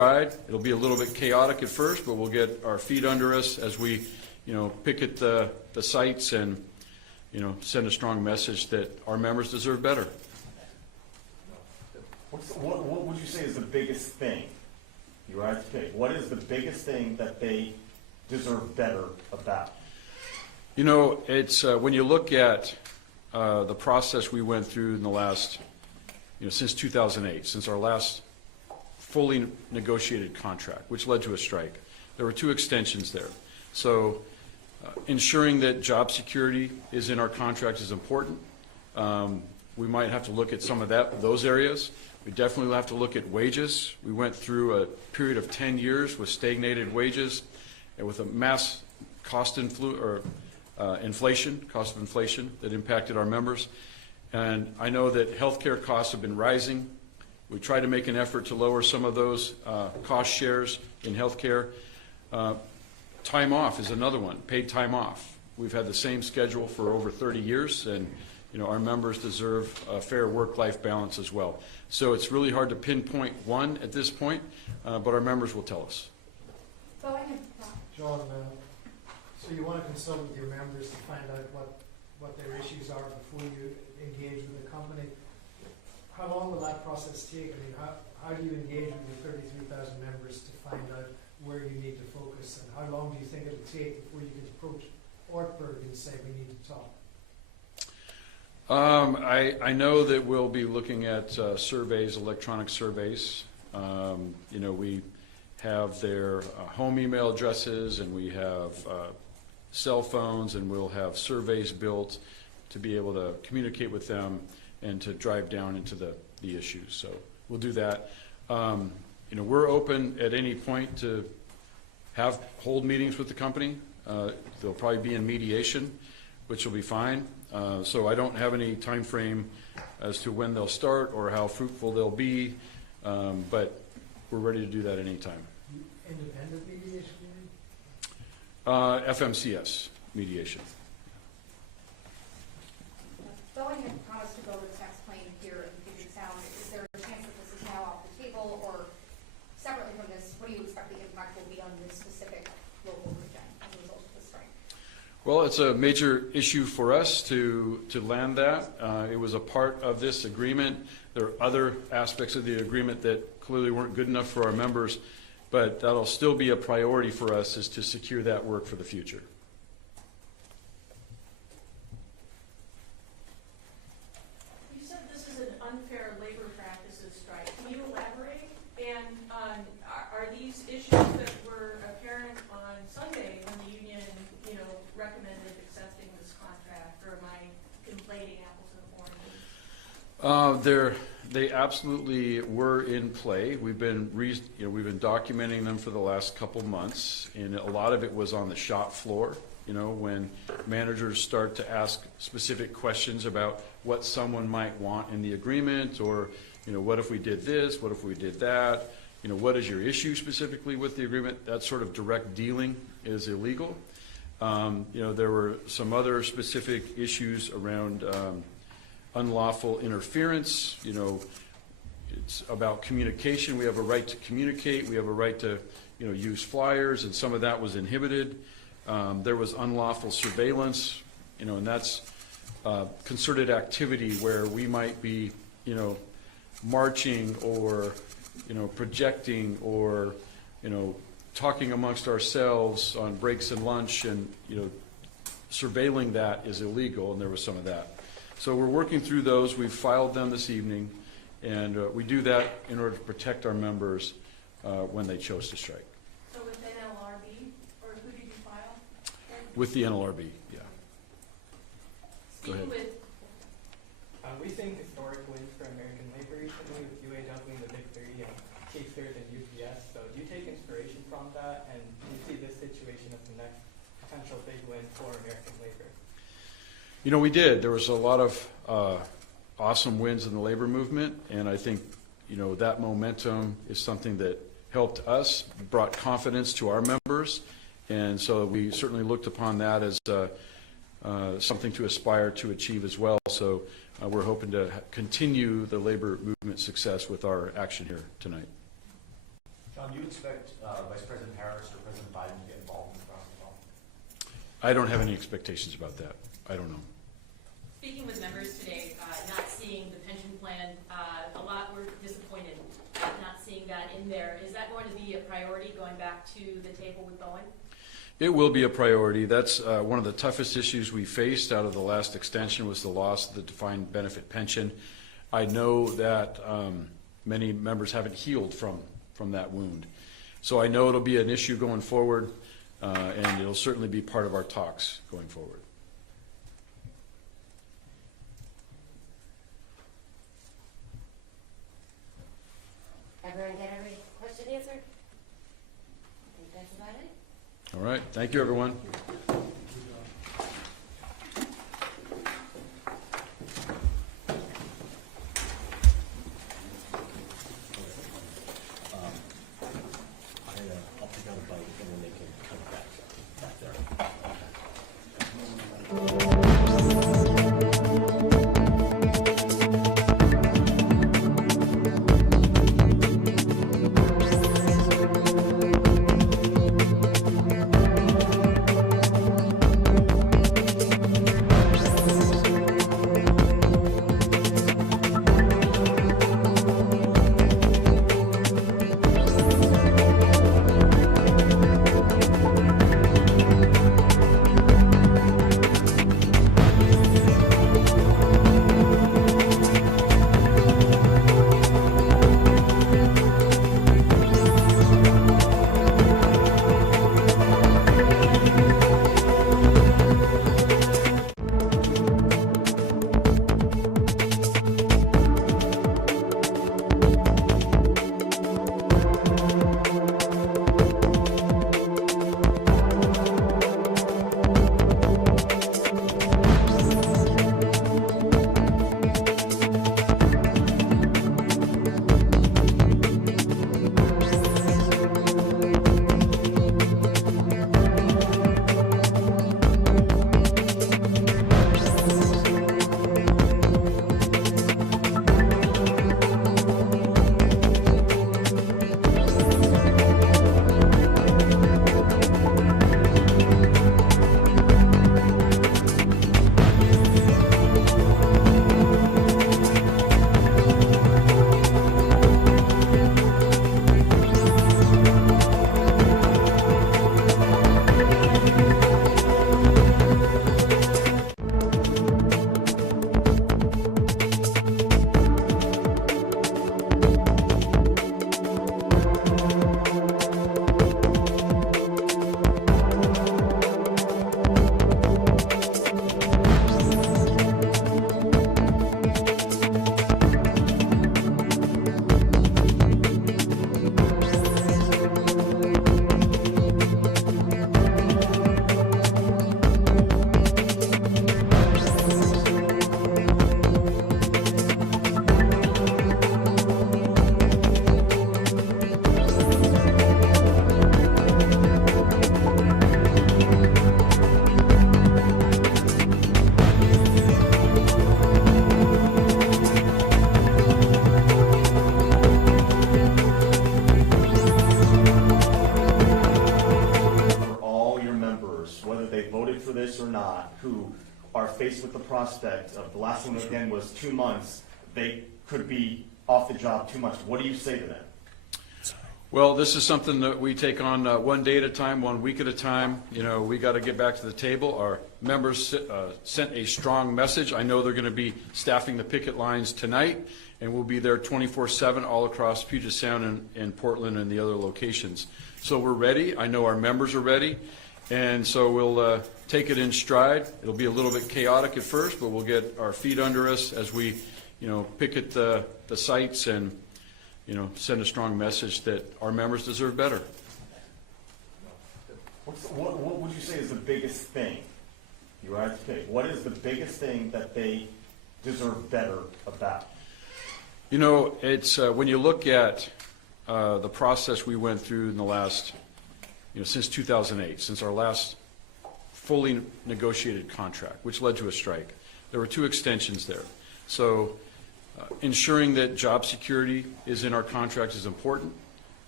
ride. It'll be a little bit chaotic at first, but we'll get our feet under us as we, picket the sites and, send a strong message that our members deserve better. What would you say is the biggest thing? You have to pick. What is the biggest thing that they deserve better about? It's when you look at the process we went through in the last, since 2008, since our last fully negotiated contract, which led to a strike. There were 2 extensions there. So ensuring that job security is in our contract is important. We might have to look at some of those areas. We definitely will have to look at wages. We went through a period of 10 years with stagnated wages and with a mass cost inflation that impacted our members. And I know that healthcare costs have been rising. We tried to make an effort to lower some of those cost shares in healthcare. Time off is another one, paid time off. We've had the same schedule for over 30 years, and our members deserve a fair work-life balance as well. So it's really hard to pinpoint one at this point, but our members will tell us. John, so you want to consult with your members to find out what their issues are before you engage with the company. How long will that process take? I mean, how do you engage with your 33,000 members to find out where you need to focus, and how long do you think it'll take before you can approach Ortberg and say we need to talk? I know that we'll be looking at surveys, electronic surveys. We have their home email addresses, and we have cell phones, and we'll have surveys built to be able to communicate with them and to drive down into the issues. So we'll do that. We're open at any point to hold meetings with the company. They'll probably be in mediation, which will be fine. So I don't have any time frame as to when they'll start or how fruitful they'll be, but we're ready to do that any time. Independent mediation? FMCS mediation. Boeing had promised to build a tax plane here in Puget Sound. Is there a chance that this is now off the table, or separately from this, what do you expect the impact will be on this specific local region as a result of the strike? Well, it's a major issue for us to land that. It was a part of this agreement. There are other aspects of the agreement that clearly weren't good enough for our members, but that'll still be a priority for us, is to secure that work for the future. You said this is an unfair labor practices strike. Can you elaborate? And are these issues that were apparent on Sunday when the union, recommended accepting this contract, or am I conflating apples and oranges? They absolutely were in play. We've been documenting them for the last couple months, and a lot of it was on the shop floor. When managers start to ask specific questions about what someone might want in the agreement, or what if we did this, what if we did that, what is your issue specifically with the agreement? That sort of direct dealing is illegal. There were some other specific issues around unlawful interference. It's about communication. We have a right to communicate. We have a right to, use flyers, and some of that was inhibited. There was unlawful surveillance, and that's concerted activity where we might be, marching or, projecting or, talking amongst ourselves on breaks and lunch, and surveilling that is illegal, and there was some of that. So we're working through those. We've filed them this evening, and we do that in order to protect our members when they chose to strike. So with NLRB, or who did you file? With the NLRB, yeah. Go ahead. We think historic wins for American labor recently with UAW and the Big Three and Teamsters and UPS. So do you take inspiration from that, and do you see this situation as the next potential big win for American labor? We did. There was a lot of awesome wins in the labor movement, and I think that momentum is something that helped us, brought confidence to our members, and so we certainly looked upon that as something to aspire to achieve as well. So we're hoping to continue the labor movement success with our action here tonight. John, do you expect Vice President Harris or President Biden to get involved in the process at all? I don't have any expectations about that. I don't know. Speaking with members today, not seeing the pension plan, a lot were disappointed not seeing that in there. Is that going to be a priority going back to the table with Boeing? It will be a priority. That's one of the toughest issues we faced out of the last extension was the loss of the defined benefit pension. I know that many members haven't healed from that wound. So I know it'll be an issue going forward, and it'll certainly be part of our talks going forward. Everyone get every question answered? I think that's about it. All right. Thank you, everyone. I'll pick out a bite and then they can come back there. who are faced with the prospect of, the last one again was 2 months, they could be off the job 2 months. What do you say to them? Well, this is something that we take on one day at a time, 1 week at a time. You know, we got to get back to the table. Our members sent a strong message. I know they're going to be staffing the picket lines tonight, and we'll be there 24/7 all across Puget Sound and Portland and the other locations. So we're ready. I know our members are ready, and so we'll take it in stride. It'll be a little bit chaotic at first, but we'll get our feet under us as we, you know, picket the sites and, you know, send a strong message that our members deserve better. What would you say is the biggest thing? You have to pick. What is the biggest thing that they deserve better about? You know, it's when you look at the process we went through in the last, you know, since 2008, since our last fully negotiated contract, which led to a strike. There were 2 extensions there. So ensuring that job security is in our contract is important.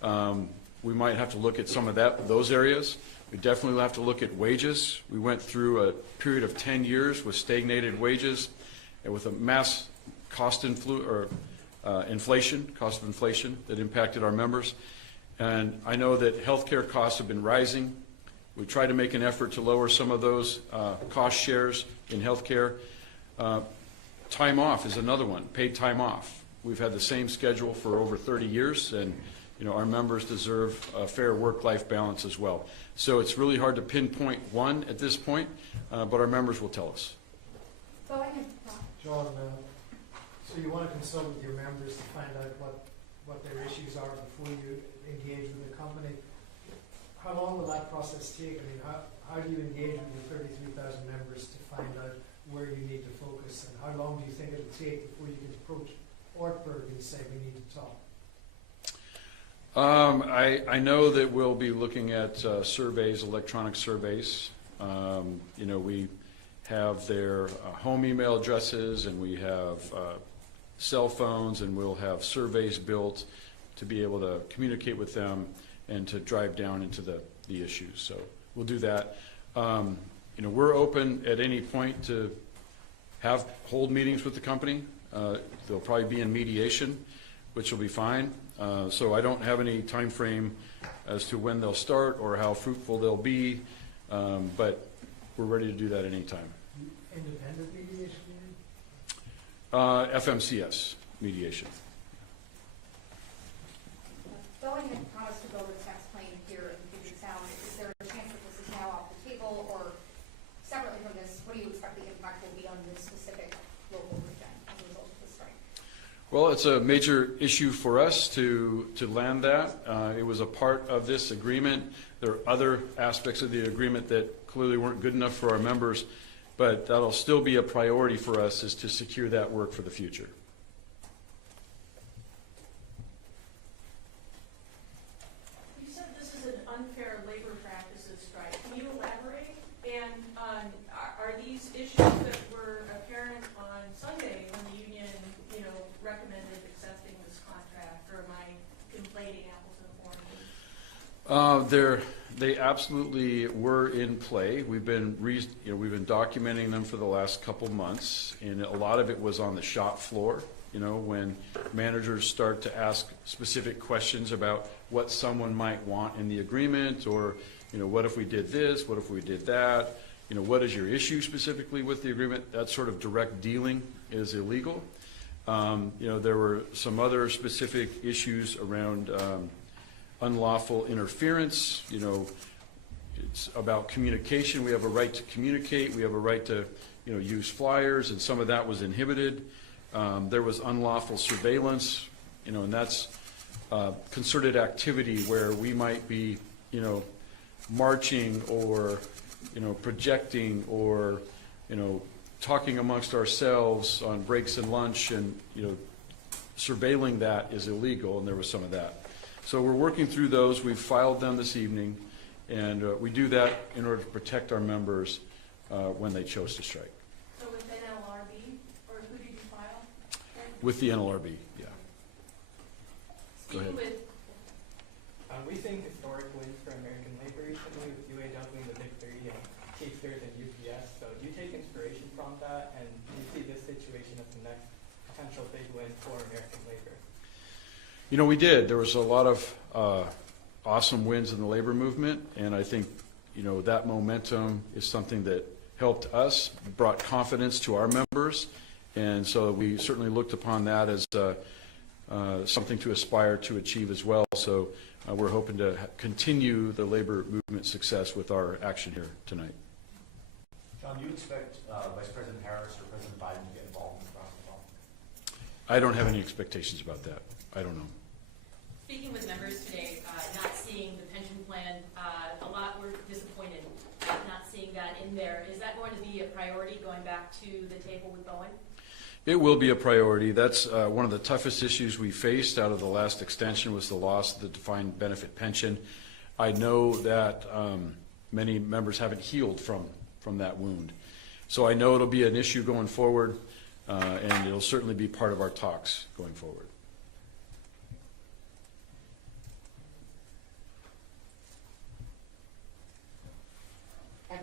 We might have to look at some of those areas. We definitely will have to look at wages. We went through a period of 10 years with stagnated wages and with a mass cost inflation that impacted our members. And I know that healthcare costs have been rising. We try to make an effort to lower some of those cost shares in healthcare. Time off is another one, paid time off. We've had the same schedule for over 30 years, and our members deserve a fair work-life balance as well. So it's really hard to pinpoint one at this point, but our members will tell us. Boeing, John, so you want to consult with your members to find out what their issues are before you engage with the company. How long will that process take? I mean, how do you engage with your 33,000 members to find out where you need to focus, and how long do you think it'll take before you can approach Ortberg and say we need to talk? I know that we'll be looking at surveys, electronic surveys. We have their home email addresses, and we have cell phones, and we'll have surveys built to be able to communicate with them and to drive down into the issues. So we'll do that. We're open at any point to hold meetings with the company. They'll probably be in mediation, which will be fine. So I don't have any time frame as to when they'll start or how fruitful they'll be, but we're ready to do that at any time. Independent mediation? FMCS mediation. Boeing had promised to build a tax plane here in Puget Sound. Is there a chance that this is now off the table, or separately from this, what do you expect the impact will be on this specific local region as a result of the strike? Well, it's a major issue for us to land that. It was a part of this agreement. There are other aspects of the agreement that clearly weren't good enough for our members, but that'll still be a priority for us, is to secure that work for the future. You said this is an unfair labor practices strike. Can you elaborate? And are these issues that were apparent on Sunday when the union, recommended accepting this contract, or am I conflating apples and oranges? They absolutely were in play. We've been documenting them for the last couple months, and a lot of it was on the shop floor. When managers start to ask specific questions about what someone might want in the agreement, or what if we did this, what if we did that, what is your issue specifically with the agreement? That sort of direct dealing is illegal. There were some other specific issues around unlawful interference. It's about communication. We have a right to communicate. We have a right to use flyers, and some of that was inhibited. There was unlawful surveillance, and that's concerted activity where we might be marching or projecting or talking amongst ourselves on breaks and lunch, and surveilling that is illegal, and there was some of that. So we're working through those. We've filed them this evening, and we do that in order to protect our members when they chose to strike. So with NLRB, or who did you file? With the NLRB, yeah. Go ahead. Speaking with We think historically for American labor recently with UAW and the Big Three and K-Third and UPS. So do you take inspiration from that, and do you see this situation as the next potential big win for American labor? We did. There was a lot of awesome wins in the labor movement, and I think that momentum is something that helped us, brought confidence to our members, and so we certainly looked upon that as something to aspire to achieve as well. So we're hoping to continue the labor movement success with our action here tonight. John, do you expect Vice President Harris or President Biden to get involved in the process at all? I don't have any expectations about that. I don't know. Speaking with members today, not seeing the pension plan, a lot were disappointed not seeing that in there. Is that going to be a priority going back to the table with Boeing? It will be a priority. That's one of the toughest issues we faced out of the last extension, was the loss of the defined benefit pension. I know that many members haven't healed from that wound. So I know it'll be an issue going forward, and it'll certainly be part of our talks going forward.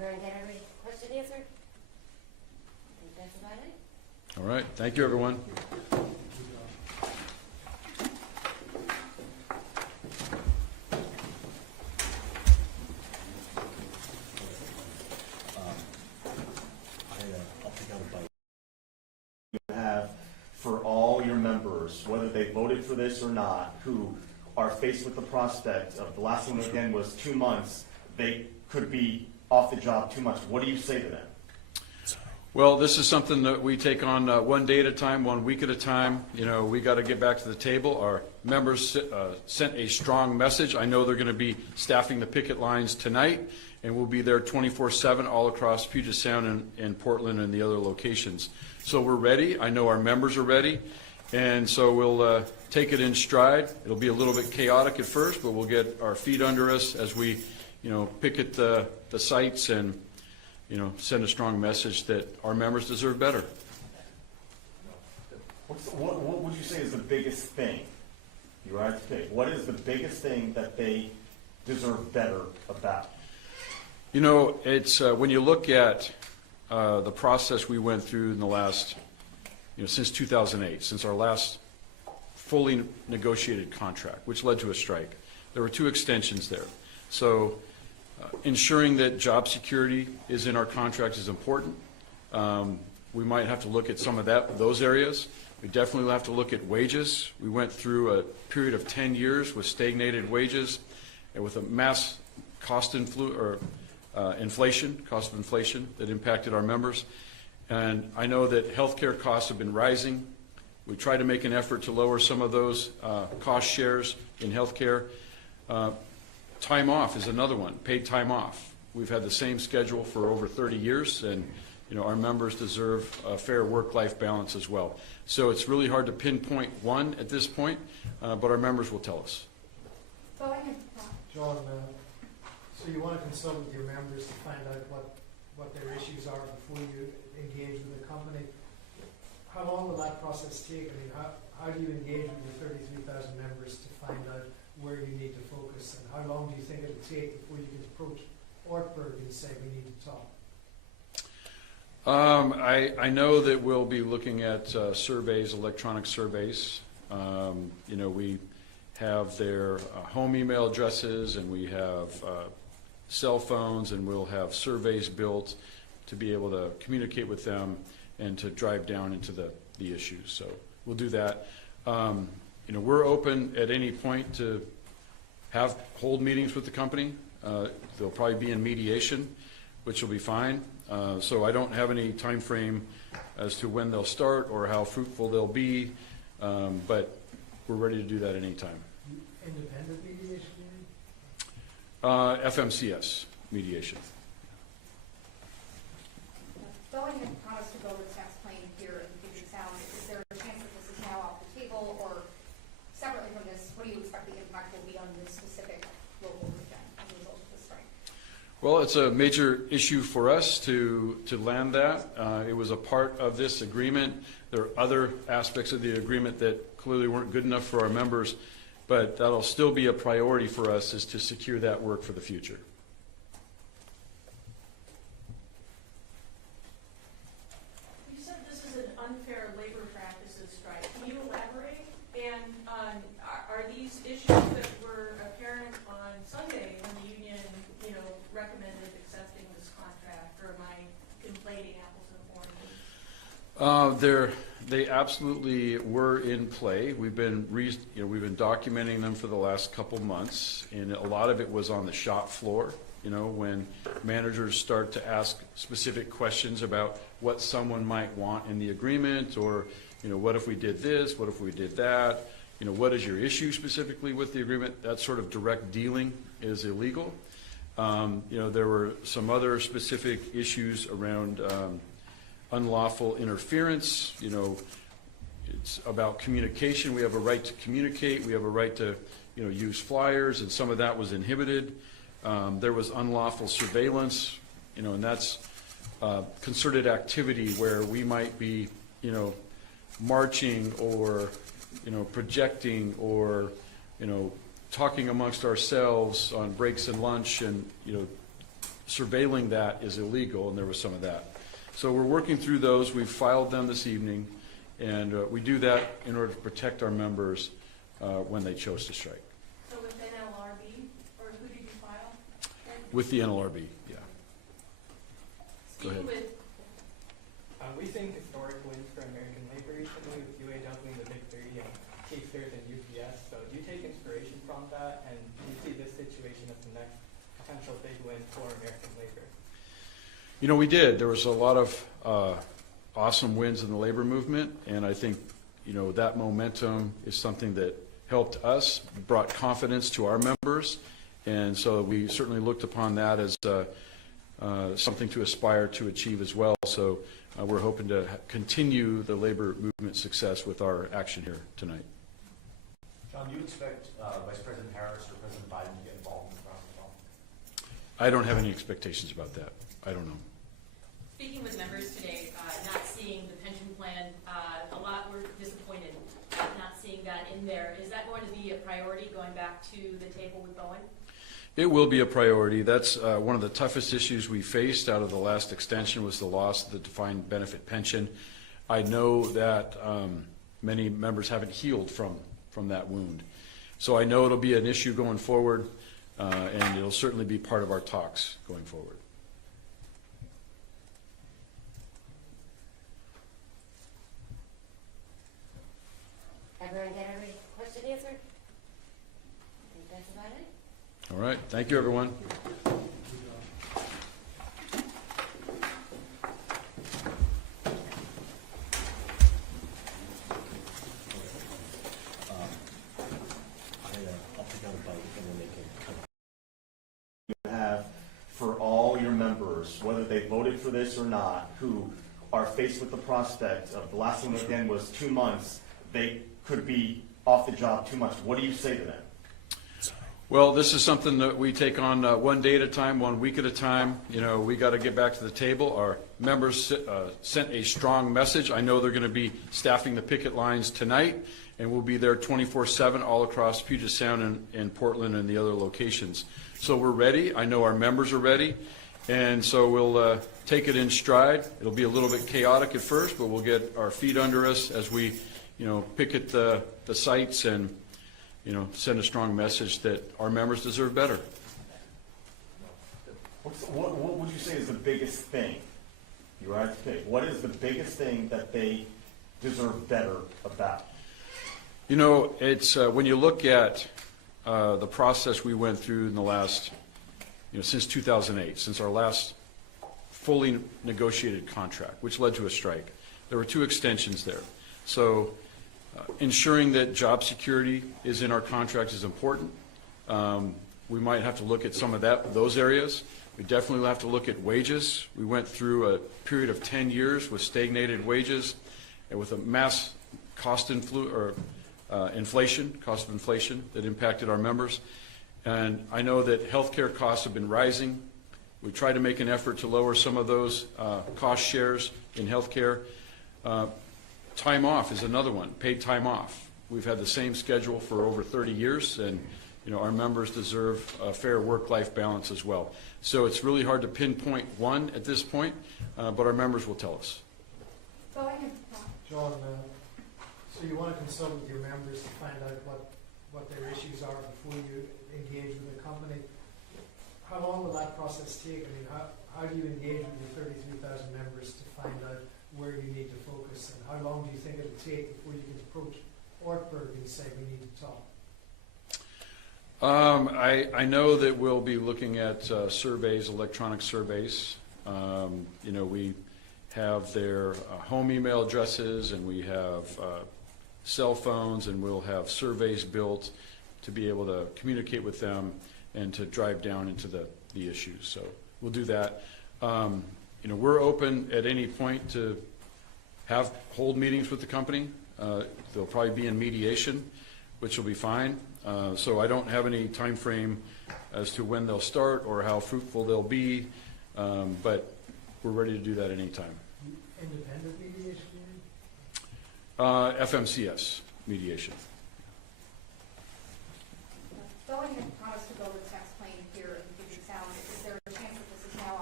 Everyone get every question answered? I think that's about it. All right, thank you, everyone. I'll pick out a bite. Have for all your members, whether they voted for this or not, who are faced with the prospect of, the last one again was 2 months, they could be off the job 2 months. What do you say to them? Well, this is something that we take on one day at a time, 1 week at a time. You know, we got to get back to the table. Our members sent a strong message. I know they're going to be staffing the picket lines tonight, and we'll be there 24/7 all across Puget Sound and Portland and the other locations. So we're ready. I know our members are ready, and so we'll take it in stride. It'll be a little bit chaotic at first, but we'll get our feet under us as we, picket the sites and, send a strong message that our members deserve better. What would you say is the biggest thing? You are to pick. What is the biggest thing that they deserve better about? It's when you look at the process we went through in the last, since 2008, since our last fully negotiated contract, which led to a strike. There were 2 extensions there. So ensuring that job security is in our contract is important. We might have to look at some of those areas. We definitely will have to look at wages. We went through a period of 10 years with stagnated wages and with a mass cost inflation that impacted our members. And I know that healthcare costs have been rising. We try to make an effort to lower some of those cost shares in healthcare. Time off is another one, paid time off. We've had the same schedule for over 30 years, and our members deserve a fair work-life balance as well. So it's really hard to pinpoint one at this point, but our members will tell us. Boeing, John, so you want to consult with your members to find out what their issues are before you engage with the company. How long will that process take? I mean, how do you engage with your 33,000 members to find out where you need to focus, and how long do you think it'll take before you can approach Ortberg and say we need to talk? I know that we'll be looking at surveys, electronic surveys. We have their home email addresses, and we have cell phones, and we'll have surveys built to be able to communicate with them and to drive down into the issues. So we'll do that. We're open at any point to hold meetings with the company. They'll probably be in mediation, which will be fine. So I don't have any time frame as to when they'll start or how fruitful they'll be, but we're ready to do that at any time. Independent mediation, you mean? FMCS mediation. Boeing had promised to build a test plane here in Puget Sound. Is there a chance that this is now off the table, or separately from this, what do you expect the impact will be on this specific local region as a result of the strike? Well, it's a major issue for us to land that. It was a part of this agreement. There are other aspects of the agreement that clearly weren't good enough for our members, but that'll still be a priority for us, is to secure that work for the future. You said this is an unfair labor practices strike. Can you elaborate? And are these issues that were apparent on Sunday when the union, recommended accepting this contract, or am I conflating apples and oranges? They absolutely were in play. We've been documenting them for the last couple months, and a lot of it was on the shop floor. When managers start to ask specific questions about what someone might want in the agreement, or what if we did this, what if we did that, what is your issue specifically with the agreement? That sort of direct dealing is illegal. There were some other specific issues around unlawful interference. It's about communication. We have a right to communicate. We have a right to, use flyers, and some of that was inhibited. There was unlawful surveillance, and that's concerted activity where we might be, marching or, projecting or, talking amongst ourselves on breaks and lunch, and surveilling that is illegal, and there was some of that. So we're working through those. We've filed them this evening, and we do that in order to protect our members when they chose to strike. So with NLRB, or who did you file? With the NLRB, yeah. Go ahead. Speaking with, We think historic wins for American labor recently with UAW and the Big Three and K-Stairs and UPS. So do you take inspiration from that, and do you see this situation as the next potential big win for American labor? You know, we did. There was a lot of awesome wins in the labor movement, and I think, you know, that momentum is something that helped us, brought confidence to our members, and so we certainly looked upon that as something to aspire to achieve as well. So we're hoping to continue the labor movement success with our action here tonight. John, do you expect Vice President Harris or President Biden to get involved in the process at all? I don't have any expectations about that. I don't know. speaking with members today, not seeing the pension plan, a lot were disappointed not seeing that in there. Is that going to be a priority going back to the table with Boeing? It will be a priority. That's one of the toughest issues we faced out of the last extension was the loss of the defined benefit pension. I know that many members haven't healed from that wound. So I know it'll be an issue going forward, and it'll certainly be part of our talks going forward. Everyone get every question answered? I think that's about it. All right. Thank you, everyone. I'll pick out a bite and then they can come. You have for all your members, whether they voted for this or not, who are faced with the prospect of the last one again was 2 months, they could be off the job 2 months. What do you say to them? Well, this is something that we take on one day at a time, 1 week at a time. You know, we got to get back to the table. Our members sent a strong message. I know they're going to be staffing the picket lines tonight, and we'll be there 24/7 all across Puget Sound and Portland and the other locations. So we're ready. I know our members are ready, and so we'll take it in stride. It'll be a little bit chaotic at first, but we'll get our feet under us as we, you know, picket the sites and, you know, send a strong message that our members deserve better. What would you say is the biggest thing? You are to pick. What is the biggest thing that they deserve better about? You know, it's when you look at the process we went through in the last, you know, since 2008, since our last fully negotiated contract, which led to a strike. There were 2 extensions there. So ensuring that job security is in our contract is important. We might have to look at some of those areas. We definitely have to look at wages. We went through a period of 10 years with stagnated wages and with a mass cost inflation that impacted our members. And I know that healthcare costs have been rising. We tried to make an effort to lower some of those cost shares in healthcare. Time off is another one, paid time off. We've had the same schedule for over 30 years, and you know our members deserve a fair work-life balance as well. So it's really hard to pinpoint one at this point, but our members will tell us. Go ahead. John, so you want to consult with your members to find out what their issues are before you engage with the company. How long will that process take? I mean, how do you engage with your 33,000 members to find out where you need to focus, and how long do you think it'll take before you can approach Ortberg and say we need to talk? I know that we'll be looking at surveys, electronic surveys. You know, we have their home email addresses, and we have cell phones, and we'll have surveys built to be able to communicate with them and to drive down into the issues. So we'll do that. You know, we're open at any point to hold meetings with the company. They'll probably be in mediation, which will be fine. So I don't have any time frame as to when they'll start or how fruitful they'll be, but we're ready to do that any time. Independent mediation? FMCS mediation. Boeing had promised to build a tax plane here in Puget Sound. Is there a chance that this is now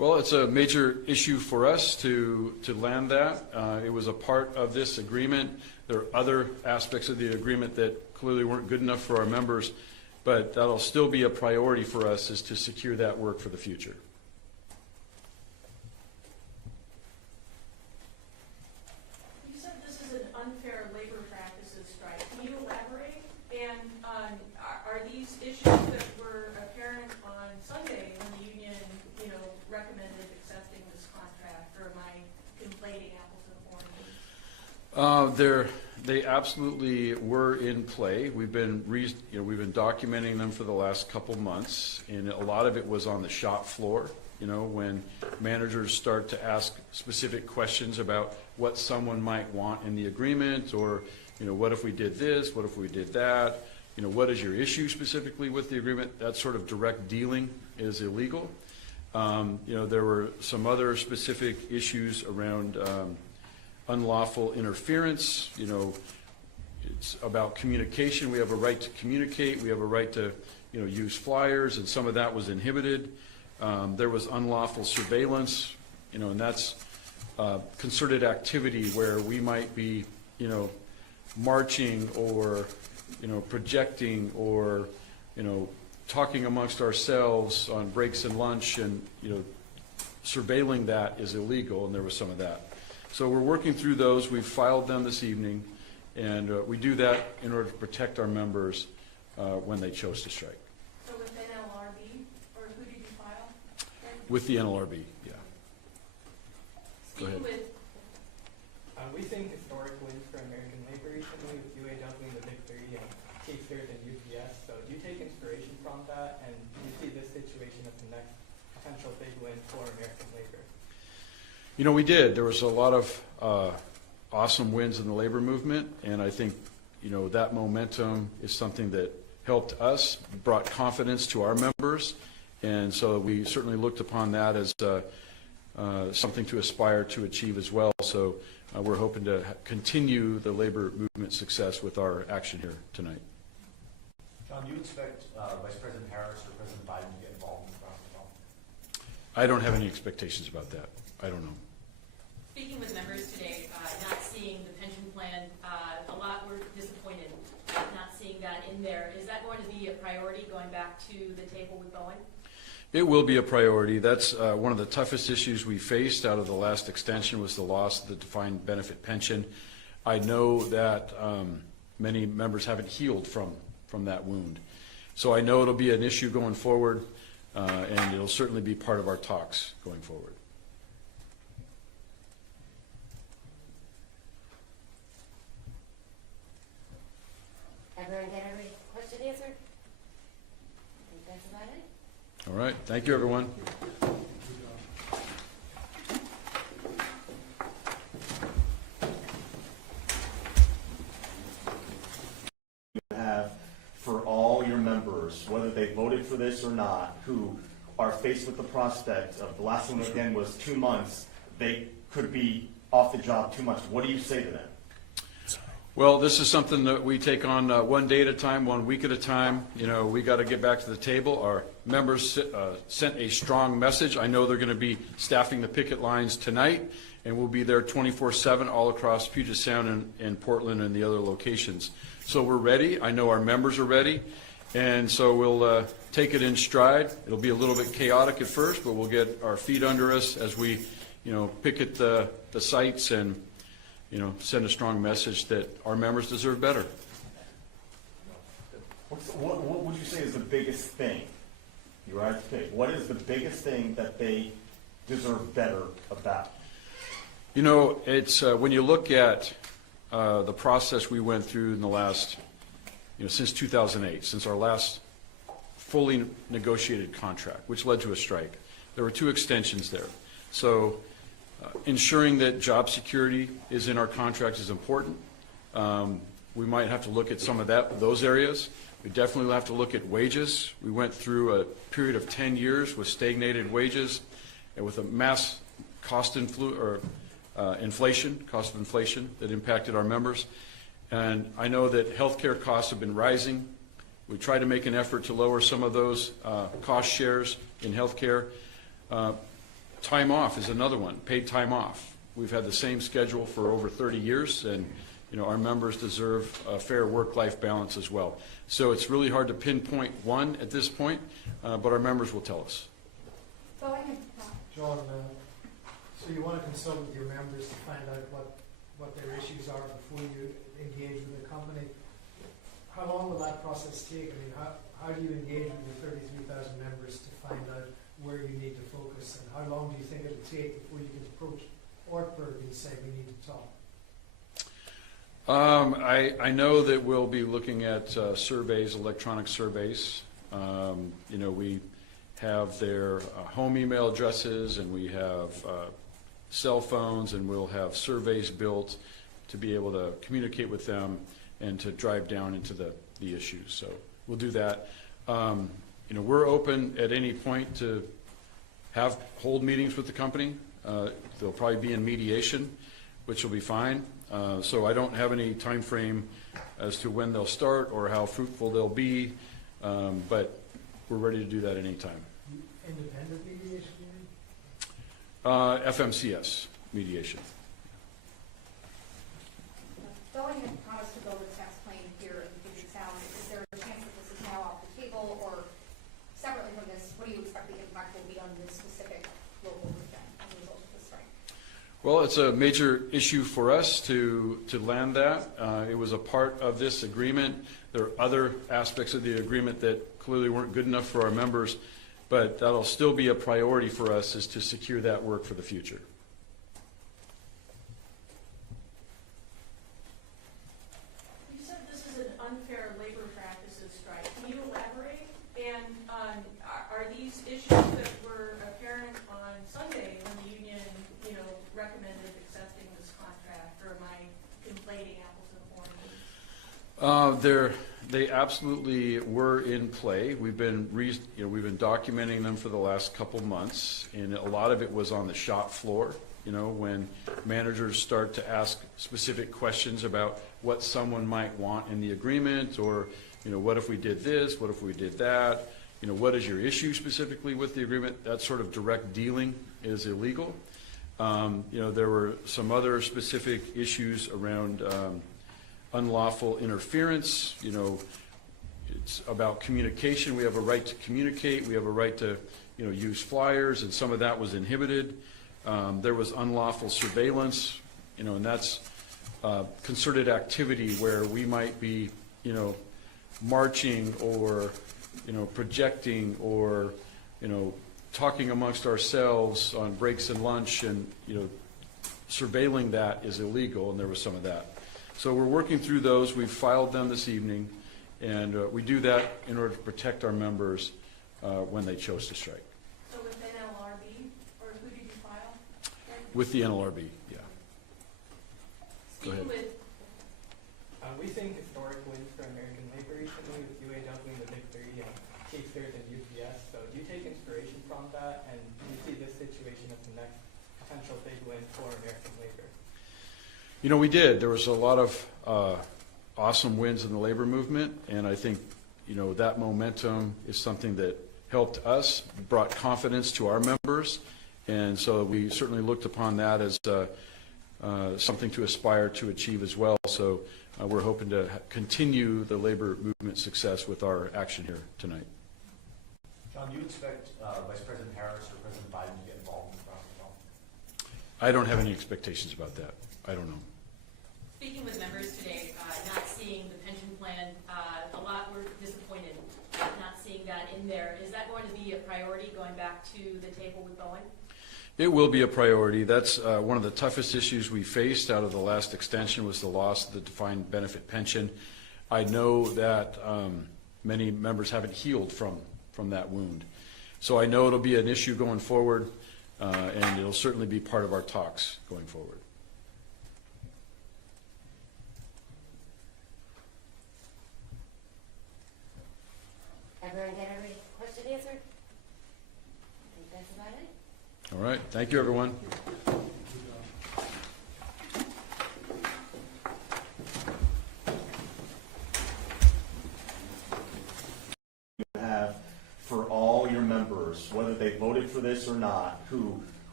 Well, it's a major issue for us to land that. It was a part of this agreement. There are other aspects of the agreement that clearly weren't good enough for our members, but that'll still be a priority for us, is to secure that work for the future. You said this is an unfair labor practices strike. Can you elaborate? And are these issues that were apparent on Sunday when the union, recommended accepting this contract, or am I conflating apples and oranges? They absolutely were in play. We've been documenting them for the last couple months, and a lot of it was on the shop floor. When managers start to ask specific questions about what someone might want in the agreement, or what if we did this, what if we did that, what is your issue specifically with the agreement? That sort of direct dealing is illegal. There were some other specific issues around unlawful interference. It's about communication. We have a right to communicate. We have a right to use flyers, and some of that was inhibited. There was unlawful surveillance, and that's concerted activity where we might be marching or projecting or talking amongst ourselves on breaks and lunch, and surveilling that is illegal, and there was some of that. So we're working through those. We've filed them this evening, and we do that in order to protect our members when they chose to strike. So with NLRB, or who did you file? With the NLRB, yeah. Go ahead. Speaking with, We think historic wins for American labor recently with UAW and the Big Three and K-Third and UPS. So do you take inspiration from that, and do you see this situation as the next potential big win for American labor? We did. There was a lot of awesome wins in the labor movement, and I think that momentum is something that helped us, brought confidence to our members, and so we certainly looked upon that as something to aspire to achieve as well. So we're hoping to continue the labor movement success with our action here tonight. John, do you expect Vice President Harris or President Biden to get involved in the process at all? I don't have any expectations about that. I don't know. speaking with members today, not seeing the pension plan, a lot were disappointed not seeing that in there. Is that going to be a priority going back to the table with Boeing? It will be a priority. That's one of the toughest issues we faced out of the last extension, was the loss of the defined benefit pension. I know that many members haven't healed from that wound. So I know it'll be an issue going forward, and it'll certainly be part of our talks going forward. Everyone get every question answered? I think that's about it. All right. Thank you, everyone. Have for all your members, whether they voted for this or not, who are faced with the prospect of the last one again was 2 months, they could be off the job 2 months. What do you say to them? Well, this is something that we take on one day at a time, 1 week at a time. You know, we got to get back to the table. Our members sent a strong message. I know they're going to be staffing the picket lines tonight, and we'll be there 24/7 all across Puget Sound and Portland and the other locations. So we're ready. I know our members are ready, and so we'll take it in stride. It'll be a little bit chaotic at first, but we'll get our feet under us as we, picket the sites and, send a strong message that our members deserve better. What would you say is the biggest thing? You are to pick. What is the biggest thing that they deserve better about? It's when you look at the process we went through in the last, since 2008, since our last fully negotiated contract, which led to a strike. There were 2 extensions there. So ensuring that job security is in our contract is important. We might have to look at some of those areas. We definitely will have to look at wages. We went through a period of 10 years with stagnated wages and with a mass cost inflation that impacted our members. And I know that healthcare costs have been rising. We try to make an effort to lower some of those cost shares in healthcare. Time off is another one, paid time off. We've had the same schedule for over 30 years, and our members deserve a fair work-life balance as well. So it's really hard to pinpoint one at this point, but our members will tell us. Boeing, John, so you want to consult with your members to find out what their issues are before you engage with the company. How long will that process take? I mean, how do you engage with your 33,000 members to find out where you need to focus, and how long do you think it'll take before you can approach Ortberg and say we need to talk? I know that we'll be looking at surveys, electronic surveys. We have their home email addresses, and we have cell phones, and we'll have surveys built to be able to communicate with them and to drive down into the issues. So we'll do that. We're open at any point to hold meetings with the company. They'll probably be in mediation, which will be fine. So I don't have any time frame as to when they'll start or how fruitful they'll be, but we're ready to do that anytime. Independent mediation, you mean? FMCS mediation. Boeing had promised to build a tax plane here in Puget Sound. Is there a chance that this is now off the table, or separately from this, what do you expect the impact will be on this specific local region as a result of the strike? Well, it's a major issue for us to land that. It was a part of this agreement. There are other aspects of the agreement that clearly weren't good enough for our members, but that'll still be a priority for us, is to secure that work for the future. You said this is an unfair labor practices strike. Can you elaborate? And are these issues that were apparent on Sunday when the union, recommended accepting this contract, or am I conflating apples and oranges? They absolutely were in play. We've been documenting them for the last couple months, and a lot of it was on the shop floor. When managers start to ask specific questions about what someone might want in the agreement, or what if we did this, what if we did that, what is your issue specifically with the agreement? That sort of direct dealing is illegal. There were some other specific issues around unlawful interference. It's about communication. We have a right to communicate. We have a right to use flyers, and some of that was inhibited. There was unlawful surveillance, and that's concerted activity where we might be marching or projecting or talking amongst ourselves on breaks and lunch, and surveilling that is illegal, and there was some of that. So we're working through those. We've filed them this evening, and we do that in order to protect our members when they chose to strike. So with NLRB, or who did you file? With the NLRB, yeah. Go ahead. Speaking with, We think historic wins for American labor recently with UAW and the Big Three and K-Stars and UPS. So do you take inspiration from that, and do you see this situation as the next potential big win for American labor? We did. There was a lot of awesome wins in the labor movement, and I think that momentum is something that helped us, brought confidence to our members, and so we certainly looked upon that as something to aspire to achieve as well. So we're hoping to continue the labor movement success with our action here tonight. John, do you expect Vice President Harris or President Biden to get involved in the process at all? I don't have any expectations about that. I don't know. speaking with members today, not seeing the pension plan, a lot were disappointed not seeing that in there. Is that going to be a priority going back to the table with Boeing? It will be a priority. That's one of the toughest issues we faced out of the last extension was the loss of the defined benefit pension. I know that many members haven't healed from that wound. So I know it'll be an issue going forward, and it'll certainly be part of our talks going forward. Everyone get every question answered? I think that's about it. All right. Thank you, everyone. You have for all your members, whether they voted for this or not, who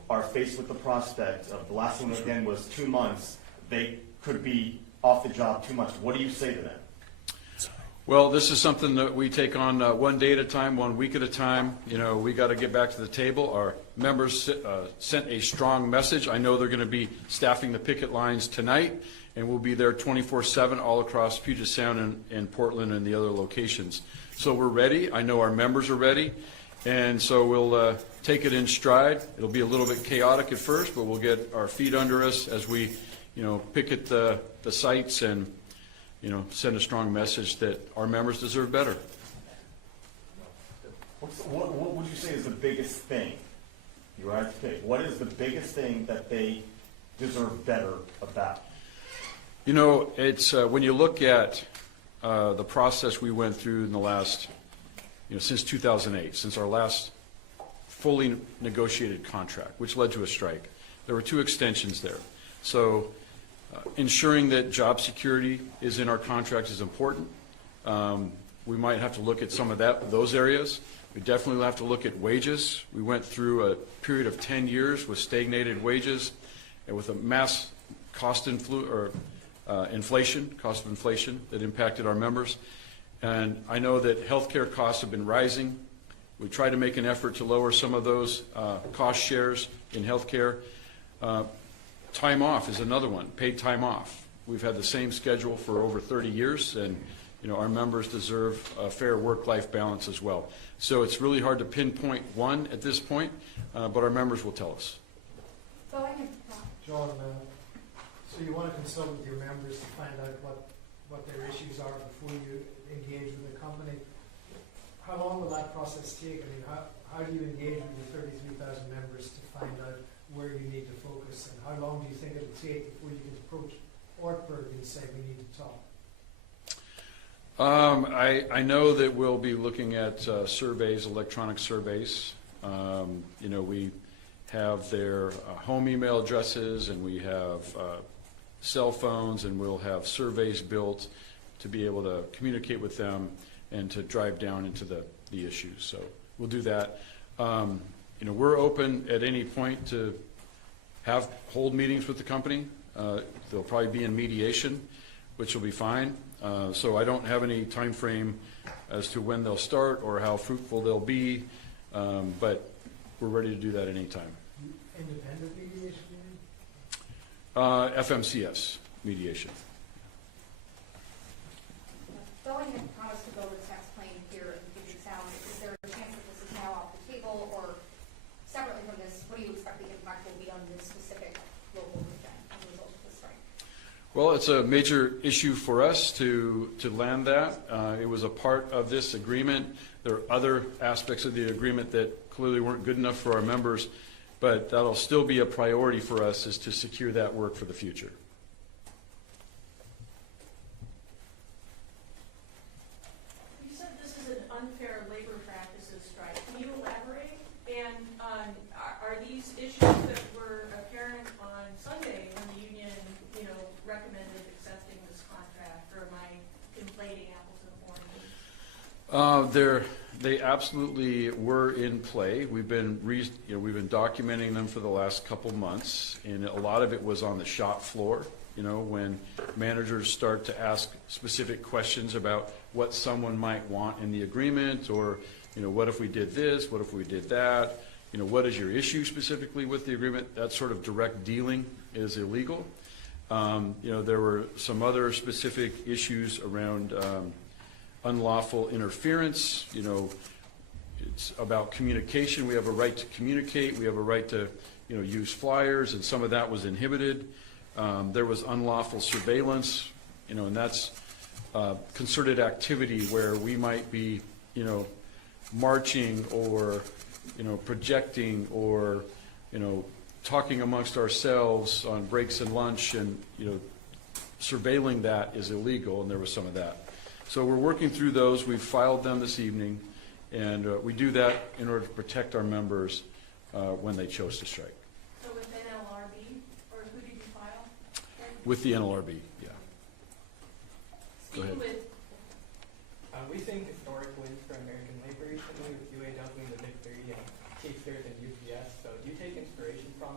are faced with the prospect of the last one again was 2 months, they could be off the job 2 months. What do you say to them? Well, this is something that we take on one day at a time, 1 week at a time. You know, we got to get back to the table. Our members sent a strong message. I know they're going to be staffing the picket lines tonight, and we'll be there 24/7 all across Puget Sound and Portland and the other locations. So we're ready. I know our members are ready, and so we'll take it in stride. It'll be a little bit chaotic at first, but we'll get our feet under us as we, picket the sites and send a strong message that our members deserve better. What would you say is the biggest thing? You are to pick. What is the biggest thing that they deserve better about? It's when you look at the process we went through in the last, since 2008, since our last fully negotiated contract, which led to a strike. There were 2 extensions there. So ensuring that job security is in our contract is important. We might have to look at some of those areas. We definitely have to look at wages. We went through a period of 10 years with stagnated wages and with a mass cost inflation that impacted our members. And I know that healthcare costs have been rising. We tried to make an effort to lower some of those cost shares in healthcare. Time off is another one, paid time off. We've had the same schedule for over 30 years, and our members deserve a fair work-life balance as well. So it's really hard to pinpoint one at this point, but our members will tell us. John, so you want to consult with your members to find out what their issues are before you engage with the company. How long will that process take? I mean, how do you engage with the 33,000 members to find out where you need to focus, and how long do you think it'll take before you can approach Ortberg and say we need to talk? I know that we'll be looking at surveys, electronic surveys. We have their home email addresses, and we have cell phones, and we'll have surveys built to be able to communicate with them and to drive down into the issues. So we'll do that. We're open at any point to hold meetings with the company. They'll probably be in mediation, which will be fine. So I don't have any time frame as to when they'll start or how fruitful they'll be, but we're ready to do that anytime. Independent mediation, you mean? FMCS mediation. Boeing had promised to build a tax plane here in Puget Sound. Is there a chance that this is now off the table, or separately from this, what do you expect the impact will be on this specific local region as a result of this strike? Well, it's a major issue for us to land that. It was a part of this agreement. There are other aspects of the agreement that clearly weren't good enough for our members, but that'll still be a priority for us, is to secure that work for the future. You said this is an unfair labor practices strike. Can you elaborate? And are these issues that were apparent on Sunday when the union, recommended accepting this contract, or am I conflating apples and oranges? They absolutely were in play. We've been documenting them for the last couple months, and a lot of it was on the shop floor. When managers start to ask specific questions about what someone might want in the agreement, or what if we did this, what if we did that, what is your issue specifically with the agreement? That sort of direct dealing is illegal. There were some other specific issues around unlawful interference. It's about communication. We have a right to communicate. We have a right to use flyers, and some of that was inhibited. There was unlawful surveillance, and that's concerted activity where we might be marching or projecting or talking amongst ourselves on breaks and lunch, and surveilling that is illegal, and there was some of that. So we're working through those. We've filed them this evening, and we do that in order to protect our members when they chose to strike. So with NLRB, or who did you file? With the NLRB, yeah. Go ahead. We think historic wins for American labor recently with UAW and the Big Three and K-Stars and UPS. So do you take inspiration from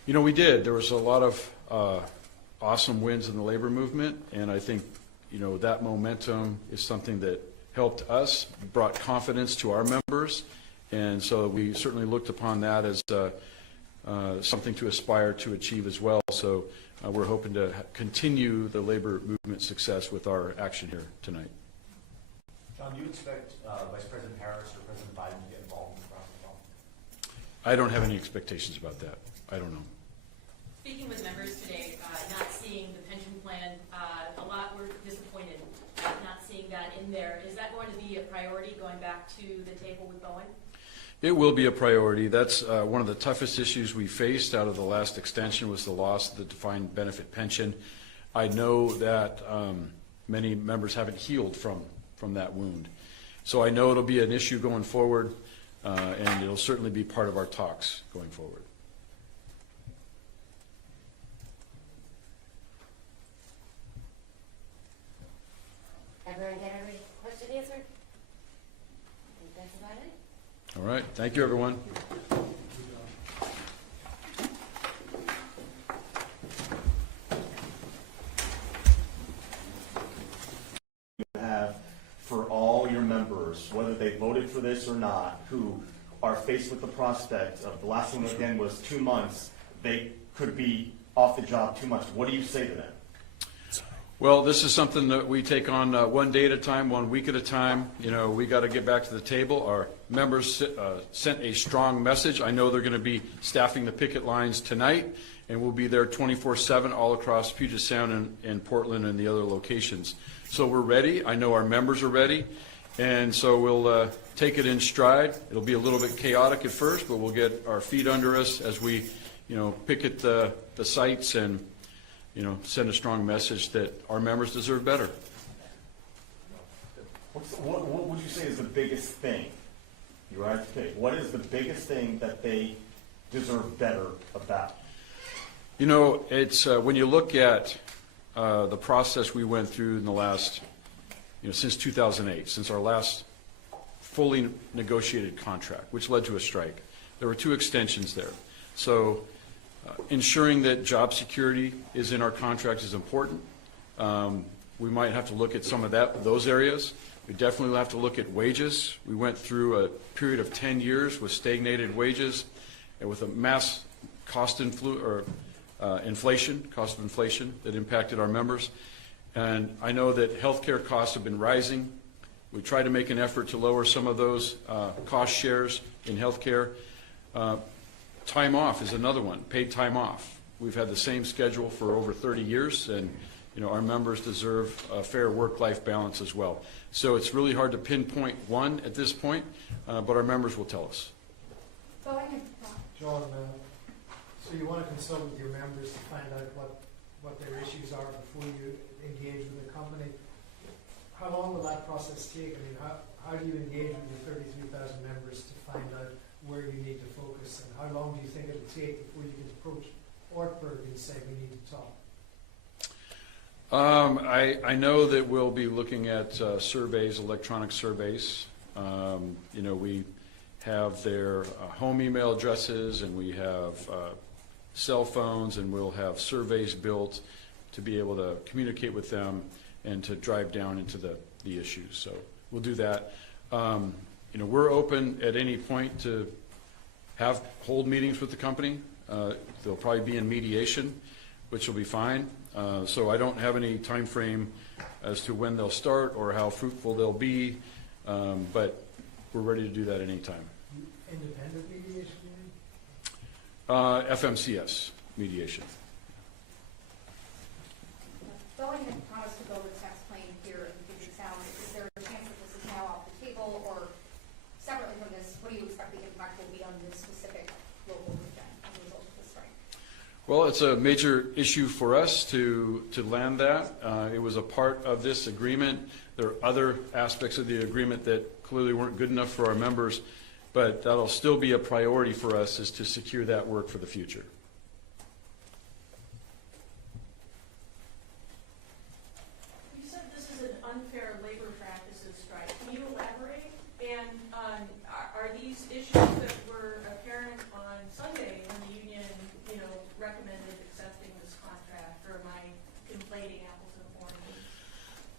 You know, we did. There was a lot of awesome wins in the labor movement, and I think, you know, that momentum is something that helped us, brought confidence to our members, and so we certainly looked upon that as something to aspire to achieve as well. So we're hoping to continue the labor movement success with our action here tonight. John, do you expect Vice President Harris or President Biden to get involved in the process at all? I don't have any expectations about that. I don't know. Speaking with members today, not seeing the pension plan, a lot were disappointed not seeing that in there. Is that going to be a priority going back to the table with Boeing? It will be a priority. That's one of the toughest issues we faced out of the last extension was the loss of the defined benefit pension. I know that many members haven't healed from that wound. So I know it'll be an issue going forward, and it'll certainly be part of our talks going forward. Everyone get every question answered? I think that's about it. All right. Thank you, everyone. Have for all your members, whether they voted for this or not, who are faced with the prospect of the last one again was 2 months, they could be off the job 2 months. What do you say to them? Well, this is something that we take on one day at a time, 1 week at a time. You know, we got to get back to the table. Our members sent a strong message. I know they're going to be staffing the picket lines tonight, and we'll be there 24/7 all across Puget Sound and Portland and the other locations. So we're ready. I know our members are ready, and so we'll take it in stride. It'll be a little bit chaotic at first, but we'll get our feet under us as we, you know, picket the sites and, you know, send a strong message that our members deserve better. What would you say is the biggest thing? You are to pick. What is the biggest thing that they deserve better about? You know, it's when you look at the process we went through in the last, you know, since 2008, since our last fully negotiated contract, which led to a strike. There were 2 extensions there. So ensuring that job security is in our contract is important. We might have to look at some of those areas. We definitely have to look at wages. We went through a period of 10 years with stagnated wages and with a mass cost inflation that impacted our members. And I know that healthcare costs have been rising. We try to make an effort to lower some of those cost shares in healthcare. Time off is another one, paid time off. We've had the same schedule for over 30 years, and, you know, our members deserve a fair work-life balance as well. So it's really hard to pinpoint one at this point, but our members will tell us. John, so you want to consult with your members to find out what their issues are before you engage with the company. How long will that process take? I mean, how do you engage with your 33,000 members to find out where you need to focus, and how long do you think it'll take before you can approach Ortberg and say we need to talk? I know that we'll be looking at surveys, electronic surveys. You know, we have their home email addresses, and we have cell phones, and we'll have surveys built to be able to communicate with them and to drive down into the issues. So we'll do that. You know, we're open at any point to hold meetings with the company. They'll probably be in mediation, which will be fine. So I don't have any time frame as to when they'll start or how fruitful they'll be, but we're ready to do that anytime. Independent mediation, you mean? FMCS mediation. Boeing had promised to build a tax plane here in Puget Sound. Is there a chance that this is now off the table, or separately from this, what do you expect the impact will be on this specific local region as a result of the strike? Well, it's a major issue for us to land that. It was a part of this agreement. There are other aspects of the agreement that clearly weren't good enough for our members, but that'll still be a priority for us, is to secure that work for the future. You said this is an unfair labor practices strike. Can you elaborate? And are these issues that were apparent on Sunday when the union, you know,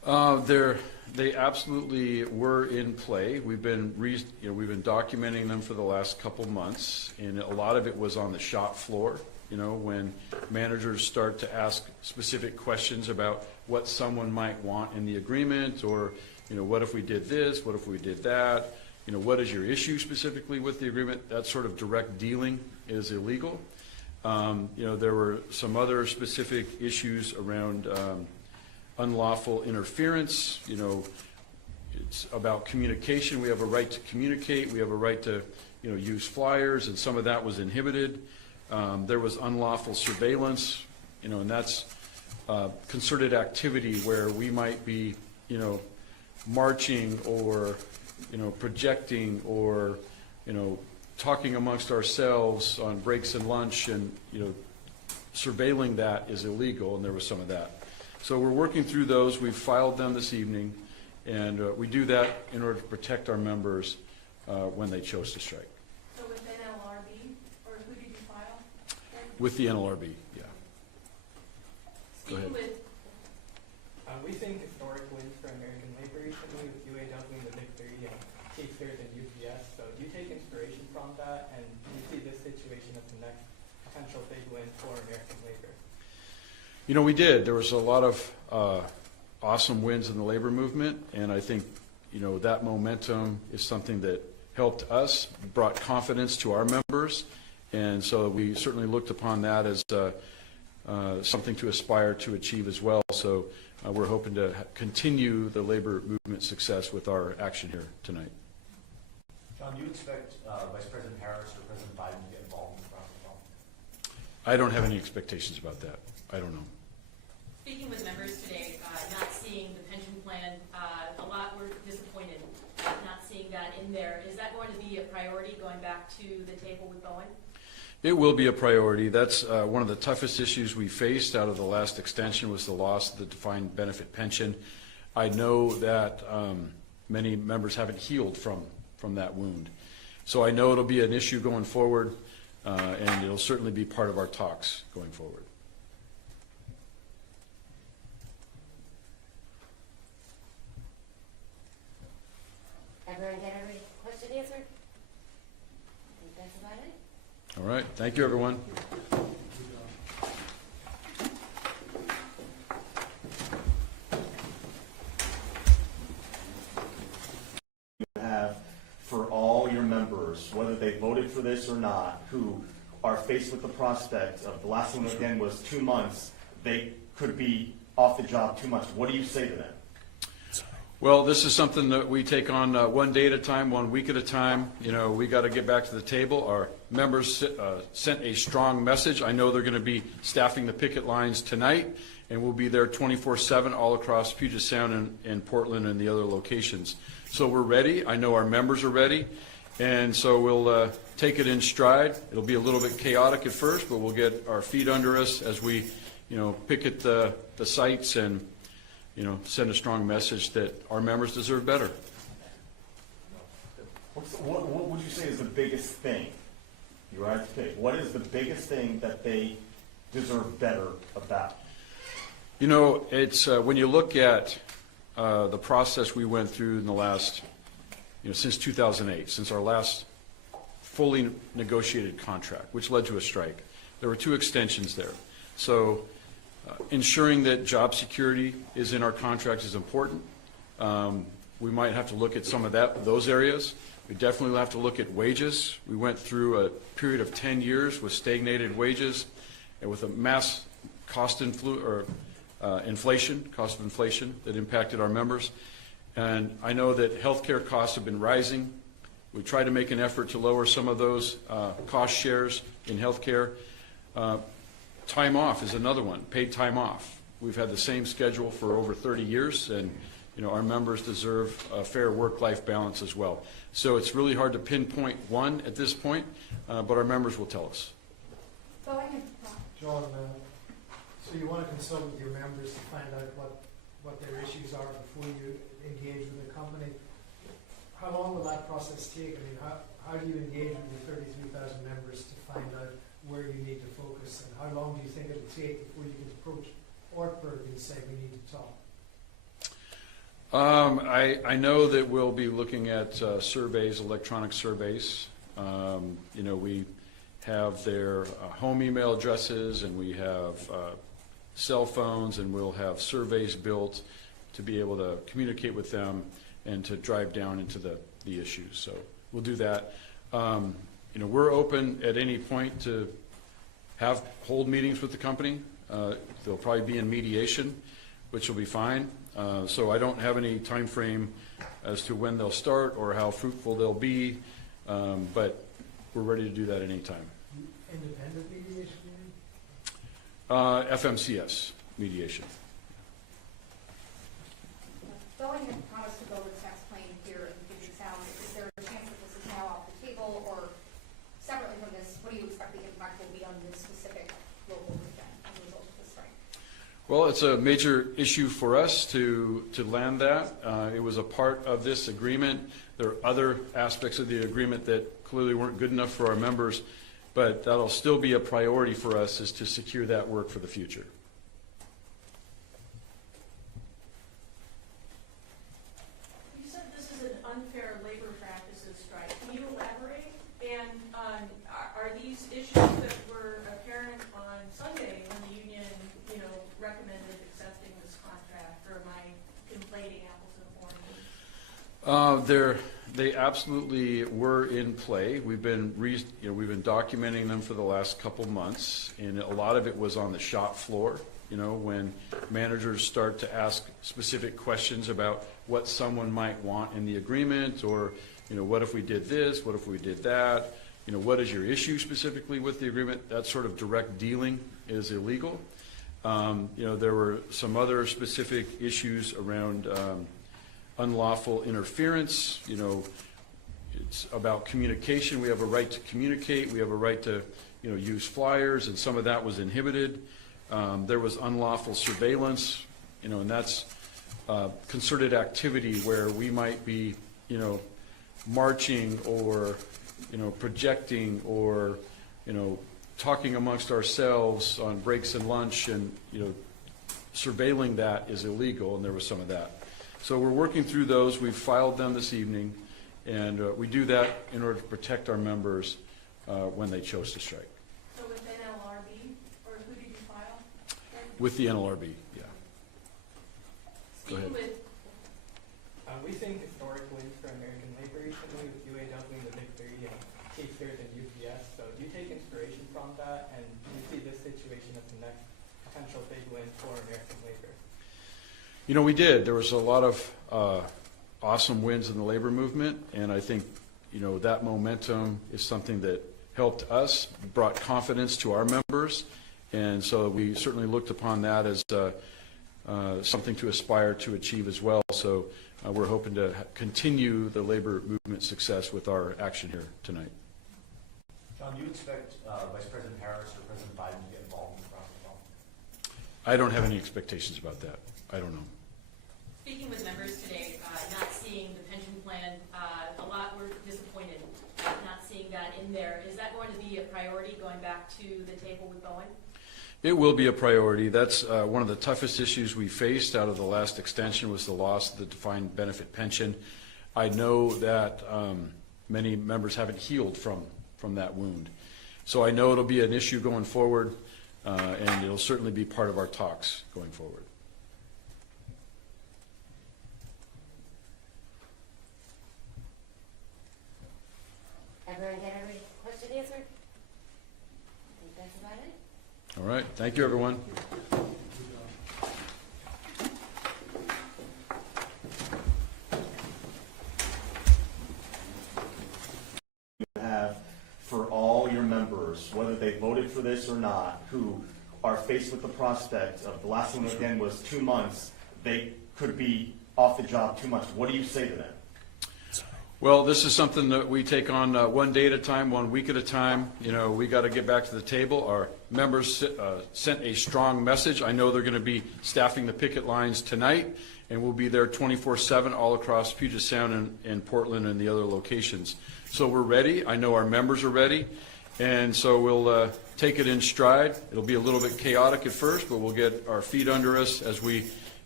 They absolutely were in play. We've been documenting them for the last couple months, and a lot of it was on the shop floor. When managers start to ask specific questions about what someone might want in the agreement, or what if we did this, what if we did that, what is your issue specifically with the agreement? That sort of direct dealing is illegal. There were some other specific issues around unlawful interference. It's about communication. We have a right to communicate. We have a right to use flyers, and some of that was inhibited. There was unlawful surveillance, and that's concerted activity where we might be marching or projecting or talking amongst ourselves on breaks and lunch, and surveilling that is illegal, and there was some of that. So we're working through those. We've filed them this evening, and we do that in order to protect our members when they chose to strike. So with NLRB, or who did you file? With the NLRB, yeah. Go ahead. Speaking with, We think historic wins for American labor recently with UAW and the Big Three and K-Stairs and UPS. So do you take inspiration from that, and do you see this situation as the next potential big win for American labor? We did. There was a lot of awesome wins in the labor movement, and I think that momentum is something that helped us, brought confidence to our members, and so we certainly looked upon that as something to aspire to achieve as well. So we're hoping to continue the labor movement success with our action here tonight. John, do you expect Vice President Harris or President Biden to get involved in the process at all? I don't have any expectations about that. I don't know. speaking with members today, not seeing the pension plan, a lot were disappointed not seeing that in there. Is that going to be a priority going back to the table with Boeing? It will be a priority. That's one of the toughest issues we faced out of the last extension was the loss of the defined benefit pension. I know that many members haven't healed from that wound. So I know it'll be an issue going forward, and it'll certainly be part of our talks going forward. Everyone get every question answered? I think that's about it. All right. Thank you, everyone. Have for all your members, whether they voted for this or not, who are faced with the prospect of the last one again was 2 months, they could be off the job 2 months. What do you say to them? Well, this is something that we take on one day at a time, 1 week at a time. You know, we got to get back to the table. Our members sent a strong message. I know they're going to be staffing the picket lines tonight, and we'll be there 24/7 all across Puget Sound and Portland and the other locations. So we're ready. I know our members are ready, and so we'll take it in stride. It'll be a little bit chaotic at first, but we'll get our feet under us as we, picket the sites and, send a strong message that our members deserve better. What would you say is the biggest thing? You have to pick. What is the biggest thing that they deserve better about? It's when you look at the process we went through in the last, since 2008, since our last fully negotiated contract, which led to a strike. There were 2 extensions there. So ensuring that job security is in our contract is important. We might have to look at some of those areas. We definitely have to look at wages. We went through a period of 10 years with stagnated wages and with a mass cost inflation that impacted our members. And I know that healthcare costs have been rising. We tried to make an effort to lower some of those cost shares in healthcare. Time off is another one, paid time off. We've had the same schedule for over 30 years, and our members deserve a fair work-life balance as well. So it's really hard to pinpoint one at this point, but our members will tell us. John, so you want to consult with your members to find out what their issues are before you engage with the company. How long will that process take? I mean, how do you engage with your 33,000 members to find out where you need to focus, and how long do you think it will take before you can approach Ortberg and say we need to talk? I know that we'll be looking at surveys, electronic surveys. We have their home email addresses, and we have cell phones, and we'll have surveys built to be able to communicate with them and to drive down into the issues. So we'll do that. We're open at any point to hold meetings with the company. They'll probably be in mediation, which will be fine. So I don't have any time frame as to when they'll start or how fruitful they'll be, but we're ready to do that anytime. Independent mediation, you mean? FMCS mediation. Boeing had promised to build a tax plane here in Puget Sound. Is there a chance that this is now off the table, or separately from this, what do you expect the impact will be on this specific local region as a result of this strike? Well, it's a major issue for us to land that. It was a part of this agreement. There are other aspects of the agreement that clearly weren't good enough for our members, but that'll still be a priority for us, is to secure that work for the future. You said this is an unfair labor practices strike. Can you elaborate? And are these issues that were apparent on Sunday when the union, recommended accepting this contract, or am I conflating apples and oranges? They absolutely were in play. We've been documenting them for the last couple months, and a lot of it was on the shop floor. When managers start to ask specific questions about what someone might want in the agreement, or what if we did this, what if we did that, what is your issue specifically with the agreement? That sort of direct dealing is illegal. There were some other specific issues around unlawful interference. It's about communication. We have a right to communicate. We have a right to use flyers, and some of that was inhibited. There was unlawful surveillance, and that's concerted activity where we might be marching or projecting or talking amongst ourselves on breaks and lunch, and surveilling that is illegal, and there was some of that. So we're working through those. We've filed them this evening, and we do that in order to protect our members when they chose to strike. So with NLRB, or who did you file? With the NLRB, yeah. Go ahead. We think historically for American labor recently with UAW and the Big Three and K-Third and UPS. So do you take inspiration from that, and do you see this situation as the next potential big win for American labor? We did. There was a lot of awesome wins in the labor movement, and I think that momentum is something that helped us, brought confidence to our members, and so we certainly looked upon that as something to aspire to achieve as well. So we're hoping to continue the labor movement success with our action here tonight. John, do you expect Vice President Harris or President Biden to get involved in the process at all? I don't have any expectations about that. I don't know. Speaking with members today, not seeing the pension plan, a lot were disappointed not seeing that in there. Is that going to be a priority going back to the table with Boeing? It will be a priority. That's one of the toughest issues we faced out of the last extension, was the loss of the defined benefit pension. I know that many members haven't healed from that wound. So I know it'll be an issue going forward, and it'll certainly be part of our talks going forward. Everyone get every question answered? I think that's about it. All right. Thank you, everyone. Have for all your members, whether they voted for this or not, who are faced with the prospect of the last one again was 2 months, they could be off the job 2 months. What do you say to them? Well, this is something that we take on one day at a time, 1 week at a time. We got to get back to the table. Our members sent a strong message. I know they're going to be staffing the picket lines tonight, and we'll be there 24/7 all across Puget Sound and Portland and the other locations. So we're ready. I know our members are ready, and so we'll take it in stride. It'll be a little bit chaotic at first, but we'll get our feet under us as we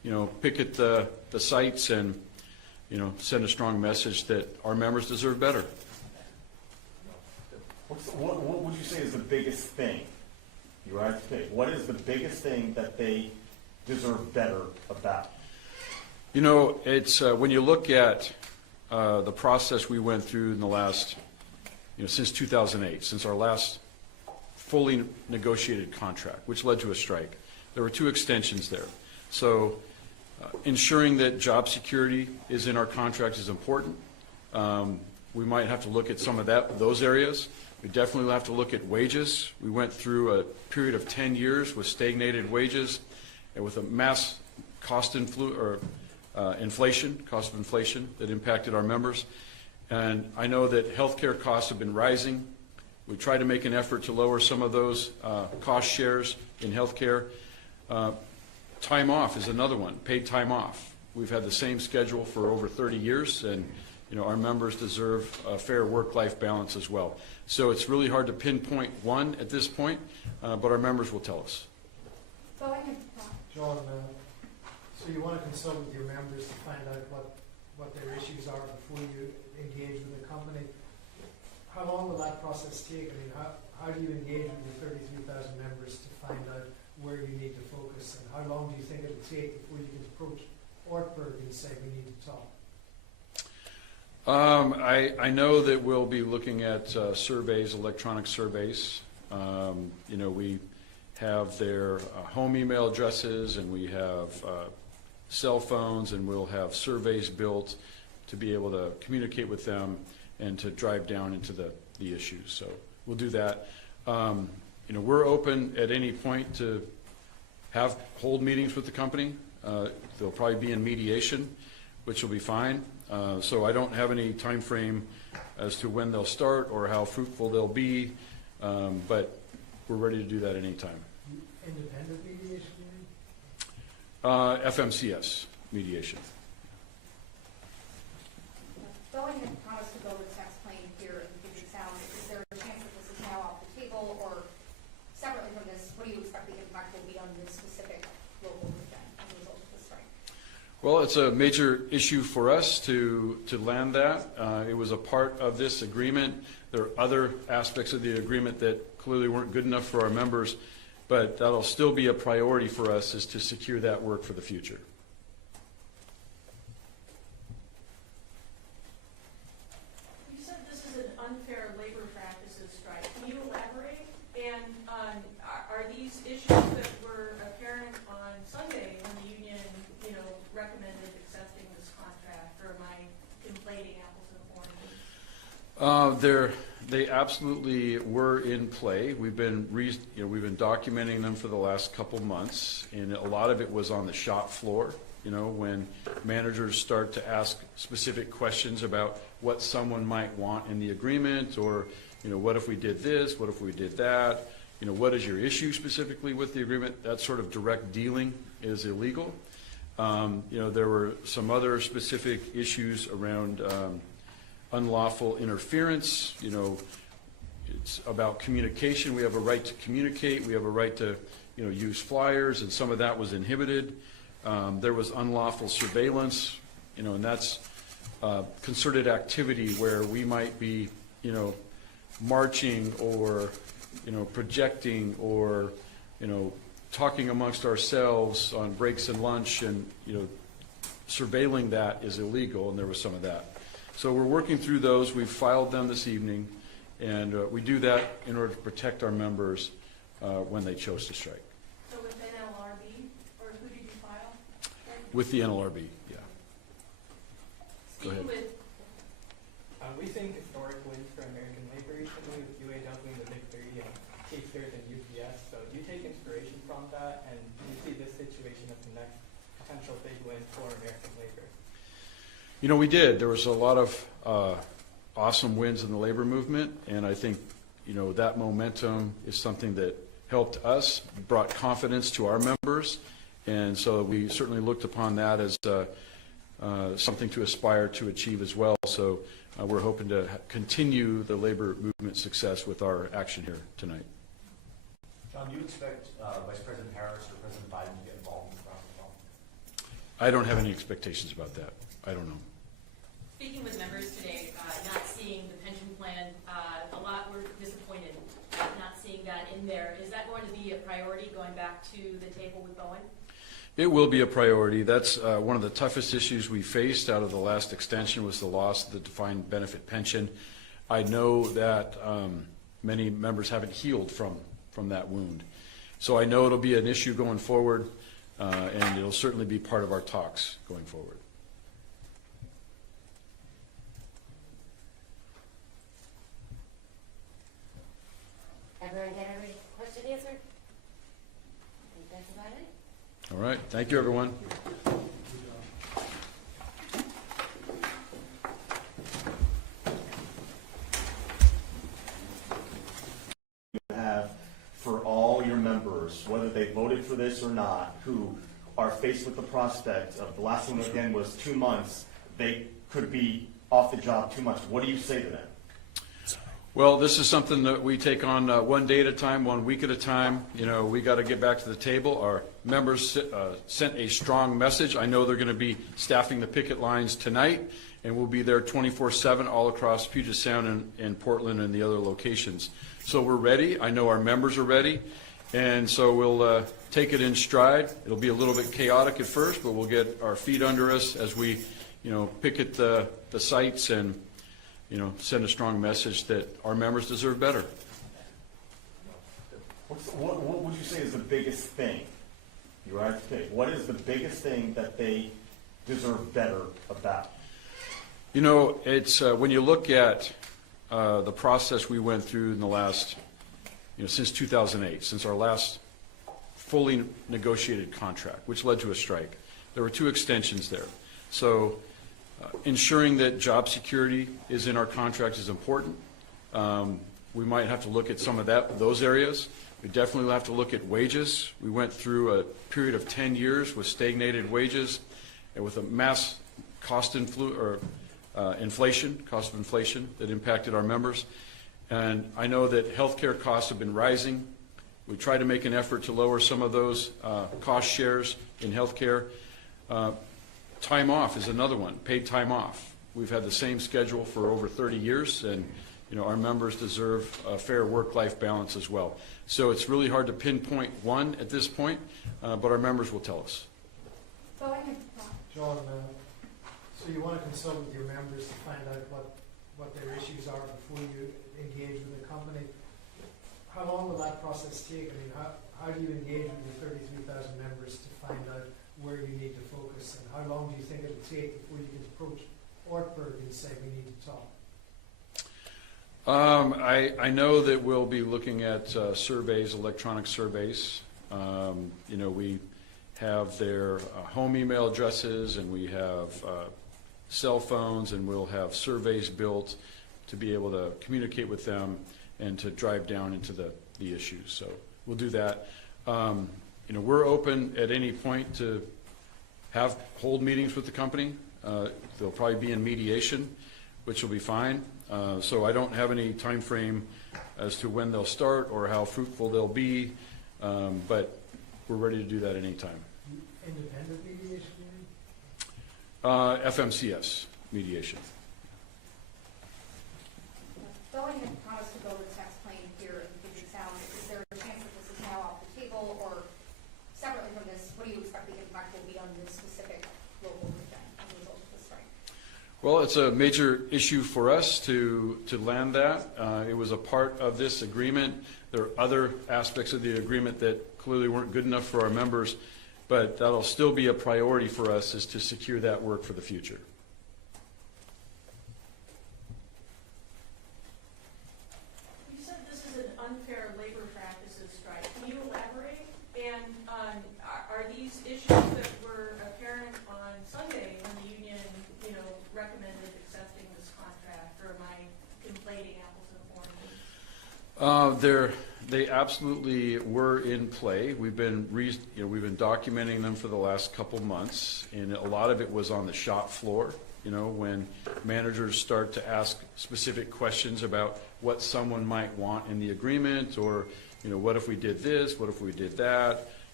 picket the sites and, send a strong message that our members deserve better. What would you say is the biggest thing? You have to pick. What is the biggest thing that they deserve better about? It's when you look at the process we went through in the last, since 2008, since our last fully negotiated contract, which led to a strike. There were 2 extensions there. So ensuring that job security is in our contract is important. We might have to look at some of those areas. We definitely have to look at wages. We went through a period of 10 years with stagnated wages and with a mass cost inflation that impacted our members. And I know that healthcare costs have been rising. We tried to make an effort to lower some of those cost shares in healthcare. Time off is another one, paid time off. We've had the same schedule for over 30 years, and our members deserve a fair work-life balance as well. So it's really hard to pinpoint one at this point, but our members will tell us. John, so you want to consult with your members to find out what their issues are before you engage with the company. How long will that process take? I mean, how do you engage with the 33,000 members to find out where you need to focus, and how long do you think it will take before you can approach Ortberg and say we need to talk? I know that we'll be looking at surveys, electronic surveys. We have their home email addresses, and we have cell phones, and we'll have surveys built to be able to communicate with them and to drive down into the issues. So we'll do that. We're open at any point to hold meetings with the company. They'll probably be in mediation, which will be fine. So I don't have any time frame as to when they'll start or how fruitful they'll be, but we're ready to do that anytime. Independent mediation, you mean? FMCS mediation. Boeing had promised to build a tax plane here in Puget Sound. Is there a chance that this is now off the table, or separately from this, what do you expect the impact will be on this specific local region as a result of the strike? Well, it's a major issue for us to land that. It was a part of this agreement. There are other aspects of the agreement that clearly weren't good enough for our members, but that'll still be a priority for us, is to secure that work for the future. You said this is an unfair labor practices strike. Can you elaborate? And are these issues that were apparent on Sunday when the union, recommended accepting this contract, or am I conflating apples and oranges? They absolutely were in play. We've been documenting them for the last couple months, and a lot of it was on the shop floor. When managers start to ask specific questions about what someone might want in the agreement, or what if we did this, what if we did that, what is your issue specifically with the agreement? That sort of direct dealing is illegal. There were some other specific issues around unlawful interference. It's about communication. We have a right to communicate. We have a right to, use flyers, and some of that was inhibited. There was unlawful surveillance, and that's concerted activity where we might be, marching or, projecting or, talking amongst ourselves on breaks and lunch, and surveilling that is illegal, and there was some of that. So we're working through those. We've filed them this evening, and we do that in order to protect our members when they chose to strike. So with NLRB, or who did you file? With the NLRB, yeah. Go ahead. We think historic wins for American labor recently with UAW and the Big Three and K-Cert and UPS. So do you take inspiration from that, and do you see this situation as the next potential big win for American labor? We did. There was a lot of awesome wins in the labor movement, and I think, that momentum is something that helped us, brought confidence to our members, and so we certainly looked upon that as something to aspire to achieve as well. So we're hoping to continue the labor movement success with our action here tonight. John, do you expect Vice President Harris or President Biden to get involved in the process at all? I don't have any expectations about that. I don't know. Speaking with members today, not seeing the pension plan, a lot were disappointed not seeing that in there. Is that going to be a priority going back to the table with Boeing? It will be a priority. That's one of the toughest issues we faced out of the last extension was the loss of the defined benefit pension. I know that many members haven't healed from that wound. So I know it'll be an issue going forward, and it'll certainly be part of our talks going forward. Everyone get every question answered? I think that's about it. All right. Thank you, everyone. Have for all your members, whether they voted for this or not, who are faced with the prospect of the last one again was 2 months, they could be off the job 2 months. What do you say to them? Well, this is something that we take on one day at a time, 1 week at a time. You know, we got to get back to the table. Our members sent a strong message. I know they're going to be staffing the picket lines tonight, and we'll be there 24/7 all across Puget Sound and Portland and the other locations. So we're ready. I know our members are ready, and so we'll take it in stride. It'll be a little bit chaotic at first, but we'll get our feet under us as we, picket the sites and send a strong message that our members deserve better. What would you say is the biggest thing? You have to pick. What is the biggest thing that they deserve better about? It's when you look at the process we went through in the last, since 2008, since our last fully negotiated contract, which led to a strike. There were 2 extensions there. So ensuring that job security is in our contract is important. We might have to look at some of those areas. We definitely have to look at wages. We went through a period of 10 years with stagnated wages and with a mass cost of inflation that impacted our members. And I know that healthcare costs have been rising. We try to make an effort to lower some of those cost shares in healthcare. Time off is another one, paid time off. We've had the same schedule for over 30 years, and our members deserve a fair work-life balance as well. So it's really hard to pinpoint one at this point, but our members will tell us. John, so you want to consult with your members to find out what their issues are before you engage with the company. How long will that process take? I mean, how do you engage with the 33,000 members to find out where you need to focus, and how long do you think it'll take before you can approach Ortberg and say we need to talk? I know that we'll be looking at surveys, electronic surveys. We have their home email addresses, and we have cell phones, and we'll have surveys built to be able to communicate with them and to drive down into the issues. So we'll do that. We're open at any point to hold meetings with the company. They'll probably be in mediation, which will be fine. So I don't have any time frame as to when they'll start or how fruitful they'll be, but we're ready to do that anytime. Independent mediation? FMCS mediation. Boeing had promised to build a tax plane here in Puget Sound. Is there a chance that this is now off the table, or separately from this, what do you expect the impact will be on this specific local region as a result of this strike? Well, it's a major issue for us to land that. It was a part of this agreement. There are other aspects of the agreement that clearly weren't good enough for our members, but that'll still be a priority for us, is to secure that work for the future. You said this is an unfair labor practices strike. Can you elaborate? And are these issues that were apparent on Sunday when the union, recommended accepting this contract, or am I conflating apples and oranges? They absolutely were in play. We've been documenting them for the last couple months, and a lot of it was on the shop floor. When managers start to ask specific questions about what someone might want in the agreement, or what if we did this, what if we did that,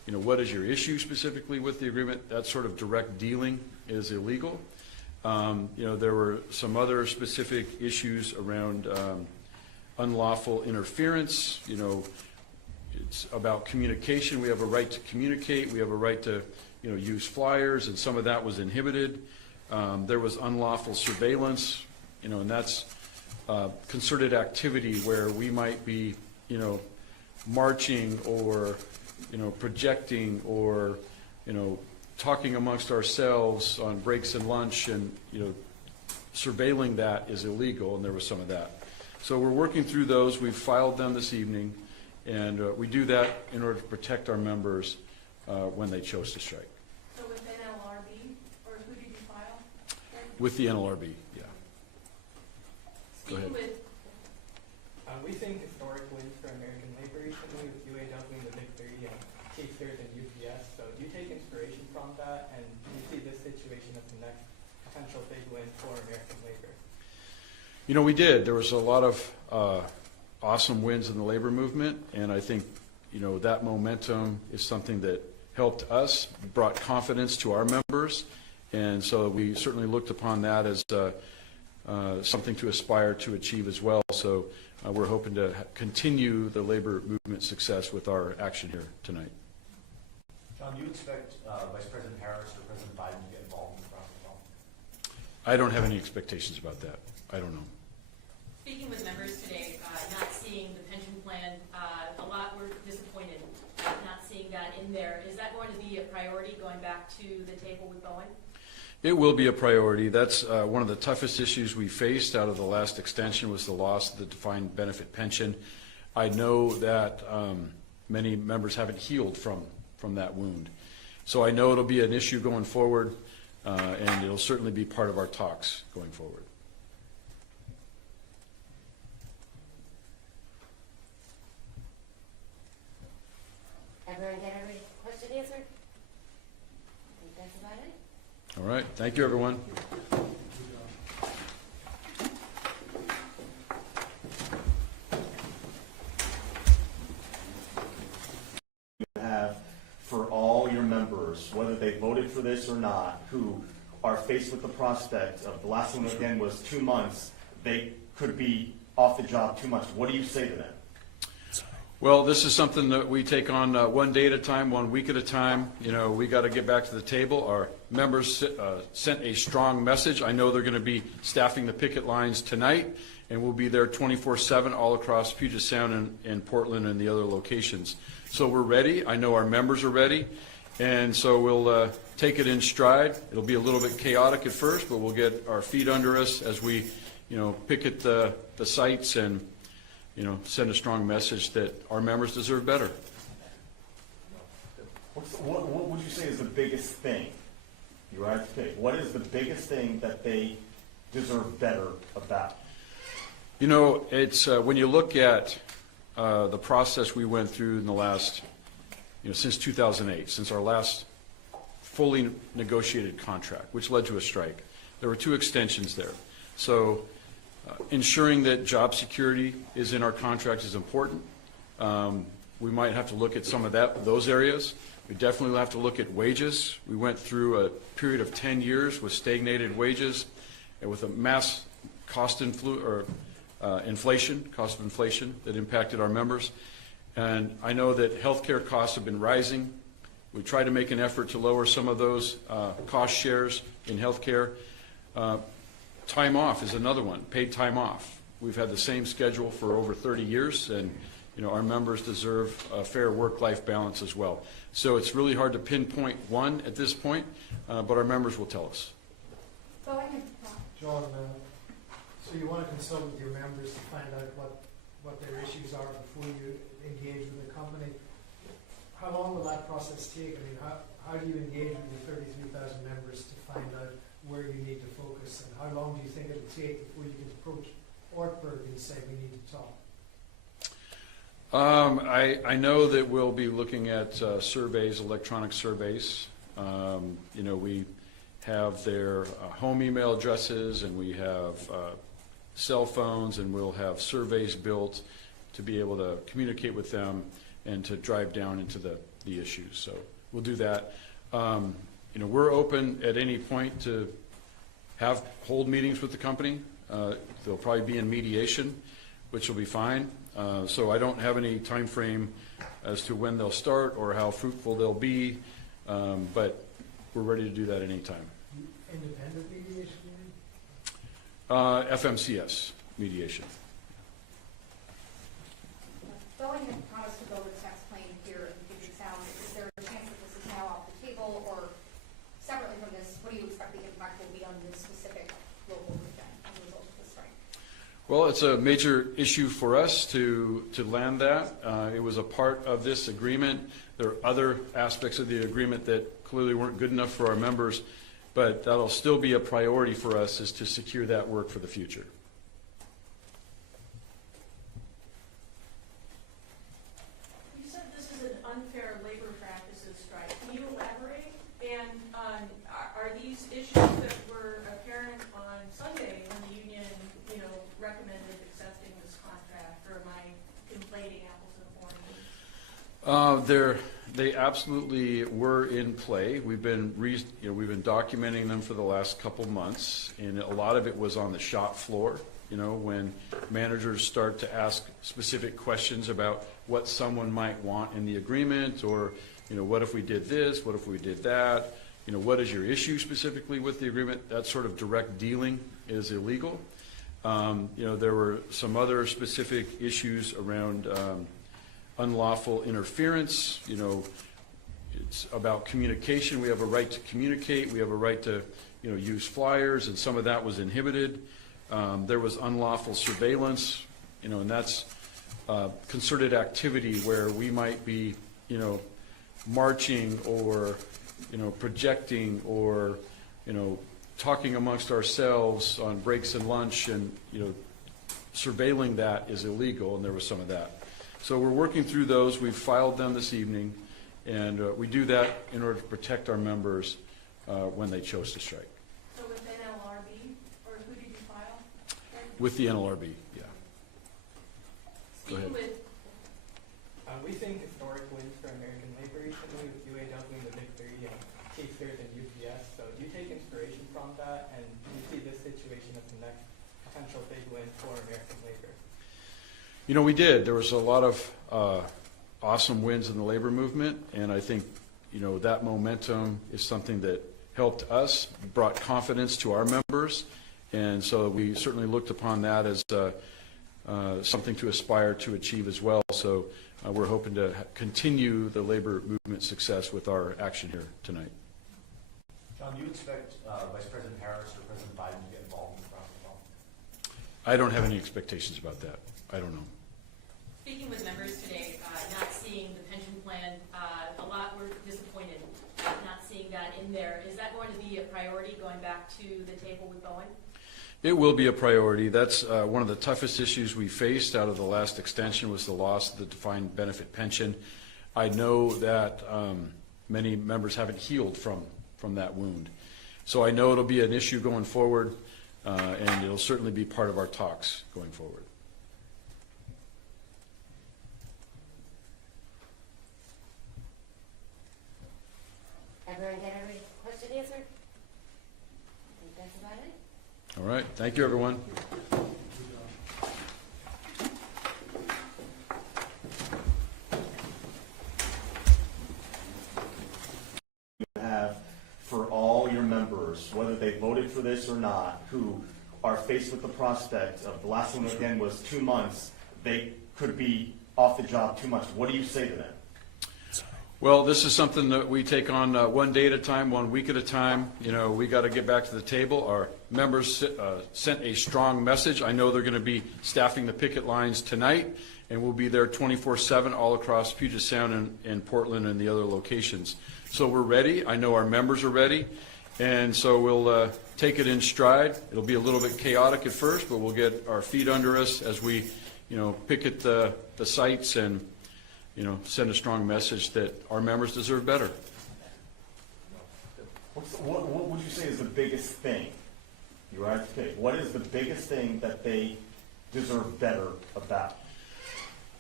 what is your issue specifically with the agreement. That sort of direct dealing is illegal. There were some other specific issues around unlawful interference. It's about communication. We have a right to communicate. We have a right to, use flyers, and some of that was inhibited. There was unlawful surveillance, and that's concerted activity where we might be, marching or, projecting or, talking amongst ourselves on breaks and lunch, and, surveilling that is illegal, and there was some of that. So we're working through those. We've filed them this evening, and we do that in order to protect our members when they chose to strike. So with NLRB, or who did you file? With the NLRB, yeah. Go ahead. Speaking with, We think historically for American labor recently with UAW and the Big Three, K-Third and UPS. So do you take inspiration from that, and do you see this situation as the next potential big win for American labor? We did. There was a lot of awesome wins in the labor movement, and I think, that momentum is something that helped us, brought confidence to our members, and so we certainly looked upon that as something to aspire to achieve as well. So we're hoping to continue the labor movement success with our action here tonight. John, do you expect Vice President Harris or President Biden to get involved in the process at all? I don't have any expectations about that. I don't know. speaking with members today, not seeing the pension plan, a lot were disappointed not seeing that in there. Is that going to be a priority going back to the table with Boeing? It will be a priority. That's one of the toughest issues we faced out of the last extension was the loss of the defined benefit pension. I know that many members haven't healed from that wound. So I know it'll be an issue going forward, and it'll certainly be part of our talks going forward. Everyone get every question answered? I think that's about it. All right. Thank you, everyone. Have for all your members, whether they voted for this or not, who are faced with the prospect of the last one again was 2 months, they could be off the job 2 months. What do you say to them? Well, this is something that we take on one day at a time, 1 week at a time. You know, we got to get back to the table. Our members sent a strong message. I know they're going to be staffing the picket lines tonight, and we'll be there 24/7 all across Puget Sound and Portland and the other locations. So we're ready. I know our members are ready, and so we'll take it in stride. It'll be a little bit chaotic at first, but we'll get our feet under us as we, picket the sites and, send a strong message that our members deserve better. What would you say is the biggest thing? You have to pick. What is the biggest thing that they deserve better about? It's when you look at the process we went through in the last, since 2008, since our last fully negotiated contract, which led to a strike. There were 2 extensions there. So ensuring that job security is in our contract is important. We might have to look at some of those areas. We definitely have to look at wages. We went through a period of 10 years with stagnated wages and with a mass cost inflation that impacted our members. And I know that healthcare costs have been rising. We try to make an effort to lower some of those cost shares in healthcare. Time off is another one, paid time off. We've had the same schedule for over 30 years, and our members deserve a fair work-life balance as well. So it's really hard to pinpoint one at this point, but our members will tell us. John, so you want to consult with your members to find out what their issues are before you engage with the company. How long will that process take? I mean, how do you engage with the 33,000 members to find out where you need to focus, and how long do you think it'll take before you can approach Ortberg and say we need to talk? I know that we'll be looking at surveys, electronic surveys. We have their home email addresses, and we have cell phones, and we'll have surveys built to be able to communicate with them. and to drive down into the issues. So we'll do that. We're open at any point to hold meetings with the company. They'll probably be in mediation, which will be fine. So I don't have any time frame as to when they'll start or how fruitful they'll be, but we're ready to do that anytime. Independent mediation, you mean? FMCS mediation. Boeing had promised to build a tax plane here in Puget Sound. Is there a chance that this is now off the table, or separately from this, what do you expect the impact will be on this specific local region as a result of the strike? Well, it's a major issue for us to land that. It was a part of this agreement. There are other aspects of the agreement that clearly weren't good enough for our members, but that'll still be a priority for us, is to secure that work for the future. You said this is an unfair labor practices strike. Can you elaborate? And are these issues that were apparent on Sunday when the union, recommended accepting this contract, or am I conflating apples and oranges? They absolutely were in play. We've been documenting them for the last couple months, and a lot of it was on the shop floor. When managers start to ask specific questions about what someone might want in the agreement, or what if we did this, what if we did that, what is your issue specifically with the agreement? That sort of direct dealing is illegal. There were some other specific issues around unlawful interference. It's about communication. We have a right to communicate. We have a right to use flyers, and some of that was inhibited. There was unlawful surveillance, and that's concerted activity where we might be marching or projecting or talking amongst ourselves on breaks and lunch, and surveilling that is illegal, and there was some of that. So we're working through those. We've filed them this evening, and we do that in order to protect our members when they chose to strike. So with NLRB, or who did you file? With the NLRB, yeah. Go ahead. Speaking with We think historic wins for American labor recently with UAW and the Big Three and K-Cert and UPS. So do you take inspiration from that, and do you see this situation as the next potential big win for American labor? We did. There was a lot of awesome wins in the labor movement, and I think that momentum is something that helped us, brought confidence to our members, and so we certainly looked upon that as something to aspire to achieve as well. So we're hoping to continue the labor movement success with our action here tonight. John, do you expect Vice President Harris or President Biden to get involved in the process at all? I don't have any expectations about that. I don't know. Speaking with members today, not seeing the pension plan, a lot were disappointed not seeing that in there. Is that going to be a priority going back to the table with Boeing? It will be a priority. That's one of the toughest issues we faced out of the last extension, was the loss of the defined benefit pension. I know that many members haven't healed from that wound. So I know it'll be an issue going forward, and it'll certainly be part of our talks going forward. Everyone get every question answered? I think that's about it. All right. Thank you, everyone. Have for all your members, whether they voted for this or not, who are faced with the prospect of, the last one again was 2 months, they could be off the job 2 months. What do you say to them? Well, this is something that we take on one day at a time, 1 week at a time. We got to get back to the table. Our members sent a strong message. I know they're going to be staffing the picket lines tonight, and we'll be there 24/7 all across Puget Sound and Portland and the other locations. So we're ready. I know our members are ready, and so we'll take it in stride. It'll be a little bit chaotic at first, but we'll get our feet under us as we, picket the sites and send a strong message that our members deserve better. What would you say is the biggest thing? You were asked to pick. What is the biggest thing that they deserve better about?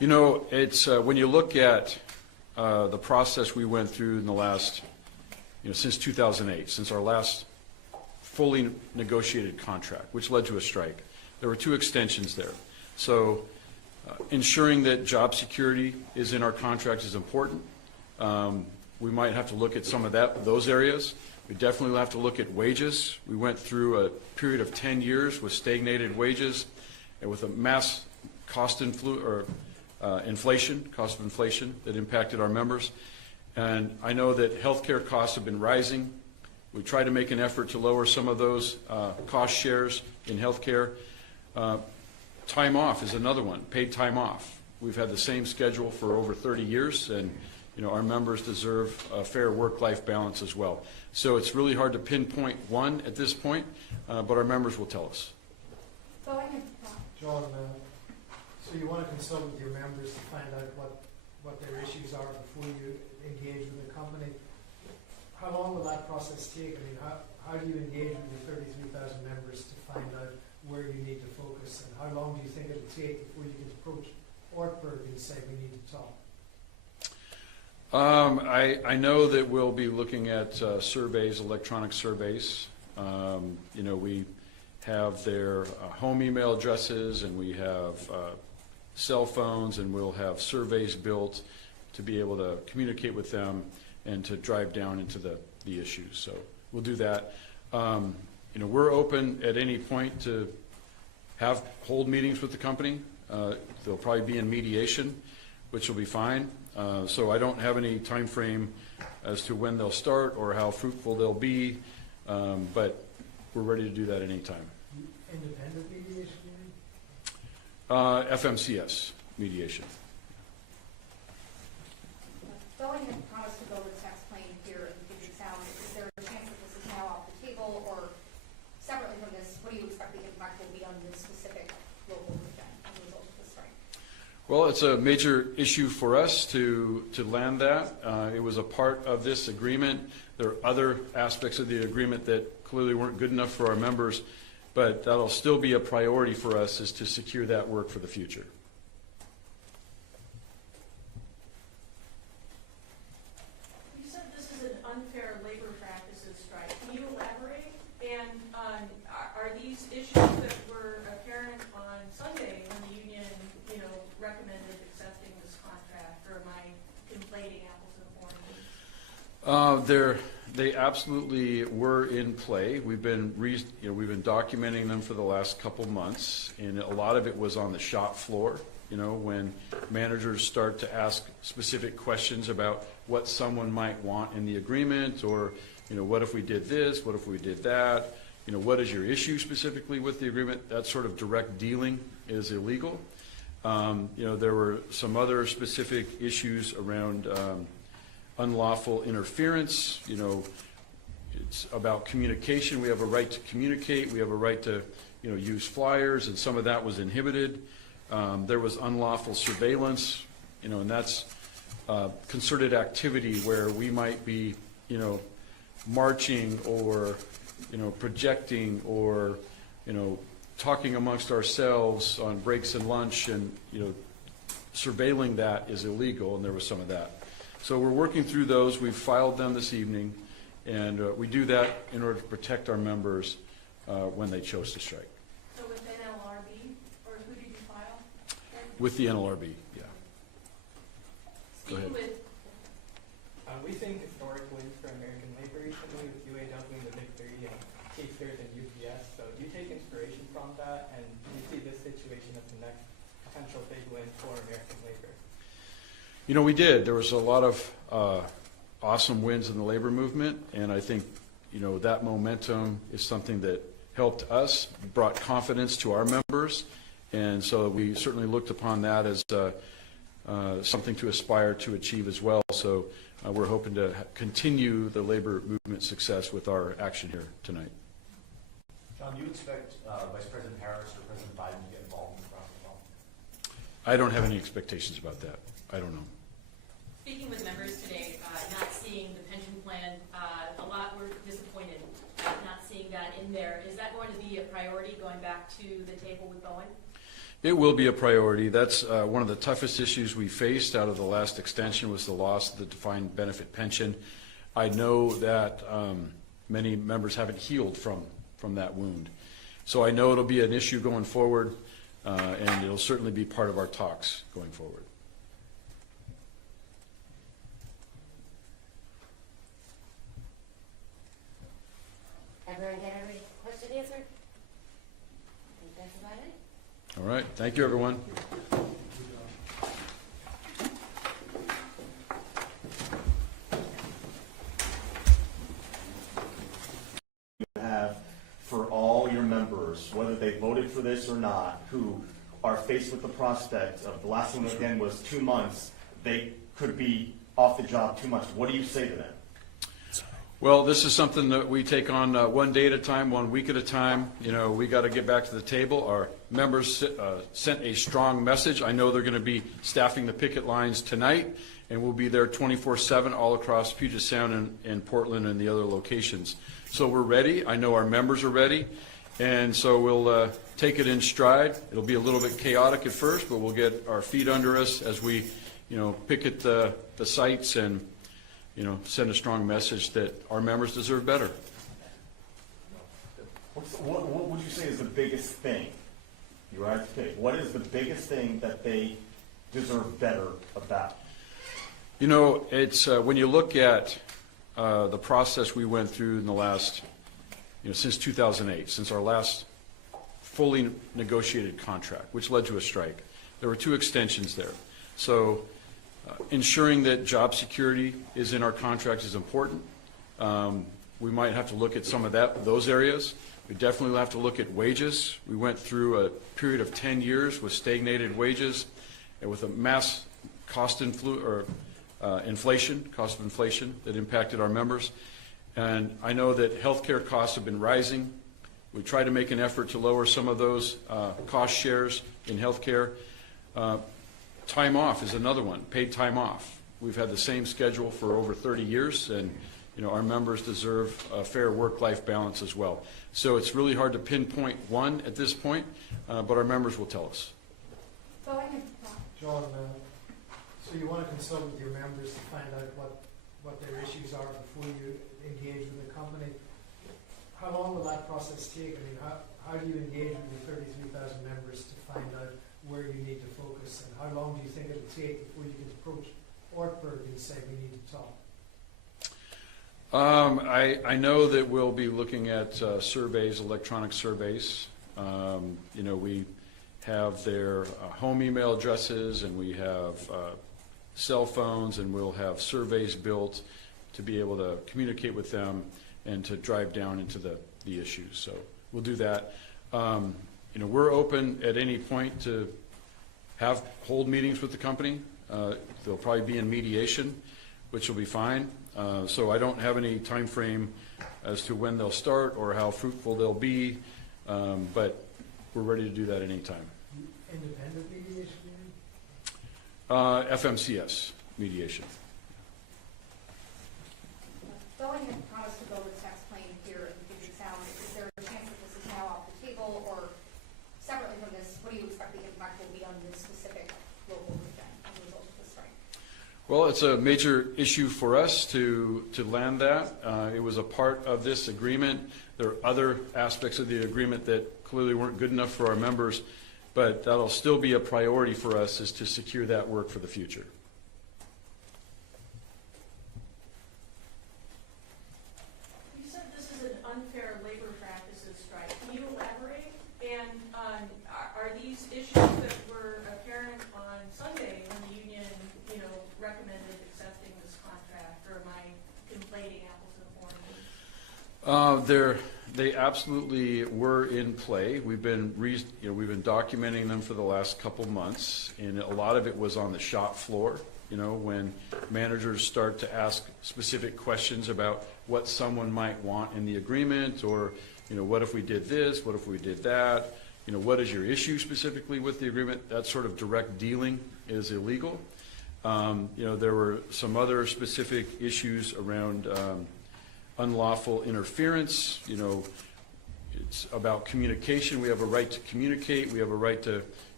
You know, it's when you look at the process we went through in the last, since 2008, since our last fully negotiated contract, which led to a strike. There were 2 extensions there. So ensuring that job security is in our contract is important. We might have to look at some of those areas. We definitely have to look at wages. We went through a period of 10 years with stagnated wages and with a mass cost inflation that impacted our members. And I know that healthcare costs have been rising. We tried to make an effort to lower some of those cost shares in healthcare. Time off is another one, paid time off. We've had the same schedule for over 30 years, and our members deserve a fair work-life balance as well. So it's really hard to pinpoint one at this point, but our members will tell us. John, so you want to consult with your members to find out what their issues are before you engage with the company. How long will that process take? I mean, how do you engage with the 33,000 members to find out where you need to focus, and how long do you think it'll take before you can approach Ortberg and say we need to talk? I know that we'll be looking at surveys, electronic surveys. We have their home email addresses, and we have cell phones, and we'll have surveys built to be able to communicate with them and to drive down into the issues. So we'll do that. We're open at any point to hold meetings with the company. They'll probably be in mediation, which will be fine. So I don't have any time frame as to when they'll start or how fruitful they'll be, but we're ready to do that anytime. Independent mediation, you mean? FMCS mediation. Boeing had promised to build a tax plane here in Puget Sound. Is there a chance that this is now off the table, or separately from this, what do you expect the impact will be on this specific local region as a result of this strike? Well, it's a major issue for us to land that. It was a part of this agreement. There are other aspects of the agreement that clearly weren't good enough for our members, but that'll still be a priority for us, is to secure that work for the future. You said this is an unfair labor practices strike. Can you elaborate? And are these issues that were apparent on Sunday when the union, recommended accepting this contract, or am I conflating apples and oranges? They absolutely were in play. We've been documenting them for the last couple months, and a lot of it was on the shop floor. When managers start to ask specific questions about what someone might want in the agreement, or what if we did this, what if we did that, what is your issue specifically with the agreement? That sort of direct dealing is illegal. There were some other specific issues around unlawful interference. It's about communication. We have a right to communicate. We have a right to, use flyers, and some of that was inhibited. There was unlawful surveillance, and that's concerted activity where we might be, marching or, projecting or, talking amongst ourselves on breaks and lunch, and surveilling that is illegal, and there was some of that. So we're working through those. We've filed them this evening, and we do that in order to protect our members when they chose to strike. So with NLRB, or who did you file? With the NLRB, yeah. Go ahead. We think historically for American labor recently with UAW and the Big Three and K-Stars and UPS. So do you take inspiration from that, and do you see this situation as the next potential big win for American labor? We did. There was a lot of awesome wins in the labor movement, and I think that momentum is something that helped us, brought confidence to our members, and so we certainly looked upon that as something to aspire to achieve as well. So we're hoping to continue the labor movement success with our action here tonight. John, do you expect Vice President Harris or President Biden to get involved in the process at all? I don't have any expectations about that. I don't know. Speaking with members today, not seeing the pension plan, a lot were disappointed not seeing that in there. Is that going to be a priority going back to the table with Boeing? It will be a priority. That's one of the toughest issues we faced out of the last extension was the loss of the defined benefit pension. I know that many members haven't healed from that wound. So I know it'll be an issue going forward, and it'll certainly be part of our talks going forward. Everyone get every question answered? I think that's about it. All right. Thank you, everyone. Have for all your members, whether they voted for this or not, who are faced with the prospect of the last one again was 2 months, they could be off the job 2 months. What do you say to them? Well, this is something that we take on one day at a time, 1 week at a time. You know, we got to get back to the table. Our members sent a strong message. I know they're going to be staffing the picket lines tonight, and we'll be there 24/7 all across Puget Sound and Portland and the other locations. So we're ready. I know our members are ready, and so we'll take it in stride. It'll be a little bit chaotic at first, but we'll get our feet under us as we, picket the sites and send a strong message that our members deserve better. What would you say is the biggest thing? You are to pick. What is the biggest thing that they deserve better about? It's when you look at the process we went through in the last, since 2008, since our last fully negotiated contract, which led to a strike. There were 2 extensions there. So ensuring that job security is in our contract is important. We might have to look at some of those areas. We definitely have to look at wages. We went through a period of 10 years with stagnated wages and with a mass cost inflation that impacted our members. And I know that healthcare costs have been rising. We try to make an effort to lower some of those cost shares in healthcare. Time off is another one, paid time off. We've had the same schedule for over 30 years, and our members deserve a fair work-life balance as well. So it's really hard to pinpoint one at this point, but our members will tell us. John, so you want to consult with your members to find out what their issues are before you engage with the company. How long will that process take? I mean, how do you engage with the 33,000 members to find out where you need to focus, and how long do you think it'll take before you can approach Ortberg and say we need to talk? I know that we'll be looking at surveys, electronic surveys. We have their home email addresses, and we have cell phones, and we'll have surveys built to be able to communicate with them and to drive down into the issues. So we'll do that. We're open at any point to hold meetings with the company. They'll probably be in mediation, which will be fine. So I don't have any time frame as to when they'll start or how fruitful they'll be, but we're ready to do that anytime. Independent mediation? FMCS mediation. Boeing had promised to build a tax plane here in Puget Sound. Is there a chance that this is now off the table, or separately from this, what do you expect the impact will be on this specific local region as a result of this strike? Well, it's a major issue for us to land that. It was a part of this agreement. There are other aspects of the agreement that clearly weren't good enough for our members, but that'll still be a priority for us, is to secure that work for the future. You said this is an unfair labor practices strike. Can you elaborate? And are these issues that were apparent on Sunday when the union, recommended accepting this contract, or am I conflating apples and oranges? They absolutely were in play. We've been documenting them for the last couple months, and a lot of it was on the shop floor. When managers start to ask specific questions about what someone might want in the agreement, or what if we did this, what if we did that, what is your issue specifically with the agreement? That sort of direct dealing is illegal. There were some other specific issues around unlawful interference. It's about communication. We have a right to communicate. We have a right to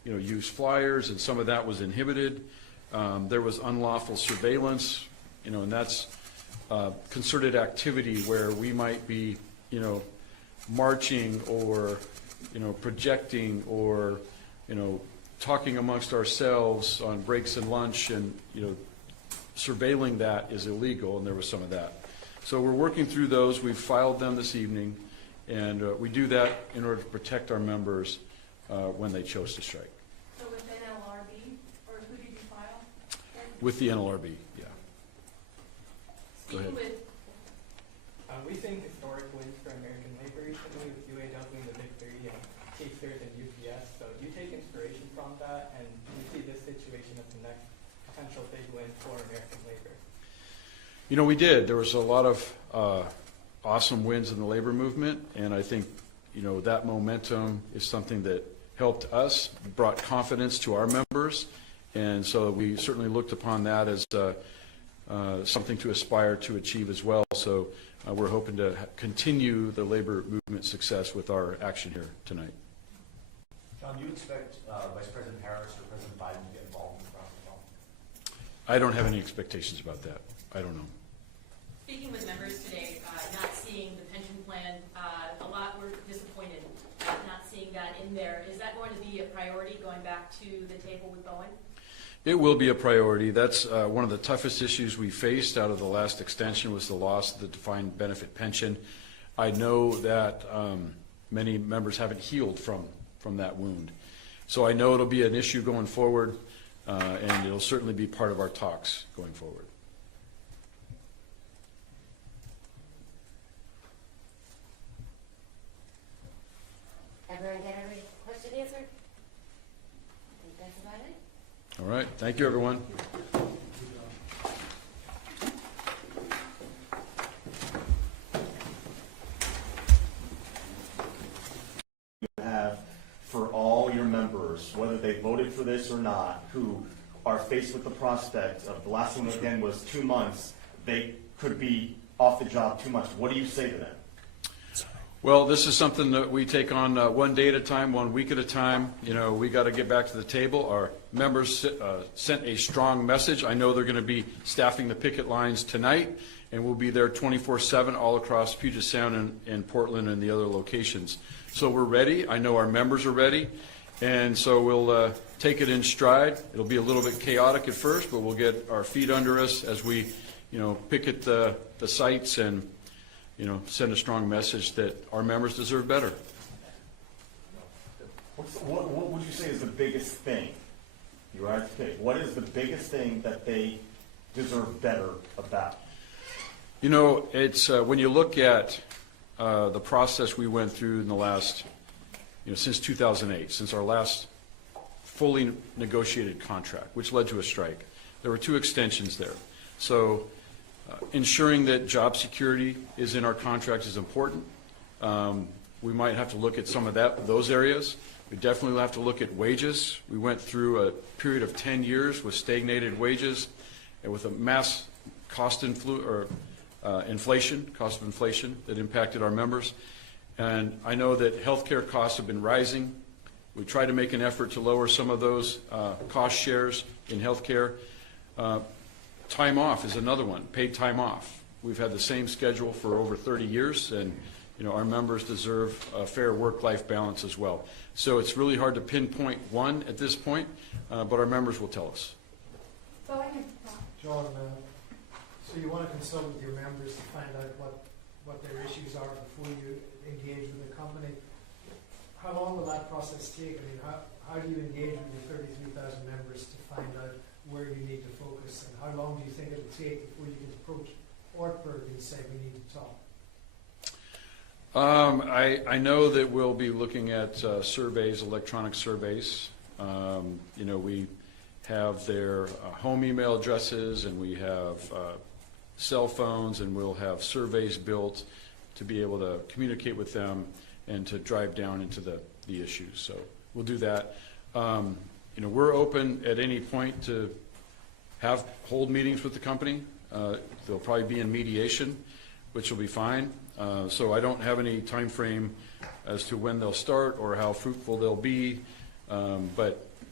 use flyers, and some of that was inhibited. There was unlawful surveillance, and that's concerted activity where we might be, marching or, projecting or, talking amongst ourselves on breaks and lunch, and, surveilling that is illegal, and there was some of that. So we're working through those. We've filed them this evening, and we do that in order to protect our members when they chose to strike. So with NLRB, or who did you file? With the NLRB, yeah. Go ahead. Speaking with, We think historic wins for American labor recently with UAW and the Big Three and K-Third and UPS. So do you take inspiration from that, and do you see this situation as the next potential big win for American labor? We did. There was a lot of awesome wins in the labor movement, and I think, that momentum is something that helped us, brought confidence to our members, and so we certainly looked upon that as something to aspire to achieve as well. So we're hoping to continue the labor movement success with our action here tonight. John, do you expect Vice President Harris or President Biden to get involved in the process at all? I don't have any expectations about that. I don't know. speaking with members today, not seeing the pension plan, a lot were disappointed not seeing that in there. Is that going to be a priority going back to the table with Boeing? It will be a priority. That's one of the toughest issues we faced out of the last extension was the loss of the defined benefit pension. I know that many members haven't healed from that wound. So I know it'll be an issue going forward, and it'll certainly be part of our talks going forward. Everyone get every question answered? I think that's about it. All right. Thank you, everyone. Have for all your members, whether they voted for this or not, who are faced with the prospect of the last one again was 2 months, they could be off the job 2 months. What do you say to them? Well, this is something that we take on one day at a time, 1 week at a time. You know, we got to get back to the table. Our members sent a strong message. I know they're going to be staffing the picket lines tonight, and we'll be there 24/7 all across Puget Sound and Portland and the other locations. So we're ready. I know our members are ready, and so we'll take it in stride. It'll be a little bit chaotic at first, but we'll get our feet under us as we, picket the sites and, send a strong message that our members deserve better. What would you say is the biggest thing? You are to pick. What is the biggest thing that they deserve better about? It's when you look at the process we went through in the last, since 2008, since our last fully negotiated contract, which led to a strike. There were 2 extensions there. So ensuring that job security is in our contract is important. We might have to look at some of those areas. We definitely have to look at wages. We went through a period of 10 years with stagnated wages and with a mass cost inflation that impacted our members. And I know that healthcare costs have been rising. We try to make an effort to lower some of those cost shares in healthcare. Time off is another one, paid time off. We've had the same schedule for over 30 years, and our members deserve a fair work-life balance as well. So it's really hard to pinpoint one at this point, but our members will tell us. John, so you want to consult with your members to find out what their issues are before you engage with the company. How long will that process take? I mean, how do you engage with your 33,000 members to find out where you need to focus, and how long do you think it will take before you can approach Ortberg and say we need to talk? I know that we'll be looking at surveys, electronic surveys. We have their home email addresses, and we have cell phones, and we'll have surveys built to be able to communicate with them and to drive down into the issues. So we'll do that. We're open at any point to hold meetings with the company. They'll probably be in mediation, which will be fine. So I don't have any time frame as to when they'll start or how fruitful they'll be. But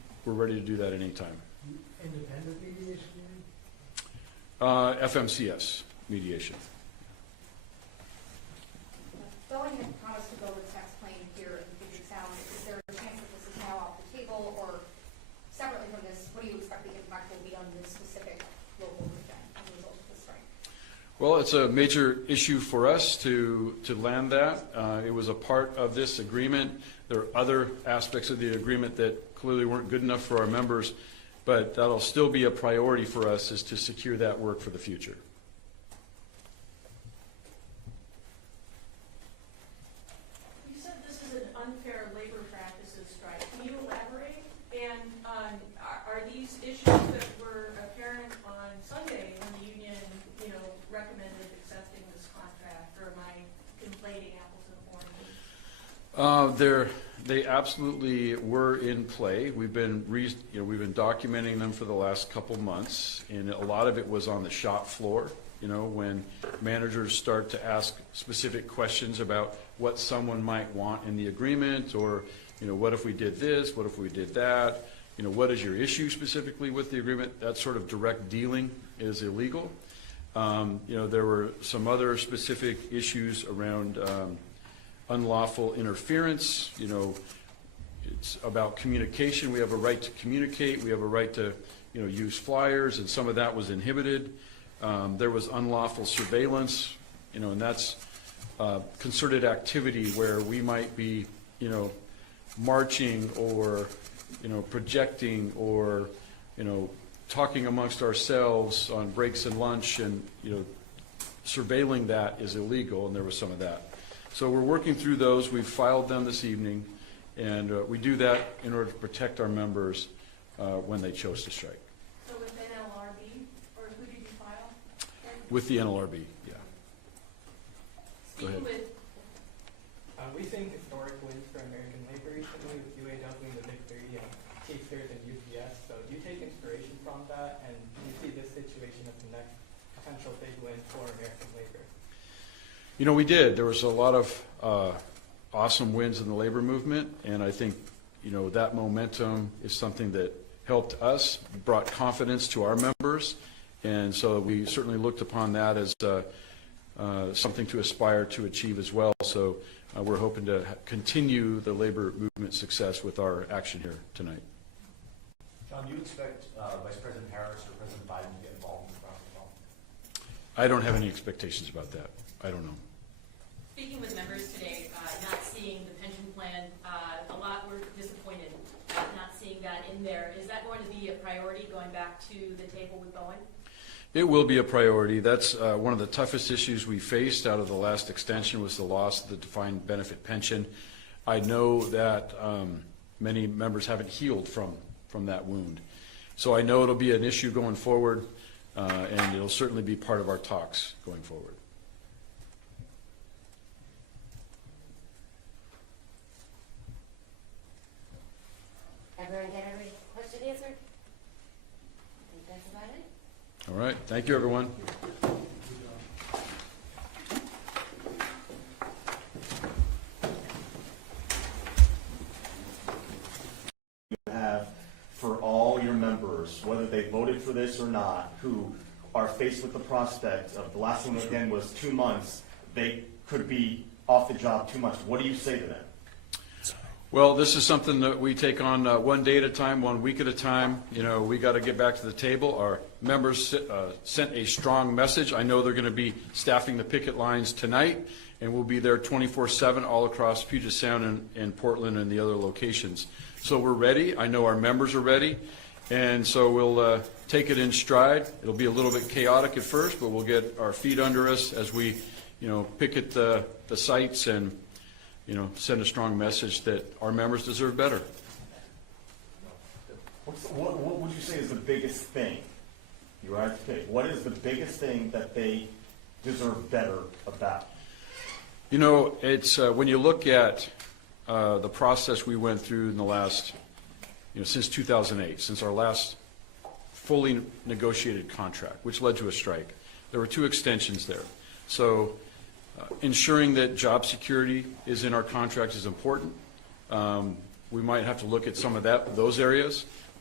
we're ready to do that anytime. Independent mediation, you mean? FMCS mediation. Boeing had promised to build a tax plane here in Puget Sound. Is there a chance that this is now off the table, or separately from this, what do you expect the impact will be on this specific local region as a result of this strike? Well, it's a major issue for us to land that. It was a part of this agreement. There are other aspects of the agreement that clearly weren't good enough for our members, but that'll still be a priority for us, is to secure that work for the future. You said this is an unfair labor practices strike. Can you elaborate? And are these issues that were apparent on Sunday when the union, recommended accepting this contract, or am I conflating apples and oranges? They absolutely were in play. We've been documenting them for the last couple months, and a lot of it was on the shop floor. When managers start to ask specific questions about what someone might want in the agreement, or what if we did this, what if we did that, what is your issue specifically with the agreement? That sort of direct dealing is illegal. There were some other specific issues around unlawful interference. It's about communication. We have a right to communicate. We have a right to use flyers, and some of that was inhibited. There was unlawful surveillance, and that's concerted activity where we might be marching or projecting or talking amongst ourselves on breaks and lunch, and surveilling that is illegal, and there was some of that. So we're working through those. We've filed them this evening, and we do that in order to protect our members when they chose to strike. So with NLRB, or who did you file? With the NLRB, yeah. Go ahead. Speaking with We think historic wins for American labor recently with UAW and the Big Three and K-Stars and UPS. So do you take inspiration from that, and do you see this situation as the next potential big win for American labor? We did. There was a lot of awesome wins in the labor movement, and I think that momentum is something that helped us, brought confidence to our members, and so we certainly looked upon that as something to aspire to achieve as well. So we're hoping to continue the labor movement success with our action here tonight. John, do you expect Vice President Harris or President Biden to get involved in the process at all? I don't have any expectations about that. I don't know. Speaking with members today, not seeing the pension plan, a lot were disappointed not seeing that in there. Is that going to be a priority going back to the table with Boeing? It will be a priority. That's one of the toughest issues we faced out of the last extension, was the loss of the defined benefit pension. I know that many members haven't healed from that wound. So I know it'll be an issue going forward, and it'll certainly be part of our talks going forward. Everyone get every question answered? I think that's about it. All right. Thank you, everyone. Have for all your members, whether they voted for this or not, who are faced with the prospect of the last one again was 2 months, they could be off the job 2 months. What do you say to them? Well, this is something that we take on one day at a time, 1 week at a time. We got to get back to the table. Our members sent a strong message. I know they're going to be staffing the picket lines tonight, and we'll be there 24/7 all across Puget Sound and Portland and the other locations. So we're ready. I know our members are ready, and so we'll take it in stride. It'll be a little bit chaotic at first, but we'll get our feet under us as we, picket the sites and send a strong message that our members deserve better. What would you say is the biggest thing? You are to pick. What is the biggest thing that they deserve better about? It's when you look at the process we went through in the last, since 2008, since our last fully negotiated contract, which led to a strike. There were 2 extensions there. So ensuring that job security is in our contract is important. We might have to look at some of those areas.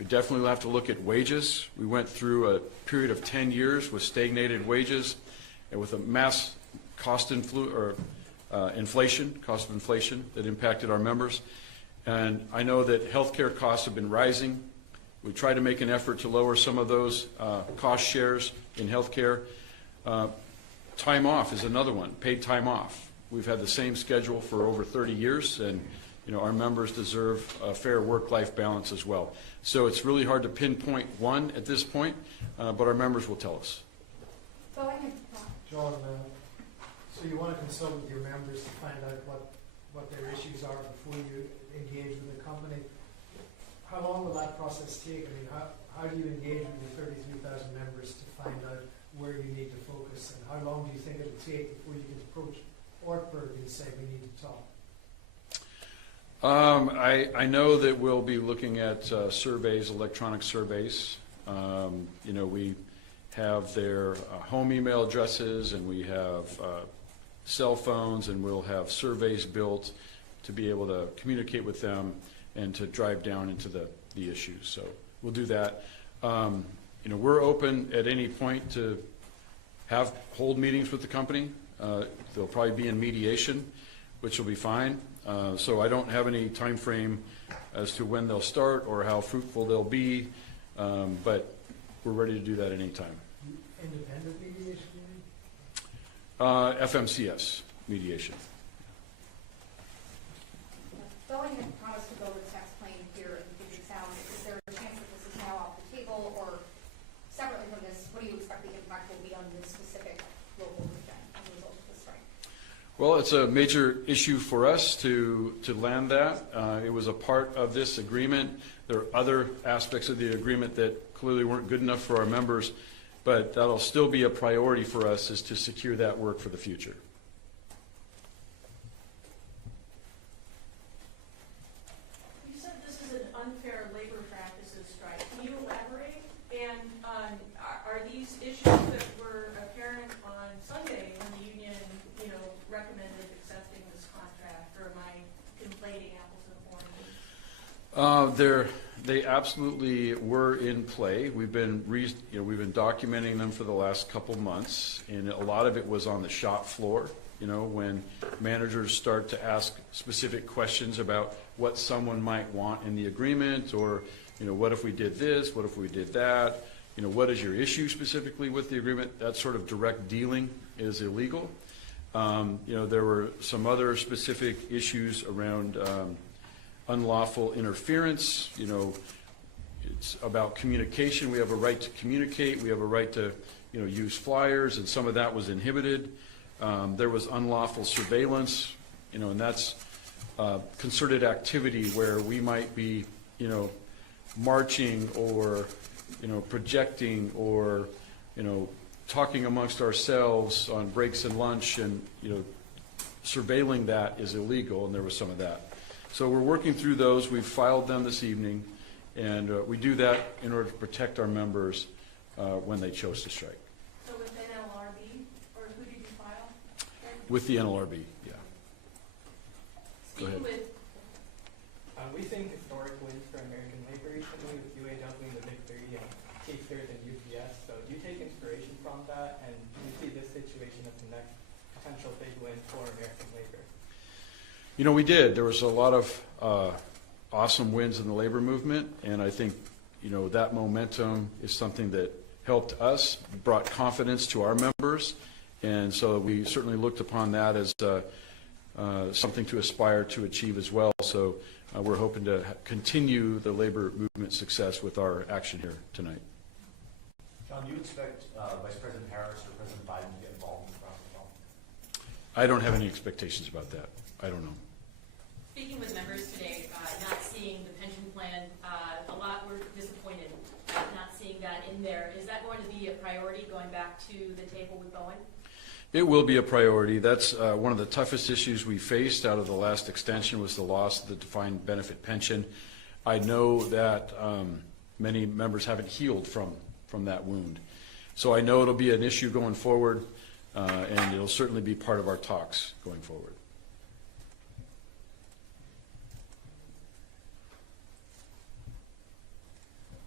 We definitely have to look at wages. We went through a period of 10 years with stagnated wages and with a mass cost inflation that impacted our members. And I know that healthcare costs have been rising. We tried to make an effort to lower some of those cost shares in healthcare. Time off is another one, paid time off. We've had the same schedule for over 30 years, and our members deserve a fair work-life balance as well. So it's really hard to pinpoint one at this point, but our members will tell us. Boeing, John, so you want to consult with your members to find out what their issues are before you engage with the company. How long will that process take? I mean, how do you engage with your 33,000 members to find out where you need to focus, and how long do you think it'll take before you can approach Ortberg and say we need to talk? I know that we'll be looking at surveys, electronic surveys. We have their home email addresses, and we have cell phones, and we'll have surveys built to be able to communicate with them and to drive down into the issues. So we'll do that. We're open at any point to hold meetings with the company. They'll probably be in mediation, which will be fine. So I don't have any time frame as to when they'll start or how fruitful they'll be, but we're ready to do that at any time. Independent mediation, you mean? FMCS mediation. Boeing had promised to build a tax plane here in Puget Sound. Is there a chance that this is now off the table, or separately from this, what do you expect the impact will be on this specific local region as a result of this strike? Well, it's a major issue for us to land that. It was a part of this agreement. There are other aspects of the agreement that clearly weren't good enough for our members, but that'll still be a priority for us, is to secure that work for the future. You said this is an unfair labor practices strike. Can you elaborate? And are these issues that were apparent on Sunday when the union, recommended accepting this contract, or am I conflating apples and oranges? They absolutely were in play. We've been documenting them for the last couple months, and a lot of it was on the shop floor. When managers start to ask specific questions about what someone might want in the agreement, or what if we did this, what if we did that, what is your issue specifically with the agreement? That sort of direct dealing is illegal. There were some other specific issues around unlawful interference. It's about communication. We have a right to communicate. We have a right to use flyers, and some of that was inhibited. There was unlawful surveillance, and that's concerted activity where we might be marching or projecting or talking amongst ourselves on breaks and lunch, and surveilling that is illegal, and there was some of that. So we're working through those. We've filed them this evening, and we do that in order to protect our members when they chose to strike. So with NLRB, or who did you file? With the NLRB, yeah. Go ahead. Speaking with We think historic wins for American labor recently with UAW and the Big Three and K-Third and UPS. So do you take inspiration from that, and do you see this situation as the next potential big win for American labor? We did. There was a lot of awesome wins in the labor movement, and I think that momentum is something that helped us, brought confidence to our members, and so we certainly looked upon that as something to aspire to achieve as well. So we're hoping to continue the labor movement success with our action here tonight. John, do you expect Vice President Harris or President Biden to get involved in the process at all? I don't have any expectations about that. I don't know. Speaking with members today, not seeing the pension plan, a lot were disappointed not seeing that in there. Is that going to be a priority going back to the table with Boeing? It will be a priority. That's one of the toughest issues we faced out of the last extension, was the loss of the defined benefit pension. I know that many members haven't healed from that wound. So I know it'll be an issue going forward, and it'll certainly be part of our talks going forward.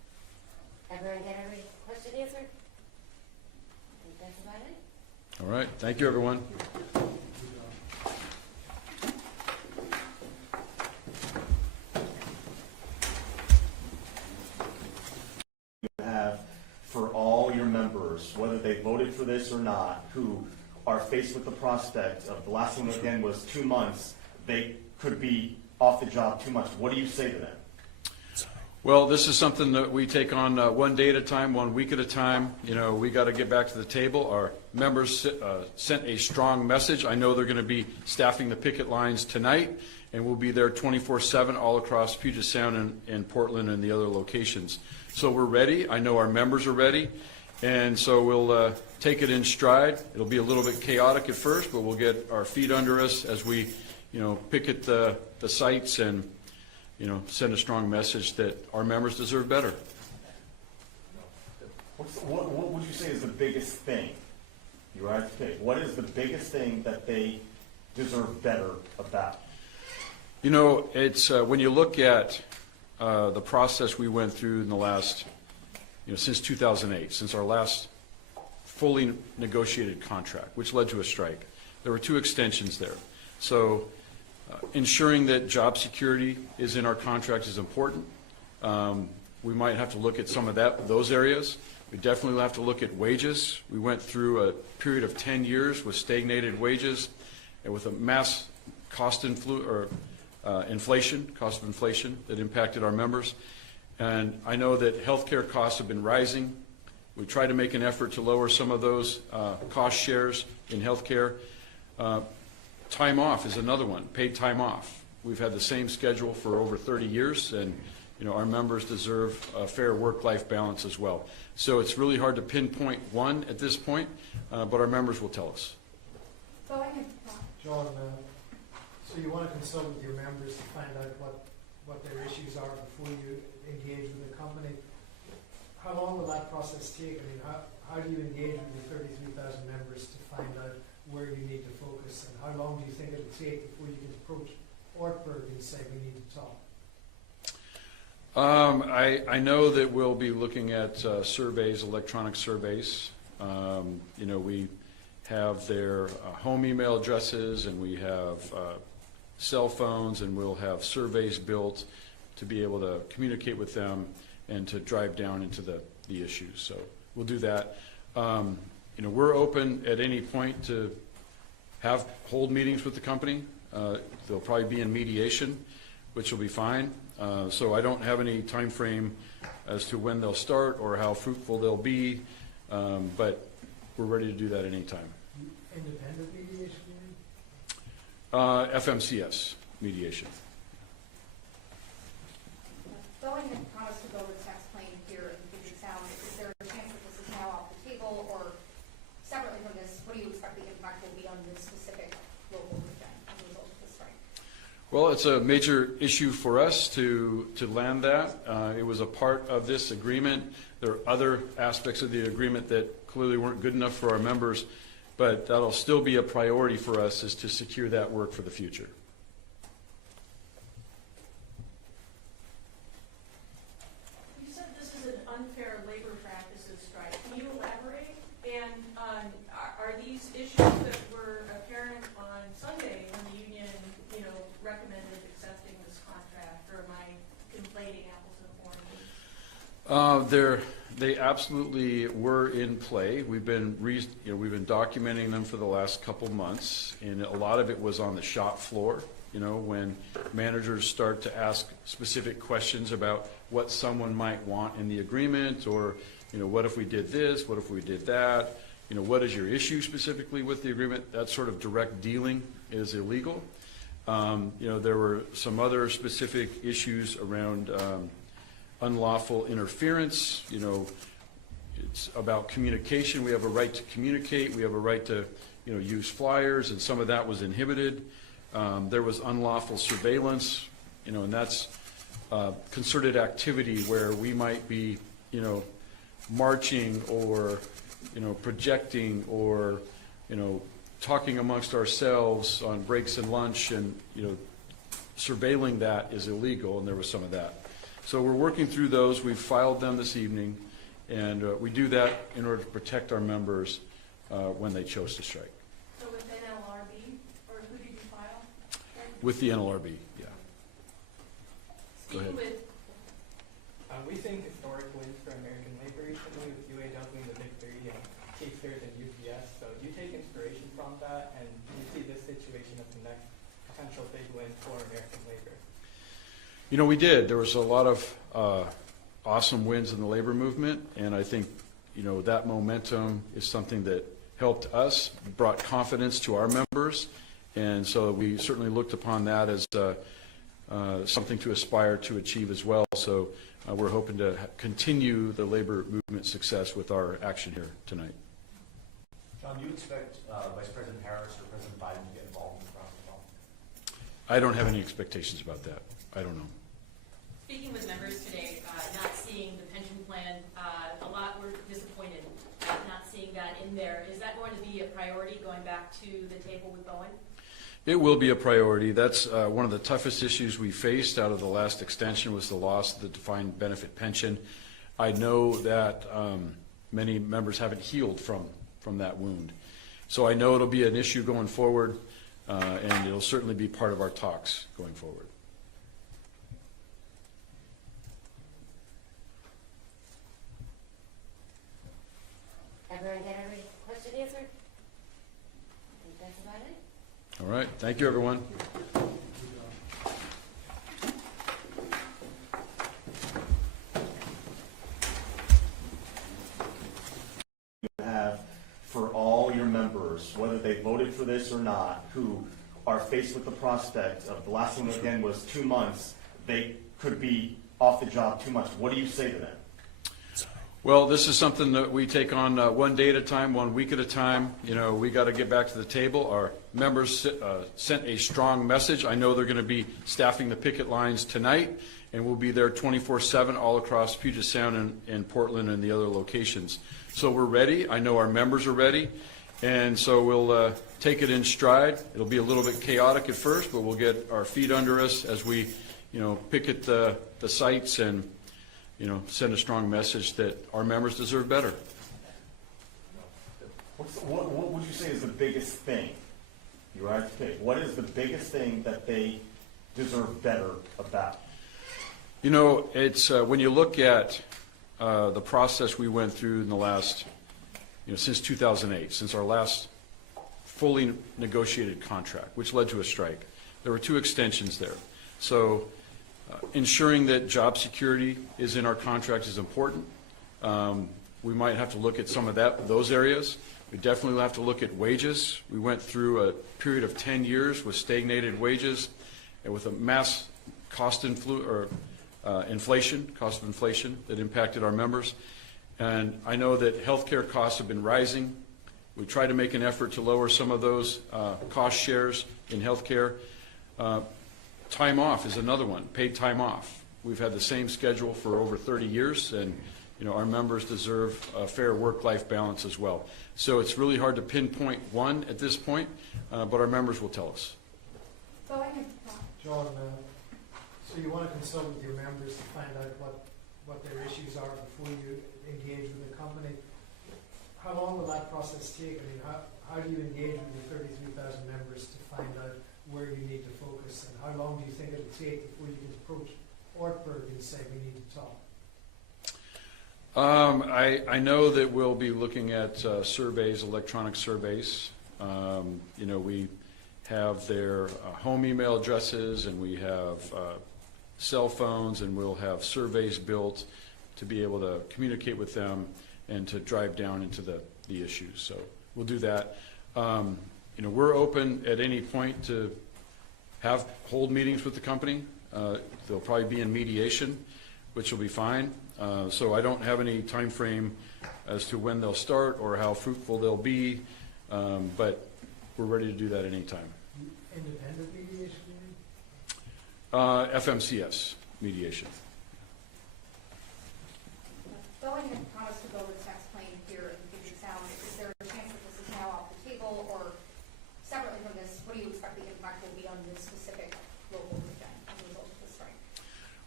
All right, thank you, everyone. Have for all your members, whether they voted for this or not, who are faced with the prospect of the last one again was 2 months, they could be off the job 2 months. What do you say to them? Well, this is something that we take on one day at a time, 1 week at a time. You know, we got to get back to the table. Our members sent a strong message. I know they're going to be staffing the picket lines tonight, and we'll be there 24/7 all across Puget Sound and Portland and the other locations. So we're ready. I know our members are ready, and so we'll take it in stride. It'll be a little bit chaotic at first, but we'll get our feet under us as we, picket the sites and, send a strong message that our members deserve better. What would you say is the biggest thing? You are to pick. What is the biggest thing that they deserve better about? It's when you look at the process we went through in the last, since 2008, since our last fully negotiated contract, which led to a strike. There were 2 extensions there. So ensuring that job security is in our contract is important. We might have to look at some of those areas. We definitely have to look at wages. We went through a period of 10 years with stagnated wages and with a mass cost inflation that impacted our members. And I know that healthcare costs have been rising. We try to make an effort to lower some of those cost shares in healthcare. Time off is another one, paid time off. We've had the same schedule for over 30 years, and our members deserve a fair work-life balance as well. So it's really hard to pinpoint one at this point, but our members will tell us. John, so you want to consult with your members to find out what their issues are before you engage with the company. How long will that process take? I mean, how do you engage with the 33,000 members to find out where you need to focus, and how long do you think it'll take before you can approach Ortberg and say we need to talk? I know that we'll be looking at surveys, electronic surveys. We have their home email addresses, and we have cell phones, and we'll have surveys built to be able to communicate with them and to drive down into the issues. So we'll do that. We're open at any point to hold meetings with the company. They'll probably be in mediation, which will be fine. So I don't have any time frame as to when they'll start or how fruitful they'll be, but we're ready to do that at any time. Independent mediation? FMCS mediation. Boeing had promised to build a tax plane here in Puget Sound. Is there a chance that this is now off the table, or separately from this, what do you expect the impact will be on this specific local region as a result of this strike? Well, it's a major issue for us to land that. It was a part of this agreement. There are other aspects of the agreement that clearly weren't good enough for our members, but that'll still be a priority for us, is to secure that work for the future. You said this is an unfair labor practices strike. Can you elaborate? And are these issues that were apparent on Sunday when the union, recommended accepting this contract, or am I conflating apples and oranges? They absolutely were in play. We've been documenting them for the last couple months, and a lot of it was on the shop floor. When managers start to ask specific questions about what someone might want in the agreement, or what if we did this, what if we did that, what is your issue specifically with the agreement? That sort of direct dealing is illegal. There were some other specific issues around unlawful interference. It's about communication. We have a right to communicate. We have a right to use flyers, and some of that was inhibited. There was unlawful surveillance, and that's concerted activity where we might be marching or projecting or talking amongst ourselves on breaks and lunch, and surveilling that is illegal, and there was some of that. So we're working through those. We've filed them this evening, and we do that in order to protect our members when they chose to strike. So with NLRB, or who did you file? With the NLRB, yeah. Go ahead. Speaking with, We think historic wins for American labor recently with UAW and the Big Three and K-Third and UPS. So do you take inspiration from that, and do you see this situation as the next potential big win for American labor? You know, we did. There was a lot of awesome wins in the labor movement, and I think, you know, that momentum is something that helped us, brought confidence to our members, and so we certainly looked upon that as something to aspire to achieve as well. So we're hoping to continue the labor movement success with our action here tonight. John, do you expect Vice President Harris or President Biden to get involved in the process at all? I don't have any expectations about that. I don't know. Speaking with members today, not seeing the pension plan, a lot were disappointed not seeing that in there. Is that going to be a priority going back to the table with Boeing? It will be a priority. That's one of the toughest issues we faced out of the last extension was the loss of the defined benefit pension. I know that many members haven't healed from that wound. So I know it'll be an issue going forward, and it'll certainly be part of our talks going forward. Everyone get every question answered? I think that's about it. All right. Thank you, everyone. Have for all your members, whether they voted for this or not, who are faced with the prospect of the last one again was 2 months, they could be off the job 2 months. What do you say to them? Well, this is something that we take on one day at a time, 1 week at a time. You know, we got to get back to the table. Our members sent a strong message. I know they're going to be staffing the picket lines tonight, and we'll be there 24/7 all across Puget Sound and Portland and the other locations. So we're ready. I know our members are ready, and so we'll take it in stride. It'll be a little bit chaotic at first, but we'll get our feet under us as we, you know, picket the sites and, you know, send a strong message that our members deserve better. What would you say is the biggest thing? You are to pick. What is the biggest thing that they deserve better about? You know, it's when you look at the process we went through in the last, you know, since 2008, since our last fully negotiated contract, which led to a strike. There were 2 extensions there. So ensuring that job security is in our contract is important. We might have to look at some of those areas. We definitely have to look at wages. We went through a period of 10 years with stagnated wages and with a mass cost inflation that impacted our members. And I know that healthcare costs have been rising. We try to make an effort to lower some of those cost shares in healthcare. Time off is another one, paid time off. We've had the same schedule for over 30 years, and, you know, our members deserve a fair work-life balance as well. So it's really hard to pinpoint one at this point, but our members will tell us. Boeing, John, so you want to consult with your members to find out what their issues are before you engage with the company. How long will that process take? I mean, how do you engage with the 33,000 members to find out where you need to focus, and how long do you think it'll take before you can approach Ortberg and say we need to talk? I know that we'll be looking at surveys, electronic surveys. You know, we have their home email addresses, and we have cell phones, and we'll have surveys built to be able to communicate with them and to drive down into the issues. So we'll do that. You know, we're open at any point to hold meetings with the company. They'll probably be in mediation, which will be fine. So I don't have any time frame as to when they'll start or how fruitful they'll be, but we're ready to do that at any time. Independent mediation, you mean? FMCS mediation. Boeing had promised to build a tax plane here in Puget Sound. Is there a chance that this is now off the table, or separately from this, what do you expect the impact will be on this specific local region as a result of the strike?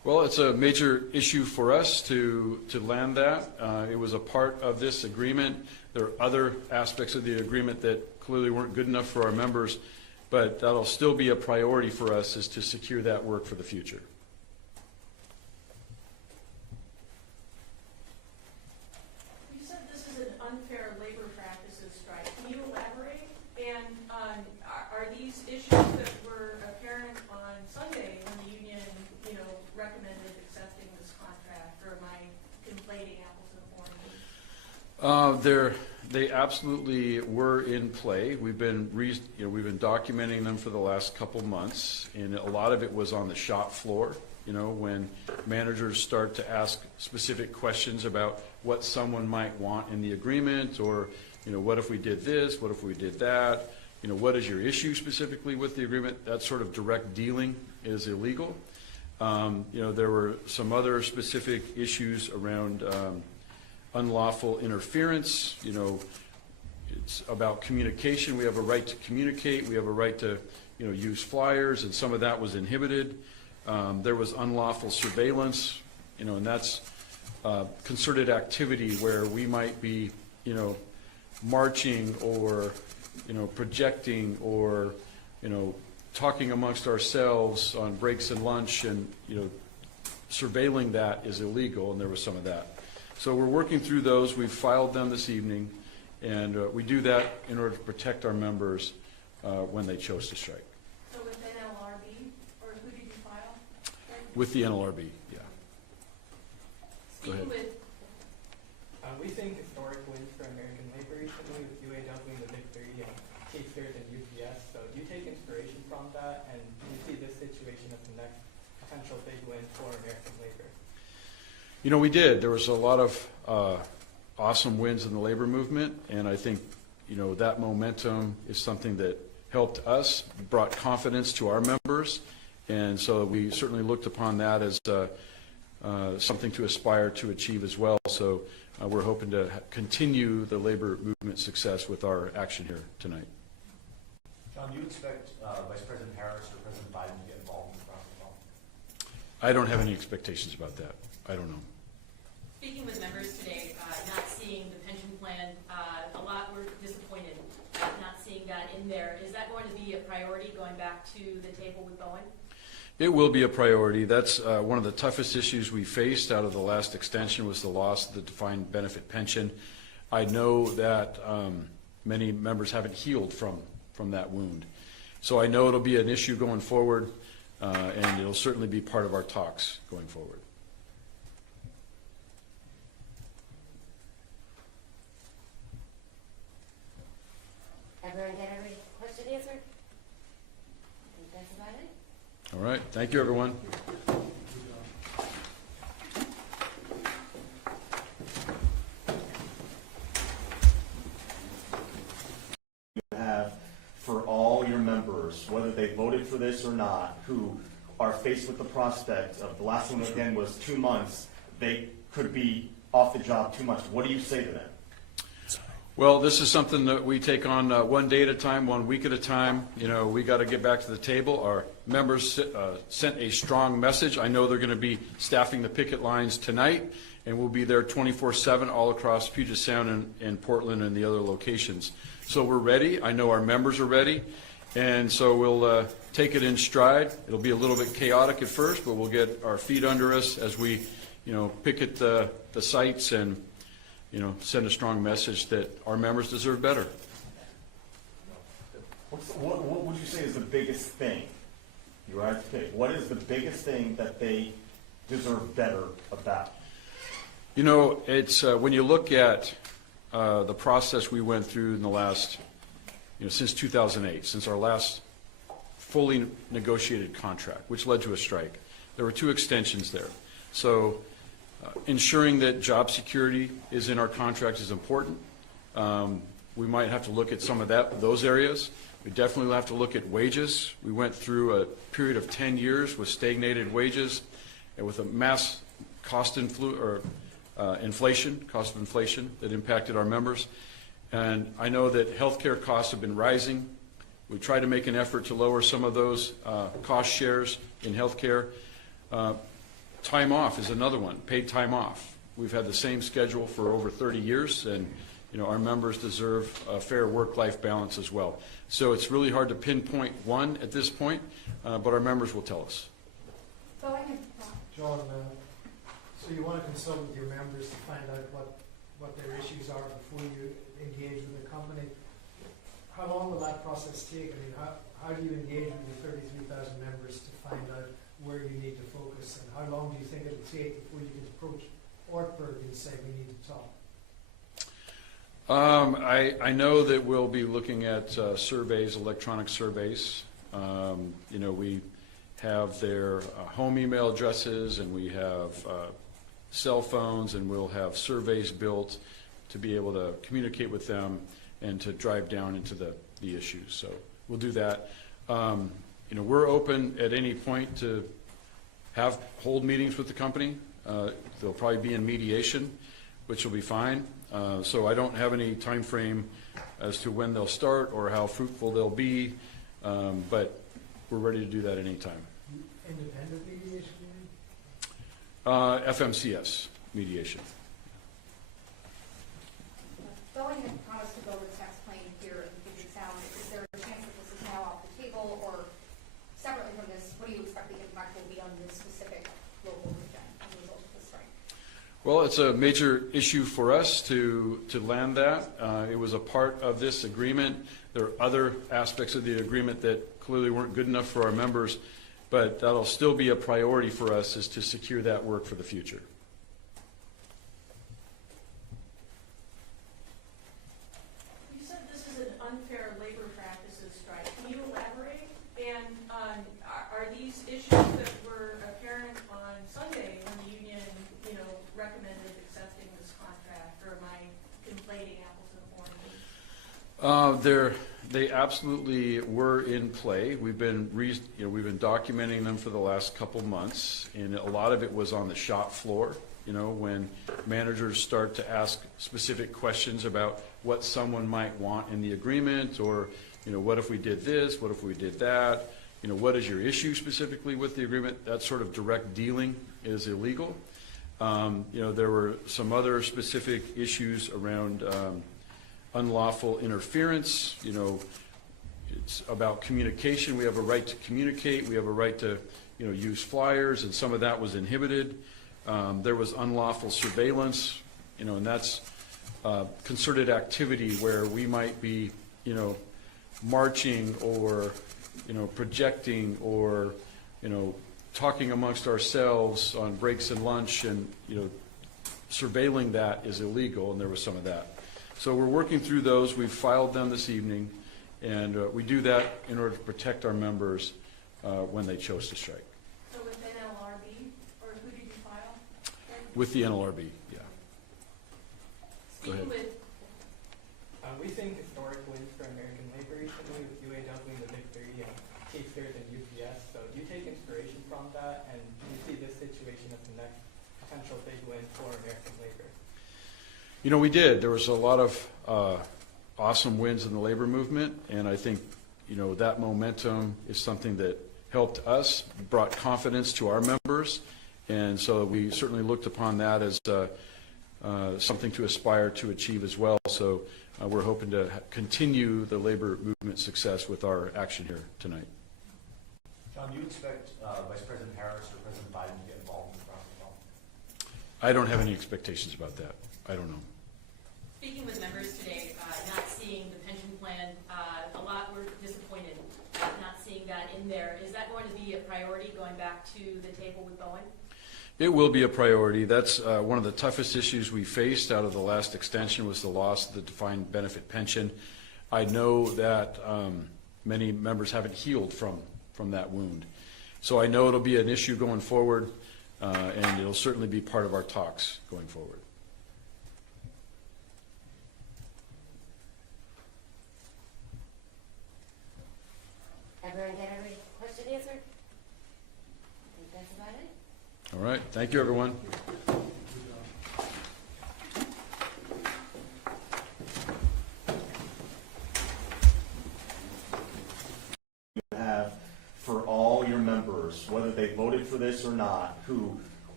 Well, it's a major issue for us to land that. It was a part of this agreement. There are other aspects of the agreement that clearly weren't good enough for our members, but that'll still be a priority for us, is to secure that work for the future. You said this is an unfair labor practices strike. Can you elaborate? And are these issues that were apparent on Sunday when the union, recommended accepting this contract, or am I conflating apples and oranges? They absolutely were in play. We've been documenting them for the last couple months, and a lot of it was on the shop floor. When managers start to ask specific questions about what someone might want in the agreement, or what if we did this, what if we did that, what is your issue specifically with the agreement? That sort of direct dealing is illegal. There were some other specific issues around unlawful interference. It's about communication. We have a right to communicate. We have a right to use flyers, and some of that was inhibited. There was unlawful surveillance, and that's concerted activity where we might be marching or projecting or talking amongst ourselves on breaks and lunch, and surveilling that is illegal, and there was some of that. So we're working through those. We've filed them this evening, and we do that in order to protect our members when they chose to strike. So with NLRB, or who did you file? With the NLRB, yeah. Go ahead. We think historic wins for American labor recently with UAW and the Big Three and K-Stars and UPS. So do you take inspiration from that, and do you see this situation as the next potential big win for American labor? We did. There was a lot of awesome wins in the labor movement, and I think that momentum is something that helped us, brought confidence to our members, and so we certainly looked upon that as something to aspire to achieve as well. So we're hoping to continue the labor movement success with our action here tonight. John, do you expect Vice President Harris or President Biden to get involved in the process at all? I don't have any expectations about that. I don't know. Speaking with members today, not seeing the pension plan, a lot were disappointed not seeing that in there. Is that going to be a priority going back to the table with Boeing? It will be a priority. That's one of the toughest issues we faced out of the last extension, was the loss of the defined benefit pension. I know that many members haven't healed from that wound. So I know it'll be an issue going forward, and it'll certainly be part of our talks going forward. Everyone get every question answered? I think that's about it. All right. Thank you, everyone. Have for all your members, whether they voted for this or not, who are faced with the prospect of, the last one again was 2 months, they could be off the job 2 months. What do you say to them? Well, this is something that we take on one day at a time, 1 week at a time. We got to get back to the table. Our members sent a strong message. I know they're going to be staffing the picket lines tonight, and we'll be there 24/7 all across Puget Sound and Portland and the other locations. So we're ready. I know our members are ready, and so we'll take it in stride. It'll be a little bit chaotic at first, but we'll get our feet under us as we, picket the sites and send a strong message that our members deserve better. What would you say is the biggest thing? You are to pick. What is the biggest thing that they deserve better about? It's when you look at the process we went through in the last, since 2008, since our last fully negotiated contract, which led to a strike. There were 2 extensions there. So ensuring that job security is in our contract is important. We might have to look at some of those areas. We definitely have to look at wages. We went through a period of 10 years with stagnated wages and with a mass cost inflation that impacted our members. And I know that healthcare costs have been rising. We tried to make an effort to lower some of those cost shares in healthcare. time off is another one, paid time off. We've had the same schedule for over 30 years, and our members deserve a fair work-life balance as well. So it's really hard to pinpoint one at this point, but our members will tell us. Boeing, John, so you want to consult with your members to find out what their issues are before you engage with the company. How long will that process take? I mean, how do you engage with the 33,000 members to find out where you need to focus, and how long do you think it'll take before you can approach Ortberg and say we need to talk? I know that we'll be looking at surveys, electronic surveys. We have their home email addresses, and we have cell phones, and we'll have surveys built to be able to communicate with them and to drive down into the issues. So we'll do that. We're open at any point to hold meetings with the company. They'll probably be in mediation, which will be fine. So I don't have any time frame as to when they'll start or how fruitful they'll be, but we're ready to do that anytime. Independent mediation? FMCS mediation. Boeing had promised to build a tax plane here in Puget Sound. Is there a chance that this is now off the table, or separately from this, what do you expect the impact will be on this specific local region as a result of the strike? Well, it's a major issue for us to land that. It was a part of this agreement. There are other aspects of the agreement that clearly weren't good enough for our members, but that'll still be a priority for us, is to secure that work for the future. You said this is an unfair labor practices strike. Can you elaborate? And are these issues that were apparent on Sunday when the union, recommended accepting this contract, or am I conflating apples and oranges? They absolutely were in play. We've been documenting them for the last couple months, and a lot of it was on the shop floor. When managers start to ask specific questions about what someone might want in the agreement, or what if we did this, what if we did that, what is your issue specifically with the agreement? That sort of direct dealing is illegal. There were some other specific issues around unlawful interference. It's about communication. We have a right to communicate. We have a right to use flyers, and some of that was inhibited. There was unlawful surveillance, and that's concerted activity where we might be marching or projecting or talking amongst ourselves on breaks and lunch, and surveilling that is illegal, and there was some of that. So we're working through those. We've filed them this evening, and we do that in order to protect our members when they chose to strike. So with NLRB, or who did you file? With the NLRB, yeah. Go ahead. Speaking with We think historic wins for American labor recently with UAW and the Big Three and K-Stars and UPS. So do you take inspiration from that, and do you see this situation as the next potential big win for American labor? We did. There was a lot of awesome wins in the labor movement, and I think that momentum is something that helped us, brought confidence to our members, and so we certainly looked upon that as something to aspire to achieve as well. So we're hoping to continue the labor movement success with our action here tonight. John, do you expect Vice President Harris or President Biden to get involved in the process at all? I don't have any expectations about that. I don't know. Speaking with members today, not seeing the pension plan, a lot were disappointed not seeing that in there. Is that going to be a priority going back to the table with Boeing? It will be a priority. That's one of the toughest issues we faced out of the last extension, was the loss of the defined benefit pension. I know that many members haven't healed from that wound. So I know it'll be an issue going forward, and it'll certainly be part of our talks going forward. Everyone get every question answered? I think that's about it. All right. Thank you, everyone. Have for all your members, whether they voted for this or not, who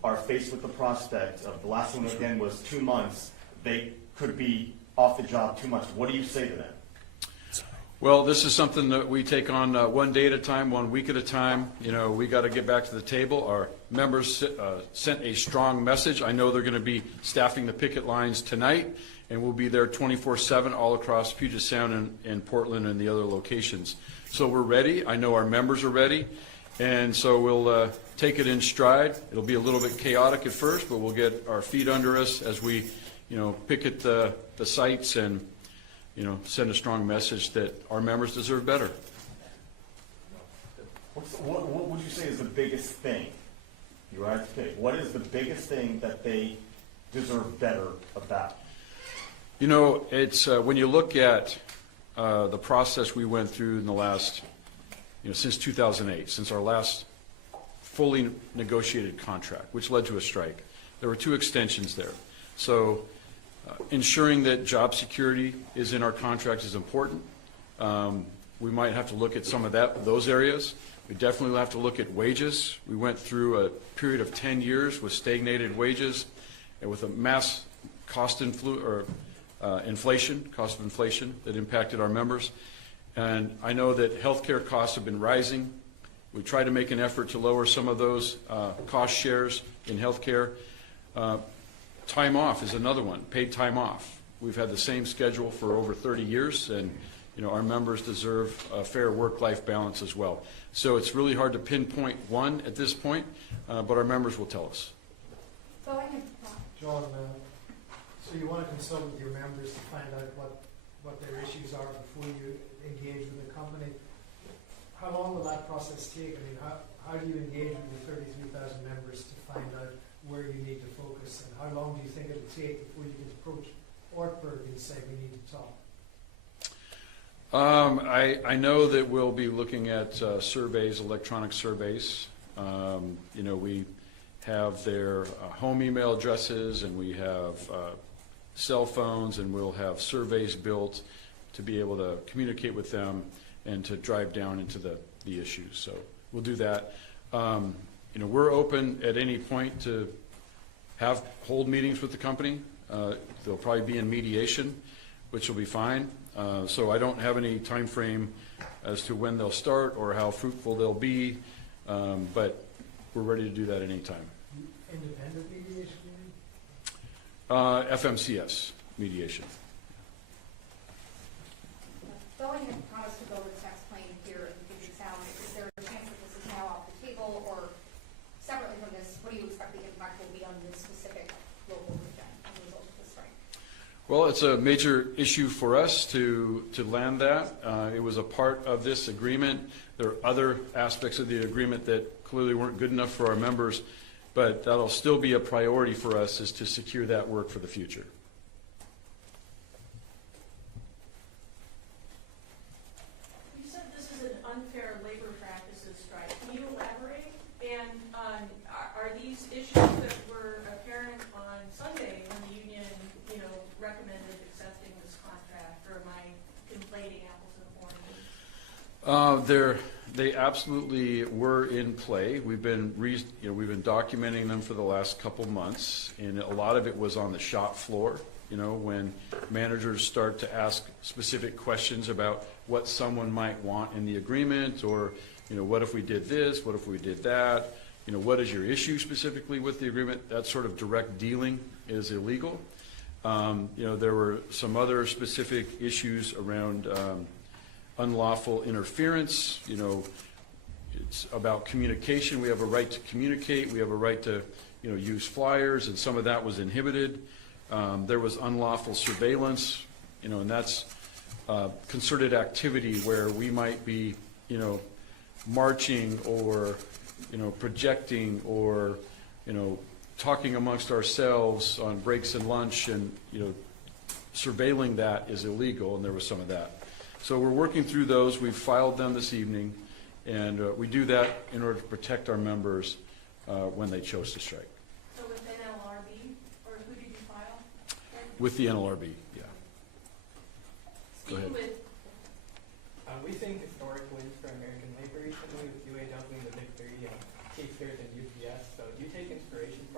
are faced with the prospect of the last one again was 2 months, they could be off the job 2 months. What do you say to them? Well, this is something that we take on one day at a time, 1 week at a time. You know, we got to get back to the table. Our members sent a strong message. I know they're going to be staffing the picket lines tonight, and we'll be there 24/7 all across Puget Sound and Portland and the other locations. So we're ready. I know our members are ready, and so we'll take it in stride. It'll be a little bit chaotic at first, but we'll get our feet under us as we, picket the sites and send a strong message that our members deserve better. What would you say is the biggest thing? You are to pick. What is the biggest thing that they deserve better about? It's when you look at the process we went through in the last, since 2008, since our last fully negotiated contract, which led to a strike. There were 2 extensions there. So ensuring that job security is in our contract is important. We might have to look at some of those areas. We definitely have to look at wages. We went through a period of 10 years with stagnated wages and with a mass cost inflation that impacted our members. And I know that healthcare costs have been rising. We try to make an effort to lower some of those cost shares in healthcare. Time off is another one, paid time off. We've had the same schedule for over 30 years, and our members deserve a fair work-life balance as well. So it's really hard to pinpoint one at this point, but our members will tell us. John, so you want to consult with your members to find out what their issues are before you engage with the company. How long will that process take? I mean, how do you engage with the 33,000 members to find out where you need to focus, and how long do you think it'll take before you can approach Ortberg and say we need to talk? I know that we'll be looking at surveys, electronic surveys. We have their home email addresses, and we have cell phones, and we'll have surveys built to be able to communicate with them and to drive down into the issues. So we'll do that. We're open at any point to hold meetings with the company. They'll probably be in mediation, which will be fine. So I don't have any time frame as to when they'll start or how fruitful they'll be, but we're ready to do that anytime. Independent mediation, you mean? FMCS mediation. Boeing had promised to build a tax plane here in Puget Sound. Is there a chance that this is now off the table, or separately from this, what do you expect the impact will be on this specific local region as a result of the strike? Well, it's a major issue for us to land that. It was a part of this agreement. There are other aspects of the agreement that clearly weren't good enough for our members, but that'll still be a priority for us, is to secure that work for the future. You said this is an unfair labor practices strike. Can you elaborate? And are these issues that were apparent on Sunday when the union, recommended accepting this contract, or am I conflating apples and oranges? They absolutely were in play. We've been documenting them for the last couple months, and a lot of it was on the shop floor. When managers start to ask specific questions about what someone might want in the agreement, or what if we did this, what if we did that, what is your issue specifically with the agreement? That sort of direct dealing is illegal. There were some other specific issues around unlawful interference. It's about communication. We have a right to communicate. We have a right to, use flyers, and some of that was inhibited. There was unlawful surveillance, and that's concerted activity where we might be, marching or, projecting or, talking amongst ourselves on breaks and lunch, and surveilling that is illegal, and there was some of that. So we're working through those. We've filed them this evening, and we do that in order to protect our members when they chose to strike. So with NLRB, or who did you file? With the NLRB, yeah. Go ahead. We think historic wins for American labor recently with UAW and the Big Three, K-Stairs and UPS. So do you take inspiration from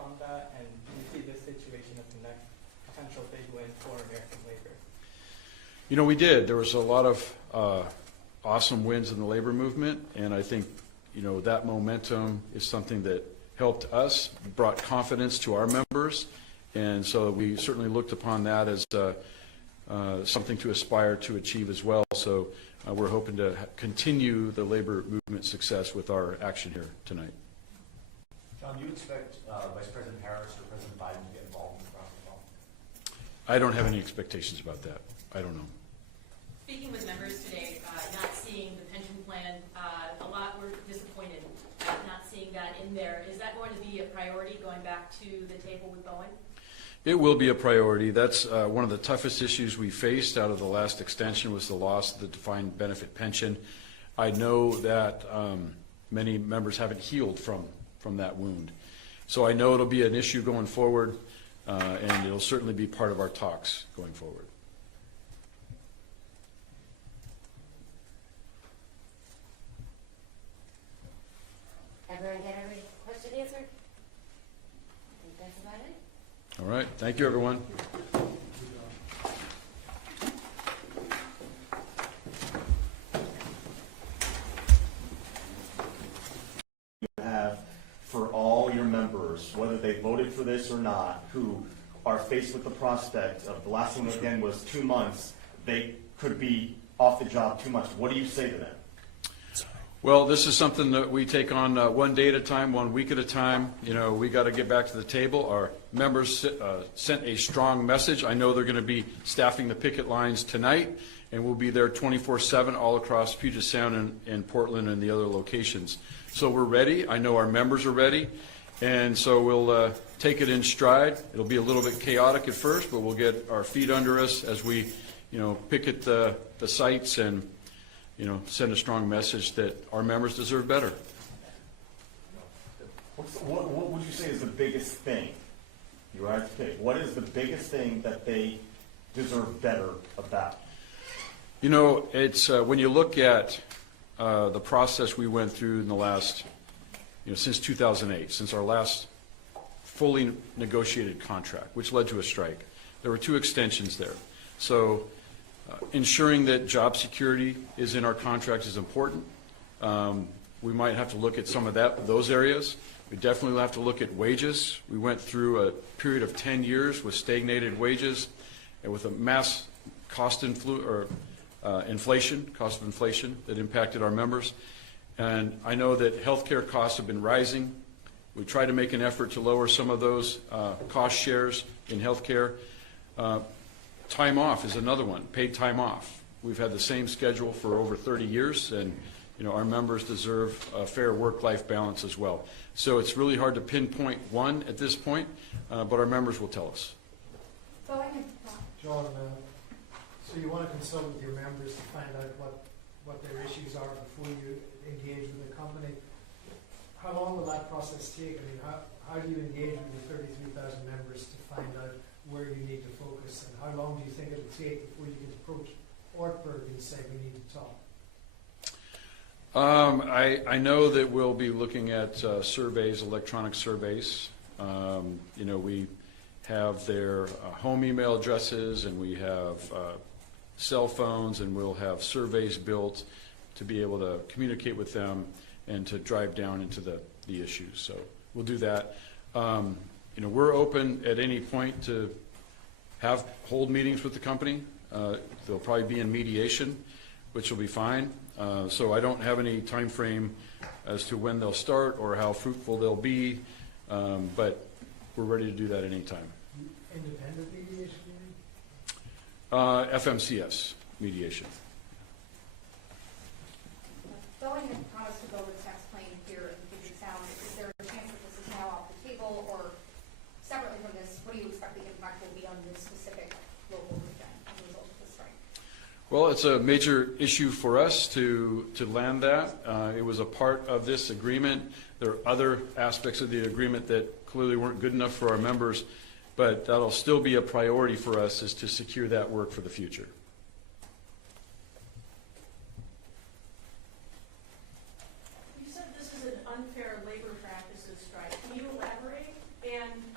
from that, and do you see this situation as the next potential big win for American labor? You know, we did. There was a lot of awesome wins in the labor movement, and I think, you know, that momentum is something that helped us, brought confidence to our members, and so we certainly looked upon that as something to aspire to achieve as well. So we're hoping to continue the labor movement success with our action here tonight. John, do you expect Vice President Harris or President Biden to get involved in the process at all? I don't have any expectations about that. I don't know. Speaking with members today, not seeing the pension plan, a lot were disappointed not seeing that in there. Is that going to be a priority going back to the table with Boeing? It will be a priority. That's one of the toughest issues we faced out of the last extension was the loss of the defined benefit pension. I know that many members haven't healed from that wound. So I know it'll be an issue going forward, and it'll certainly be part of our talks going forward. Everyone get every question answered? I think that's about it. All right. Thank you, everyone. Have for all your members, whether they voted for this or not, who are faced with the prospect of the last one again was 2 months, they could be off the job 2 months. What do you say to them? Well, this is something that we take on one day at a time, 1 week at a time. You know, we got to get back to the table. Our members sent a strong message. I know they're going to be staffing the picket lines tonight, and we'll be there 24/7 all across Puget Sound and Portland and the other locations. So we're ready. I know our members are ready, and so we'll take it in stride. It'll be a little bit chaotic at first, but we'll get our feet under us as we, you know, picket the sites and, you know, send a strong message that our members deserve better. What would you say is the biggest thing? You are to pick. What is the biggest thing that they deserve better about? You know, it's when you look at the process we went through in the last, you know, since 2008, since our last fully negotiated contract, which led to a strike. There were 2 extensions there. So ensuring that job security is in our contract is important. We might have to look at some of those areas. We definitely have to look at wages. We went through a period of 10 years with stagnated wages and with a mass cost inflation that impacted our members. And I know that healthcare costs have been rising. We try to make an effort to lower some of those cost shares in healthcare. Time off is another one, paid time off. We've had the same schedule for over 30 years, and, you know, our members deserve a fair work-life balance as well. So it's really hard to pinpoint one at this point, but our members will tell us. John, so you want to consult with your members to find out what their issues are before you engage with the company. How long will that process take? I mean, how do you engage with the 33,000 members to find out where you need to focus, and how long do you think it'll take before you can approach Ortberg and say we need to talk? I know that we'll be looking at surveys, electronic surveys. You know, we have their home email addresses, and we have cell phones, and we'll have surveys built to be able to communicate with them and to drive down into the issues. So we'll do that. You know, we're open at any point to hold meetings with the company. They'll probably be in mediation, which will be fine. So I don't have any time frame as to when they'll start or how fruitful they'll be, but we're ready to do that anytime. Independent mediation, you mean? FMCS mediation. Boeing had promised to build a tax plane here in Puget Sound. Is there a chance that this is now off the table, or separately from this, what do you expect the impact will be on this specific local region as a result of the strike? Well, it's a major issue for us to land that. It was a part of this agreement. There are other aspects of the agreement that clearly weren't good enough for our members, but that'll still be a priority for us, is to secure that work for the future. You said this is an unfair labor practices strike. Can you elaborate? And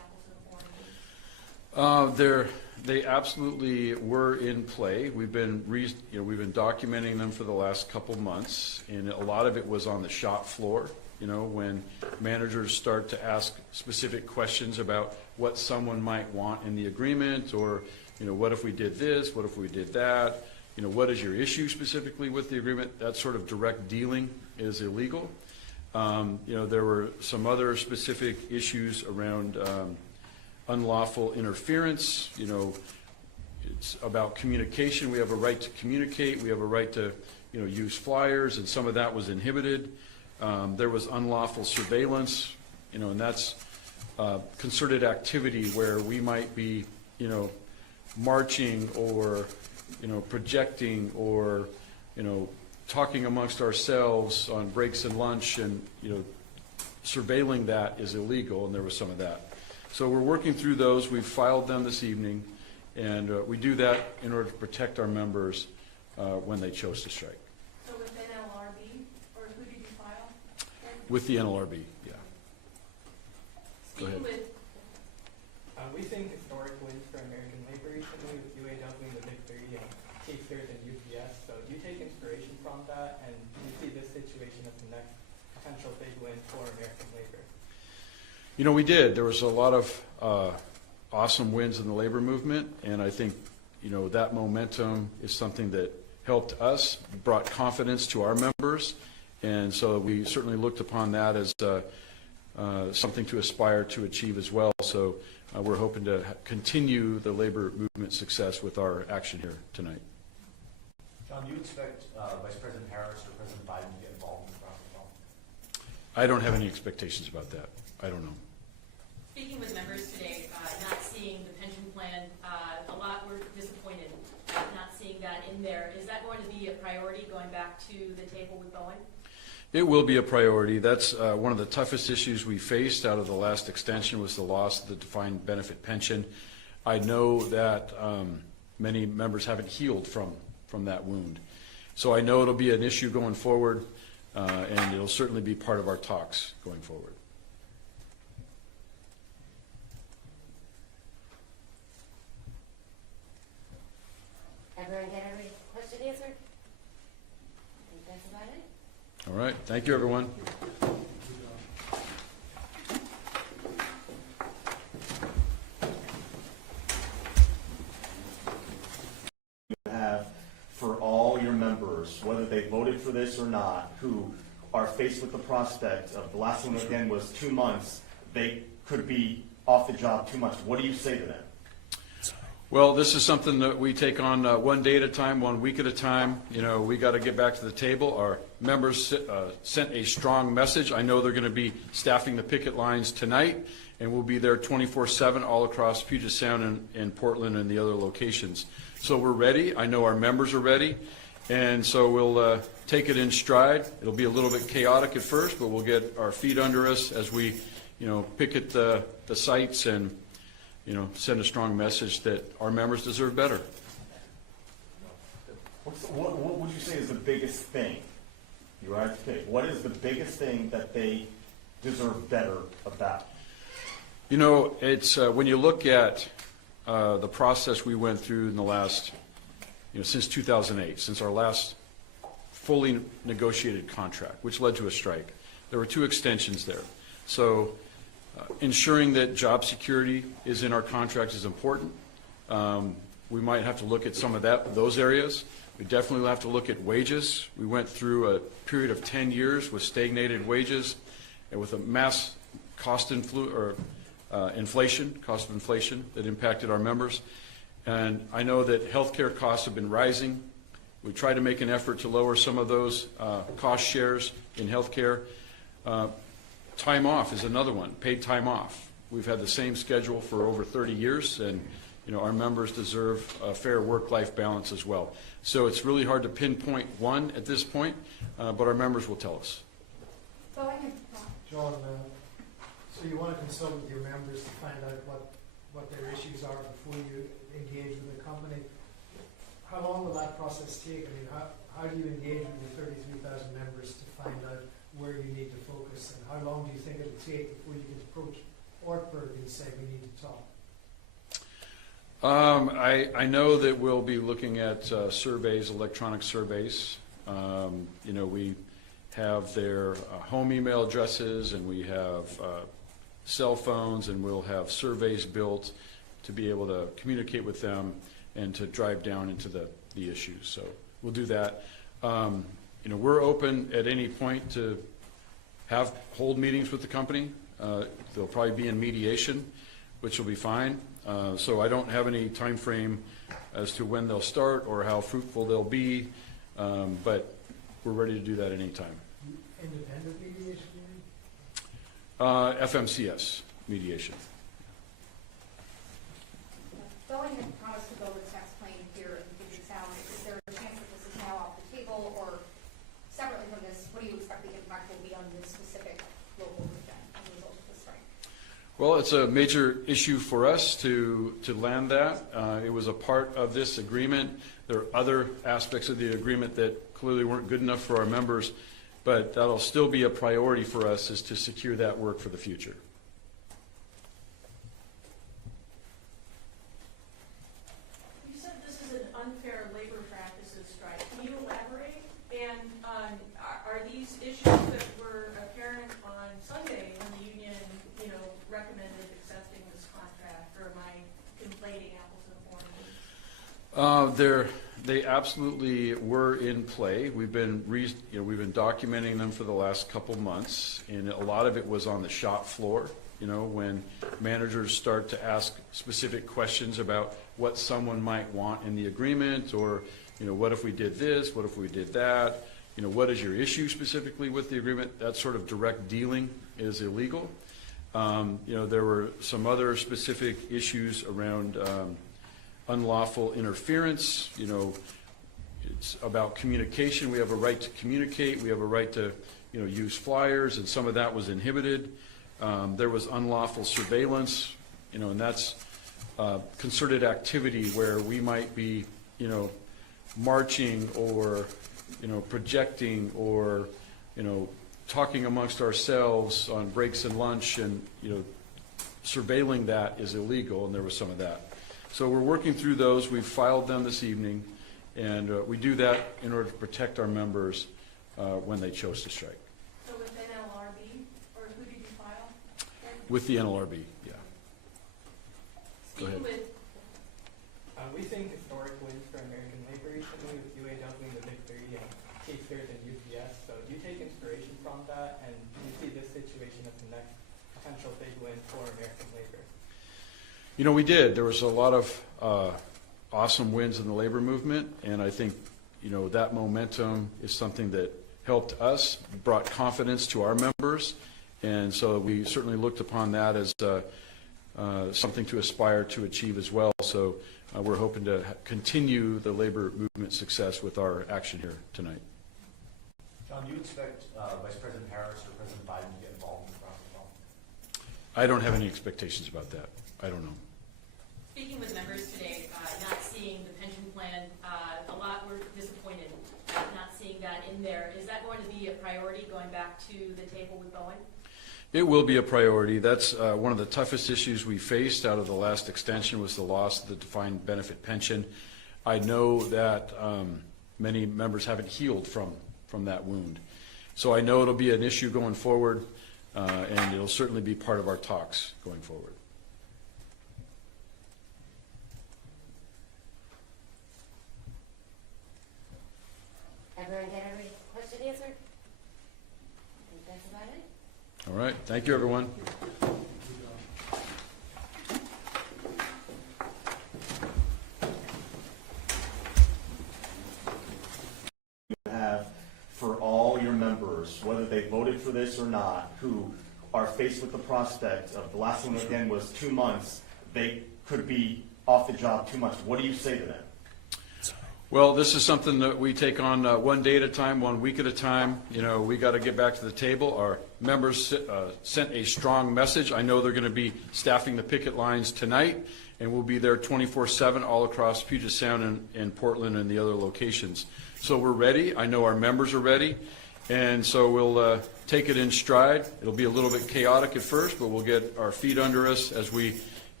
They absolutely were in play. We've been documenting them for the last couple months, and a lot of it was on the shop floor. When managers start to ask specific questions about what someone might want in the agreement, or what if we did this, what if we did that, what is your issue specifically with the agreement? That sort of direct dealing is illegal. There were some other specific issues around unlawful interference. It's about communication. We have a right to communicate. We have a right to, use flyers, and some of that was inhibited. There was unlawful surveillance, and that's concerted activity where we might be, marching or, projecting or, talking amongst ourselves on breaks and lunch, and, surveilling that is illegal, and there was some of that. So we're working through those. We've filed them this evening, and we do that in order to protect our members when they chose to strike. So with NLRB, or who did you file? With the NLRB, yeah. Go ahead. Speaking with, We think historic wins for American labor recently with UAW and the Big Three and K-Stars and UPS. So do you take inspiration from that, and do you see this situation as the next potential big win for American labor? We did. There was a lot of awesome wins in the labor movement, and I think, that momentum is something that helped us, brought confidence to our members, and so we certainly looked upon that as something to aspire to achieve as well. So we're hoping to continue the labor movement success with our action here tonight. John, do you expect Vice President Harris or President Biden to get involved in the process at all? I don't have any expectations about that. I don't know. speaking with members today, not seeing the pension plan, a lot were disappointed not seeing that in there. Is that going to be a priority going back to the table with Boeing? It will be a priority. That's one of the toughest issues we faced out of the last extension was the loss of the defined benefit pension. I know that many members haven't healed from that wound. So I know it'll be an issue going forward, and it'll certainly be part of our talks going forward. Everyone get every question answered? I think that's about it. All right. Thank you, everyone. Have for all your members, whether they voted for this or not, who are faced with the prospect of the last one again was 2 months, they could be off the job 2 months. What do you say to them? Well, this is something that we take on one day at a time, 1 week at a time. You know, we got to get back to the table. Our members sent a strong message. I know they're going to be staffing the picket lines tonight, and we'll be there 24/7 all across Puget Sound and Portland and the other locations. So we're ready. I know our members are ready, and so we'll take it in stride. It'll be a little bit chaotic at first, but we'll get our feet under us as we, picket the sites and, send a strong message that our members deserve better. What would you say is the biggest thing? You are to pick. What is the biggest thing that they deserve better about? It's when you look at the process we went through in the last, since 2008, since our last fully negotiated contract, which led to a strike. There were 2 extensions there. So ensuring that job security is in our contract is important. We might have to look at some of those areas. We definitely have to look at wages. We went through a period of 10 years with stagnated wages and with a mass cost inflation that impacted our members. And I know that healthcare costs have been rising. We tried to make an effort to lower some of those cost shares in healthcare. Time off is another one, paid time off. We've had the same schedule for over 30 years, and our members deserve a fair work-life balance as well. So it's really hard to pinpoint one at this point, but our members will tell us. John, so you want to consult with your members to find out what their issues are before you engage with the company. How long will that process take? I mean, how do you engage with the 33,000 members to find out where you need to focus, and how long do you think it'll take before you can approach Ortberg and say we need to talk? I know that we'll be looking at surveys, electronic surveys. We have their home email addresses, and we have cell phones, and we'll have surveys built to be able to communicate with them and to drive down into the issues. So we'll do that. We're open at any point to hold meetings with the company. They'll probably be in mediation, which will be fine. So I don't have any time frame as to when they'll start or how fruitful they'll be, but we're ready to do that anytime. Independent mediation, you mean? FMCS mediation. Boeing had promised to build a tax plane here in Puget Sound. Is there a chance that this is now off the table, or separately from this, what do you expect the impact will be on this specific local region as a result of the strike? Well, it's a major issue for us to land that. It was a part of this agreement. There are other aspects of the agreement that clearly weren't good enough for our members, but that'll still be a priority for us, is to secure that work for the future. You said this is an unfair labor practices strike. Can you elaborate? And are these issues that were apparent on Sunday when the union, recommended accepting this contract, or am I conflating apples and oranges? They absolutely were in play. We've been documenting them for the last couple months, and a lot of it was on the shop floor. When managers start to ask specific questions about what someone might want in the agreement, or what if we did this, what if we did that, what is your issue specifically with the agreement? That sort of direct dealing is illegal. There were some other specific issues around unlawful interference. It's about communication. We have a right to communicate. We have a right to, use flyers, and some of that was inhibited. There was unlawful surveillance, and that's concerted activity where we might be, marching or, projecting or, talking amongst ourselves on breaks and lunch, and surveilling that is illegal, and there was some of that. So we're working through those. We've filed them this evening, and we do that in order to protect our members when they chose to strike. So with NLRB, or who did you file? With the NLRB, yeah. Go ahead. Speaking with We think historic wins for American labor recently with UAW and the Big Three and K-Stairs and UPS. So do you take inspiration from that, and do you see this situation as the next potential big win for American labor? We did. There was a lot of awesome wins in the labor movement, and I think, that momentum is something that helped us, brought confidence to our members, and so we certainly looked upon that as something to aspire to achieve as well. So we're hoping to continue the labor movement success with our action here tonight. John, do you expect Vice President Harris or President Biden to get involved in the process at all? I don't have any expectations about that. I don't know. Speaking with members today, not seeing the pension plan, a lot were disappointed not seeing that in there. Is that going to be a priority going back to the table with Boeing? It will be a priority. That's one of the toughest issues we faced out of the last extension, was the loss of the defined benefit pension. I know that many members haven't healed from that wound. So I know it'll be an issue going forward, and it'll certainly be part of our talks going forward. Everyone get every question answered? I think that's about it. All right. Thank you, everyone. Have for all your members, whether they voted for this or not, who are faced with the prospect of the last one again was 2 months, they could be off the job 2 months. What do you say to them? Well, this is something that we take on one day at a time, 1 week at a time. We got to get back to the table. Our members sent a strong message. I know they're going to be staffing the picket lines tonight, and we'll be there 24/7 all across Puget Sound and Portland and the other locations. So we're ready. I know our members are ready, and so we'll take it in stride. It'll be a little bit chaotic at first, but we'll get our feet under us as we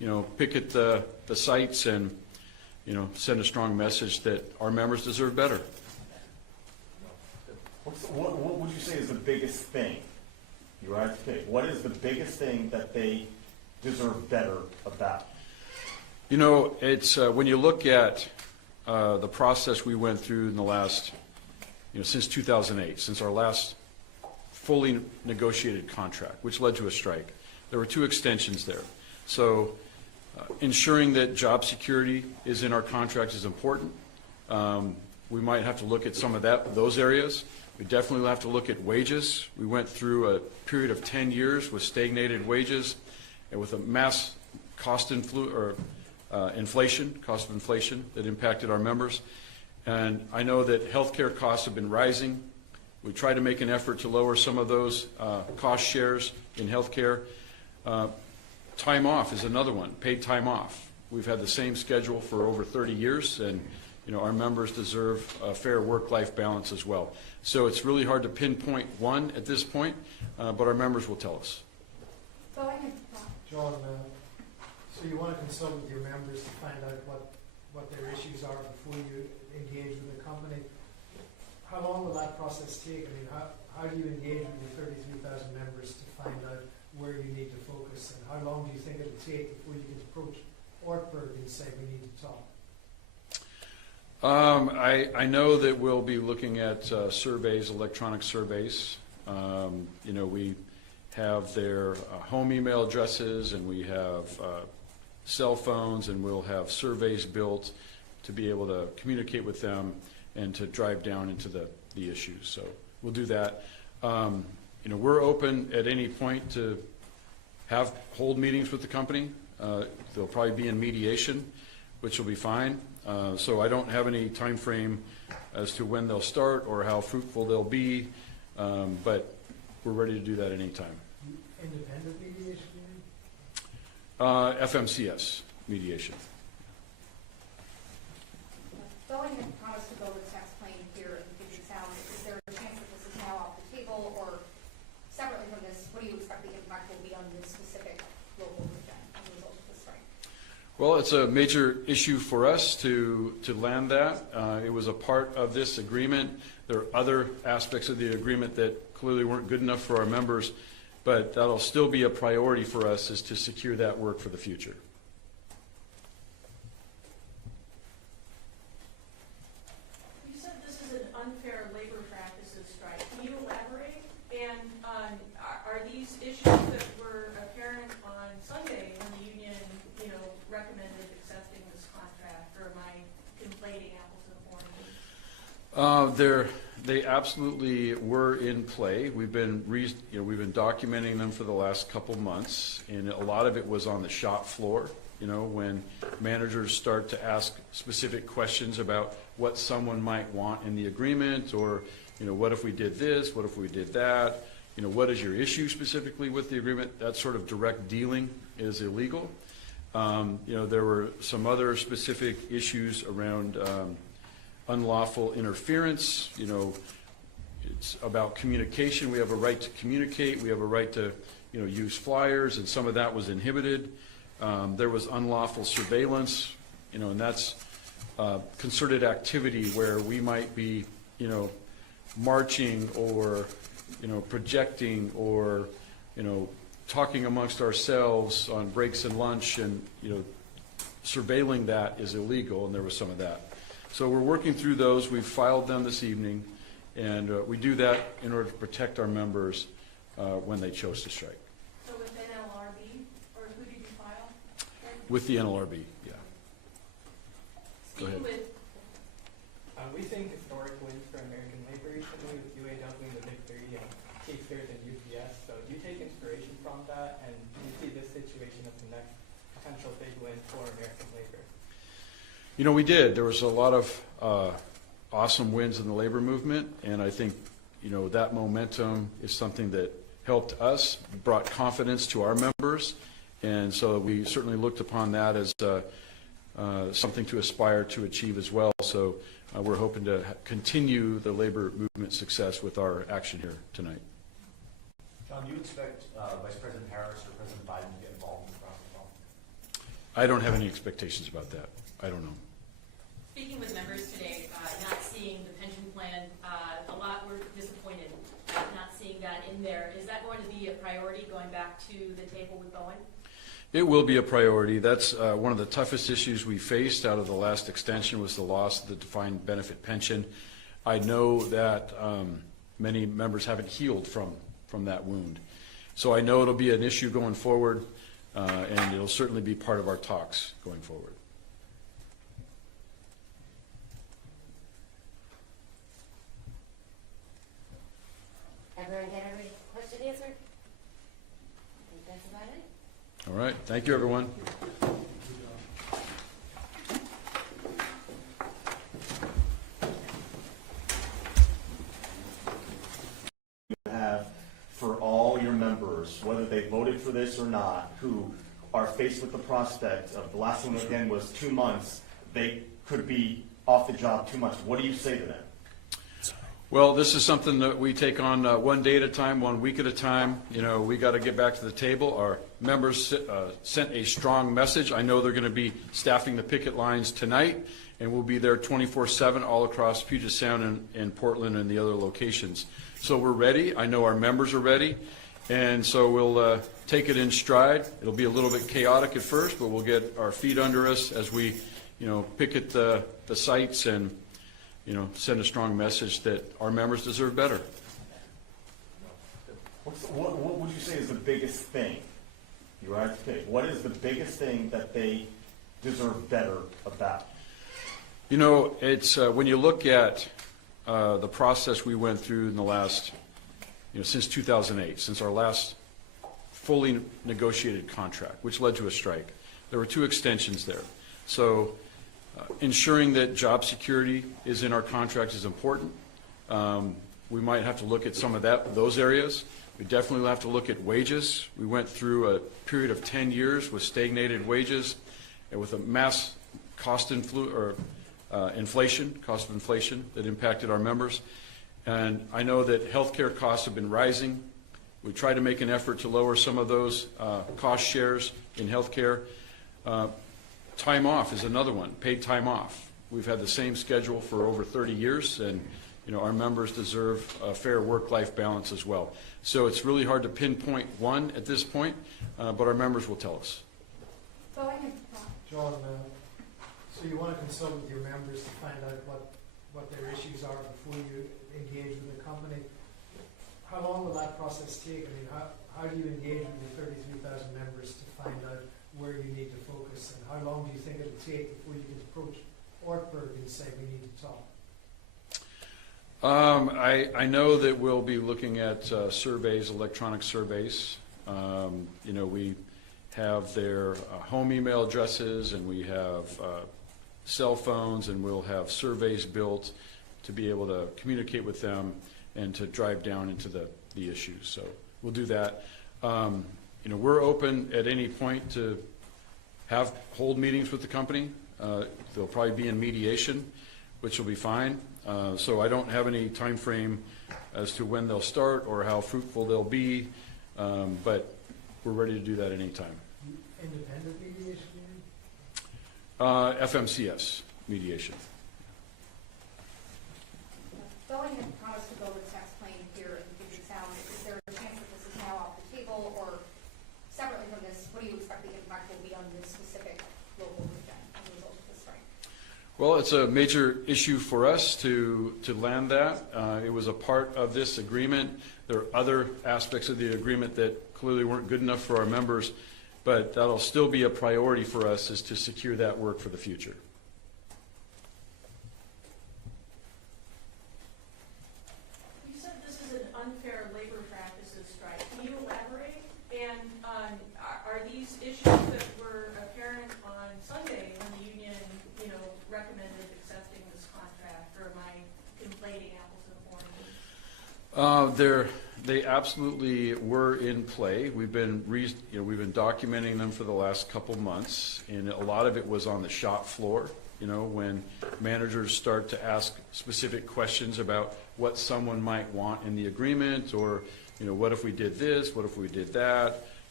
picket the sites and, send a strong message that our members deserve better. What would you say is the biggest thing? You have to pick. What is the biggest thing that they deserve better about? It's when you look at the process we went through in the last, since 2008, since our last fully negotiated contract, which led to a strike. There were 2 extensions there. So ensuring that job security is in our contract is important. We might have to look at some of those areas. We definitely have to look at wages. We went through a period of 10 years with stagnated wages and with a mass cost inflation that impacted our members. And I know that healthcare costs have been rising. We try to make an effort to lower some of those cost shares in healthcare. Time off is another one, paid time off. We've had the same schedule for over 30 years, and our members deserve a fair work-life balance as well. So it's really hard to pinpoint one at this point, but our members will tell us. John, so you want to consult with your members to find out what their issues are before you engage with the company. How long will that process take? I mean, how do you engage with your 33,000 members to find out where you need to focus? And how long do you think it'll take before you can approach Ortberg and say we need to talk? I know that we'll be looking at surveys, electronic surveys. We have their home email addresses, and we have cell phones, and we'll have surveys built to be able to communicate with them and to drive down into the issues. So we'll do that. We're open at any point to hold meetings with the company. They'll probably be in mediation, which will be fine. So I don't have any time frame as to when they'll start or how fruitful they'll be, but we're ready to do that anytime. Independent mediation? FMCS mediation. Boeing had promised to build a tax plane here in Puget Sound. Is there a chance that this is now off the table, or separately from this, what do you expect the impact will be on this specific local region as a result of the strike? Well, it's a major issue for us to land that. It was a part of this agreement. There are other aspects of the agreement that clearly weren't good enough for our members, but that'll still be a priority for us, is to secure that work for the future. You said this is an unfair labor practices strike. Can you elaborate? And are these issues that were apparent on Sunday when the union, recommended accepting this contract, or am I conflating apples and oranges? They absolutely were in play. We've been documenting them for the last couple months, and a lot of it was on the shop floor. When managers start to ask specific questions about what someone might want in the agreement, or what if we did this, what if we did that, what is your issue specifically with the agreement? That sort of direct dealing is illegal. There were some other specific issues around unlawful interference. It's about communication. We have a right to communicate. We have a right to, use flyers, and some of that was inhibited. There was unlawful surveillance, and that's concerted activity where we might be, marching or, projecting or, talking amongst ourselves on breaks and lunch, and surveilling that is illegal, and there was some of that. So we're working through those. We've filed them this evening, and we do that in order to protect our members when they chose to strike. So with NLRB, or who did you file? With the NLRB, yeah. Go ahead. We think historic wins for American labor recently with UAW and the Big Three and K-Stairs and UPS. So do you take inspiration from that, and do you see this situation as the next potential big win for American labor? We did. There was a lot of awesome wins in the labor movement, and I think, that momentum is something that helped us, brought confidence to our members, and so we certainly looked upon that as something to aspire to achieve as well. So we're hoping to continue the labor movement success with our action here tonight. John, do you expect Vice President Harris or President Biden to get involved in the process at all? I don't have any expectations about that. I don't know. Speaking with members today, not seeing the pension plan, a lot were disappointed not seeing that in there. Is that going to be a priority going back to the table with Boeing? It will be a priority. That's one of the toughest issues we faced out of the last extension was the loss of the defined benefit pension. I know that many members haven't healed from that wound. So I know it'll be an issue going forward, and it'll certainly be part of our talks going forward. Everyone get every question answered? I think that's about it. All right. Thank you, everyone. Have for all your members, whether they voted for this or not, who are faced with the prospect of the last one again was 2 months, they could be off the job 2 months. What do you say to them? Well, this is something that we take on one day at a time, 1 week at a time. You know, we got to get back to the table. Our members sent a strong message. I know they're going to be staffing the picket lines tonight, and we'll be there 24/7 all across Puget Sound and Portland and the other locations. So we're ready. I know our members are ready, and so we'll take it in stride. It'll be a little bit chaotic at first, but we'll get our feet under us as we, picket the sites and send a strong message that our members deserve better. What would you say is the biggest thing? You are to pick. What is the biggest thing that they deserve better about? It's when you look at the process we went through in the last, since 2008, since our last fully negotiated contract, which led to a strike. There were 2 extensions there. So ensuring that job security is in our contract is important. We might have to look at some of those areas. We definitely have to look at wages. We went through a period of 10 years with stagnated wages and with a mass cost inflation that impacted our members. And I know that healthcare costs have been rising. We try to make an effort to lower some of those cost shares in healthcare. Time off is another one, paid time off. We've had the same schedule for over 30 years, and our members deserve a fair work-life balance as well. So it's really hard to pinpoint one at this point, but our members will tell us. John, so you want to consult with your members to find out what their issues are before you engage with the company. How long will that process take? I mean, how do you engage with the 33,000 members to find out where you need to focus, and how long do you think it'll take before you can approach Ortberg and say we need to talk? I know that we'll be looking at surveys, electronic surveys. We have their home email addresses, and we have cell phones, and we'll have surveys built to be able to communicate with them and to drive down into the issues. So we'll do that. We're open at any point to hold meetings with the company. They'll probably be in mediation, which will be fine. So I don't have any time frame as to when they'll start or how fruitful they'll be, but we're ready to do that anytime. Independent mediation? FMCS mediation. Boeing had promised to build a tax plane here in Puget Sound. Is there a chance that this is now off the table, or separately from this, what do you expect the impact will be on this specific local region as a result of this strike? Well, it's a major issue for us to land that. It was a part of this agreement. There are other aspects of the agreement that clearly weren't good enough for our members, but that'll still be a priority for us, is to secure that work for the future. You said this is an unfair labor practices strike. Can you elaborate? And are these issues that were apparent on Sunday when the union, recommended accepting this contract, or am I conflating apples and oranges? They absolutely were in play. We've been documenting them for the last couple months, and a lot of it was on the shop floor. When managers start to ask specific questions about what someone might want in the agreement, or what if we did this, what if we did that,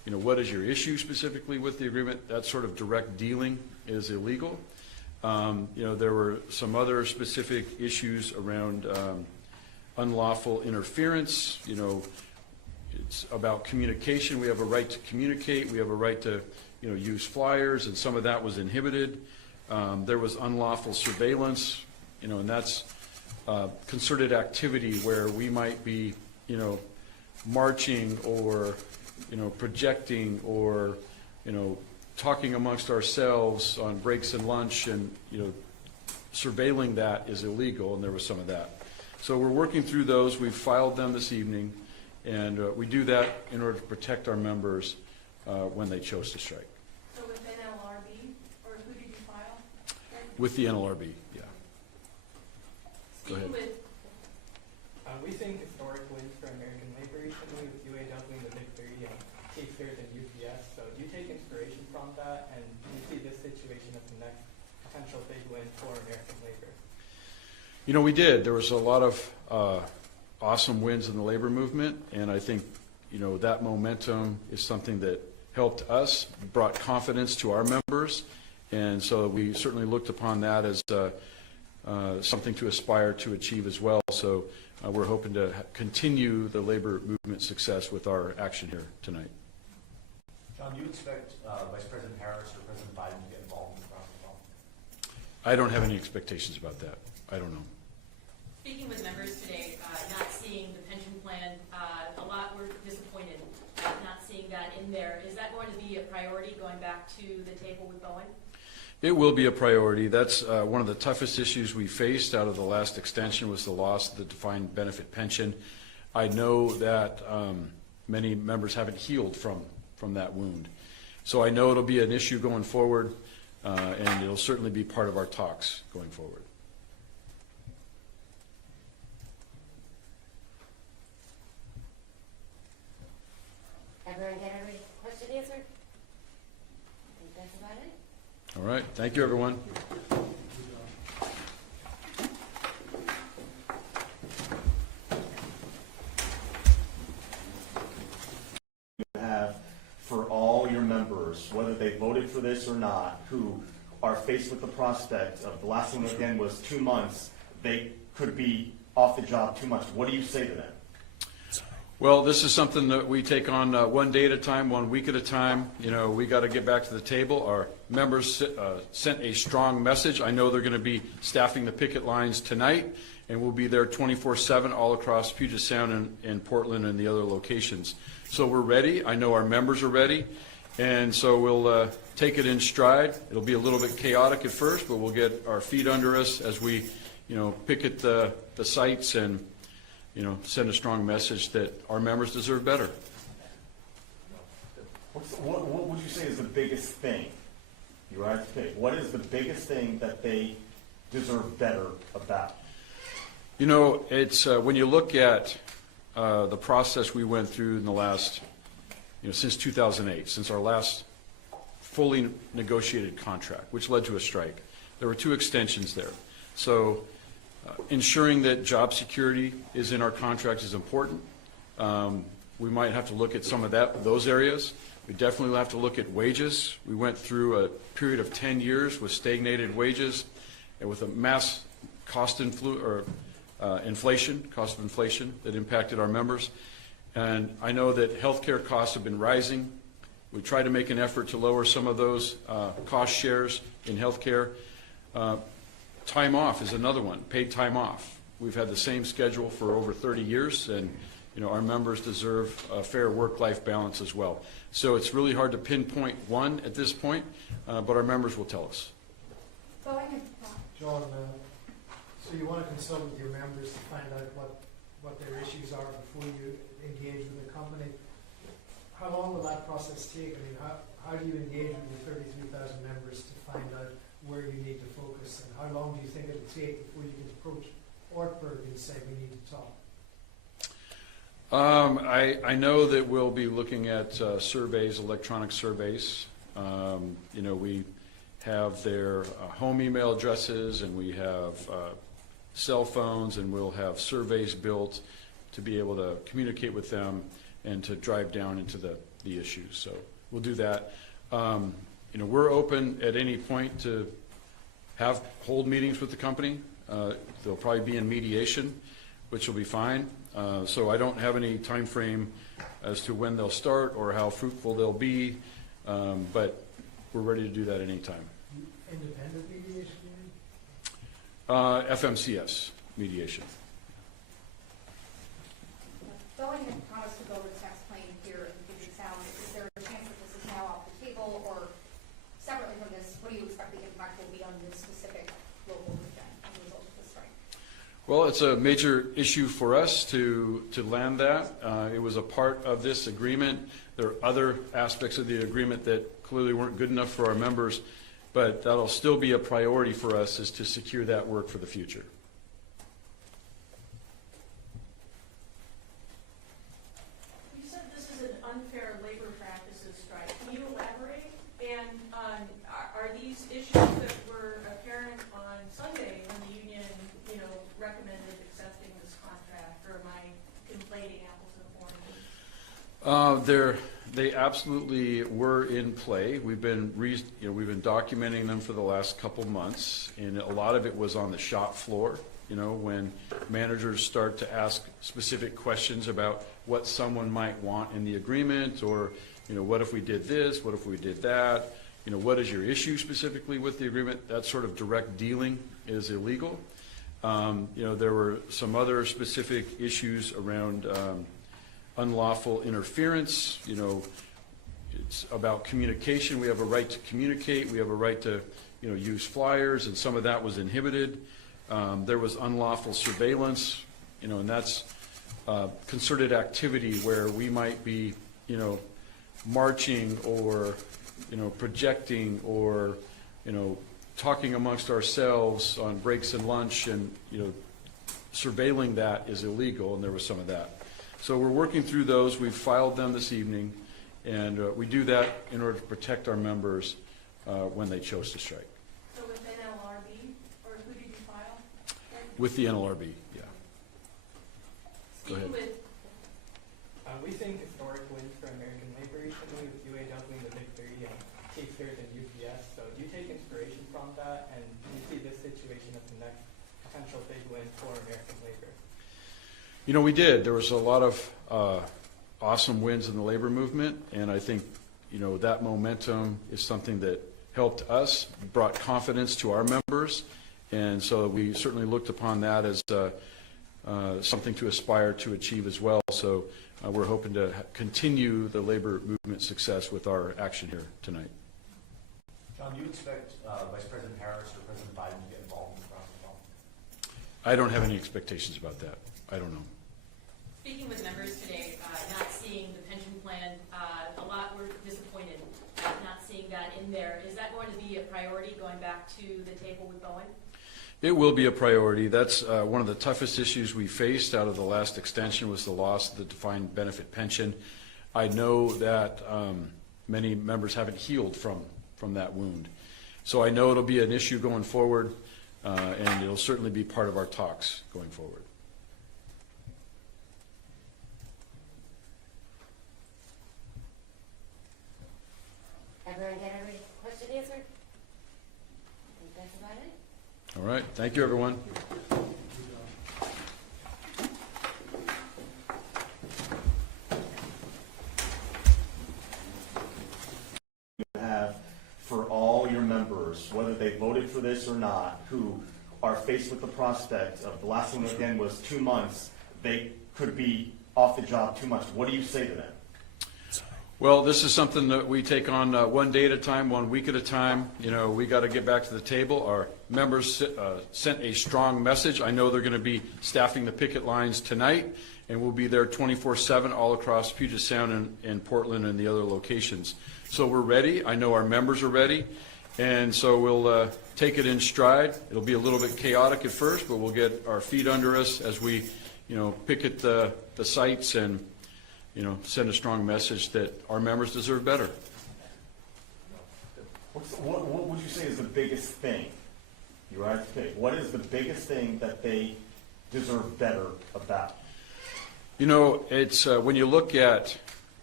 what is your issue specifically with the agreement. That sort of direct dealing is illegal. There were some other specific issues around unlawful interference. It's about communication. We have a right to communicate. We have a right to, use flyers, and some of that was inhibited. There was unlawful surveillance, and that's concerted activity where we might be, marching or, projecting or, talking amongst ourselves on breaks and lunch, and, surveilling that is illegal, and there was some of that. So we're working through those. We've filed them this evening, and we do that in order to protect our members when they chose to strike. So with NLRB, or who did you file? With the NLRB, yeah. Go ahead. Speaking with, We think historically for American labor recently with UAW and the Big Three, K-Third and UPS. So do you take inspiration from that, and do you see this situation as the next potential big win for American labor? We did. There was a lot of awesome wins in the labor movement, and I think, that momentum is something that helped us, brought confidence to our members, and so we certainly looked upon that as something to aspire to achieve as well. So we're hoping to continue the labor movement success with our action here tonight. John, do you expect Vice President Harris or President Biden to get involved in the process at all? I don't have any expectations about that. I don't know. speaking with members today, not seeing the pension plan, a lot were disappointed not seeing that in there. Is that going to be a priority going back to the table with Boeing? It will be a priority. That's one of the toughest issues we faced out of the last extension was the loss of the defined benefit pension. I know that many members haven't healed from that wound. So I know it'll be an issue going forward, and it'll certainly be part of our talks going forward. Everyone get every question answered? I think that's about it. All right. Thank you, everyone. Have for all your members, whether they voted for this or not, who are faced with the prospect of the last one again was 2 months, they could be off the job 2 months. What do you say to them? Well, this is something that we take on one day at a time, 1 week at a time. You know, we got to get back to the table. Our members sent a strong message. I know they're going to be staffing the picket lines tonight, and we'll be there 24/7 all across Puget Sound and Portland and the other locations. So we're ready. I know our members are ready, and so we'll take it in stride. It'll be a little bit chaotic at first, but we'll get our feet under us as we, picket the sites and, send a strong message that our members deserve better. What would you say is the biggest thing? You have to pick. What is the biggest thing that they deserve better about? It's when you look at the process we went through in the last, since 2008, since our last fully negotiated contract, which led to a strike. There were 2 extensions there. So ensuring that job security is in our contract is important. We might have to look at some of those areas. We definitely have to look at wages. We went through a period of 10 years with stagnated wages and with a mass cost inflation that impacted our members. And I know that healthcare costs have been rising. We try to make an effort to lower some of those cost shares in healthcare. Time off is another one, paid time off. We've had the same schedule for over 30 years, and our members deserve a fair work-life balance as well. So it's really hard to pinpoint one at this point, but our members will tell us. John, so you want to consult with your members to find out what their issues are before you engage with the company. How long will that process take? I mean, how do you engage with the 33,000 members to find out where you need to focus, and how long do you think it'll take before you can approach Ortberg and say we need to talk? I know that we'll be looking at surveys, electronic surveys. We have their home email addresses, and we have cell phones, and we'll have surveys built to be able to communicate with them and to drive down into the the issues. So we'll do that. We're open at any point to hold meetings with the company. They'll probably be in mediation, which will be fine. So I don't have any time frame as to when they'll start or how fruitful they'll be, but we're ready to do that anytime. Independent mediation, you mean? FMCS mediation. Boeing had promised to build a tax plane here in Puget Sound. Is there a chance that this is now off the table, or separately from this, what do you expect the impact will be on this specific local region as a result of the strike? Well, it's a major issue for us to land that. It was a part of this agreement. There are other aspects of the agreement that clearly weren't good enough for our members, but that'll still be a priority for us, is to secure that work for the future. You said this is an unfair labor practices strike. Can you elaborate? And are these issues that were apparent on Sunday when the union, recommended accepting this contract, or am I conflating apples and oranges? They absolutely were in play. We've been documenting them for the last couple months, and a lot of it was on the shop floor. When managers start to ask specific questions about what someone might want in the agreement, or what if we did this, what if we did that, what is your issue specifically with the agreement? That sort of direct dealing is illegal. There were some other specific issues around unlawful interference. It's about communication. We have a right to communicate. We have a right to use flyers, and some of that was inhibited. There was unlawful surveillance, and that's concerted activity where we might be marching or projecting or talking amongst ourselves on breaks and lunch, and surveilling that is illegal, and there was some of that. So we're working through those. We've filed them this evening, and we do that in order to protect our members when they chose to strike. So with NLRB, or who did you file? With the NLRB, yeah. Go ahead. We think historic wins for American labor recently with UAW and the Big Three and K-Third and UPS. So do you take inspiration from that, and do you see this situation as the next potential big win for American labor? We did. There was a lot of awesome wins in the labor movement, and I think that momentum is something that helped us, brought confidence to our members, and so we certainly looked upon that as something to aspire to achieve as well. So we're hoping to continue the labor movement success with our action here tonight. John, do you expect Vice President Harris or President Biden to get involved in the process at all? I don't have any expectations about that. I don't know. Speaking with members today, not seeing the pension plan, a lot were disappointed not seeing that in there. Is that going to be a priority going back to the table with Boeing? It will be a priority. That's one of the toughest issues we faced out of the last extension, was the loss of the defined benefit pension. I know that many members haven't healed from that wound. So I know it'll be an issue going forward, and it'll certainly be part of our talks going forward. Everyone get every question answered? I think that's about it. All right. Thank you, everyone. Have for all your members, whether they voted for this or not, who are faced with the prospect of the last one again was 2 months, they could be off the job 2 months. What do you say to them? Well, this is something that we take on one day at a time, 1 week at a time. We got to get back to the table. Our members sent a strong message. I know they're going to be staffing the picket lines tonight, and we'll be there 24/7 all across Puget Sound and Portland and the other locations. So we're ready. I know our members are ready, and so we'll take it in stride. It'll be a little bit chaotic at first, but we'll get our feet under us as we, picket the sites and send a strong message that our members deserve better. What would you say is the biggest thing? You have to pick. What is the biggest thing that they deserve better about? It's when you look at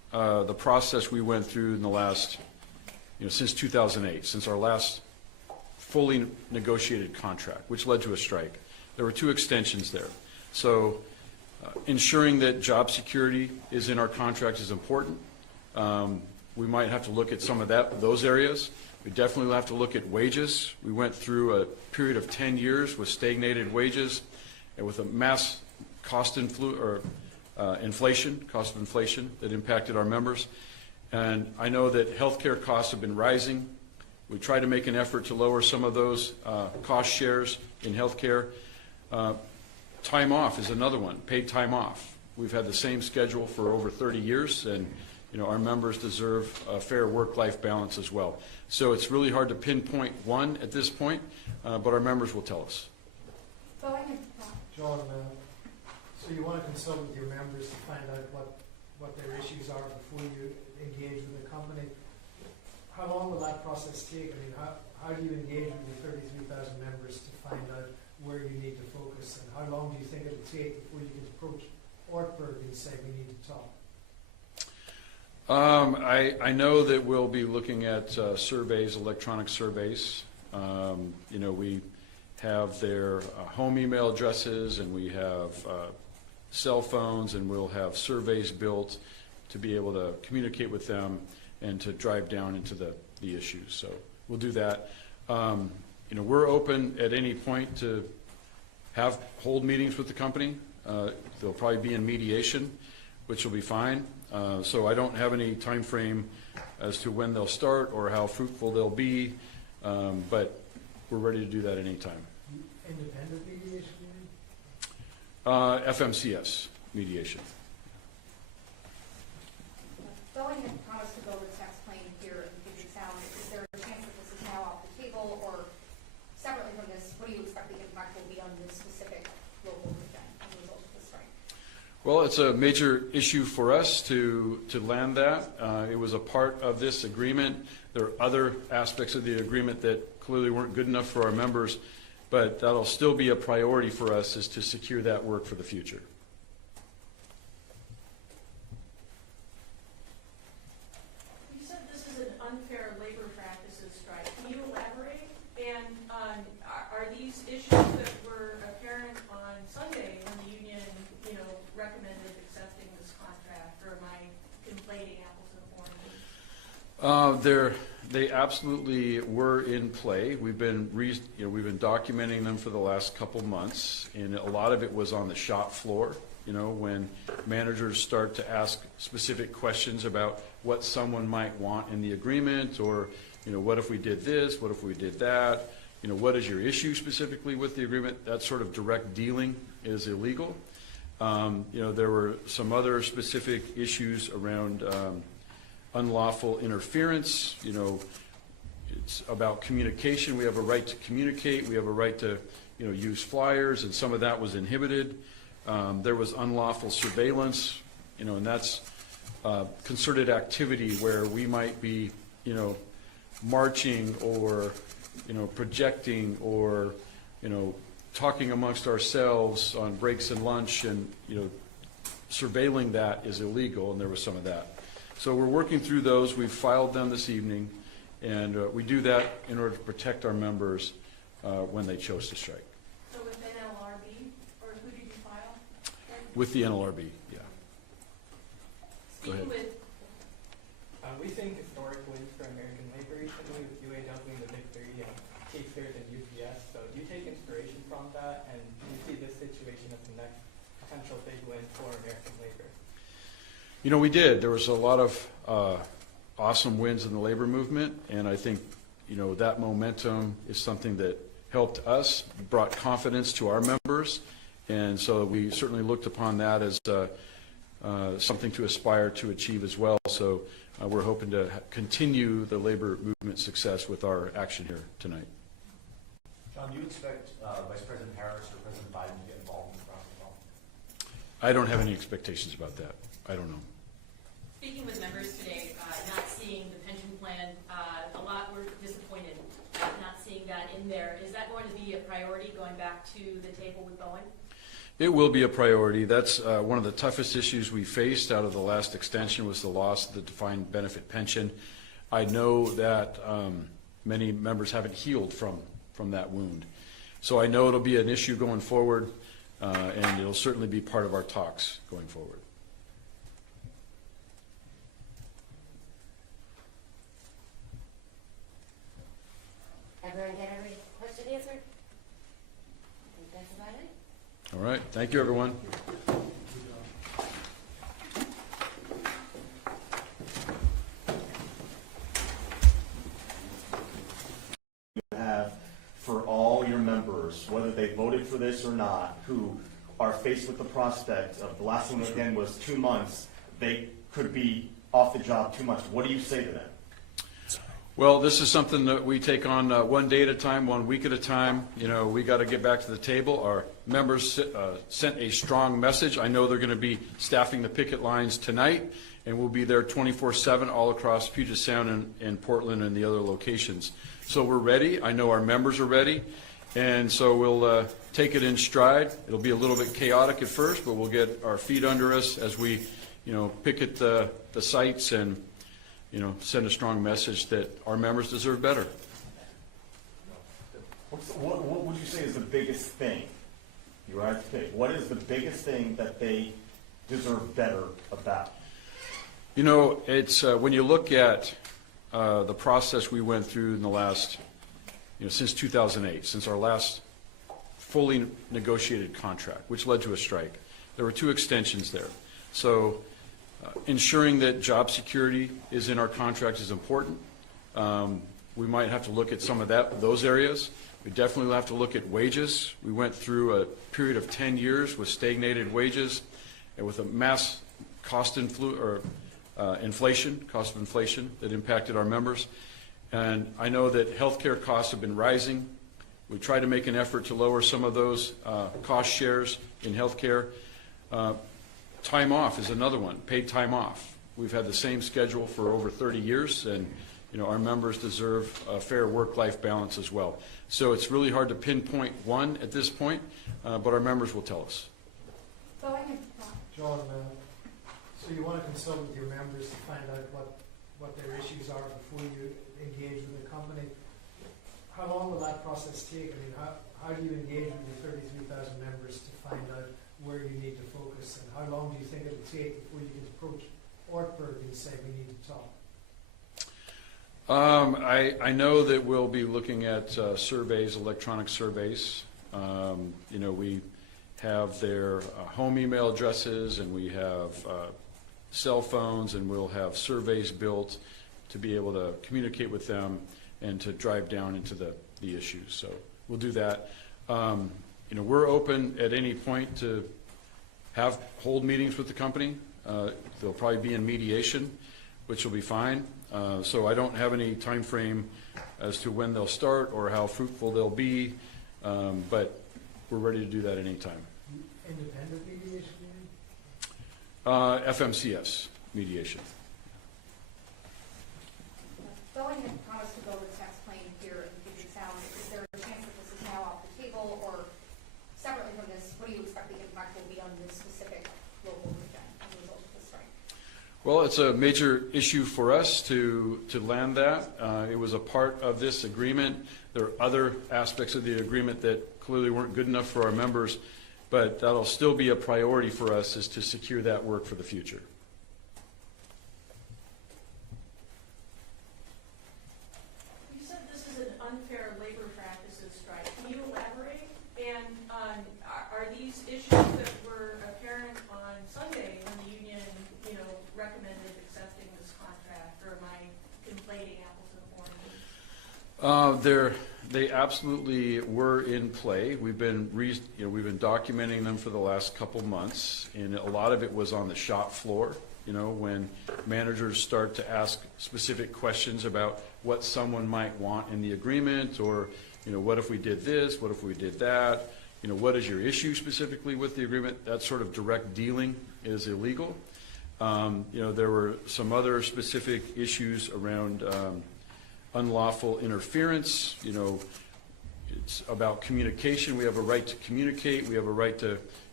the process we went through in the last, since 2008, since our last fully negotiated contract, which led to a strike. There were 2 extensions there. So ensuring that job security is in our contract is important. We might have to look at some of those areas. We definitely have to look at wages. We went through a period of 10 years with stagnated wages and with a mass cost inflation that impacted our members. And I know that healthcare costs have been rising. We try to make an effort to lower some of those cost shares in healthcare. Time off is another one, paid time off. We've had the same schedule for over 30 years, and our members deserve a fair work-life balance as well. So it's really hard to pinpoint one at this point, but our members will tell us. John, so you want to consult with your members to find out what their issues are before you engage with the company. How long will that process take? I mean, how do you engage with the 33,000 members to find out where you need to focus, and how long do you think it'll take before you can approach Ortberg and say we need to talk? I know that we'll be looking at surveys, electronic surveys. We have their home email addresses, and we have cell phones, and we'll have surveys built to be able to communicate with them and to drive down into the issues. So we'll do that. We're open at any point to hold meetings with the company. They'll probably be in mediation, which will be fine. So I don't have any time frame as to when they'll start or how fruitful they'll be, but we're ready to do that anytime. Independent mediation? FMCS mediation. Boeing had promised to build a tax plane here in Puget Sound. Is there a chance that this is now off the table, or separately from this, what do you expect the impact will be on this specific local region as a result of the strike? Well, it's a major issue for us to land that. It was a part of this agreement. There are other aspects of the agreement that clearly weren't good enough for our members, but that'll still be a priority for us, is to secure that work for the future. You said this is an unfair labor practices strike. Can you elaborate? And are these issues that were apparent on Sunday when the union, recommended accepting this contract, or am I conflating apples and oranges? They absolutely were in play. We've been documenting them for the last couple months, and a lot of it was on the shop floor. When managers start to ask specific questions about what someone might want in the agreement, or what if we did this, what if we did that, what is your issue specifically with the agreement? That sort of direct dealing is illegal. There were some other specific issues around unlawful interference. It's about communication. We have a right to communicate. We have a right to use flyers, and some of that was inhibited. There was unlawful surveillance, and that's concerted activity where we might be marching or projecting or talking amongst ourselves on breaks and lunch, and surveilling that is illegal, and there was some of that. So we're working through those. We've filed them this evening, and we do that in order to protect our members when they chose to strike. So with NLRB, or who did you file? With the NLRB, yeah. Go ahead. Speaking with We think historically for American labor recently with UAW and the Big Three, K-Cert and UPS. So do you take inspiration from that, and do you see this situation as the next potential big win for American labor? We did. There was a lot of awesome wins in the labor movement, and I think that momentum is something that helped us, brought confidence to our members, and so we certainly looked upon that as something to aspire to achieve as well. So we're hoping to continue the labor movement success with our action here tonight. John, do you expect Vice President Harris or President Biden to get involved in the process at all? I don't have any expectations about that. I don't know. Speaking with members today, not seeing the pension plan, a lot were disappointed not seeing that in there. Is that going to be a priority going back to the table with Boeing? It will be a priority. That's one of the toughest issues we faced out of the last extension was the loss of the defined benefit pension. I know that many members haven't healed from that wound. So I know it'll be an issue going forward, and it'll certainly be part of our talks going forward. Everyone get every question answered? I think that's about it. All right. Thank you, everyone. Have for all your members, whether they voted for this or not, who are faced with the prospect of the last one again was 2 months, they could be off the job 2 months. What do you say to them? Well, this is something that we take on one day at a time, 1 week at a time. You know, we got to get back to the table. Our members sent a strong message. I know they're going to be staffing the picket lines tonight, and we'll be there 24/7 all across Puget Sound and Portland and the other locations. So we're ready. I know our members are ready, and so we'll take it in stride. It'll be a little bit chaotic at first, but we'll get our feet under us as we, picket the sites and, send a strong message that our members deserve better. What would you say is the biggest thing? You are to pick. What is the biggest thing that they deserve better about? It's when you look at the process we went through in the last, since 2008, since our last fully negotiated contract, which led to a strike. There were 2 extensions there. So ensuring that job security is in our contract is important. We might have to look at some of those areas. We definitely have to look at wages. We went through a period of 10 years with stagnated wages and with a mass cost inflation that impacted our members. And I know that healthcare costs have been rising. We try to make an effort to lower some of those cost shares in healthcare. Time off is another one, paid time off. We've had the same schedule for over 30 years, and our members deserve a fair work-life balance as well. So it's really hard to pinpoint one at this point, but our members will tell us. John, so you want to consult with your members to find out what their issues are before you engage with the company. How long will that process take? I mean, how do you engage with your 33,000 members to find out where you need to focus, and how long do you think it will take before you can approach Ortberg and say we need to talk? I know that we'll be looking at surveys, electronic surveys. We have their home email addresses, and we have cell phones, and we'll have surveys built to be able to communicate with them and to drive down into the issues. So we'll do that. We're open at any point to hold meetings with the company. They'll probably be in mediation, which will be fine. So I don't have any time frame as to when they'll start or how fruitful they'll be, but we're ready to do that anytime. Independent mediation? FMCS mediation. Boeing had promised to build a tax plane here in Puget Sound. Is there a chance that this is now off the table, or separately from this, what do you expect the impact will be on this specific local region as a result of the strike? Well, it's a major issue for us to land that. It was a part of this agreement. There are other aspects of the agreement that clearly weren't good enough for our members, but that'll still be a priority for us, is to secure that work for the future. You said this is an unfair labor practices strike. Can you elaborate? And are these issues that were apparent on Sunday when the union, recommended accepting this contract, or am I conflating apples and oranges? They absolutely were in play. We've been documenting them for the last couple months, and a lot of it was on the shop floor. When managers start to ask specific questions about what someone might want in the agreement, or what if we did this, what if we did that, what is your issue specifically with the agreement? That sort of direct dealing is illegal. There were some other specific issues around unlawful interference. It's about communication. We have a right to communicate. We have a right to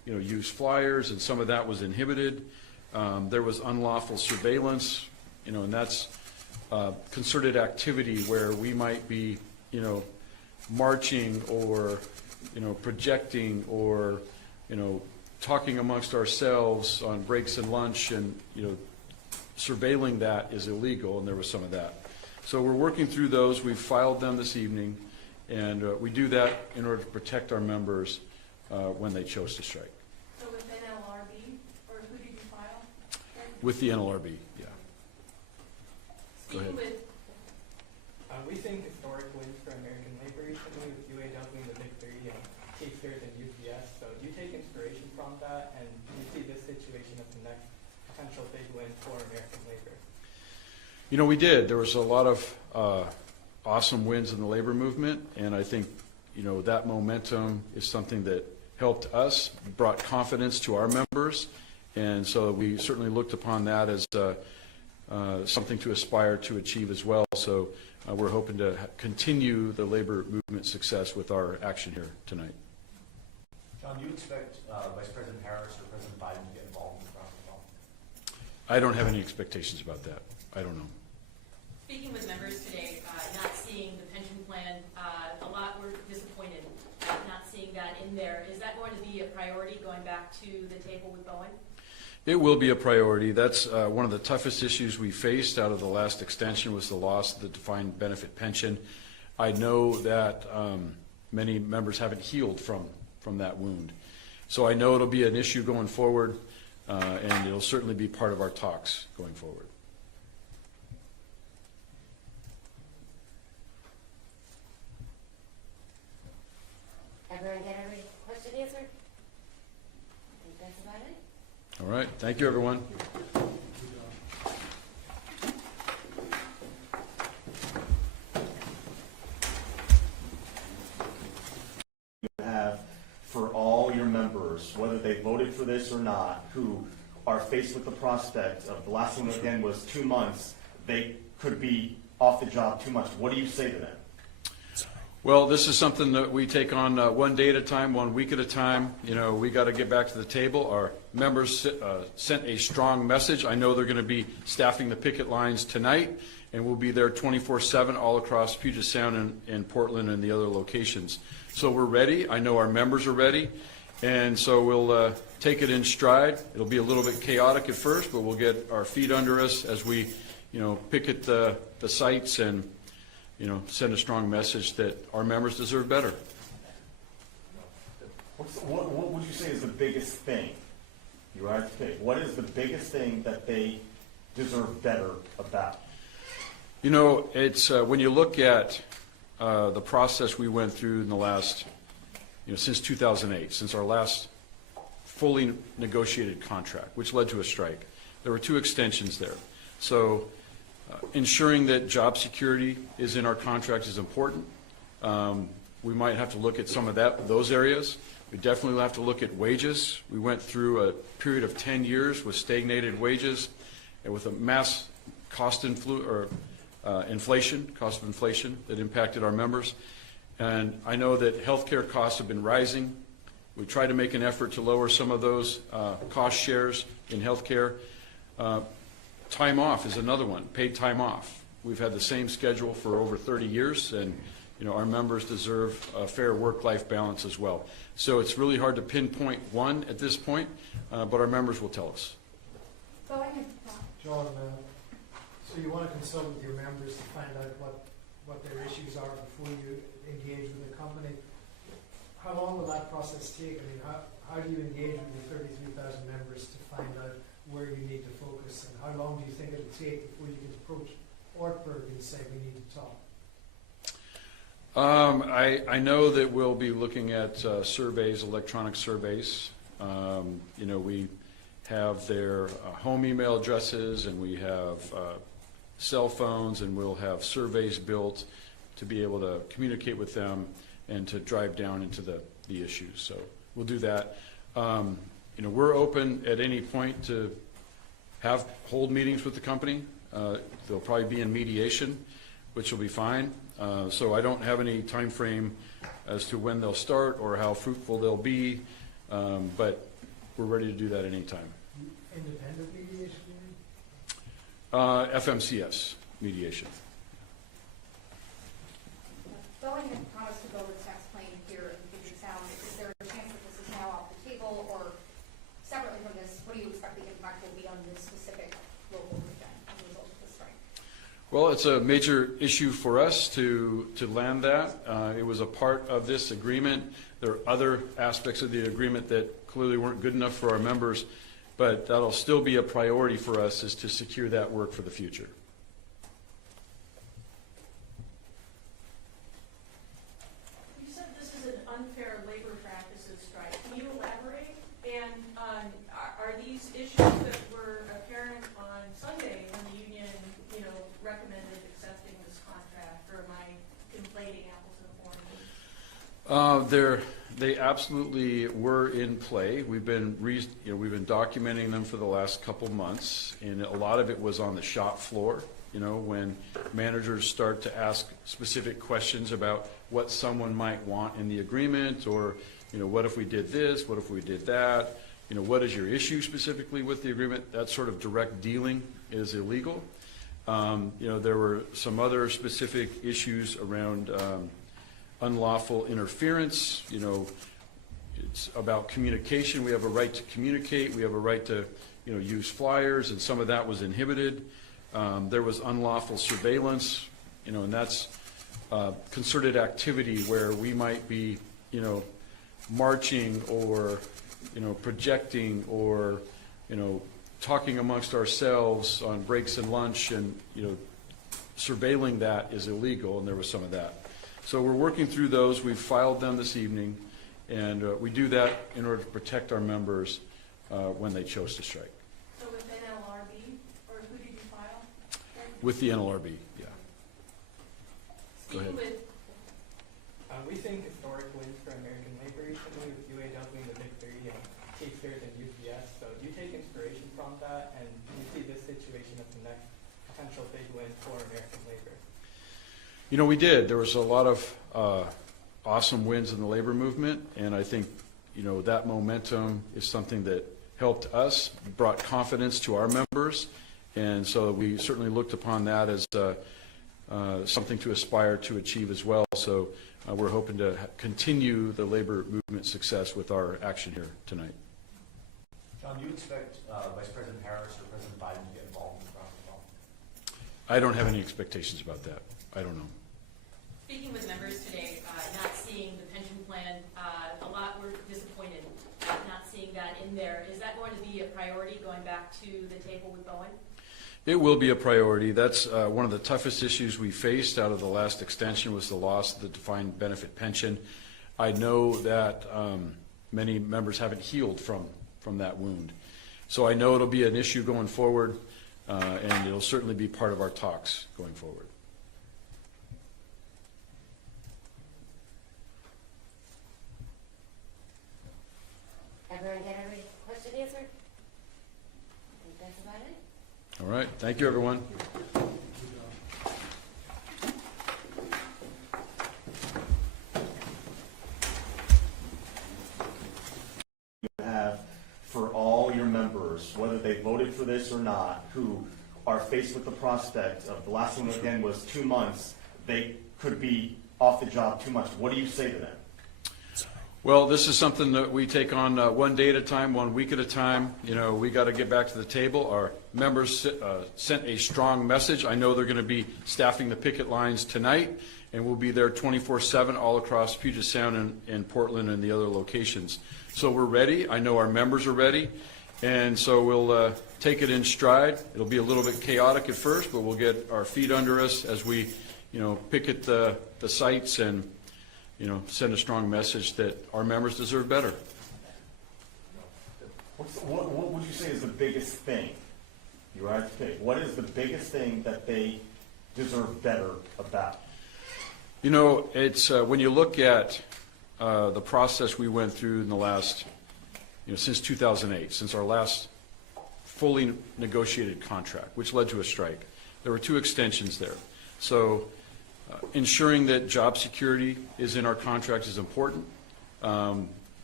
use flyers, and some of that was inhibited. There was unlawful surveillance, and that's concerted activity where we might be, marching or, projecting or, talking amongst ourselves on breaks and lunch, and, surveilling that is illegal, and there was some of that. So we're working through those. We've filed them this evening, and we do that in order to protect our members when they chose to strike. So with NLRB, or who did you file? With the NLRB, yeah. Go ahead. Speaking with, We think historic wins for American labor recently with UAW and the Big Three and K-Stars and UPS. So do you take inspiration from that, and do you see this situation as the next potential big win for American labor? We did. There was a lot of awesome wins in the labor movement, and I think, that momentum is something that helped us, brought confidence to our members, and so we certainly looked upon that as something to aspire to achieve as well. So we're hoping to continue the labor movement success with our action here tonight. John, do you expect Vice President Harris or President Biden to get involved in the process at all? I don't have any expectations about that. I don't know. Speaking with members today, not seeing the pension plan, a lot were disappointed not seeing that in there. Is that going to be a priority going back to the table with Boeing? It will be a priority. That's one of the toughest issues we faced out of the last extension was the loss of the defined benefit pension. I know that many members haven't healed from that wound. So I know it'll be an issue going forward, and it'll certainly be part of our talks going forward. Everyone get every question answered? I think that's about it. All right. Thank you, everyone. Have for all your members, whether they voted for this or not, who are faced with the prospect of the last one again was 2 months, they could be off the job 2 months. What do you say to them? Well, this is something that we take on one day at a time, 1 week at a time. We got to get back to the table. Our members sent a strong message. I know they're going to be staffing the picket lines tonight, and we'll be there 24/7 all across Puget Sound and Portland and the other locations. So we're ready. I know our members are ready, and so we'll take it in stride. It'll be a little bit chaotic at first, but we'll get our feet under us as we, picket the sites and send a strong message that our members deserve better. What would you say is the biggest thing? You are to pick. What is the biggest thing that they deserve better about? It's when you look at the process we went through in the last, since 2008, since our last fully negotiated contract, which led to a strike. There were 2 extensions there. So ensuring that job security is in our contract is important. We might have to look at some of those areas. We definitely have to look at wages. We went through a period of 10 years with stagnated wages and with a mass cost inflation that impacted our members. And I know that healthcare costs have been rising. We tried to make an effort to lower some of those cost shares in healthcare. Time off is another one, paid time off. We've had the same schedule for over 30 years, and our members deserve a fair work-life balance as well. So it's really hard to pinpoint one at this point, but our members will tell us. John, so you want to consult with your members to find out what their issues are before you engage with the company. How long will that process take? I mean, how do you engage with the 33,000 members to find out where you need to focus, and how long do you think it'll take before you can approach Ortberg and say we need to talk? I know that we'll be looking at surveys, electronic surveys. We have their home email addresses, and we have cell phones, and we'll have surveys built to be able to communicate with them and to drive down into the issues. So we'll do that. We're open at any point to hold meetings with the company. They'll probably be in mediation, which will be fine. So I don't have any time frame as to when they'll start or how fruitful they'll be. But we're ready to do that anytime. Independent mediation, you mean? FMCS mediation. Boeing had promised to build a tax plane here in Puget Sound. Is there a chance that this is now off the table, or separately from this, what do you expect the impact will be on this specific local region as a result of the strike? Well, it's a major issue for us to land that. It was a part of this agreement. There are other aspects of the agreement that clearly weren't good enough for our members, but that'll still be a priority for us, is to secure that work for the future. You said this is an unfair labor practices strike. Can you elaborate? And are these issues that were apparent on Sunday when the union, recommended accepting this contract, or am I conflating apples and oranges? They absolutely were in play. We've been documenting them for the last couple months, and a lot of it was on the shop floor. When managers start to ask specific questions about what someone might want in the agreement, or what if we did this, what if we did that, what is your issue specifically with the agreement? That sort of direct dealing is illegal. There were some other specific issues around unlawful interference. It's about communication. We have a right to communicate. We have a right to, use flyers, and some of that was inhibited. There was unlawful surveillance, and that's concerted activity where we might be, marching or, projecting or, talking amongst ourselves on breaks and lunch, and, surveilling that is illegal, and there was some of that. So we're working through those. We've filed them this evening, and we do that in order to protect our members when they chose to strike. So with NLRB, or who did you file? With the NLRB, yeah. Go ahead. Speaking with We think historic wins for American labor recently with UAW and the Big Three and K-Stars and UPS. So do you take inspiration from that, and do you see this situation as the next potential big win for American labor? We did. There was a lot of awesome wins in the labor movement, and I think, that momentum is something that helped us, brought confidence to our members, and so we certainly looked upon that as something to aspire to achieve as well. So we're hoping to continue the labor movement success with our action here tonight. John, do you expect Vice President Harris or President Biden to get involved in the process at all? I don't have any expectations about that. I don't know. Speaking with members today, not seeing the pension plan, a lot were disappointed not seeing that in there. Is that going to be a priority going back to the table with Boeing? It will be a priority. That's one of the toughest issues we faced out of the last extension, was the loss of the defined benefit pension. I know that many members haven't healed from that wound. So I know it'll be an issue going forward, and it'll certainly be part of our talks going forward. Everyone get every question answered? I think that's about it. All right. Thank you, everyone. Have for all your members, whether they voted for this or not, who are faced with the prospect of, the last one again was 2 months, they could be off the job 2 months. What do you say to them? Well, this is something that we take on one day at a time, 1 week at a time. We got to get back to the table. Our members sent a strong message. I know they're going to be staffing the picket lines tonight, and we'll be there 24/7 all across Puget Sound and Portland and the other locations. So we're ready. I know our members are ready, and so we'll take it in stride. It'll be a little bit chaotic at first, but we'll get our feet under us as we, picket the sites and, send a strong message that our members deserve better. What would you say is the biggest thing? You are to pick. What is the biggest thing that they deserve better about? It's when you look at the process we went through in the last, since 2008, since our last fully negotiated contract, which led to a strike. There were 2 extensions there. So ensuring that job security is in our contract is important.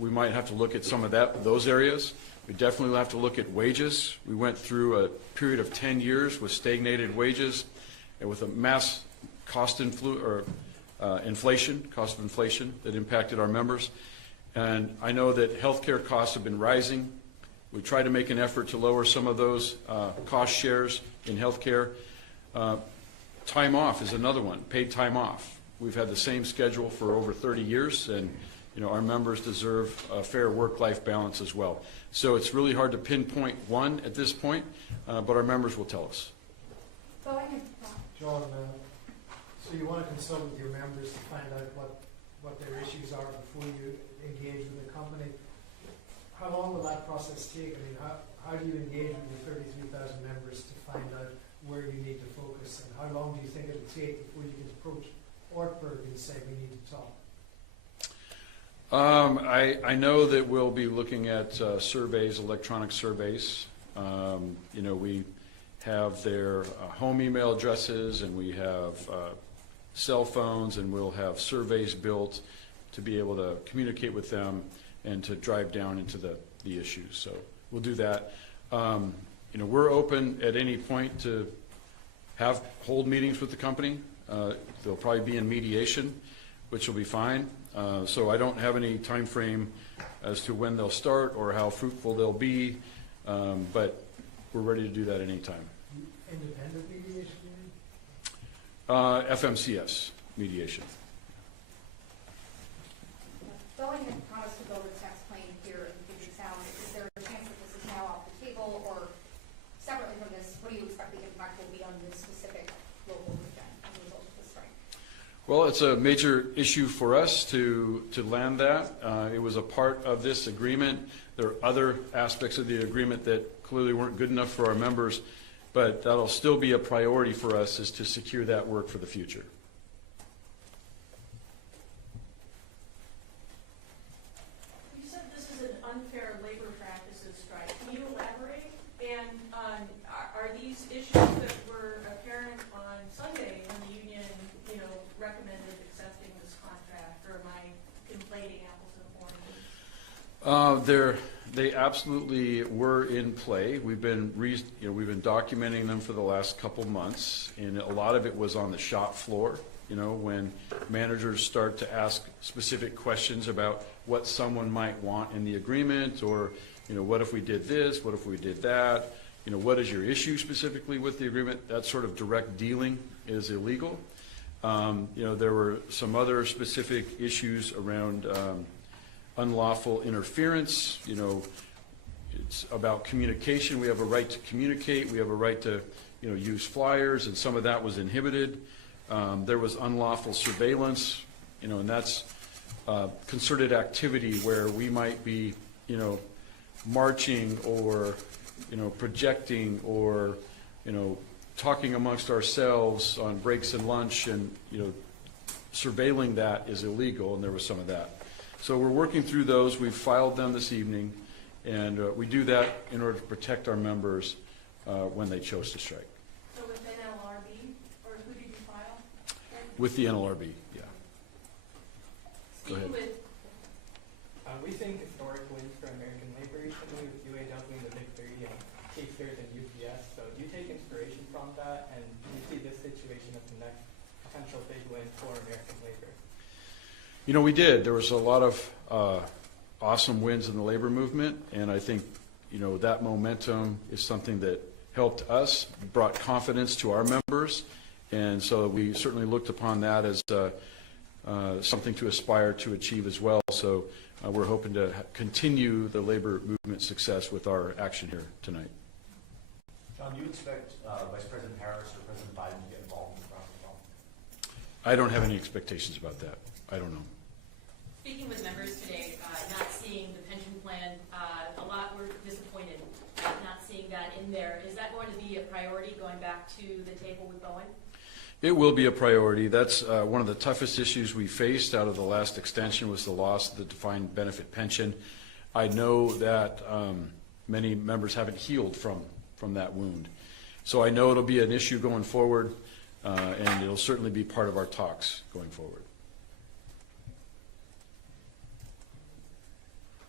we might have to look at some of those areas. We definitely have to look at wages. We went through a period of 10 years with stagnated wages and with a mass cost inflation that impacted our members. And I know that healthcare costs have been rising. We tried to make an effort to lower some of those cost shares in healthcare. Time off is another one, paid time off. We've had the same schedule for over 30 years, and our members deserve a fair work-life balance as well. So it's really hard to pinpoint one at this point, but our members will tell us. Boeing, John, so you want to consult with your members to find out what their issues are before you engage with the company. How long will that process take? I mean, how do you engage with your 33,000 members to find out where you need to focus? And how long do you think it'll take before you can approach Ortberg and say we need to talk? I know that we'll be looking at surveys, electronic surveys. We have their home email addresses, and we have cell phones, and we'll have surveys built to be able to communicate with them and to drive down into the issues. So we'll do that. We're open at any point to hold meetings with the company. They'll probably be in mediation, which will be fine. So I don't have any time frame as to when they'll start or how fruitful they'll be, but we're ready to do that anytime. Independent mediation? FMCS mediation. Boeing had promised to build a tax plane here in Puget Sound. Is there a chance that this is now off the table, or separately from this, what do you expect the impact will be on this specific local region as a result of this strike? Well, it's a major issue for us to land that. It was a part of this agreement. There are other aspects of the agreement that clearly weren't good enough for our members, but that'll still be a priority for us, is to secure that work for the future. You said this is an unfair labor practices strike. Can you elaborate? And are these issues that were apparent on Sunday when the union, recommended accepting this contract, or am I conflating apples and oranges? They absolutely were in play. We've been documenting them for the last couple months, and a lot of it was on the shop floor. When managers start to ask specific questions about what someone might want in the agreement, or what if we did this, what if we did that, what is your issue specifically with the agreement? That sort of direct dealing is illegal. There were some other specific issues around unlawful interference. It's about communication. We have a right to communicate. We have a right to use flyers, and some of that was inhibited. There was unlawful surveillance, and that's concerted activity where we might be marching or projecting or talking amongst ourselves on breaks and lunch, and surveilling that is illegal, and there was some of that. So we're working through those. We've filed them this evening, and we do that in order to protect our members when they chose to strike. So with NLRB, or who did you file? With the NLRB, yeah. Go ahead. We think historic wins for American labor recently with UAW and the Big Three and K-Stars and UPS. So do you take inspiration from that, and do you see this situation as the next potential big win for American labor? We did. There was a lot of awesome wins in the labor movement, and I think that momentum is something that helped us, brought confidence to our members, and so we certainly looked upon that as something to aspire to achieve as well. So we're hoping to continue the labor movement success with our action here tonight. John, do you expect Vice President Harris or President Biden to get involved in the process at all? I don't have any expectations about that. I don't know. Speaking with members today, not seeing the pension plan, a lot were disappointed not seeing that in there. Is that going to be a priority going back to the table with Boeing? It will be a priority. That's one of the toughest issues we faced out of the last extension, was the loss of the defined benefit pension. I know that many members haven't healed from that wound. So I know it'll be an issue going forward, and it'll certainly be part of our talks going forward.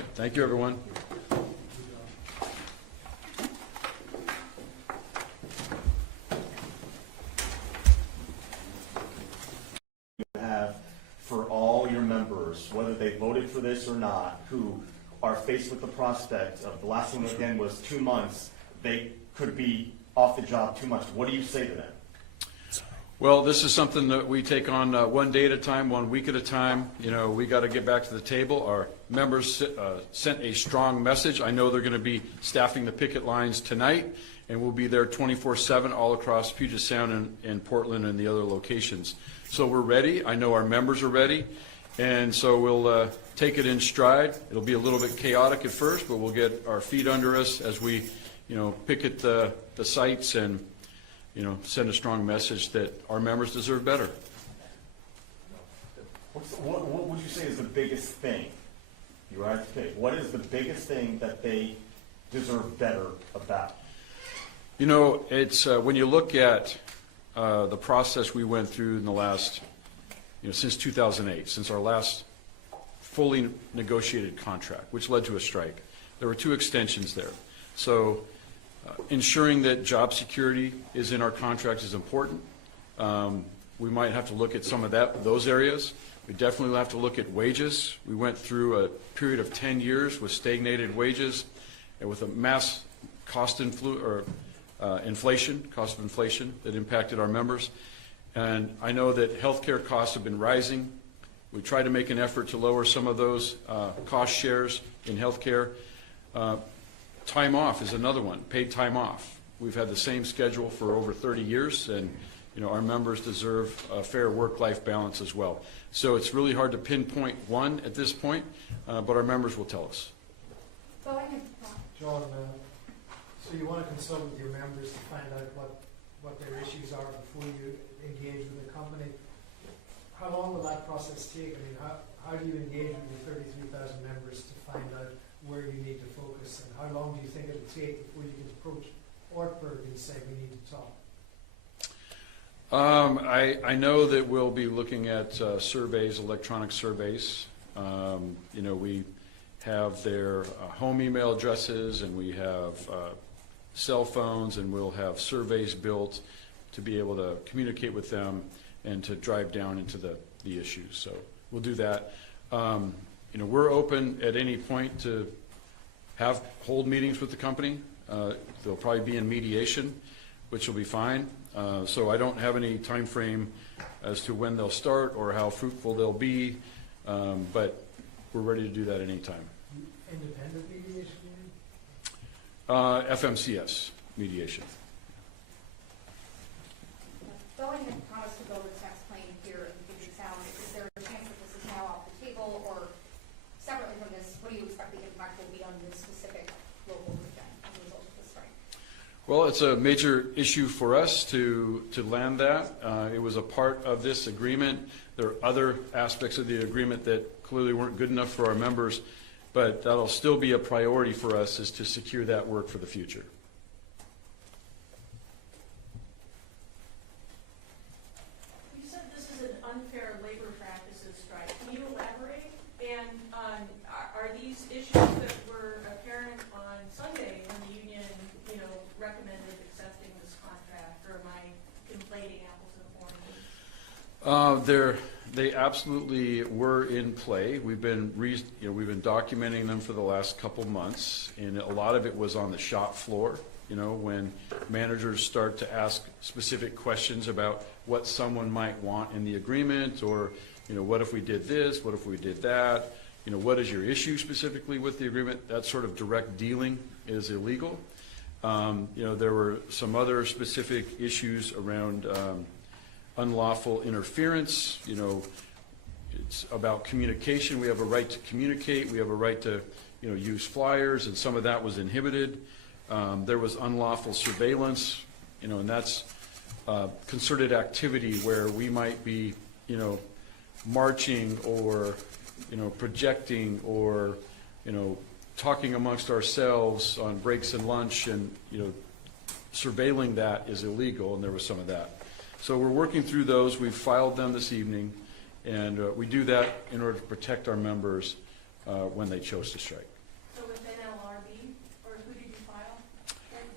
right, thank you, everyone. Have for all your members, whether they voted for this or not, who are faced with the prospect of the last one again was 2 months, they could be off the job 2 months. What do you say to them? Well, this is something that we take on one day at a time, 1 week at a time. You know, we got to get back to the table. Our members sent a strong message. I know they're going to be staffing the picket lines tonight, and we'll be there 24/7 all across Puget Sound and Portland and the other locations. So we're ready. I know our members are ready, and so we'll take it in stride. It'll be a little bit chaotic at first, but we'll get our feet under us as we, picket the sites and, send a strong message that our members deserve better. What would you say is the biggest thing? You are to pick. What is the biggest thing that they deserve better about? It's when you look at the process we went through in the last, since 2008, since our last fully negotiated contract, which led to a strike. There were 2 extensions there. So ensuring that job security is in our contract is important. We might have to look at some of those areas. We definitely have to look at wages. We went through a period of 10 years with stagnated wages and with a mass cost inflation that impacted our members. And I know that healthcare costs have been rising. We try to make an effort to lower some of those cost shares in healthcare. Time off is another one, paid time off. We've had the same schedule for over 30 years, and our members deserve a fair work-life balance as well. So it's really hard to pinpoint one at this point, but our members will tell us. John, so you want to consult with your members to find out what their issues are before you engage with the company. How long will that process take? I mean, how do you engage with your 33,000 members to find out where you need to focus, and how long do you think it'll take before you can approach Ortberg and say we need to talk? I know that we'll be looking at surveys, electronic surveys. We have their home email addresses, and we have cell phones, and we'll have surveys built to be able to communicate with them and to drive down into the issues. So we'll do that. We're open at any point to hold meetings with the company. They'll probably be in mediation, which will be fine. So I don't have any time frame as to when they'll start or how fruitful they'll be, but we're ready to do that anytime. Independent mediation? FMCS mediation. Boeing had promised to build a tax plane here in Puget Sound. Is there a chance that this is now off the table, or separately from this, what do you expect the impact will be on this specific local region as a result of this strike? Well, it's a major issue for us to land that. It was a part of this agreement. There are other aspects of the agreement that clearly weren't good enough for our members, but that'll still be a priority for us, is to secure that work for the future. You said this is an unfair labor practices strike. Can you elaborate? And are these issues that were apparent on Sunday when the union, recommended accepting this contract, or am I conflating apples and oranges? They absolutely were in play. We've been documenting them for the last couple months, and a lot of it was on the shop floor. When managers start to ask specific questions about what someone might want in the agreement, or what if we did this, what if we did that, what is your issue specifically with the agreement? That sort of direct dealing is illegal. There were some other specific issues around unlawful interference. It's about communication. We have a right to communicate. We have a right to use flyers, and some of that was inhibited. There was unlawful surveillance, and that's concerted activity where we might be marching or projecting or talking amongst ourselves on breaks and lunch, and surveilling that is illegal, and there was some of that. So we're working through those. We've filed them this evening, and we do that in order to protect our members when they chose to strike.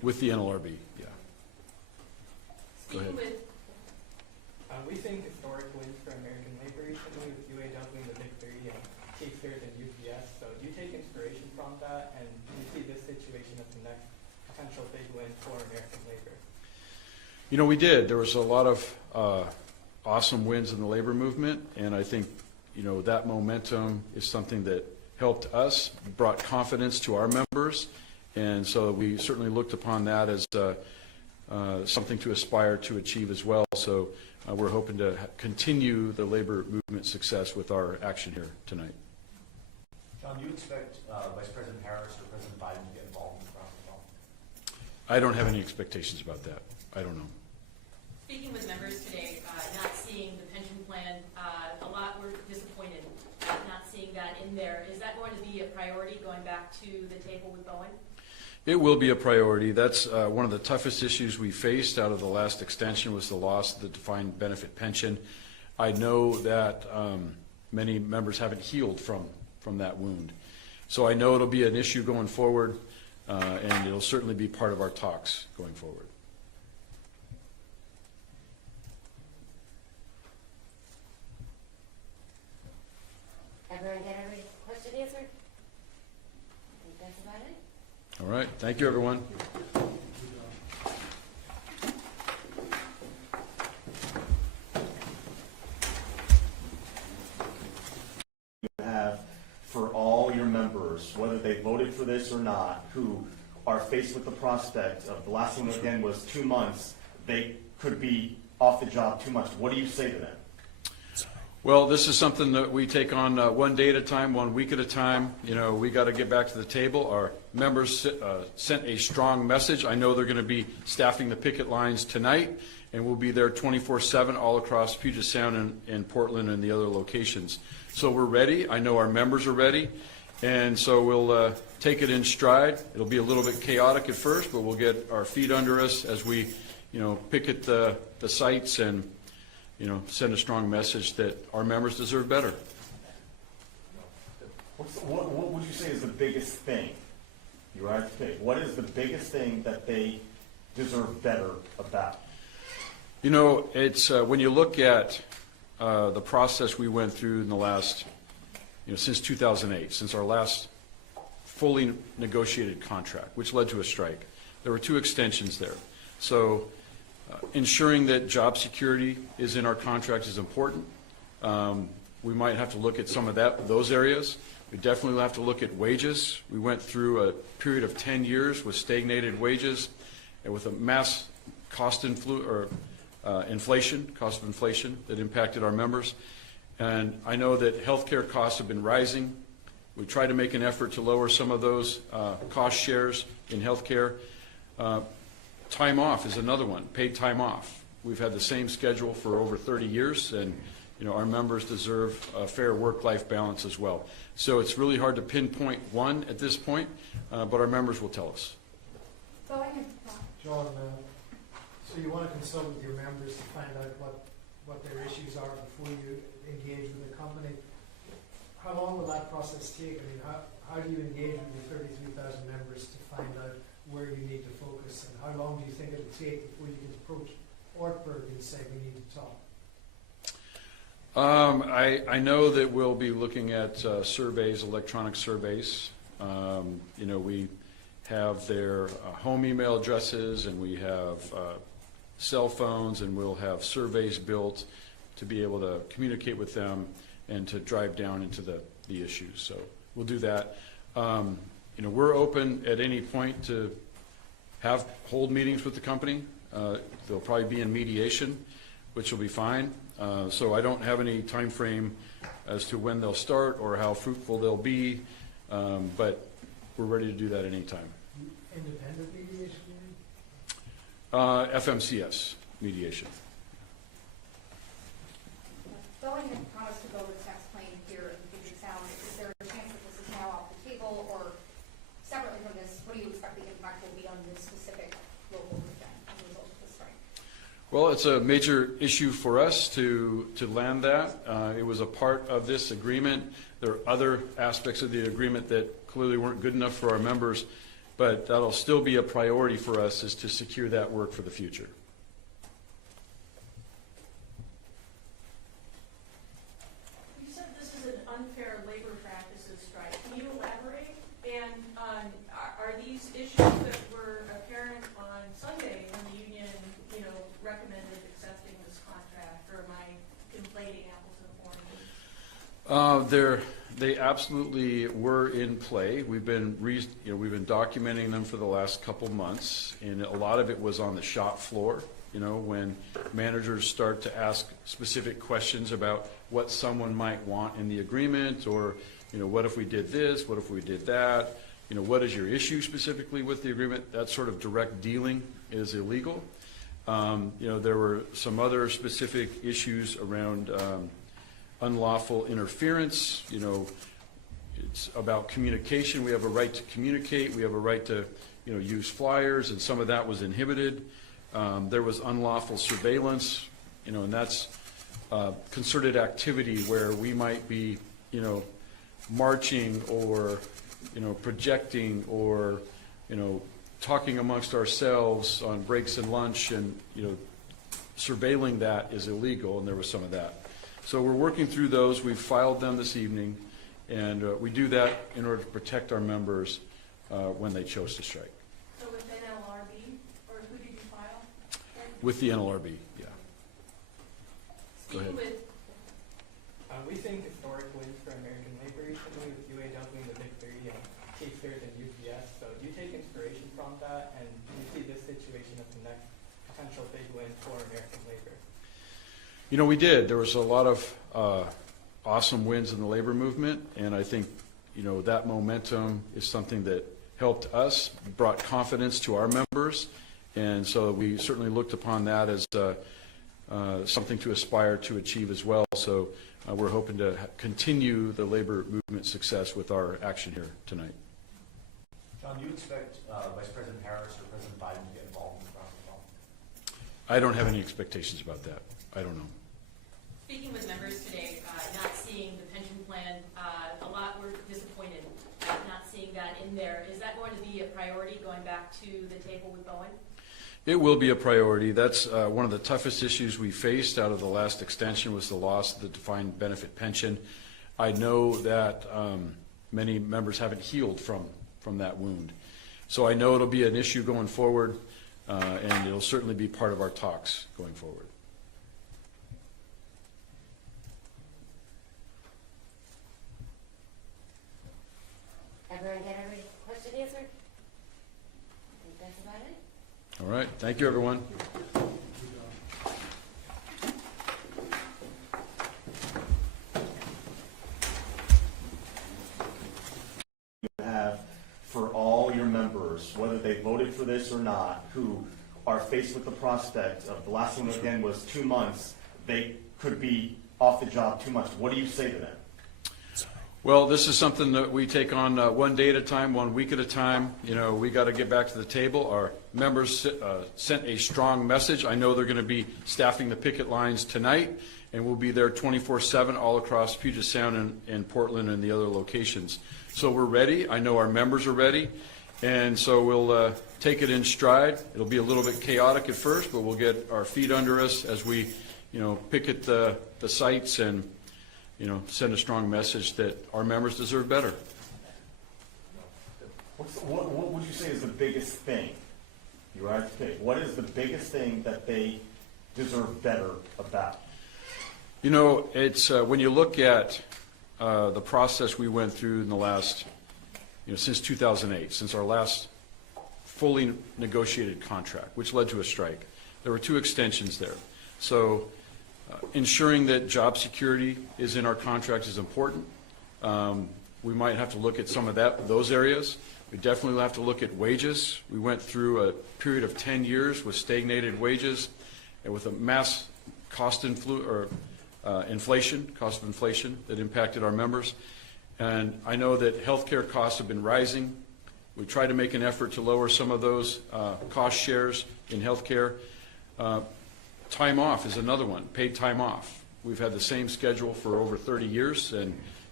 With the NLRB, yeah. Go ahead. Speaking with, We think historic wins for American labor recently with UAW and the big three and K-Third and UPS. So do you take inspiration from that, and do you see this situation as the next potential big win for American labor? You know, we did. There was a lot of awesome wins in the labor movement, and I think, you know, that momentum is something that helped us, brought confidence to our members, and so we certainly looked upon that as something to aspire to achieve as well. So we're hoping to continue the labor movement success with our action here tonight. John, do you expect Vice President Harris or President Biden to get involved in the process at all? I don't have any expectations about that. I don't know. speaking with members today, not seeing the pension plan, a lot were disappointed not seeing that in there. Is that going to be a priority going back to the table with Boeing? It will be a priority. That's one of the toughest issues we faced out of the last extension was the loss of the defined benefit pension. I know that many members haven't healed from that wound. So I know it'll be an issue going forward, and it'll certainly be part of our talks going forward. Everyone get every question answered? I think that's about it. All right. Thank you, everyone. Have for all your members, whether they voted for this or not, who are faced with the prospect of the last one again was 2 months, they could be off the job 2 months. What do you say to them? Well, this is something that we take on one day at a time, 1 week at a time. You know, we got to get back to the table. Our members sent a strong message. I know they're going to be staffing the picket lines tonight, and we'll be there 24/7 all across Puget Sound and Portland and the other locations. So we're ready. I know our members are ready, and so we'll take it in stride. It'll be a little bit chaotic at first, but we'll get our feet under us as we, you know, picket the sites and, you know, send a strong message that our members deserve better. What would you say is the biggest thing? You are to pick. What is the biggest thing that they deserve better about? You know, it's when you look at the process we went through in the last, you know, since 2008, since our last fully negotiated contract, which led to a strike. There were 2 extensions there. So ensuring that job security is in our contract is important. We might have to look at some of those areas. We definitely have to look at wages. We went through a period of 10 years with stagnated wages and with a mass cost inflation that impacted our members. And I know that healthcare costs have been rising. We try to make an effort to lower some of those cost shares in healthcare. Time off is another one, paid time off. We've had the same schedule for over 30 years, and you know, our members deserve a fair work-life balance as well. So it's really hard to pinpoint one at this point, but our members will tell us. John, so you want to consult with your members to find out what their issues are before you engage with the company. How long will that process take? I mean, how do you engage with your 33,000 members to find out where you need to focus, and how long do you think it'll take before you can approach Ortberg and say we need to talk? I know that we'll be looking at surveys, electronic surveys. You know, we have their home email addresses, and we have cell phones, and we'll have surveys built to be able to communicate with them and to drive down into the issues. So we'll do that. You know, we're open at any point to hold meetings with the company. They'll probably be in mediation, which will be fine. So I don't have any time frame as to when they'll start or how fruitful they'll be, but we're ready to do that at any time. Independent mediation? FMCS mediation. Boeing had promised to build a tax plane here in Puget Sound. Is there a chance that this is now off the table, or separately from this, what do you expect the impact will be on this specific local region as a result of this strike? Well, it's a major issue for us to land that. It was a part of this agreement. There are other aspects of the agreement that clearly weren't good enough for our members. but that'll still be a priority for us, is to secure that work for the future. You said this is an unfair labor practices strike. Can you elaborate? And are these issues that were apparent on Sunday when the union, recommended accepting this contract, or am I conflating apples and oranges? They absolutely were in play. We've been documenting them for the last couple months, and a lot of it was on the shop floor. When managers start to ask specific questions about what someone might want in the agreement, or what if we did this, what if we did that, what is your issue specifically with the agreement? That sort of direct dealing is illegal. There were some other specific issues around unlawful interference. It's about communication. We have a right to communicate. We have a right to use flyers, and some of that was inhibited. There was unlawful surveillance, and that's concerted activity where we might be marching or projecting or talking amongst ourselves on breaks and lunch, and surveilling that is illegal, and there was some of that. So we're working through those. We've filed them this evening, and we do that in order to protect our members when they chose to strike. So with NLRB, or who did you file? With the NLRB, yeah. Go ahead. Speaking with We think historic wins for American labor recently with UAW and the Big Three and K-Cert and UPS. So do you take inspiration from that, and do you see this situation as the next potential big win for American labor? We did. There was a lot of awesome wins in the labor movement, and I think that momentum is something that helped us, brought confidence to our members, and so we certainly looked upon that as something to aspire to achieve as well. So we're hoping to continue the labor movement success with our action here tonight. John, do you expect Vice President Harris or President Biden to get involved in the process at all? I don't have any expectations about that. I don't know. Speaking with members today, not seeing the pension plan, a lot were disappointed not seeing that in there. Is that going to be a priority going back to the table with Boeing? It will be a priority. That's one of the toughest issues we faced out of the last extension, was the loss of the defined benefit pension. I know that many members haven't healed from that wound. So I know it'll be an issue going forward, and it'll certainly be part of our talks going forward. Everyone get every question answered? I think that's about it. All right. Thank you, everyone. Have for all your members, whether they voted for this or not, who are faced with the prospect of, the last one again was 2 months, they could be off the job 2 months. What do you say to them? Well, this is something that we take on one day at a time, 1 week at a time. We got to get back to the table. Our members sent a strong message. I know they're going to be staffing the picket lines tonight, and we'll be there 24/7 all across Puget Sound and Portland and the other locations. So we're ready. I know our members are ready, and so we'll take it in stride. It'll be a little bit chaotic at first, but we'll get our feet under us as we, picket the sites and send a strong message that our members deserve better. What would you say is the biggest thing? You are to pick. What is the biggest thing that they deserve better about? It's when you look at the process we went through in the last, since 2008, since our last fully negotiated contract, which led to a strike. There were 2 extensions there. So ensuring that job security is in our contract is important. We might have to look at some of those areas. We definitely have to look at wages. We went through a period of 10 years with stagnated wages and with a mass cost inflation that impacted our members. And I know that healthcare costs have been rising. We try to make an effort to lower some of those cost shares in healthcare. Time off is another one, paid time off. We've had the same schedule for over 30 years, and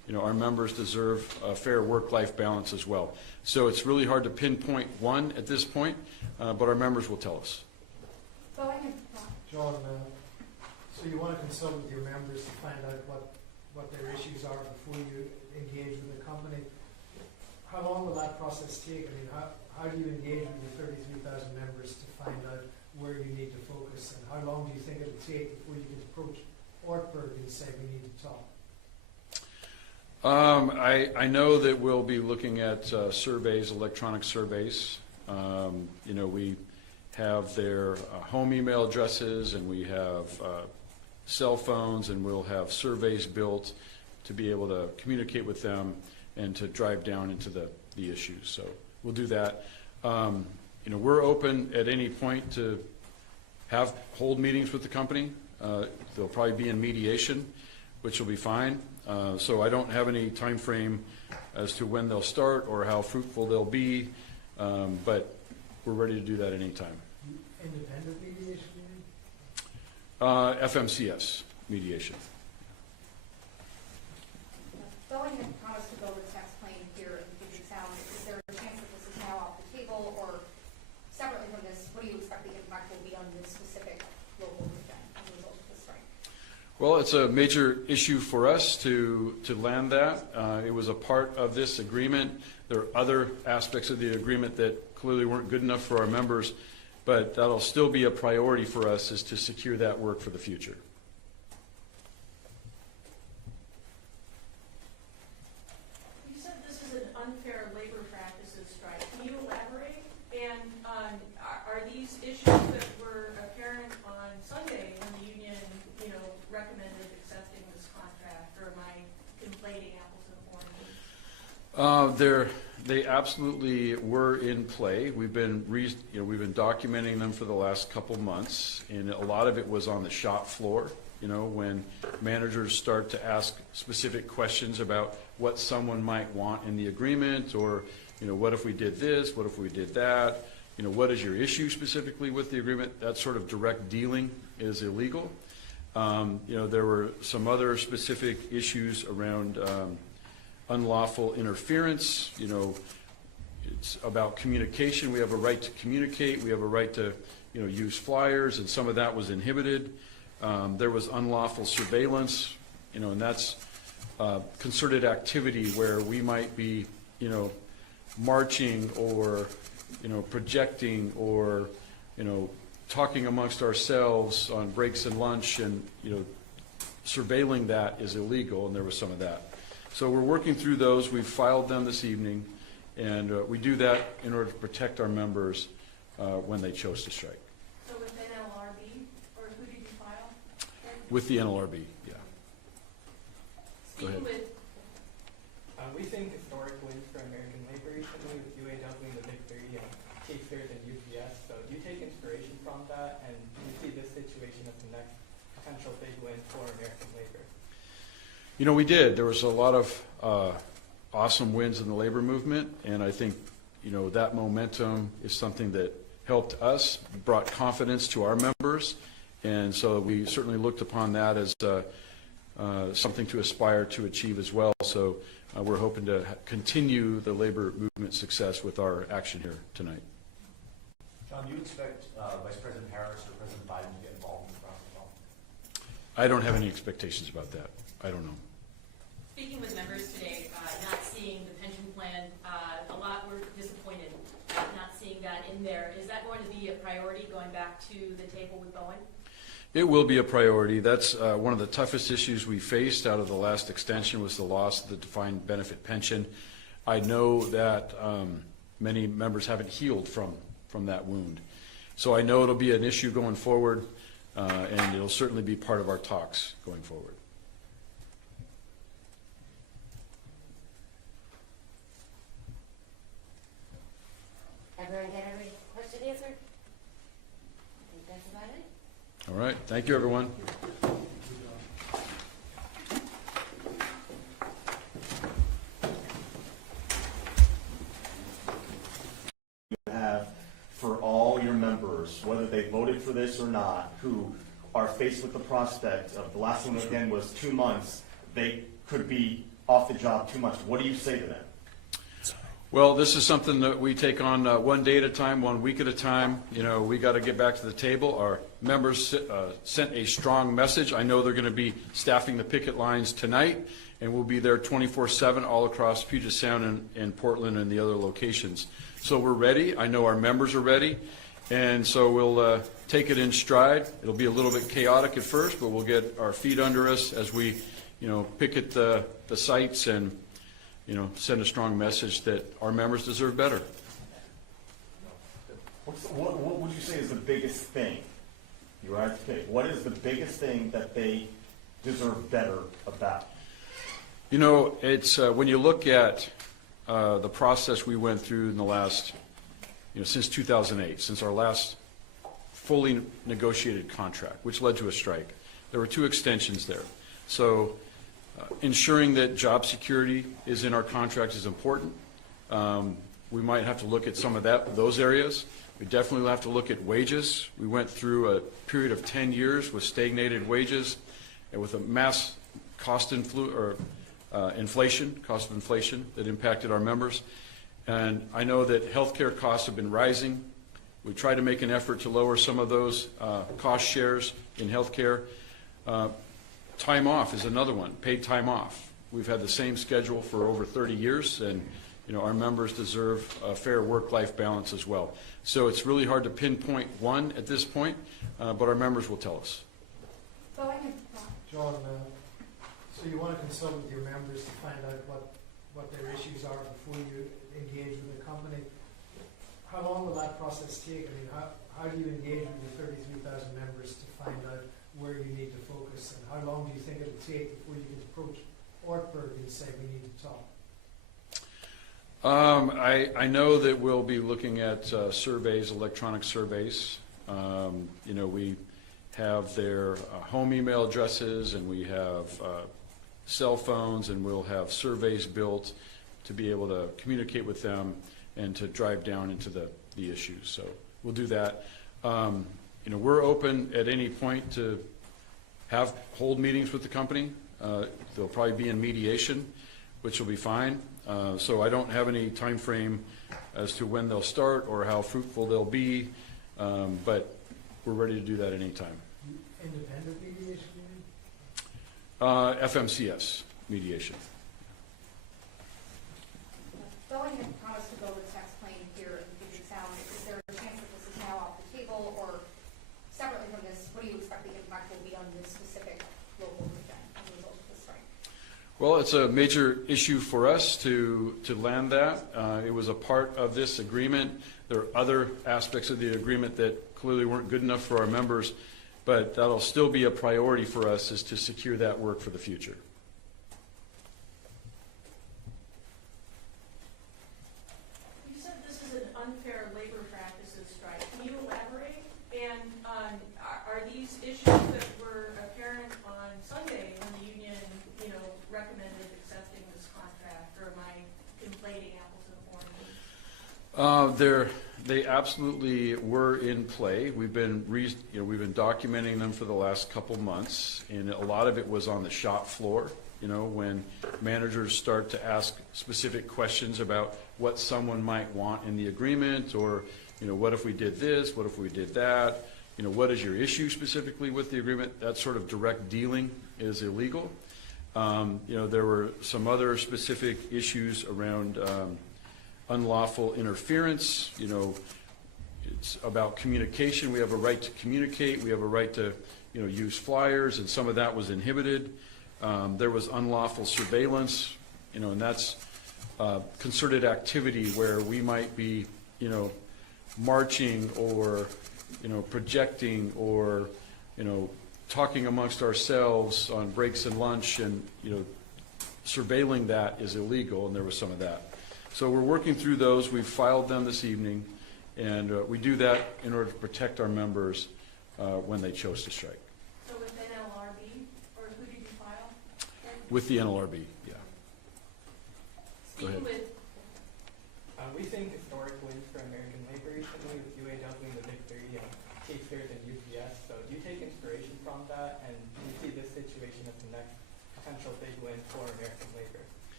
our members deserve a fair work-life balance as well. So it's really hard to pinpoint one at this point, but our members will tell us. Boeing and John, so you want to consult with your members to find out what their issues are before you engage with the company. How long will that process take? I mean, how do you engage with your 33,000 members to find out where you need to focus? And how long do you think it'll take before you can approach Ortberg and say we need to talk? I know that we'll be looking at surveys, electronic surveys. We have their home email addresses, and we have cell phones, and we'll have surveys built to be able to communicate with them and to drive down into the issues. So we'll do that. We're open at any point to hold meetings with the company. They'll probably be in mediation, which will be fine. So I don't have any time frame as to when they'll start or how fruitful they'll be, but we're ready to do that anytime. Independent mediation, you mean? FMCS mediation. Boeing had promised to build a tax plane here in Puget Sound. Is there a chance that this is now off the table, or separately from this, what do you expect the impact will be on this specific local region as a result of this strike? Well, it's a major issue for us to land that. It was a part of this agreement. There are other aspects of the agreement that clearly weren't good enough for our members, but that'll still be a priority for us, is to secure that work for the future. You said this is an unfair labor practices strike. Can you elaborate? And are these issues that were apparent on Sunday when the union, recommended accepting this contract, or am I conflating apples and oranges? They absolutely were in play. We've been documenting them for the last couple months, and a lot of it was on the shop floor. When managers start to ask specific questions about what someone might want in the agreement, or what if we did this, what if we did that, what is your issue specifically with the agreement? That sort of direct dealing is illegal. There were some other specific issues around unlawful interference. It's about communication. We have a right to communicate. We have a right to, use flyers, and some of that was inhibited. There was unlawful surveillance, and that's concerted activity where we might be, marching or, projecting or, talking amongst ourselves on breaks and lunch, and surveilling that is illegal, and there was some of that. So we're working through those. We've filed them this evening, and we do that in order to protect our members when they chose to strike. So with NLRB, or who did you file? With the NLRB, yeah. Go ahead. We think historic wins for American labor recently with UAW and the Big Three and K-Third and UPS. So do you take inspiration from that, and do you see this situation as the next potential big win for American labor? We did. There was a lot of awesome wins in the labor movement, and I think, that momentum is something that helped us, brought confidence to our members, and so we certainly looked upon that as something to aspire to achieve as well. So we're hoping to continue the labor movement success with our action here tonight. John, do you expect Vice President Harris or President Biden to get involved in the process at all? I don't have any expectations about that. I don't know. Speaking with members today, not seeing the pension plan, a lot were disappointed not seeing that in there. Is that going to be a priority going back to the table with Boeing? It will be a priority. That's one of the toughest issues we faced out of the last extension, was the loss of the defined benefit pension. I know that many members haven't healed from that wound. So I know it'll be an issue going forward, and it'll certainly be part of our talks going forward. Everyone get every question answered? I think that's about it. All right. Thank you, everyone. Have for all your members, whether they voted for this or not, who are faced with the prospect of the last one again was 2 months, they could be off the job 2 months, what do you say to them? Well, this is something that we take on one day at a time, 1 week at a time. You know, we got to get back to the table. Our members sent a strong message. I know they're going to be staffing the picket lines tonight, and we'll be there 24/7 all across Puget Sound and Portland and the other locations. So we're ready. I know our members are ready, and so we'll take it in stride. It'll be a little bit chaotic at first, but we'll get our feet under us as we, picket the sites and send a strong message that our members deserve better. What would you say is the biggest thing? You are to pick. What is the biggest thing that they deserve better about? It's when you look at the process we went through in the last, since 2008, since our last fully negotiated contract, which led to a strike. There were 2 extensions there. So ensuring that job security is in our contract is important. We might have to look at some of those areas. We definitely have to look at wages. We went through a period of 10 years with stagnated wages and with a mass cost inflation that impacted our members. And I know that healthcare costs have been rising. We tried to make an effort to lower some of those cost shares in healthcare. Time off is another one, paid time off. We've had the same schedule for over 30 years, and our members deserve a fair work-life balance as well. So it's really hard to pinpoint one at this point, but our members will tell us. John, so you want to consult with your members to find out what their issues are before you engage with the company. How long will that process take? I mean, how do you engage with the 33,000 members to find out where you need to focus, and how long do you think it'll take before you can approach Ortberg and say we need to talk? I know that we'll be looking at surveys, electronic surveys. We have their home email addresses, and we have cell phones, and we'll have surveys built to be able to communicate with them and to drive down into the issues. So we'll do that. We're open at any point to hold meetings with the company. They'll probably be in mediation, which will be fine. So I don't have any time frame as to when they'll start or how fruitful they'll be, but we're ready to do that anytime. Independent mediation, you mean? FMCS mediation. Boeing had promised to build a tax plane here in Puget Sound. Is there a chance that this is now off the table, or separately from this, what do you expect the impact will be on this specific local region as a result of this strike? Well, it's a major issue for us to land that. It was a part of this agreement. There are other aspects of the agreement that clearly weren't good enough for our members, but that'll still be a priority for us, is to secure that work for the future. You said this is an unfair labor practices strike. Can you elaborate? And are these issues that were apparent on Sunday when the union, recommended accepting this contract, or am I conflating apples and oranges? They absolutely were in play. We've been documenting them for the last couple months, and a lot of it was on the shop floor. When managers start to ask specific questions about what someone might want in the agreement, or what if we did this, what if we did that, what is your issue specifically with the agreement? That sort of direct dealing is illegal. There were some other specific issues around unlawful interference. It's about communication. We have a right to communicate. We have a right to use flyers, and some of that was inhibited. There was unlawful surveillance, and that's concerted activity where we might be marching or projecting or talking amongst ourselves on breaks and lunch, and surveilling that is illegal, and there was some of that. So we're working through those. We've filed them this evening, and we do that in order to protect our members when they chose to strike. So with NLRB, or who did you file? With the NLRB, yeah. Go ahead. We think historic wins for American labor recently with UAW and the Big Three, K-Stairs and UPS. So do you take inspiration from that, and do you see this situation as the next potential big win for American labor?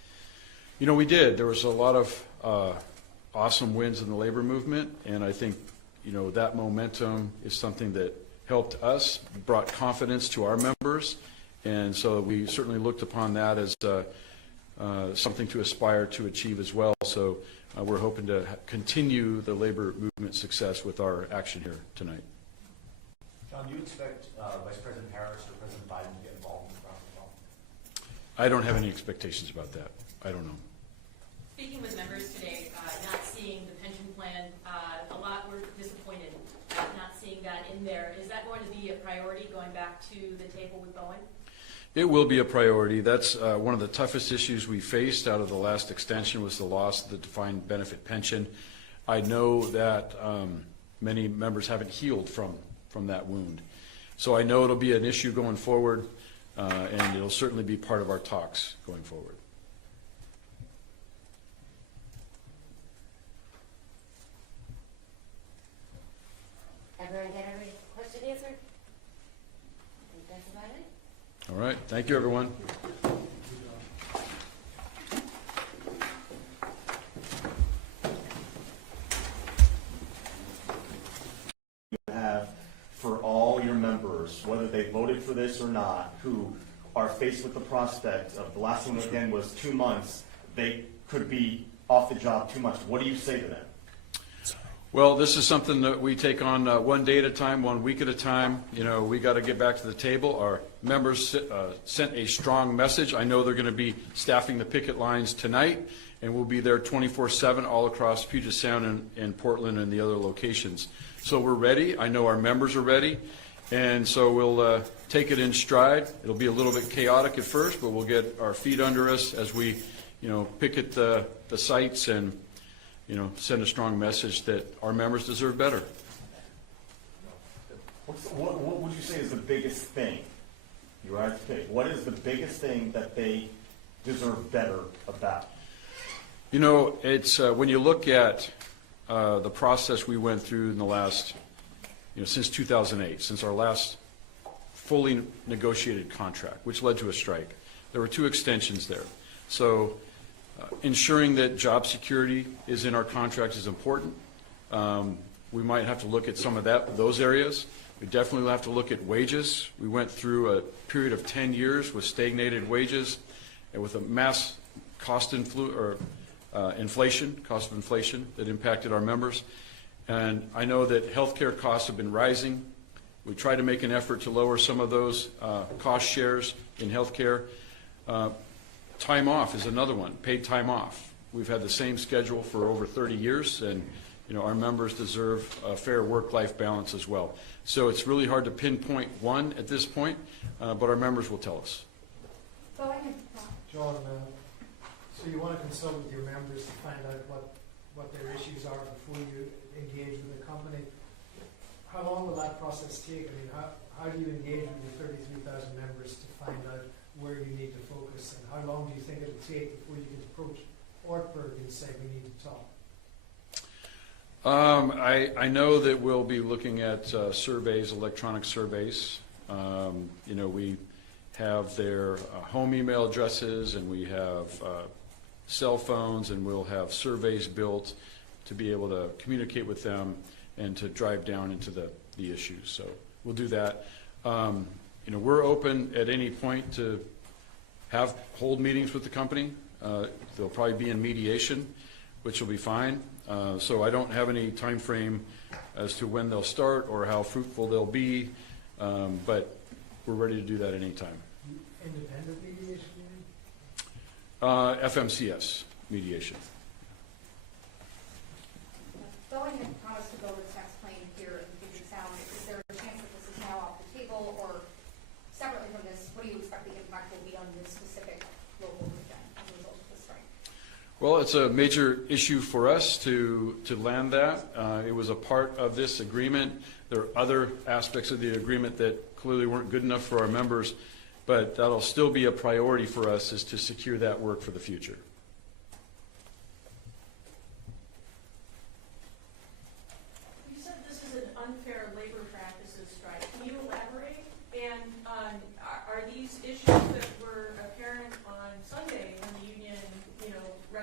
You know, we did. There was a lot of awesome wins in the labor movement, and I think, you know, that momentum is something that helped us, brought confidence to our members, and so we certainly looked upon that as something to aspire to achieve as well. So we're hoping to continue the labor movement success with our action here tonight. John, do you expect Vice President Harris or President Biden to get involved in the process at all? I don't have any expectations about that. I don't know. Speaking with members today, not seeing the pension plan, a lot were disappointed not seeing that in there. Is that going to be a priority going back to the table with Boeing? It will be a priority. That's one of the toughest issues we faced out of the last extension was the loss of the defined benefit pension. I know that many members haven't healed from that wound. So I know it'll be an issue going forward, and it'll certainly be part of our talks going forward. Everyone get every question answered? I think that's about it. All right. Thank you, everyone. Have for all your members, whether they voted for this or not, who are faced with the prospect of the last one again was 2 months, they could be off the job 2 months. What do you say to them? Well, this is something that we take on one day at a time, 1 week at a time. You know, we got to get back to the table. Our members sent a strong message. I know they're going to be staffing the picket lines tonight, and we'll be there 24/7 all across Puget Sound and Portland and the other locations. So we're ready. I know our members are ready, and so we'll take it in stride. It'll be a little bit chaotic at first, but we'll get our feet under us as we, you know, picket the sites and, you know, send a strong message that our members deserve better. What would you say is the biggest thing? You are to pick. What is the biggest thing that they deserve better about? You know, it's when you look at the process we went through in the last, you know, since 2008, since our last fully negotiated contract, which led to a strike. There were 2 extensions there. So ensuring that job security is in our contract is important. We might have to look at some of those areas. We definitely have to look at wages. We went through a period of 10 years with stagnated wages and with a mass cost inflation that impacted our members. And I know that healthcare costs have been rising. We try to make an effort to lower some of those cost shares in healthcare. Time off is another one, paid time off. We've had the same schedule for over 30 years, and, you know, our members deserve a fair work-life balance as well. So it's really hard to pinpoint one at this point, but our members will tell us. John, so you want to consult with your members to find out what their issues are before you engage with the company. How long will that process take? I mean, how do you engage with your 33,000 members to find out where you need to focus, and how long do you think it'll take before you can approach Ortberg and say we need to talk? I know that we'll be looking at surveys, electronic surveys. You know, we have their home email addresses, and we have cell phones, and we'll have surveys built to be able to communicate with them and to drive down into the issues. So we'll do that. You know, we're open at any point to hold meetings with the company. They'll probably be in mediation, which will be fine. So I don't have any time frame as to when they'll start or how fruitful they'll be, but we're ready to do that at any time. Independent mediation, you mean? FMCS mediation. Boeing had promised to build a tax plane here in Puget Sound. Is there a chance that this is now off the table, or separately from this, what do you expect the impact will be on this specific local region as a result of this strike? Well, it's a major issue for us to land that. It was a part of this agreement. There are other aspects of the agreement that clearly weren't good enough for our members, but that'll still be a priority for us, is to secure that work for the future. You said this is an unfair labor practices strike. Can you elaborate? And are these issues that were apparent on Sunday when the union, you know,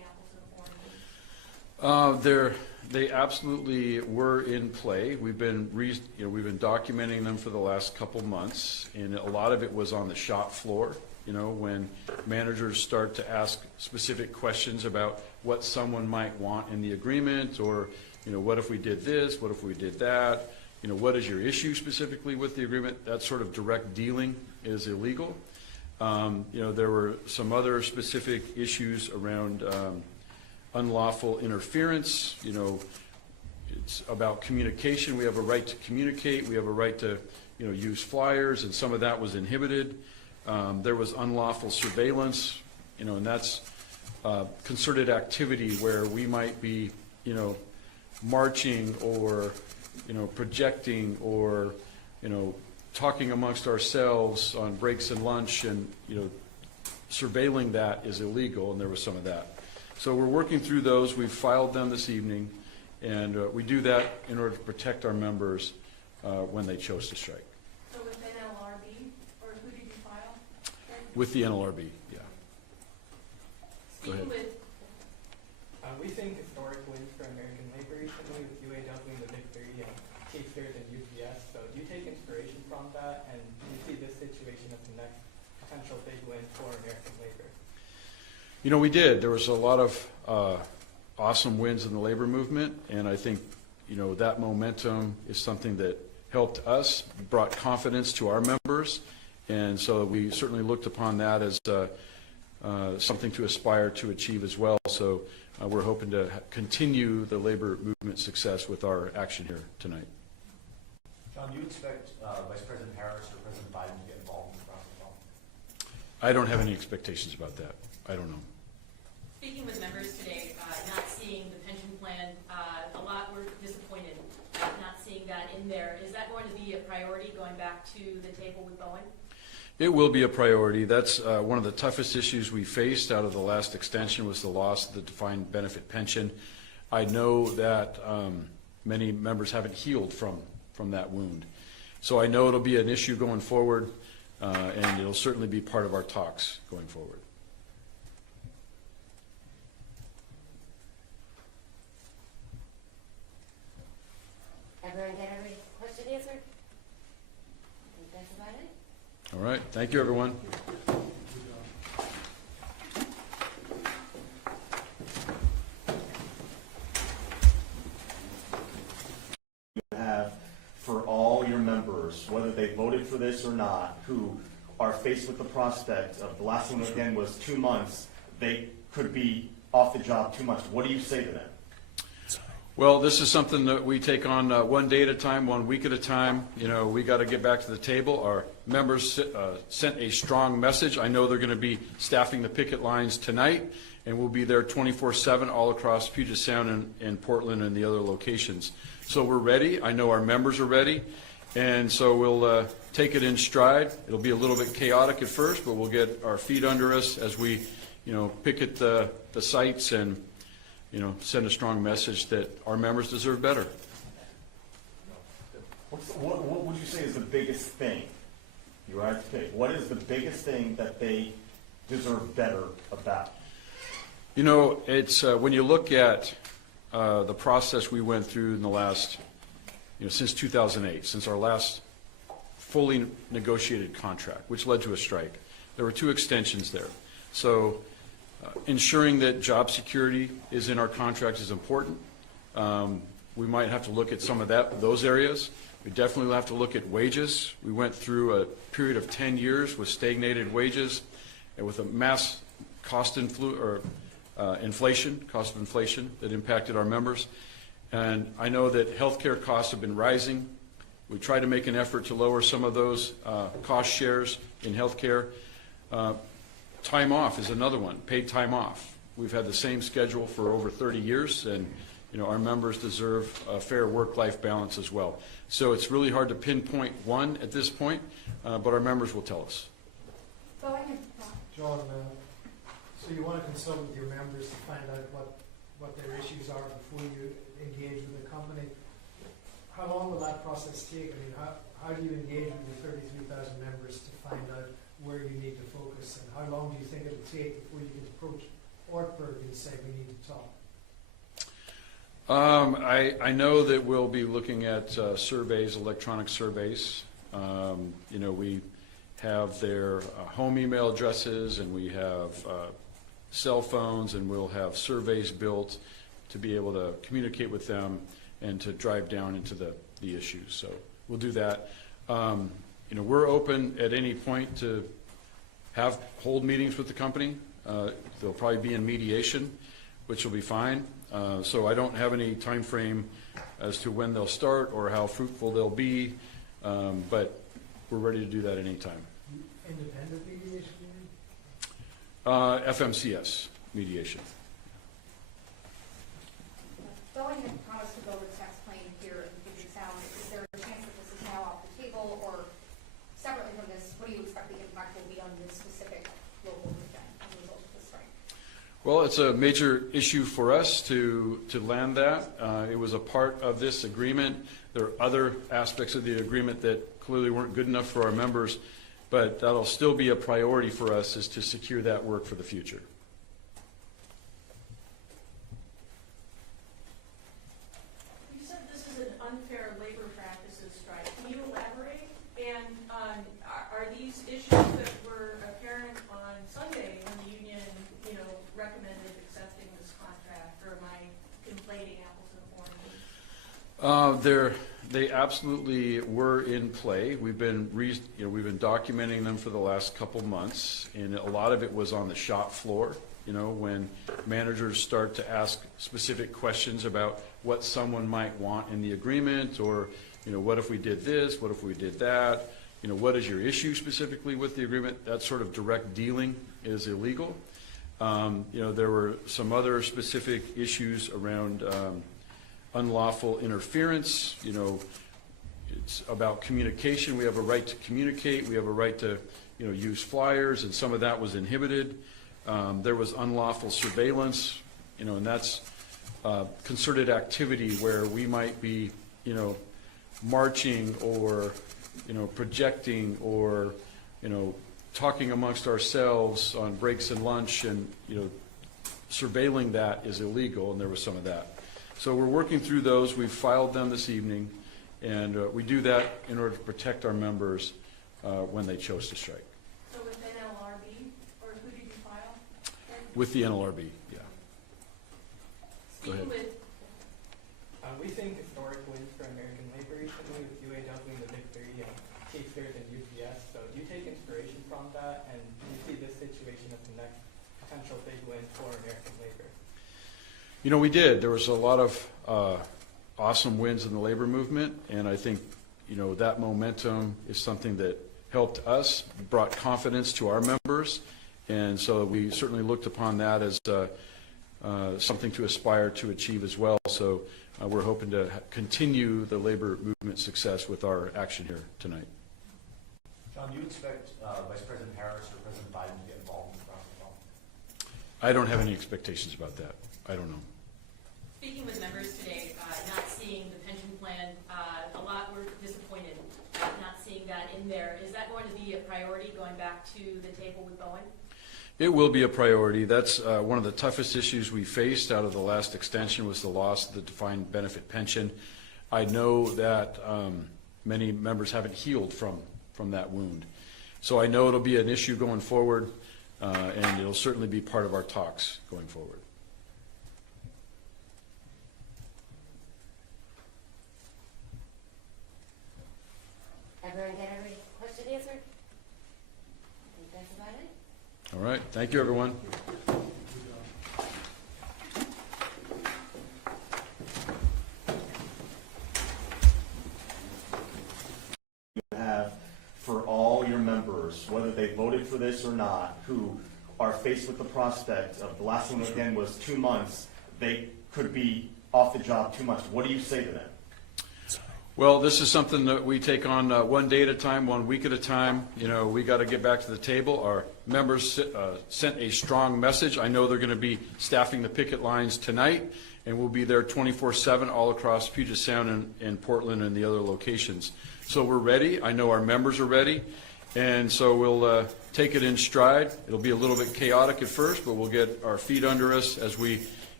They absolutely were in play. We've been documenting them for the last couple months, and a lot of it was on the shop floor. When managers start to ask specific questions about what someone might want in the agreement, or what if we did this, what if we did that, what is your issue specifically with the agreement? That sort of direct dealing is illegal. There were some other specific issues around unlawful interference. It's about communication. We have a right to communicate. We have a right to use flyers, and some of that was inhibited. There was unlawful surveillance, and that's concerted activity where we might be marching or projecting or talking amongst ourselves on breaks and lunch, and surveilling that is illegal, and there was some of that. So we're working through those. We've filed them this evening, and we do that in order to protect our members when they chose to strike. So with NLRB, or who did you file? With the NLRB, yeah. Go ahead. Speaking with, We think historic wins for American labor recently with UAW and the Big Three and K-Stairs and UPS. So do you take inspiration from that, and do you see this situation as the next potential big win for American labor? We did. There was a lot of awesome wins in the labor movement, and I think that momentum is something that helped us, brought confidence to our members, and so we certainly looked upon that as something to aspire to achieve as well. So we're hoping to continue the labor movement success with our action here tonight. John, do you expect Vice President Harris or President Biden to get involved in the process at all? I don't have any expectations about that. I don't know. Speaking with members today, not seeing the pension plan, a lot were disappointed not seeing that in there. Is that going to be a priority going back to the table with Boeing? It will be a priority. That's one of the toughest issues we faced out of the last extension, was the loss of the defined benefit pension. I know that many members haven't healed from that wound. So I know it'll be an issue going forward, and it'll certainly be part of our talks going forward. Everyone get every question answered? I think that's about it. All right. Thank you, everyone. Have for all your members, whether they voted for this or not, who are faced with the prospect of the last one again was 2 months, they could be off the job 2 months. What do you say to them? Well, this is something that we take on one day at a time, 1 week at a time. We got to get back to the table. Our members sent a strong message. I know they're going to be staffing the picket lines tonight, and we'll be there 24/7 all across Puget Sound and Portland and the other locations. So we're ready. I know our members are ready, and so we'll take it in stride. It'll be a little bit chaotic at first, but we'll get our feet under us as we, picket the sites and send a strong message that our members deserve better. What would you say is the biggest thing? You have to pick. What is the biggest thing that they deserve better about? It's when you look at the process we went through in the last, since 2008, since our last fully negotiated contract, which led to a strike. There were 2 extensions there. So ensuring that job security is in our contract is important. We might have to look at some of those areas. We definitely have to look at wages. We went through a period of 10 years with stagnated wages and with a mass cost inflation that impacted our members. And I know that healthcare costs have been rising. We try to make an effort to lower some of those cost shares in healthcare. Time off is another one, paid time off. We've had the same schedule for over 30 years, and our members deserve a fair work-life balance as well. So it's really hard to pinpoint one at this point, but our members will tell us. John, so you want to consult with your members to find out what their issues are before you engage with the company. How long will that process take? I mean, how do you engage with the 33,000 members to find out where you need to focus, and how long do you think it'll take before you can approach Ortberg and say we need to talk? I know that we'll be looking at surveys, electronic surveys. We have their home email addresses, and we have cell phones, and we'll have surveys built to be able to communicate with them and to drive down into the issues. So we'll do that. We're open at any point to hold meetings with the company. They'll probably be in mediation, which will be fine. So I don't have any time frame as to when they'll start or how fruitful they'll be, but we're ready to do that anytime. Independent mediation, you mean? FMCS mediation. Boeing had promised to build a tax plane here in Puget Sound. Is there a chance that this is now off the table, or separately from this, what do you expect the impact will be on this specific local region as a result of this strike? Well, it's a major issue for us to land that. It was a part of this agreement. There are other aspects of the agreement that clearly weren't good enough for our members, but that'll still be a priority for us, is to secure that work for the future. You said this is an unfair labor practices strike. Can you elaborate? And are these issues that were apparent on Sunday when the union, recommended accepting this contract, or am I conflating apples and oranges? They absolutely were in play. We've been documenting them for the last couple months, and a lot of it was on the shop floor. When managers start to ask specific questions about what someone might want in the agreement, or what if we did this, what if we did that, what is your issue specifically with the agreement? That sort of direct dealing is illegal. There were some other specific issues around unlawful interference. It's about communication. We have a right to communicate. We have a right to use flyers, and some of that was inhibited. There was unlawful surveillance, and that's concerted activity where we might be marching or projecting or talking amongst ourselves on breaks and lunch, and surveilling that is illegal, and there was some of that. So we're working through those. We've filed them this evening, and we do that in order to protect our members when they chose to strike. So with NLRB, or who did you file? With the NLRB, yeah. Go ahead. Speaking with We think historic wins for American labor recently with UAW and the Big Three and K-Stars and UPS. So do you take inspiration from that, and do you see this situation as the next potential big win for American labor? We did. There was a lot of awesome wins in the labor movement, and I think that momentum is something that helped us, brought confidence to our members, and so we certainly looked upon that as something to aspire to achieve as well. So we're hoping to continue the labor movement success with our action here tonight. John, do you expect Vice President Harris or President Biden to get involved in the process at all? I don't have any expectations about that. I don't know. Speaking with members today, not seeing the pension plan, a lot were disappointed not seeing that in there. Is that going to be a priority going back to the table with Boeing? It will be a priority. That's one of the toughest issues we faced out of the last extension, was the loss of the defined benefit pension. I know that many members haven't healed from that wound. So I know it'll be an issue going forward, and it'll certainly be part of our talks going forward. Everyone get every question answered? I think that's about it. All right. Thank you, everyone. Have for all your members, whether they voted for this or not, who are faced with the prospect of the last one again was 2 months, they could be off the job 2 months. What do you say to them? Well, this is something that we take on one day at a time, 1 week at a time. We got to get back to the table. Our members sent a strong message. I know they're going to be staffing the picket lines tonight, and we'll be there 24/7 all across Puget Sound and Portland and the other locations. So we're ready. I know our members are ready, and so we'll take it in stride. It'll be a little bit chaotic at first, but we'll get our feet under us as we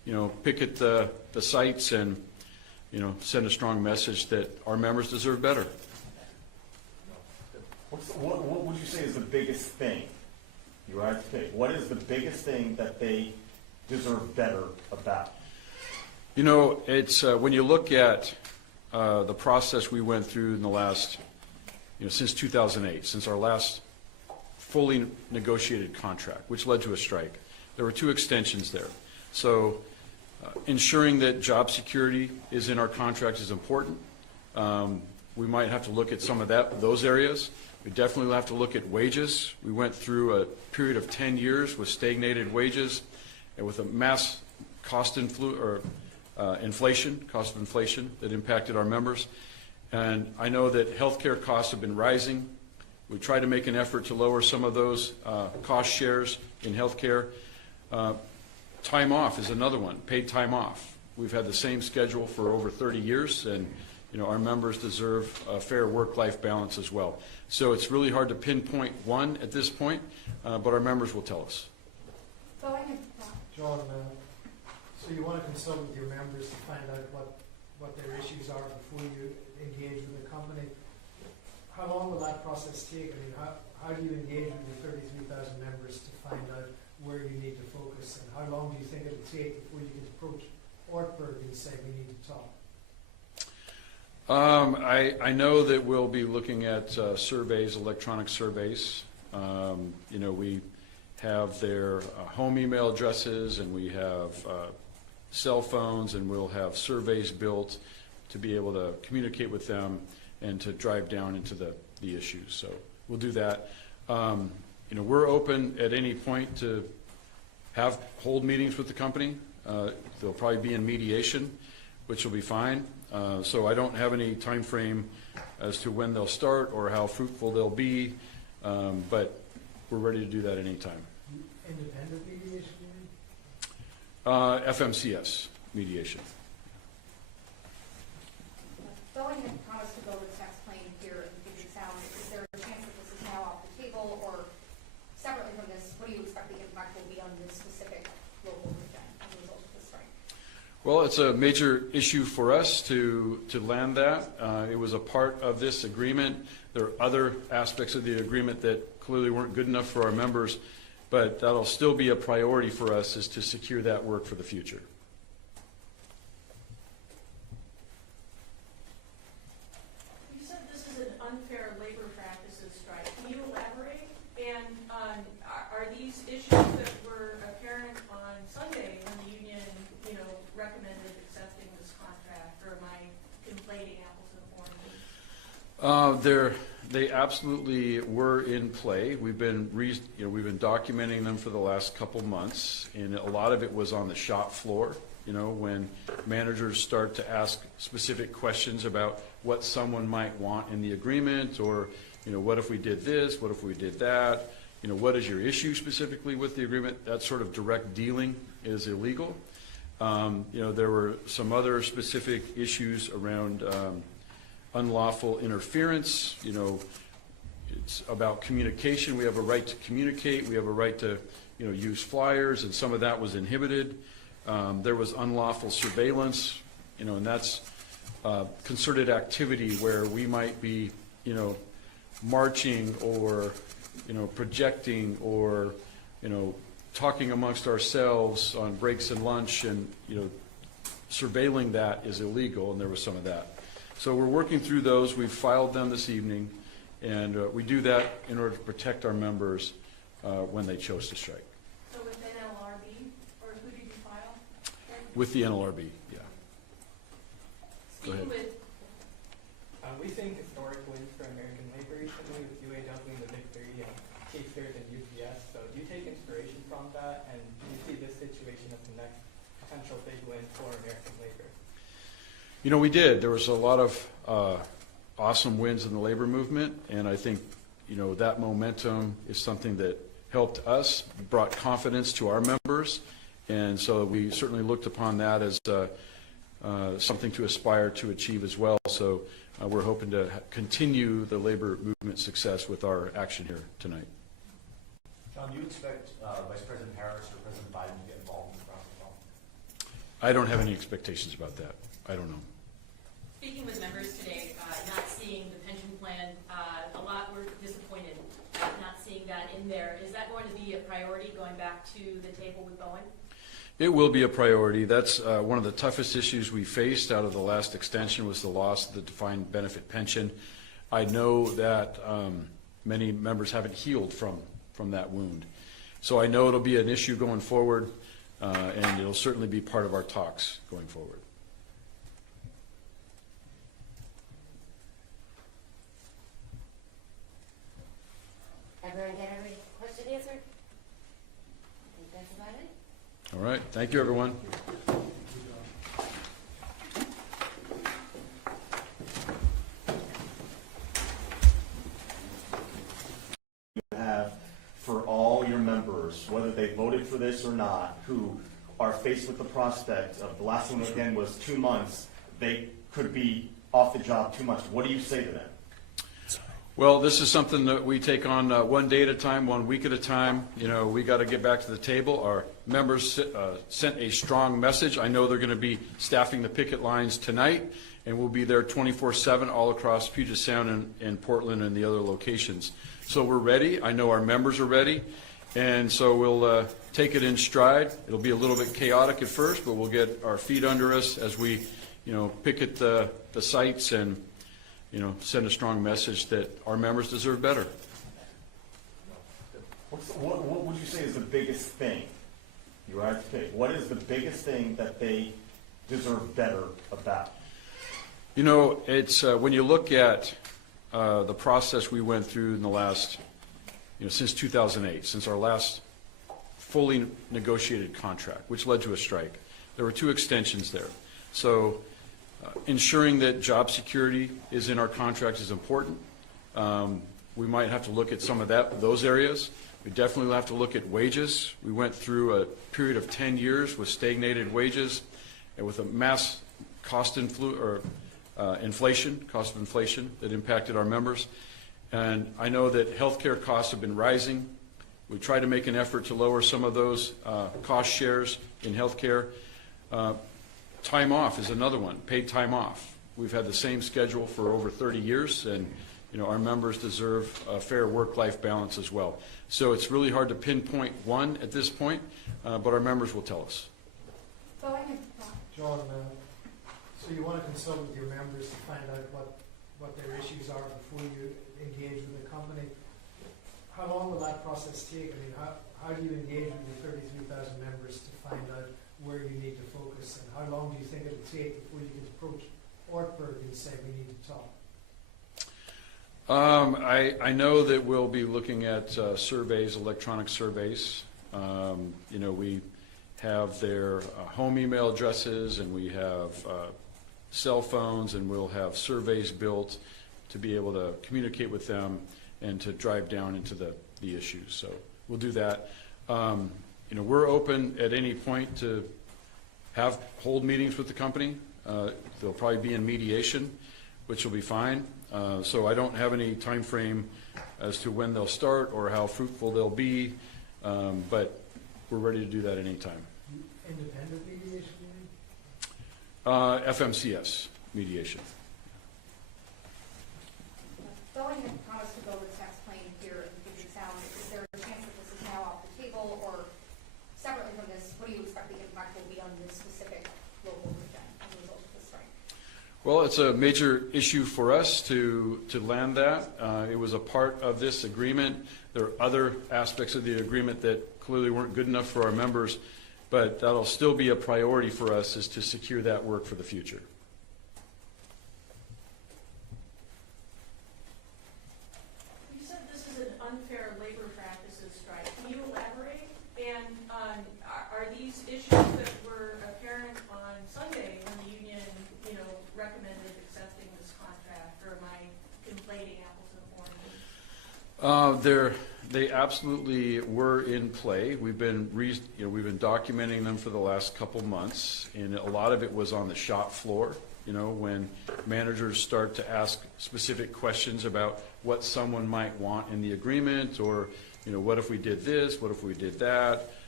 picket the sites and, send a strong message that our members deserve better. What would you say is the biggest thing? You have to pick. What is the biggest thing that they deserve better about? It's when you look at the process we went through in the last, since 2008, since our last fully negotiated contract, which led to a strike. There were 2 extensions there. So ensuring that job security is in our contract is important. We might have to look at some of those areas. We definitely have to look at wages. We went through a period of 10 years with stagnated wages and with a mass cost inflation that impacted our members. And I know that healthcare costs have been rising. We tried to make an effort to lower some of those cost shares in healthcare. Time off is another one, paid time off. We've had the same schedule for over 30 years, and our members deserve a fair work-life balance as well. So it's really hard to pinpoint one at this point, but our members will tell us. John, so you want to consult with your members to find out what their issues are before you engage with the company. How long will that process take? I mean, how do you engage with the 33,000 members to find out where you need to focus? And how long do you think it'll take before you can approach Ortberg and say we need to talk? I know that we'll be looking at surveys, electronic surveys. We have their home email addresses, and we have cell phones, and we'll have surveys built to be able to communicate with them and to drive down into the issues. So we'll do that. We're open at any point to hold meetings with the company. They'll probably be in mediation, which will be fine. So I don't have any time frame as to when they'll start or how fruitful they'll be, but we're ready to do that anytime. Independent mediation? FMCS mediation. Boeing had promised to build a tax plane here in Puget Sound. Is there a chance that this is now off the table, or separately from this, what do you expect the impact will be on this specific local region as a result of this strike? Well, it's a major issue for us to land that. It was a part of this agreement. There are other aspects of the agreement that clearly weren't good enough for our members, but that'll still be a priority for us, is to secure that work for the future. You said this is an unfair labor practices strike. Can you elaborate? And are these issues that were apparent on Sunday when the union, recommended accepting this contract, or am I conflating apples and oranges? They absolutely were in play. We've been documenting them for the last couple months, and a lot of it was on the shop floor. When managers start to ask specific questions about what someone might want in the agreement, or what if we did this, what if we did that, what is your issue specifically with the agreement? That sort of direct dealing is illegal. There were some other specific issues around unlawful interference. It's about communication. We have a right to communicate. We have a right to, use flyers, and some of that was inhibited. There was unlawful surveillance, and that's concerted activity where we might be, marching or, projecting or, talking amongst ourselves on breaks and lunch, and surveilling that is illegal, and there was some of that. So we're working through those. We've filed them this evening, and we do that in order to protect our members when they chose to strike. So with NLRB, or who did you file? With the NLRB, yeah. Go ahead. We think historic wins for American labor recently with UAW and the Big Three and K-Stars and UPS. So do you take inspiration from that, and do you see this situation as the next potential big win for American labor? We did. There was a lot of awesome wins in the labor movement, and I think, that momentum is something that helped us, brought confidence to our members, and so we certainly looked upon that as something to aspire to achieve as well. So we're hoping to continue the labor movement success with our action here tonight. John, do you expect Vice President Harris or President Biden to get involved in the process at all? I don't have any expectations about that. I don't know. Speaking with members today, not seeing the pension plan, a lot were disappointed not seeing that in there. Is that going to be a priority going back to the table with Boeing? It will be a priority. That's one of the toughest issues we faced out of the last extension was the loss of the defined benefit pension. I know that many members haven't healed from that wound. So I know it'll be an issue going forward, and it'll certainly be part of our talks going forward. Everyone get every question answered? I think that's about it. All right. Thank you, everyone. Have for all your members, whether they voted for this or not, who are faced with the prospect of the last one again was 2 months, they could be off the job 2 months. What do you say to them? Well, this is something that we take on one day at a time, 1 week at a time. You know, we got to get back to the table. Our members sent a strong message. I know they're going to be staffing the picket lines tonight, and we'll be there 24/7 all across Puget Sound and Portland and the other locations. So we're ready. I know our members are ready, and so we'll take it in stride. It'll be a little bit chaotic at first, but we'll get our feet under us as we, picket the sites and send a strong message that our members deserve better. What would you say is the biggest thing? You are to pick. What is the biggest thing that they deserve better about? It's when you look at the process we went through in the last, since 2008, since our last fully negotiated contract, which led to a strike. There were 2 extensions there. So ensuring that job security is in our contract is important. We might have to look at some of those areas. We definitely have to look at wages. We went through a period of 10 years with stagnated wages and with a mass cost of inflation that impacted our members. And I know that healthcare costs have been rising. We try to make an effort to lower some of those cost shares in healthcare. Time off is another one, paid time off. We've had the same schedule for over 30 years, and our members deserve a fair work-life balance as well. So it's really hard to pinpoint one at this point, but our members will tell us. John, so you want to consult with your members to find out what their issues are before you engage with the company. How long will that process take? I mean, how do you engage with the 33,000 members to find out where you need to focus, and how long do you think it'll take before you can approach Ortberg and say we need to talk? I know that we'll be looking at surveys, electronic surveys. We have their home email addresses, and we have cell phones, and we'll have surveys built to be able to communicate with them and to drive down into the issues. So we'll do that. We're open at any point to hold meetings with the company. They'll probably be in mediation, which will be fine. So I don't have any time frame as to when they'll start or how fruitful they'll be, but we're ready to do that anytime. Independent mediation, you mean? FMCS mediation. Boeing had promised to build a tax plane here in Puget Sound. Is there a chance that this is now off the table, or separately from this, what do you expect the impact will be on this specific local region as a result of this strike? Well, it's a major issue for us to land that. It was a part of this agreement. There are other aspects of the agreement that clearly weren't good enough for our members, but that'll still be a priority for us, is to secure that work for the future. You said this is an unfair labor practices strike. Can you elaborate? And are these issues that were apparent on Sunday when the union, recommended accepting this contract, or am I conflating apples and oranges? They absolutely were in play. We've been documenting them for the last couple months, and a lot of it was on the shop floor. When managers start to ask specific questions about what someone might want in the agreement, or what if we did this, what if we did that,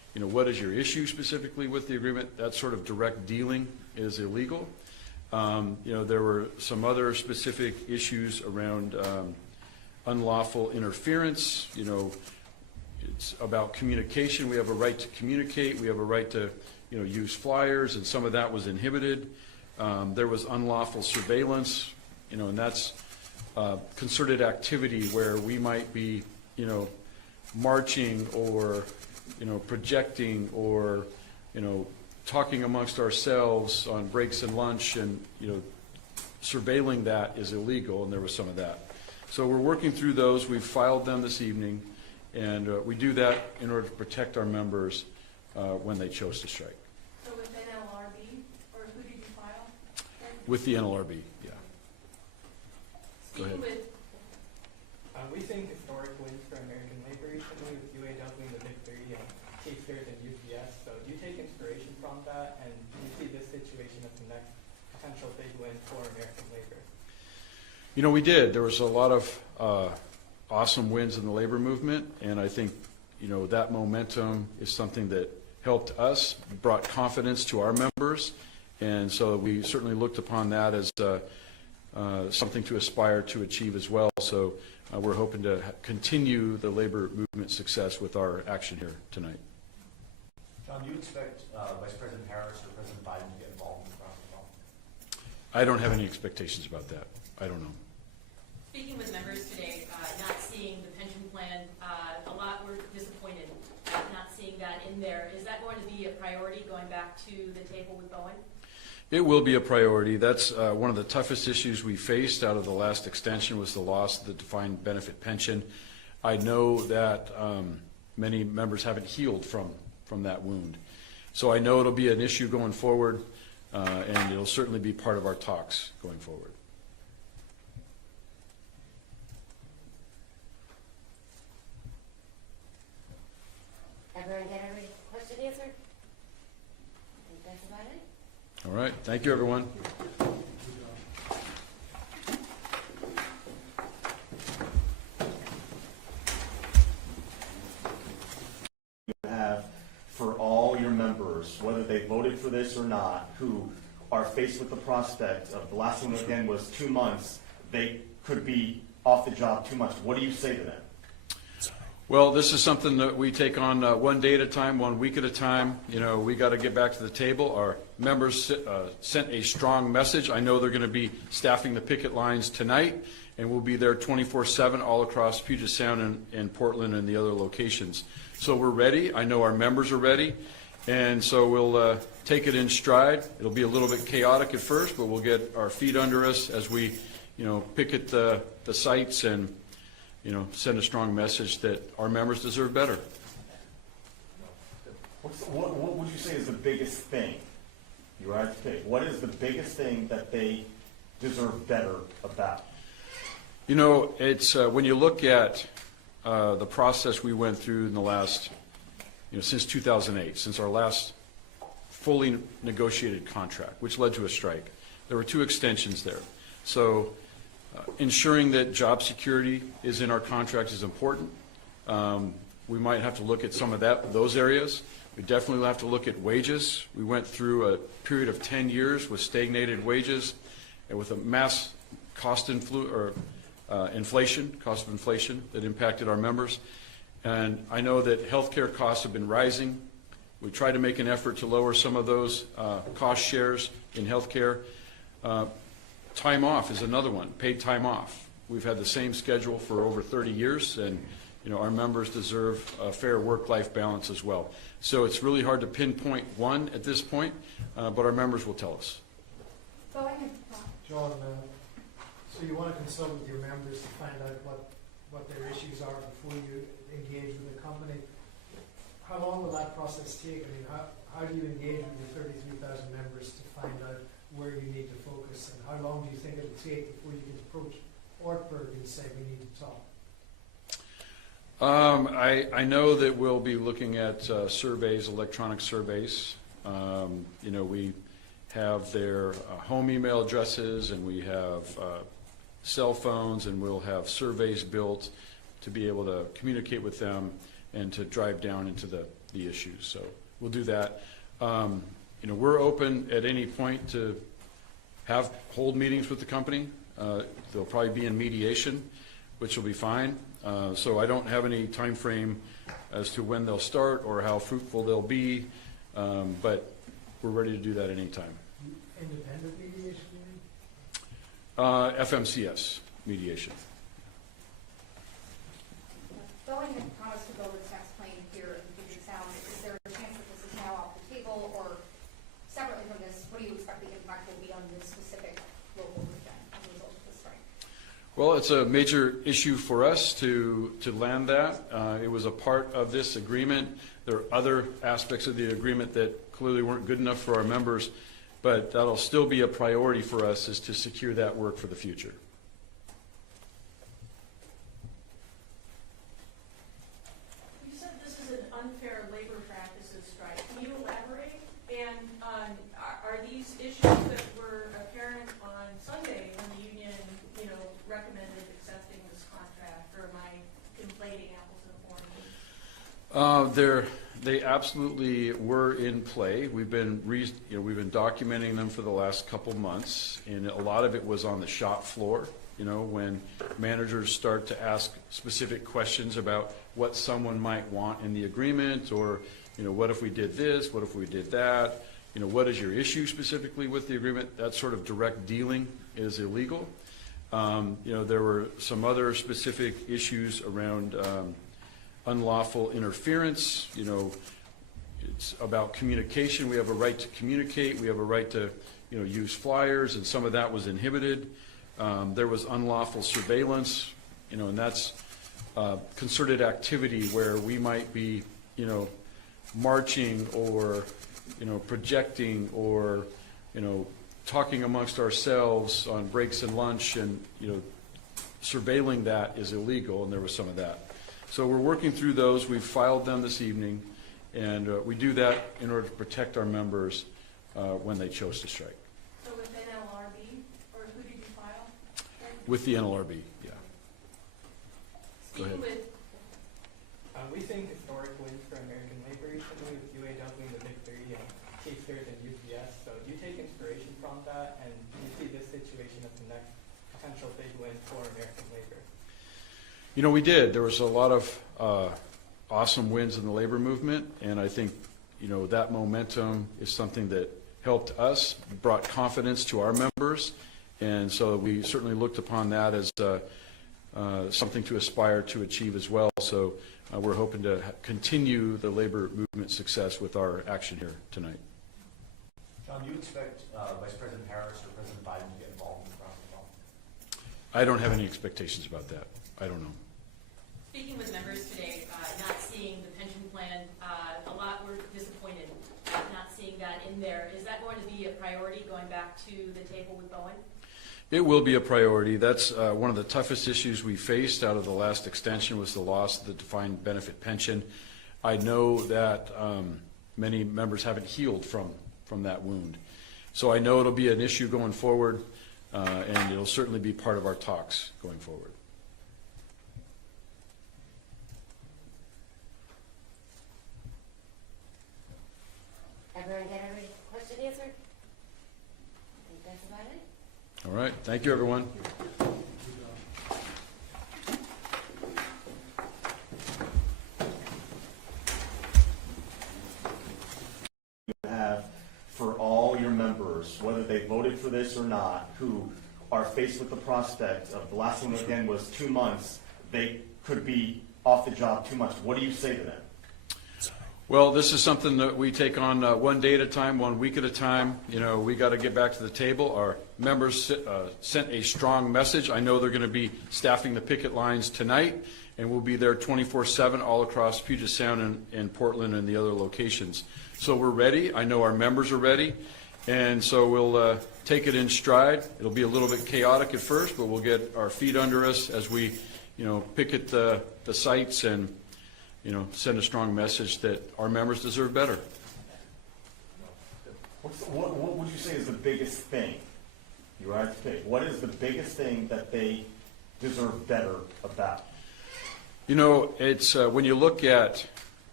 what is your issue specifically with the agreement. That sort of direct dealing is illegal. There were some other specific issues around unlawful interference. It's about communication. We have a right to communicate. We have a right to, use flyers, and some of that was inhibited. There was unlawful surveillance, and that's concerted activity where we might be, marching or, projecting or, talking amongst ourselves on breaks and lunch, and, surveilling that is illegal, and there was some of that. So we're working through those. We've filed them this evening, and we do that in order to protect our members when they chose to strike. So with NLRB, or who did you file? With the NLRB, yeah. Go ahead. Speaking with, We think historic wins for American labor recently with UAW and the Big Three and K-Third and UPS. So do you take inspiration from that, and do you see this situation as the next potential big win for American labor? We did. There was a lot of awesome wins in the labor movement, and I think, that momentum is something that helped us, brought confidence to our members, and so we certainly looked upon that as something to aspire to achieve as well. So we're hoping to continue the labor movement success with our action here tonight. John, do you expect Vice President Harris or President Biden to get involved in the process at all? I don't have any expectations about that. I don't know. Speaking with members today, not seeing the pension plan, a lot were disappointed not seeing that in there. Is that going to be a priority going back to the table with Boeing? It will be a priority. That's one of the toughest issues we faced out of the last extension was the loss of the defined benefit pension. I know that many members haven't healed from that wound. So I know it'll be an issue going forward, and it'll certainly be part of our talks going forward. Everyone get every question answered? I think that's about it. All right. Thank you, everyone. Have for all your members, whether they voted for this or not, who are faced with the prospect of the last one again was 2 months, they could be off the job 2 months. What do you say to them? Well, this is something that we take on one day at a time, 1 week at a time. We got to get back to the table. Our members sent a strong message. I know they're going to be staffing the picket lines tonight, and we'll be there 24/7 all across Puget Sound and Portland and the other locations. So we're ready. I know our members are ready, and so we'll take it in stride. It'll be a little bit chaotic at first, but we'll get our feet under us as we, picket the sites and send a strong message that our members deserve better. What would you say is the biggest thing? You are to pick. What is the biggest thing that they deserve better about? It's when you look at the process we went through in the last, since 2008, since our last fully negotiated contract, which led to a strike. There were 2 extensions there. So ensuring that job security is in our contract is important. We might have to look at some of those areas. We definitely have to look at wages. We went through a period of 10 years with stagnated wages and with a mass cost inflation that impacted our members. And I know that healthcare costs have been rising. We tried to make an effort to lower some of those cost shares in healthcare. Time off is another one, paid time off. We've had the same schedule for over 30 years, and our members deserve a fair work-life balance as well. So it's really hard to pinpoint one at this point, but our members will tell us. John, so you want to consult with your members to find out what their issues are before you engage with the company. How long will that process take? I mean, how do you engage with your 33,000 members to find out where you need to focus, and how long do you think it'll take before you can approach Ortberg and say we need to talk? I know that we'll be looking at surveys, electronic surveys. We have their home email addresses, and we have cell phones, and we'll have surveys built to be able to communicate with them and to drive down into the the issues. So we'll do that. We're open at any point to hold meetings with the company. They'll probably be in mediation, which will be fine. So I don't have any time frame as to when they'll start or how fruitful they'll be, but we're ready to do that anytime. Independent mediation, you mean? FMCS mediation. Boeing had promised to build a tax plane here in Puget Sound. Is there a chance that this is now off the table, or separately from this, what do you expect the impact will be on this specific local region as a result of the strike? Well, it's a major issue for us to land that. It was a part of this agreement. There are other aspects of the agreement that clearly weren't good enough for our members, but that'll still be a priority for us, is to secure that work for the future. You said this is an unfair labor practices strike. Can you elaborate? And are these issues that were apparent on Sunday when the union, recommended accepting this contract, or am I conflating apples and oranges? They absolutely were in play. We've been documenting them for the last couple months, and a lot of it was on the shop floor. When managers start to ask specific questions about what someone might want in the agreement, or what if we did this, what if we did that, what is your issue specifically with the agreement? That sort of direct dealing is illegal. There were some other specific issues around unlawful interference. It's about communication. We have a right to communicate. We have a right to use flyers, and some of that was inhibited. There was unlawful surveillance, and that's concerted activity where we might be marching or projecting or talking amongst ourselves on breaks and lunch, and surveilling that is illegal, and there was some of that. So we're working through those. We've filed them this evening, and we do that in order to protect our members when they chose to strike. So with NLRB, or who did you file? With the NLRB, yeah. Go ahead. Speaking with We think historic wins for American labor recently with UAW and the Big Three and K-Stars and UPS. So do you take inspiration from that, and do you see this situation as the next potential big win for American labor? We did. There was a lot of awesome wins in the labor movement, and I think that momentum is something that helped us, brought confidence to our members, and so we certainly looked upon that as something to aspire to achieve as well. So we're hoping to continue the labor movement success with our action here tonight. John, do you expect Vice President Harris or President Biden to get involved in the process at all? I don't have any expectations about that. I don't know. Speaking with members today, not seeing the pension plan, a lot were disappointed not seeing that in there. Is that going to be a priority going back to the table with Boeing? It will be a priority. That's one of the toughest issues we faced out of the last extension, was the loss of the defined benefit pension. I know that many members haven't healed from that wound. So I know it'll be an issue going forward, and it'll certainly be part of our talks going forward. Everyone get every question answered? I think that's about it. All right. Thank you, everyone. Have for all your members, whether they voted for this or not, who are faced with the prospect of, the last one again was 2 months, they could be off the job 2 months. What do you say to them? Well, this is something that we take on one day at a time, 1 week at a time. We got to get back to the table. Our members sent a strong message. I know they're going to be staffing the picket lines tonight, and we'll be there 24/7 all across Puget Sound and Portland and the other locations. So we're ready. I know our members are ready, and so we'll take it in stride. It'll be a little bit chaotic at first, but we'll get our feet under us as we, picket the sites and send a strong message that our members deserve better. What would you say is the biggest thing? You have to pick. What is the biggest thing that they deserve better about? It's when you look at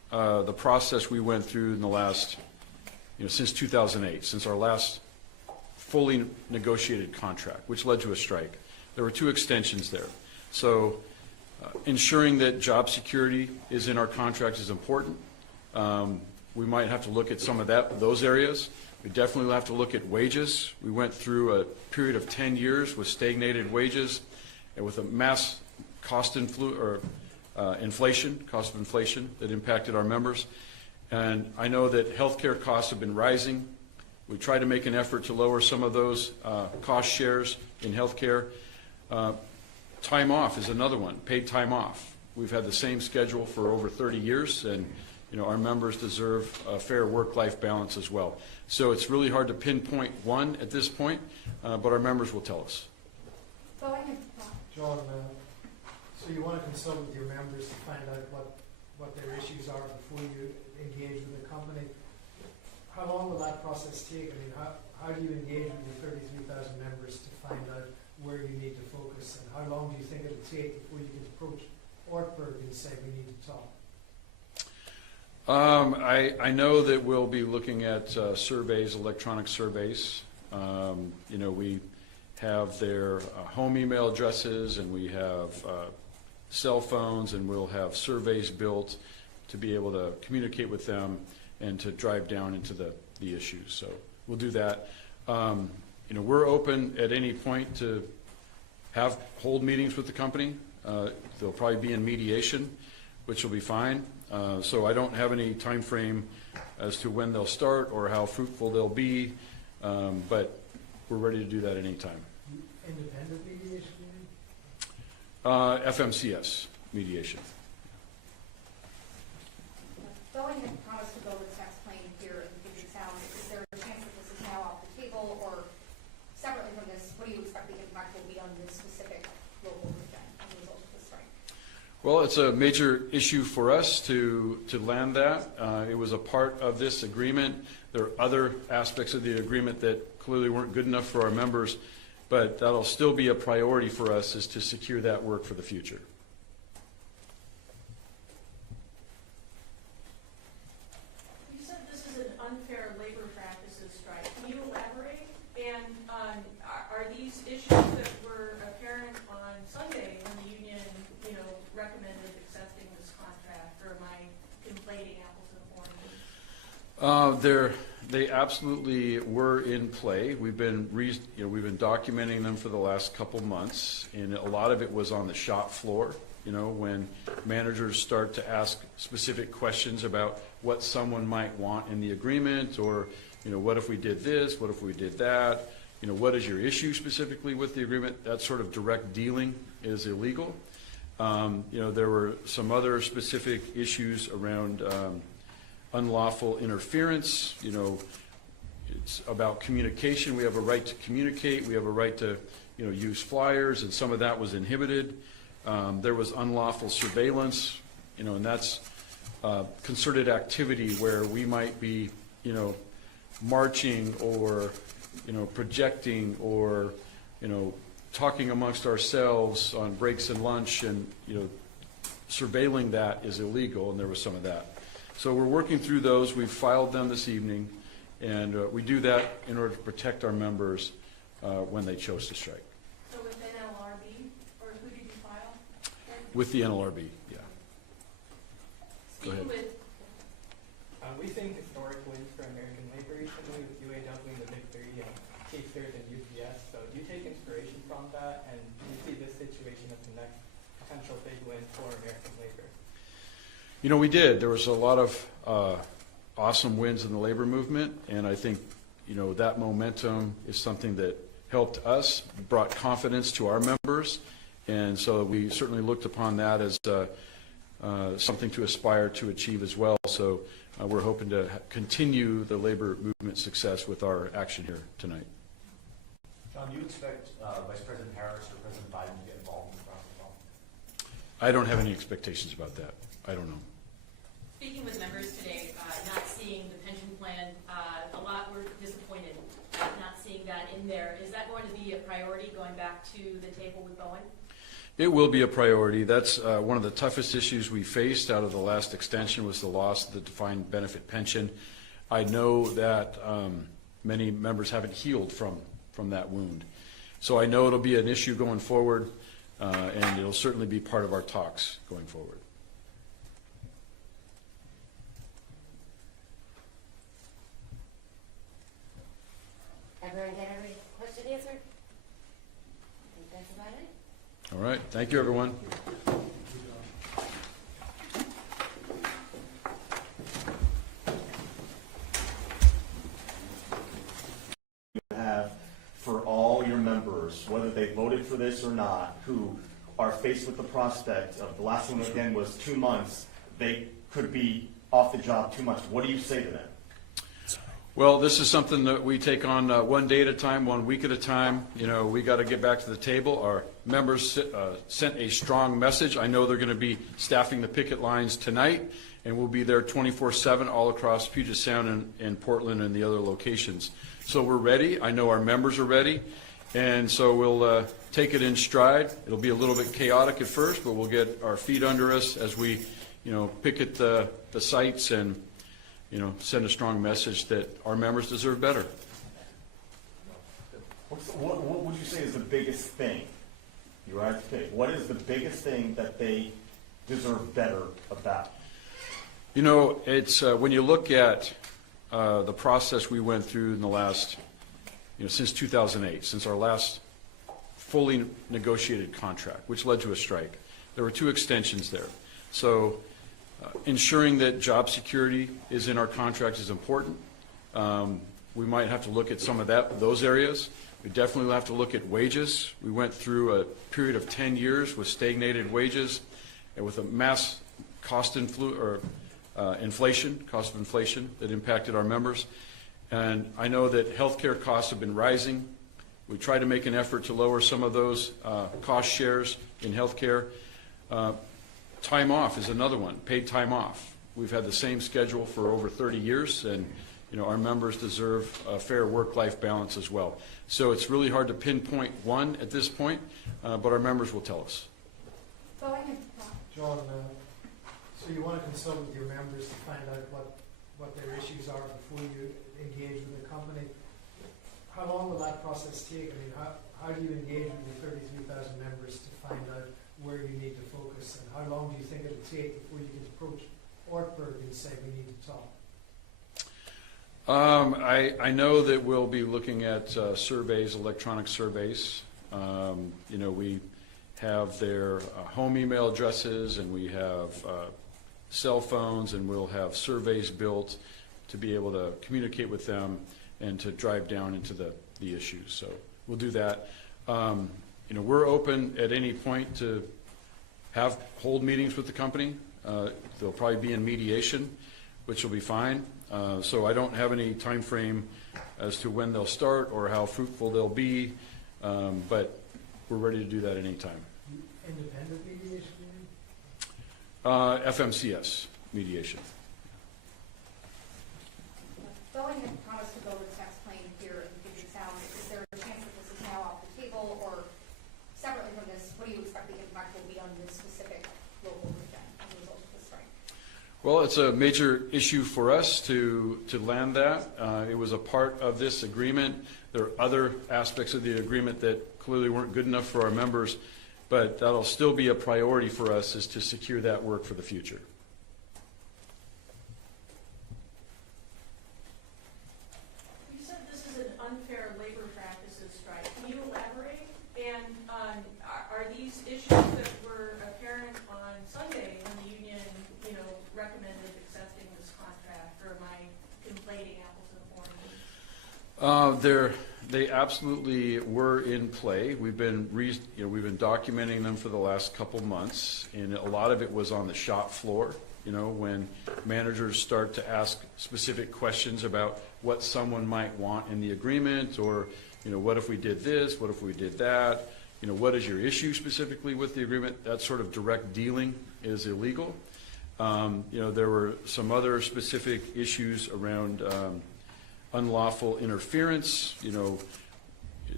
the process we went through in the last, since 2008, since our last fully negotiated contract, which led to a strike. There were 2 extensions there. So ensuring that job security is in our contract is important. We might have to look at some of those areas. We definitely have to look at wages. We went through a period of 10 years with stagnated wages and with a mass cost inflation that impacted our members. And I know that healthcare costs have been rising. We tried to make an effort to lower some of those cost shares in healthcare. Time off is another one, paid time off. We've had the same schedule for over 30 years, and our members deserve a fair work-life balance as well. So it's really hard to pinpoint one at this point, but our members will tell us. Boeing, John, so you want to consult with your members to find out what their issues are before you engage with the company. How long will that process take? I mean, how do you engage with your 33,000 members to find out where you need to focus, and how long do you think it'll take before you can approach Ortberg and say we need to talk? I know that we'll be looking at surveys, electronic surveys. We have their home email addresses, and we have cell phones, and we'll have surveys built to be able to communicate with them and to drive down into the issues. So we'll do that. We're open at any point to hold meetings with the company. They'll probably be in mediation, which will be fine. So I don't have any time frame as to when they'll start or how fruitful they'll be, but we're ready to do that anytime. Independent mediation? FMCS mediation. Boeing had promised to build a tax plane here in Puget Sound. Is there a chance that this is now off the table, or separately from this, what do you expect the impact will be on this specific local region as a result of the strike? Well, it's a major issue for us to land that. It was a part of this agreement. There are other aspects of the agreement that clearly weren't good enough for our members, but that'll still be a priority for us, is to secure that work for the future. You said this is an unfair labor practices strike. Can you elaborate? And are these issues that were apparent on Sunday when the union, recommended accepting this contract, or am I conflating apples and oranges? They absolutely were in play. We've been documenting them for the last couple months, and a lot of it was on the shop floor. When managers start to ask specific questions about what someone might want in the agreement, or what if we did this, what if we did that, what is your issue specifically with the agreement? That sort of direct dealing is illegal. There were some other specific issues around unlawful interference. It's about communication. We have a right to communicate. We have a right to, use flyers, and some of that was inhibited. There was unlawful surveillance, and that's concerted activity where we might be, marching or, projecting or, talking amongst ourselves on breaks and lunch, and surveilling that is illegal, and there was some of that. So we're working through those. We've filed them this evening, and we do that in order to protect our members when they chose to strike. So with NLRB, or who did you file? With the NLRB, yeah. Go ahead. Speaking with We think historic wins for American labor recently with UAW and the Big Three and K-Third and UPS. So do you take inspiration from that, and do you see this situation as the next potential big win for American labor? We did. There was a lot of awesome wins in the labor movement, and I think, that momentum is something that helped us, brought confidence to our members, and so we certainly looked upon that as something to aspire to achieve as well. So we're hoping to continue the labor movement success with our action here tonight. John, do you expect Vice President Harris or President Biden to get involved in the process at all? I don't have any expectations about that. I don't know. Speaking with members today, not seeing the pension plan, a lot were disappointed not seeing that in there. Is that going to be a priority going back to the table with Boeing? It will be a priority. That's one of the toughest issues we faced out of the last extension was the loss of the defined benefit pension. I know that many members haven't healed from that wound. So I know it'll be an issue going forward, and it'll certainly be part of our talks going forward. Everyone get every question answered? I think that's about it. All right. Thank you, everyone. Have for all your members, whether they voted for this or not, who are faced with the prospect of the last one again was 2 months, they could be off the job 2 months. What do you say to them? Well, this is something that we take on one day at a time, 1 week at a time. You know, we got to get back to the table. Our members sent a strong message. I know they're going to be staffing the picket lines tonight, and we'll be there 24/7 all across Puget Sound and Portland and the other locations. So we're ready. I know our members are ready, and so we'll take it in stride. It'll be a little bit chaotic at first, but we'll get our feet under us as we, picket the sites and, send a strong message that our members deserve better. What would you say is the biggest thing? You are to pick. What is the biggest thing that they deserve better about? It's when you look at the process we went through in the last, since 2008, since our last fully negotiated contract, which led to a strike. There were 2 extensions there. So ensuring that job security is in our contract is important. We might have to look at some of those areas. We definitely have to look at wages. We went through a period of 10 years with stagnated wages and with a mass cost inflation that impacted our members. And I know that healthcare costs have been rising. We try to make an effort to lower some of those cost shares in healthcare. Time off is another one, paid time off. We've had the same schedule for over 30 years, and our members deserve a fair work-life balance as well. So it's really hard to pinpoint one at this point, but our members will tell us. John, so you want to consult with your members to find out what their issues are before you engage with the company. How long will that process take? I mean, how do you engage with the 33,000 members to find out where you need to focus, and how long do you think it'll take before you can approach Ortberg and say we need to talk? I know that we'll be looking at surveys, electronic surveys. We have their home email addresses, and we have cell phones, and we'll have surveys built to be able to communicate with them and to drive down into the issues. So we'll do that. We're open at any point to hold meetings with the company. They'll probably be in mediation, which will be fine. So I don't have any time frame as to when they'll start or how fruitful they'll be, but we're ready to do that anytime. Independent mediation? FMCS mediation. Boeing had promised to build a tax plane here in Puget Sound. Is there a chance that this is now off the table, or separately from this, what do you expect the impact will be on this specific local region as a result of this strike? Well, it's a major issue for us to land that. It was a part of this agreement. There are other aspects of the agreement that clearly weren't good enough for our members, but that'll still be a priority for us, is to secure that work for the future. You said this is an unfair labor practices strike. Can you elaborate? And are these issues that were apparent on Sunday when the union, recommended accepting this contract, or am I conflating apples and oranges? They absolutely were in play. We've been documenting them for the last couple months, and a lot of it was on the shop floor. When managers start to ask specific questions about what someone might want in the agreement, or what if we did this, what if we did that, what is your issue specifically with the agreement? That sort of direct dealing is illegal. There were some other specific issues around unlawful interference,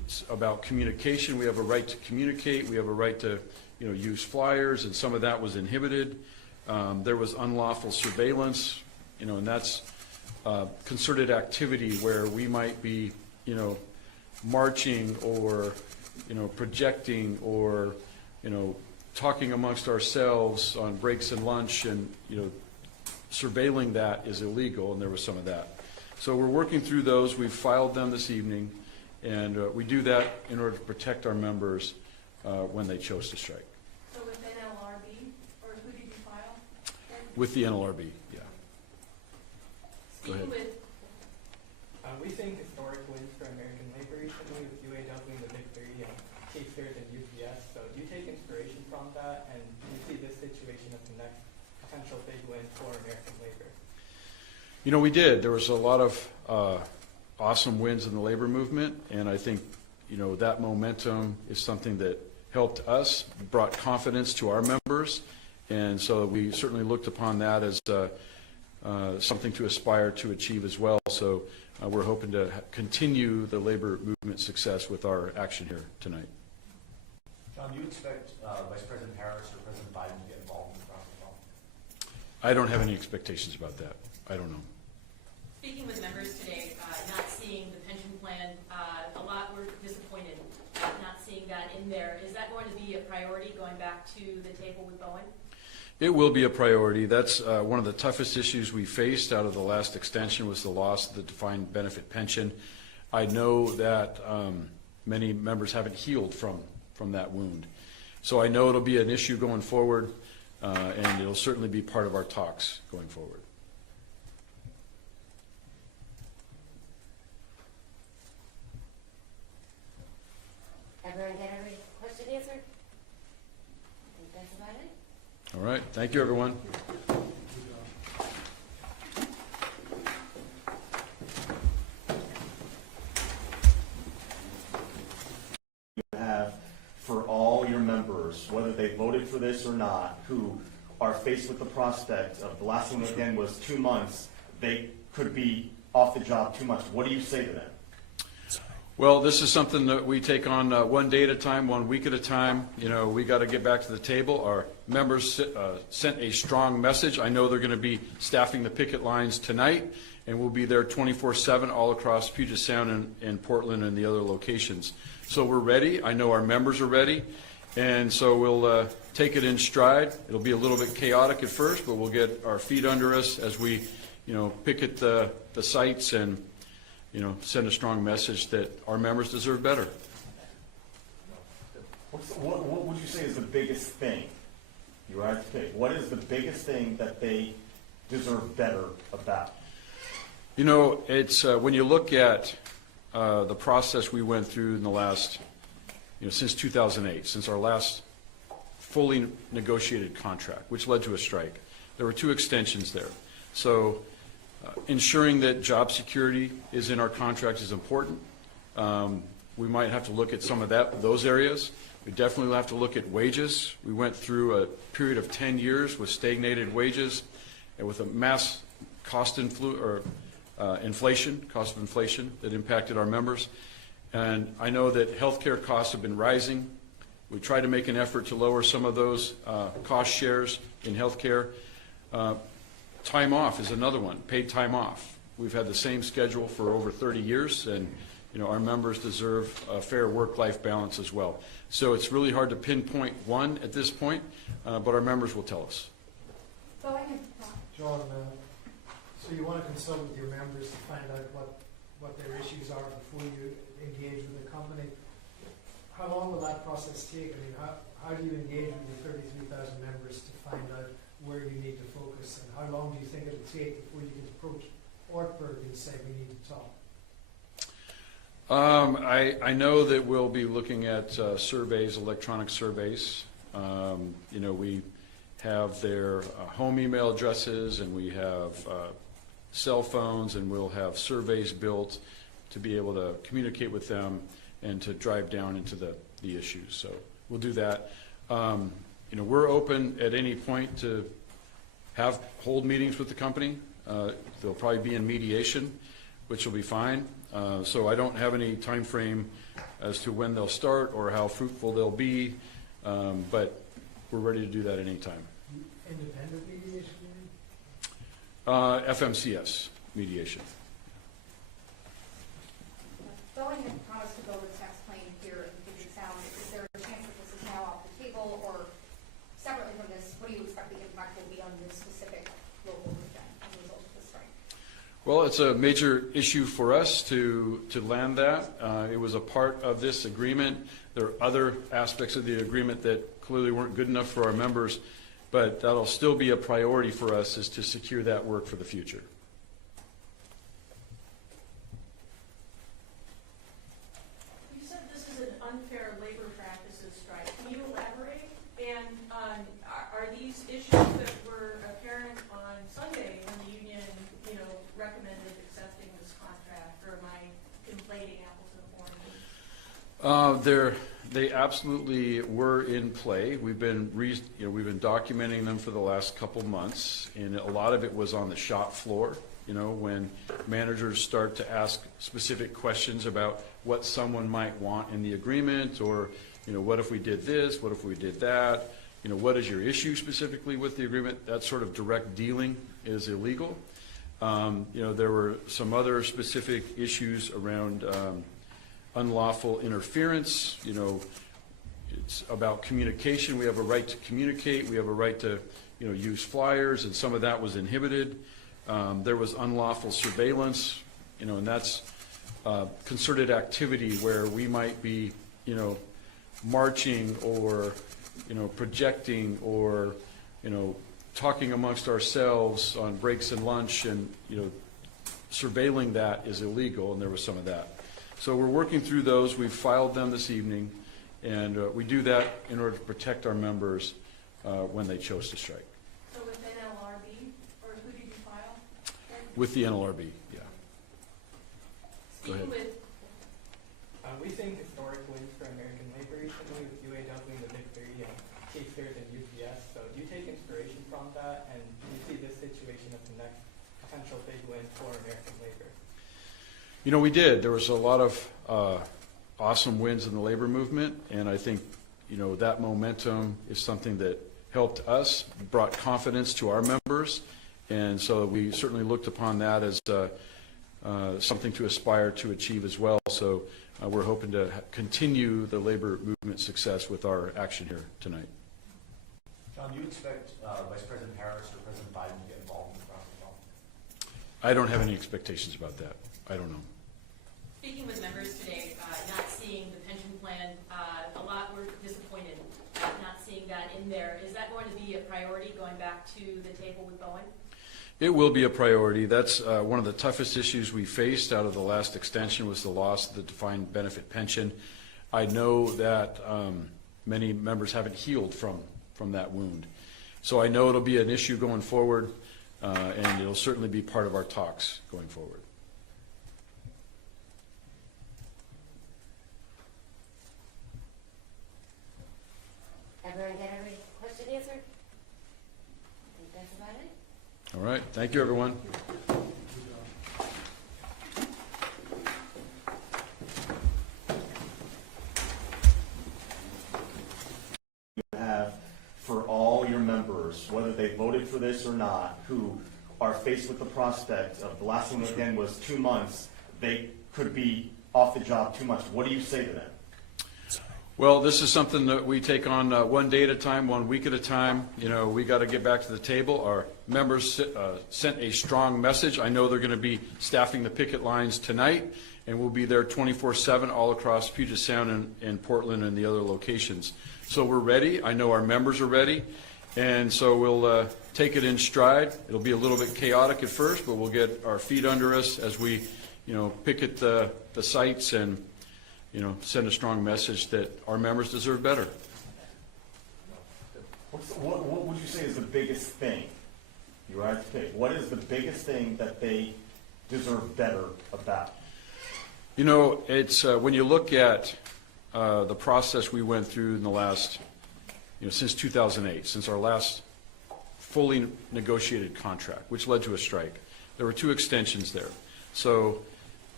it's about communication. We have a right to communicate. We have a right to, use flyers, and some of that was inhibited. There was unlawful surveillance, and that's concerted activity where we might be, marching or, projecting or, talking amongst ourselves on breaks and lunch, and, surveilling that is illegal, and there was some of that. So we're working through those. We've filed them this evening, and we do that in order to protect our members when they chose to strike. So with NLRB, or who did you file? With the NLRB, yeah. Go ahead. Speaking with, We think historic wins for American labor recently with UAW and the Big Three and K-Third and UPS. So do you take inspiration from that, and do you see this situation as the next potential big win for American labor? We did. There was a lot of awesome wins in the labor movement, and I think, that momentum is something that helped us, brought confidence to our members, and so we certainly looked upon that as something to aspire to achieve as well. So we're hoping to continue the labor movement success with our action here tonight. John, do you expect Vice President Harris or President Biden to get involved in the process at all? I don't have any expectations about that. I don't know. Speaking with members today, not seeing the pension plan, a lot were disappointed not seeing that in there. Is that going to be a priority going back to the table with Boeing? It will be a priority. That's one of the toughest issues we faced out of the last extension was the loss of the defined benefit pension. I know that many members haven't healed from that wound. So I know it'll be an issue going forward, and it'll certainly be part of our talks going forward. Everyone get every question answered? I think that's about it. All right. Thank you, everyone. Have for all your members, whether they voted for this or not, who are faced with the prospect of the last one again was 2 months, they could be off the job 2 months. What do you say to them? Well, this is something that we take on one day at a time, 1 week at a time. We got to get back to the table. Our members sent a strong message. I know they're going to be staffing the picket lines tonight, and we'll be there 24/7 all across Puget Sound and Portland and the other locations. So we're ready. I know our members are ready, and so we'll take it in stride. It'll be a little bit chaotic at first, but we'll get our feet under us as we, picket the sites and send a strong message that our members deserve better. What would you say is the biggest thing? You were asked to pick. What is the biggest thing that they deserve better about? It's when you look at the process we went through in the last, since 2008, since our last fully negotiated contract, which led to a strike. There were 2 extensions there. So ensuring that job security is in our contract is important. We might have to look at some of those areas. We definitely have to look at wages. We went through a period of 10 years with stagnated wages and with a mass cost inflation that impacted our members. And I know that healthcare costs have been rising. We tried to make an effort to lower some of those cost shares in healthcare. Time off is another one, paid time off. We've had the same schedule for over 30 years, and our members deserve a fair work-life balance as well. So it's really hard to pinpoint one at this point, but our members will tell us. John, so you want to consult with your members to find out what their issues are before you engage with the company. How long will that process take? I mean, how do you engage with your 33,000 members to find out where you need to focus, and how long do you think it'll take before you can approach Ortberg and say we need to talk? I know that we'll be looking at surveys, electronic surveys. We have their home email addresses, and we have cell phones, and we'll have surveys built to be able to communicate with them and to drive down into the issues. So we'll do that. We're open at any point to hold meetings with the company. They'll probably be in mediation, which will be fine. So I don't have any time frame as to when they'll start or how fruitful they'll be, but we're ready to do that at any time. Independent mediation, you mean? FMCS mediation. Boeing had promised to build a tax plane here in Puget Sound. Is there a chance that this is now off the table, or separately from this, what do you expect the impact will be on this specific local region as a result of this strike? Well, it's a major issue for us to land that. It was a part of this agreement. There are other aspects of the agreement that clearly weren't good enough for our members, but that'll still be a priority for us, is to secure that work for the future. You said this is an unfair labor practices strike. Can you elaborate? And are these issues that were apparent on Sunday when the union, recommended accepting this contract, or am I conflating apples and oranges? They absolutely were in play. We've been documenting them for the last couple months, and a lot of it was on the shop floor. When managers start to ask specific questions about what someone might want in the agreement, or what if we did this, what if we did that, what is your issue specifically with the agreement? That sort of direct dealing is illegal. There were some other specific issues around unlawful interference. It's about communication. We have a right to communicate. We have a right to, use flyers, and some of that was inhibited. There was unlawful surveillance, and that's concerted activity where we might be, marching or, projecting or, talking amongst ourselves on breaks and lunch, and, surveilling that is illegal, and there was some of that. So we're working through those. We've filed them this evening, and we do that in order to protect our members when they chose to strike. So with NLRB, or who did you file? With the NLRB, yeah. Go ahead. Speaking with We think historic wins for American labor recently with UAW and the Big Three and K-Stairs and UPS. So do you take inspiration from that, and do you see this situation as the next potential big win for American labor? We did. There was a lot of awesome wins in the labor movement, and I think, that momentum is something that helped us, brought confidence to our members, and so we certainly looked upon that as something to aspire to achieve as well. So we're hoping to continue the labor movement success with our action here tonight. John, do you expect Vice President Harris or President Biden to get involved in the process at all? I don't have any expectations about that. I don't know. Speaking with members today, not seeing the pension plan, a lot were disappointed not seeing that in there. Is that going to be a priority going back to the table with Boeing? It will be a priority. That's one of the toughest issues we faced out of the last extension, was the loss of the defined benefit pension. I know that many members haven't healed from that wound. So I know it'll be an issue going forward, and it'll certainly be part of our talks going forward. Everyone get every question answered? I think that's about it. All right. Thank you, everyone. Have for all your members, whether they voted for this or not, who are faced with the prospect of, the last one again was 2 months, they could be off the job 2 months. What do you say to them? Well, this is something that we take on one day at a time, 1 week at a time. We got to get back to the table. Our members sent a strong message. I know they're going to be staffing the picket lines tonight, and we'll be there 24/7 all across Puget Sound and Portland and the other locations. So we're ready. I know our members are ready, and so we'll take it in stride. It'll be a little bit chaotic at first, but we'll get our feet under us as we, picket the sites and send a strong message that our members deserve better. What would you say is the biggest thing? You were asked to pick. What is the biggest thing that they deserve better about? It's when you look at the process we went through in the last, since 2008, since our last fully negotiated contract, which led to a strike. There were 2 extensions there. So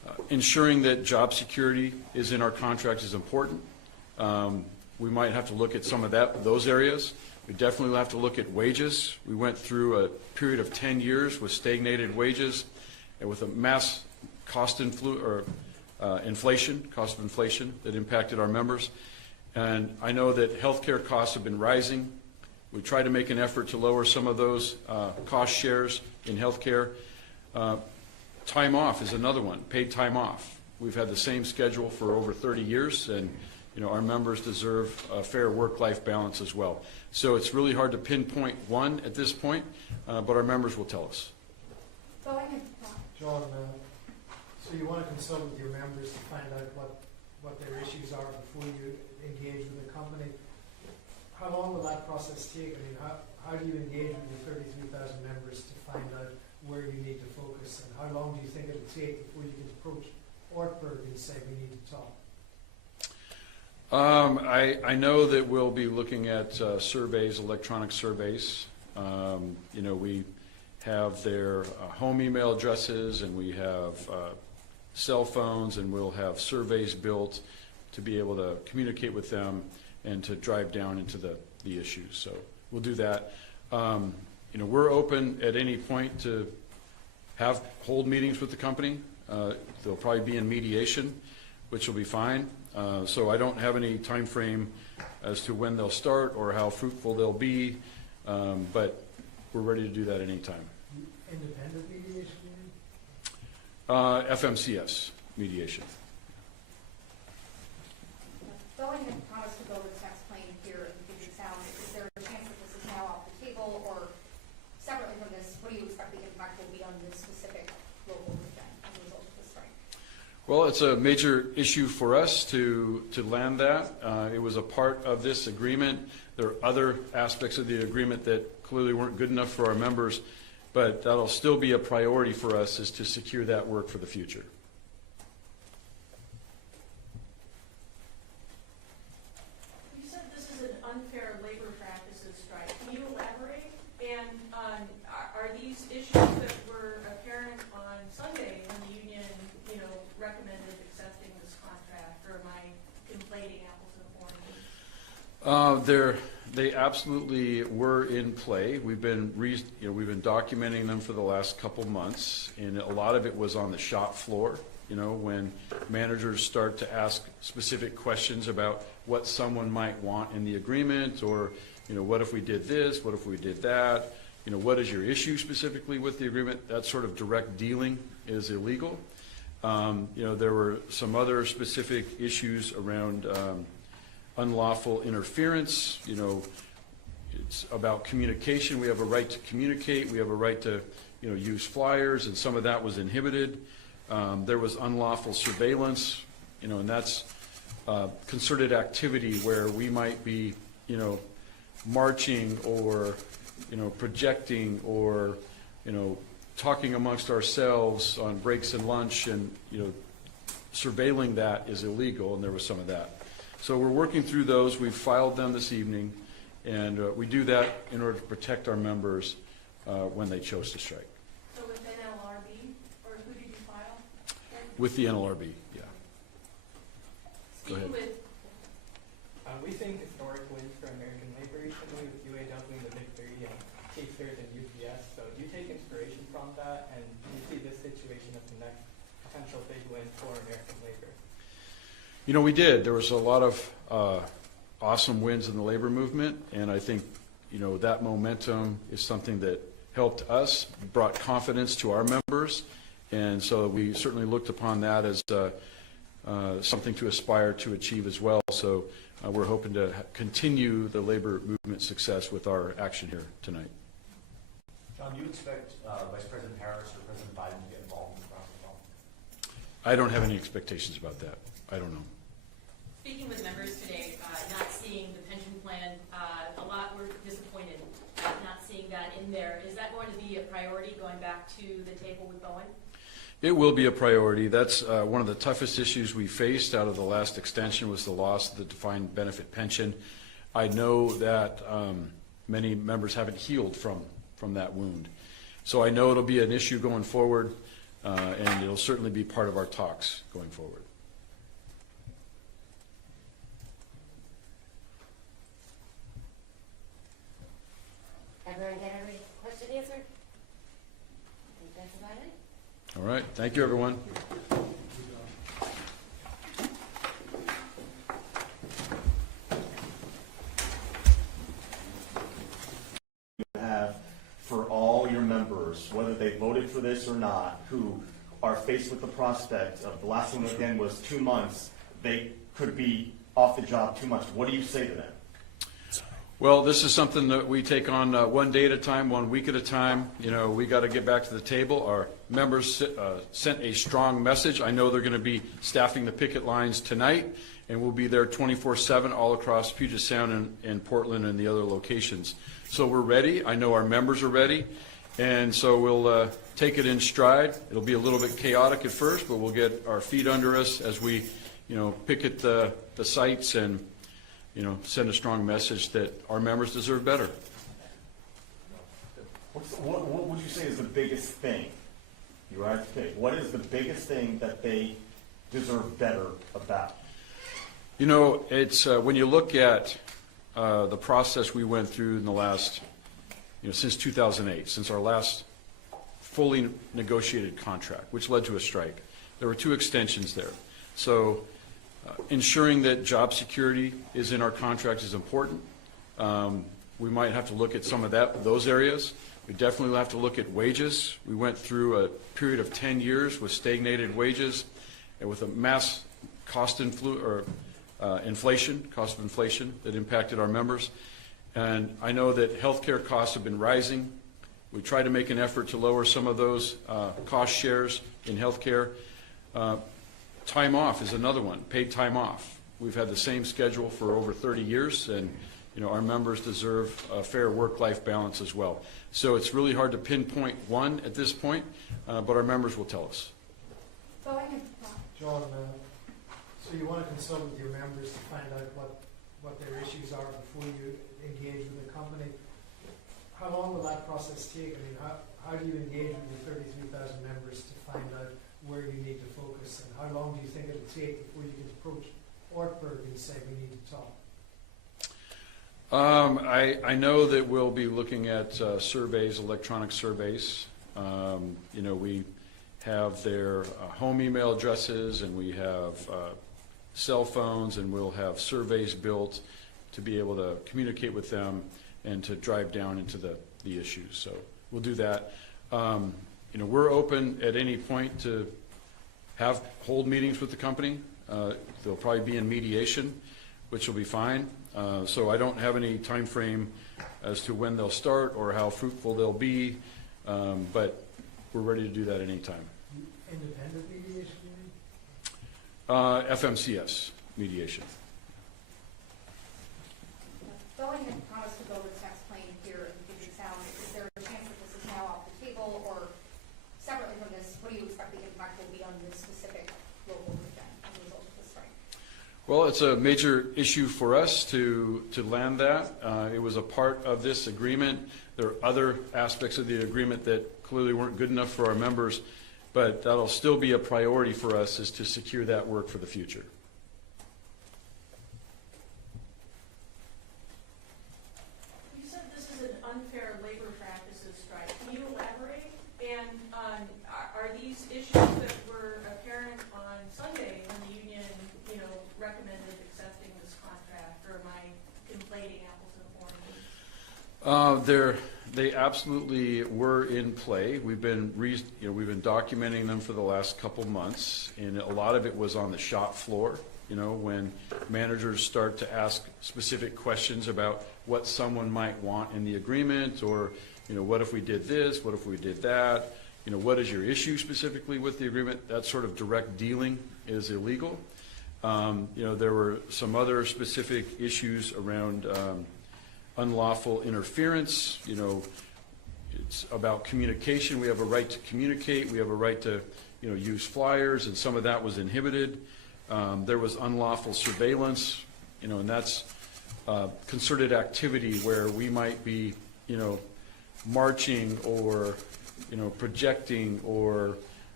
Ensuring that job security is in our contract is important. We might have to look at some of those areas. We definitely have to look at wages. We went through a period of 10 years with stagnated wages and with a mass cost inflation that impacted our members. And I know that healthcare costs have been rising. We tried to make an effort to lower some of those cost shares in healthcare. Time off is another one, paid time off. We've had the same schedule for over 30 years, and our members deserve a fair work-life balance as well. So it's really hard to pinpoint one at this point, but our members will tell us. John, so you want to consult with your members to find out what their issues are before you engage with the company. How long will that process take? I mean, how do you engage with your 33,000 members to find out where you need to focus, and how long do you think it'll take before you can approach Ortberg and say we need to talk? I know that we'll be looking at surveys, electronic surveys. We have their home email addresses, and we have cell phones, and we'll have surveys built to be able to communicate with them and to drive down into the issues. So we'll do that. We're open at any point to hold meetings with the company. They'll probably be in mediation, which will be fine. So I don't have any time frame as to when they'll start or how fruitful they'll be, but we're ready to do that anytime. Independent mediation? FMCS mediation. Boeing had promised to build a tax plane here in Puget Sound. Is there a chance that this is now off the table, or separately from this, what do you expect the impact will be on this specific local region as a result of this strike? Well, it's a major issue for us to land that. It was a part of this agreement. There are other aspects of the agreement that clearly weren't good enough for our members, but that'll still be a priority for us, is to secure that work for the future. You said this is an unfair labor practices strike. Can you elaborate? And are these issues that were apparent on Sunday when the union, recommended accepting this contract, or am I conflating apples and oranges? They absolutely were in play. We've been documenting them for the last couple months, and a lot of it was on the shop floor. When managers start to ask specific questions about what someone might want in the agreement, or what if we did this, what if we did that, what is your issue specifically with the agreement? That sort of direct dealing is illegal. There were some other specific issues around unlawful interference. It's about communication. We have a right to communicate. We have a right to use flyers, and some of that was inhibited. There was unlawful surveillance, and that's concerted activity where we might be marching or projecting or talking amongst ourselves on breaks and lunch, and surveilling that is illegal, and there was some of that. So we're working through those. We've filed them this evening, and we do that in order to protect our members when they chose to strike. So with NLRB, or who did you file? With the NLRB, yeah. Go ahead. We think historic wins for American labor recently with UAW and the Big Three and K-Third and UPS. So do you take inspiration from that, and do you see this situation as the next potential big win for American labor? We did. There was a lot of awesome wins in the labor movement, and I think that momentum is something that helped us, brought confidence to our members, and so we certainly looked upon that as something to aspire to achieve as well. So we're hoping to continue the labor movement success with our action here tonight. John, do you expect Vice President Harris or President Biden to get involved in the process at all? I don't have any expectations about that. I don't know. Speaking with members today, not seeing the pension plan, a lot were disappointed not seeing that in there. Is that going to be a priority going back to the table with Boeing? It will be a priority. That's one of the toughest issues we faced out of the last extension, was the loss of the defined benefit pension. I know that many members haven't healed from that wound. So I know it'll be an issue going forward. and it'll certainly be part of our talks going forward. Everyone get every question answered? I think that's about it. All right, thank you, everyone. Have for all your members, whether they voted for this or not, who are faced with the prospect of the last one again was 2 months, they could be off the job 2 months. What do you say to them? Well, this is something that we take on one day at a time, 1 week at a time. You know, we got to get back to the table. Our members sent a strong message. I know they're going to be staffing the picket lines tonight, and we'll be there 24/7 all across Puget Sound and Portland and the other locations. So we're ready. I know our members are ready, and so we'll take it in stride. It'll be a little bit chaotic at first, but we'll get our feet under us as we, picket the sites and, send a strong message that our members deserve better. What would you say is the biggest thing? You are to pick. What is the biggest thing that they deserve better about? It's when you look at the process we went through in the last, since 2008, since our last fully negotiated contract, which led to a strike. There were 2 extensions there. So ensuring that job security is in our contract is important. We might have to look at some of those areas. We definitely have to look at wages. We went through a period of 10 years with stagnated wages and with a mass cost inflation that impacted our members. And I know that healthcare costs have been rising. We try to make an effort to lower some of those cost shares in healthcare. Time off is another one, paid time off. We've had the same schedule for over 30 years, and our members deserve a fair work-life balance as well. So it's really hard to pinpoint one at this point, but our members will tell us. John, so you want to consult with your members to find out what their issues are before you engage with the company. How long will that process take? I mean, how do you engage with the 33,000 members to find out where you need to focus, and how long do you think it'll take before you can approach Ortberg and say we need to talk? I know that we'll be looking at surveys, electronic surveys. We have their home email addresses, and we have cell phones, and we'll have surveys built to be able to communicate with them and to drive down into the issues. So we'll do that. We're open at any point to hold meetings with the company. They'll probably be in mediation, which will be fine. So I don't have any time frame as to when they'll start or how fruitful they'll be, but we're ready to do that anytime. Independent mediation, you mean? FMCS mediation. Boeing had promised to build a tax plane here in Puget Sound. Is there a chance that this is now off the table, or separately from this, what do you expect the impact will be on this specific local region as a result of this strike? Well, it's a major issue for us to land that. It was a part of this agreement. There are other aspects of the agreement that clearly weren't good enough for our members, but that'll still be a priority for us, is to secure that work for the future. You said this is an unfair labor practices strike. Can you elaborate? And are these issues that were apparent on Sunday when the union, recommended accepting this contract, or am I conflating apples and oranges? They absolutely were in play. We've been documenting them for the last couple months, and a lot of it was on the shop floor. When managers start to ask specific questions about what someone might want in the agreement, or what if we did this, what if we did that, what is your issue specifically with the agreement? That sort of direct dealing is illegal. There were some other specific issues around unlawful interference. It's about communication. We have a right to communicate. We have a right to, use flyers, and some of that was inhibited. There was unlawful surveillance, and that's concerted activity where we might be, marching or, projecting or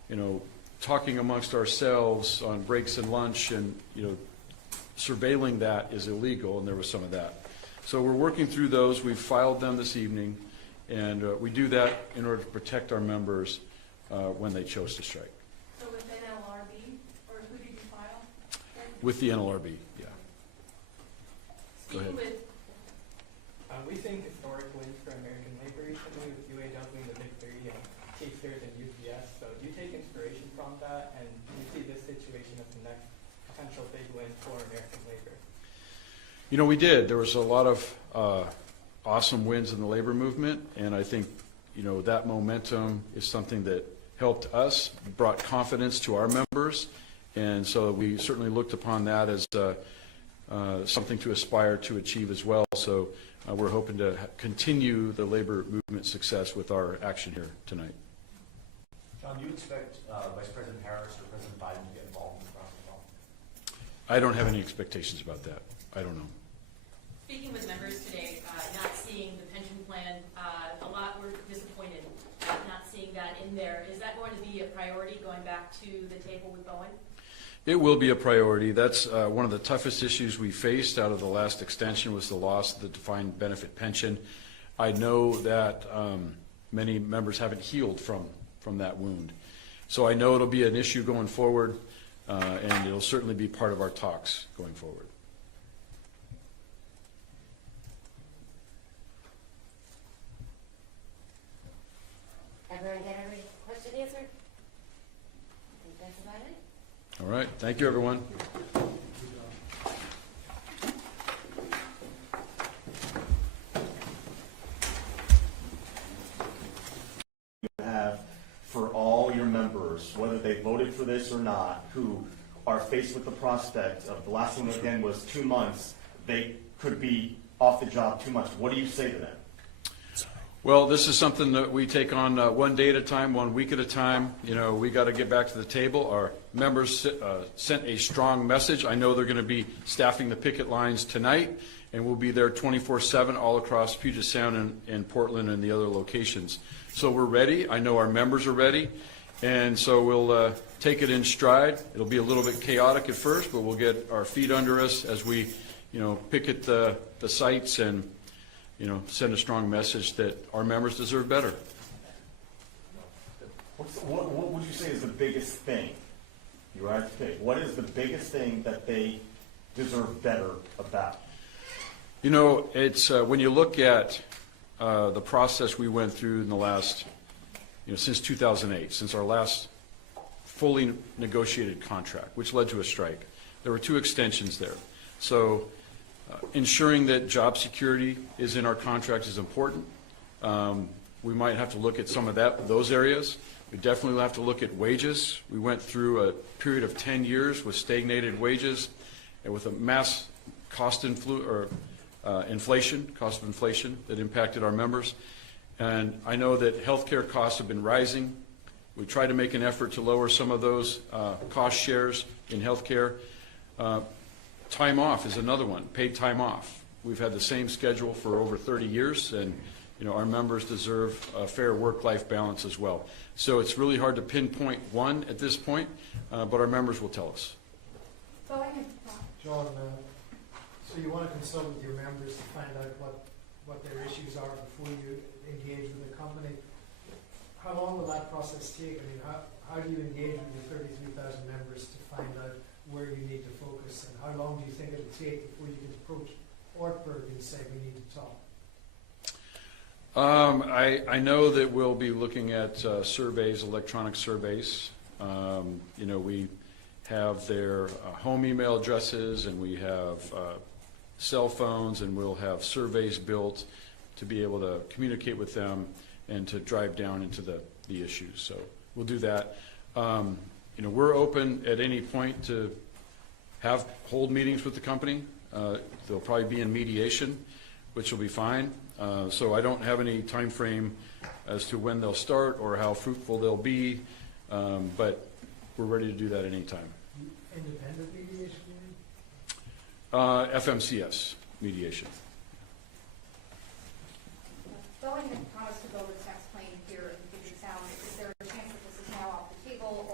talking amongst ourselves on breaks and lunch and, surveilling that is illegal, and there was some of that. So we're working through those. We've filed them this evening, and we do that in order to protect our members when they chose to strike. So with NLRB, or who did you file? With the NLRB, yeah. Go ahead. Speaking with, We think historic wins for American labor recently with UAW and the Big Three and K-Stairs and UPS. So do you take inspiration from that, and do you see this situation as the next potential big win for American labor? We did. There was a lot of awesome wins in the labor movement, and I think, that momentum is something that helped us, brought confidence to our members, and so we certainly looked upon that as something to aspire to achieve as well. So we're hoping to continue the labor movement success with our action here tonight. John, do you expect Vice President Harris or President Biden to get involved in the process at all? I don't have any expectations about that. I don't know. Speaking with members today, not seeing the pension plan, a lot were disappointed not seeing that in there. Is that going to be a priority going back to the table with Boeing? It will be a priority. That's one of the toughest issues we faced out of the last extension was the loss of the defined benefit pension. I know that many members haven't healed from that wound. So I know it'll be an issue going forward, and it'll certainly be part of our talks going forward. Everyone get every question answered? I think that's about it. All right. Thank you, everyone. Have for all your members, whether they voted for this or not, who are faced with the prospect of the last one again was 2 months, they could be off the job 2 months. What do you say to them? Well, this is something that we take on one day at a time, 1 week at a time. We got to get back to the table. Our members sent a strong message. I know they're going to be staffing the picket lines tonight, and we'll be there 24/7 all across Puget Sound and Portland and the other locations. So we're ready. I know our members are ready, and so we'll take it in stride. It'll be a little bit chaotic at first, but we'll get our feet under us as we, picket the sites and send a strong message that our members deserve better. What would you say is the biggest thing? You have to pick. What is the biggest thing that they deserve better about? It's when you look at the process we went through in the last, since 2008, since our last fully negotiated contract, which led to a strike. There were 2 extensions there. So ensuring that job security is in our contract is important. We might have to look at some of those areas. We definitely have to look at wages. We went through a period of 10 years with stagnated wages and with a mass cost inflation that impacted our members. And I know that healthcare costs have been rising. We try to make an effort to lower some of those cost shares in healthcare. Time off is another one, paid time off. We've had the same schedule for over 30 years, and our members deserve a fair work-life balance as well. So it's really hard to pinpoint one at this point, but our members will tell us. John, so you want to consult with your members to find out what their issues are before you engage with the company. How long will that process take? I mean, how do you engage with your 33,000 members to find out where you need to focus, and how long do you think it'll take before you can approach Ortberg and say we need to talk? I know that we'll be looking at surveys, electronic surveys. We have their home email addresses, and we have cell phones, and we'll have surveys built to be able to communicate with them and to drive down into the issues. So we'll do that. We're open at any point to hold meetings with the company. They'll probably be in mediation, which will be fine. So I don't have any time frame as to when they'll start or how fruitful they'll be, but we're ready to do that anytime. Independent mediation, you mean? FMCS mediation. Boeing had promised to build a tax plane here in Puget Sound. Is there a chance that this is now off the table,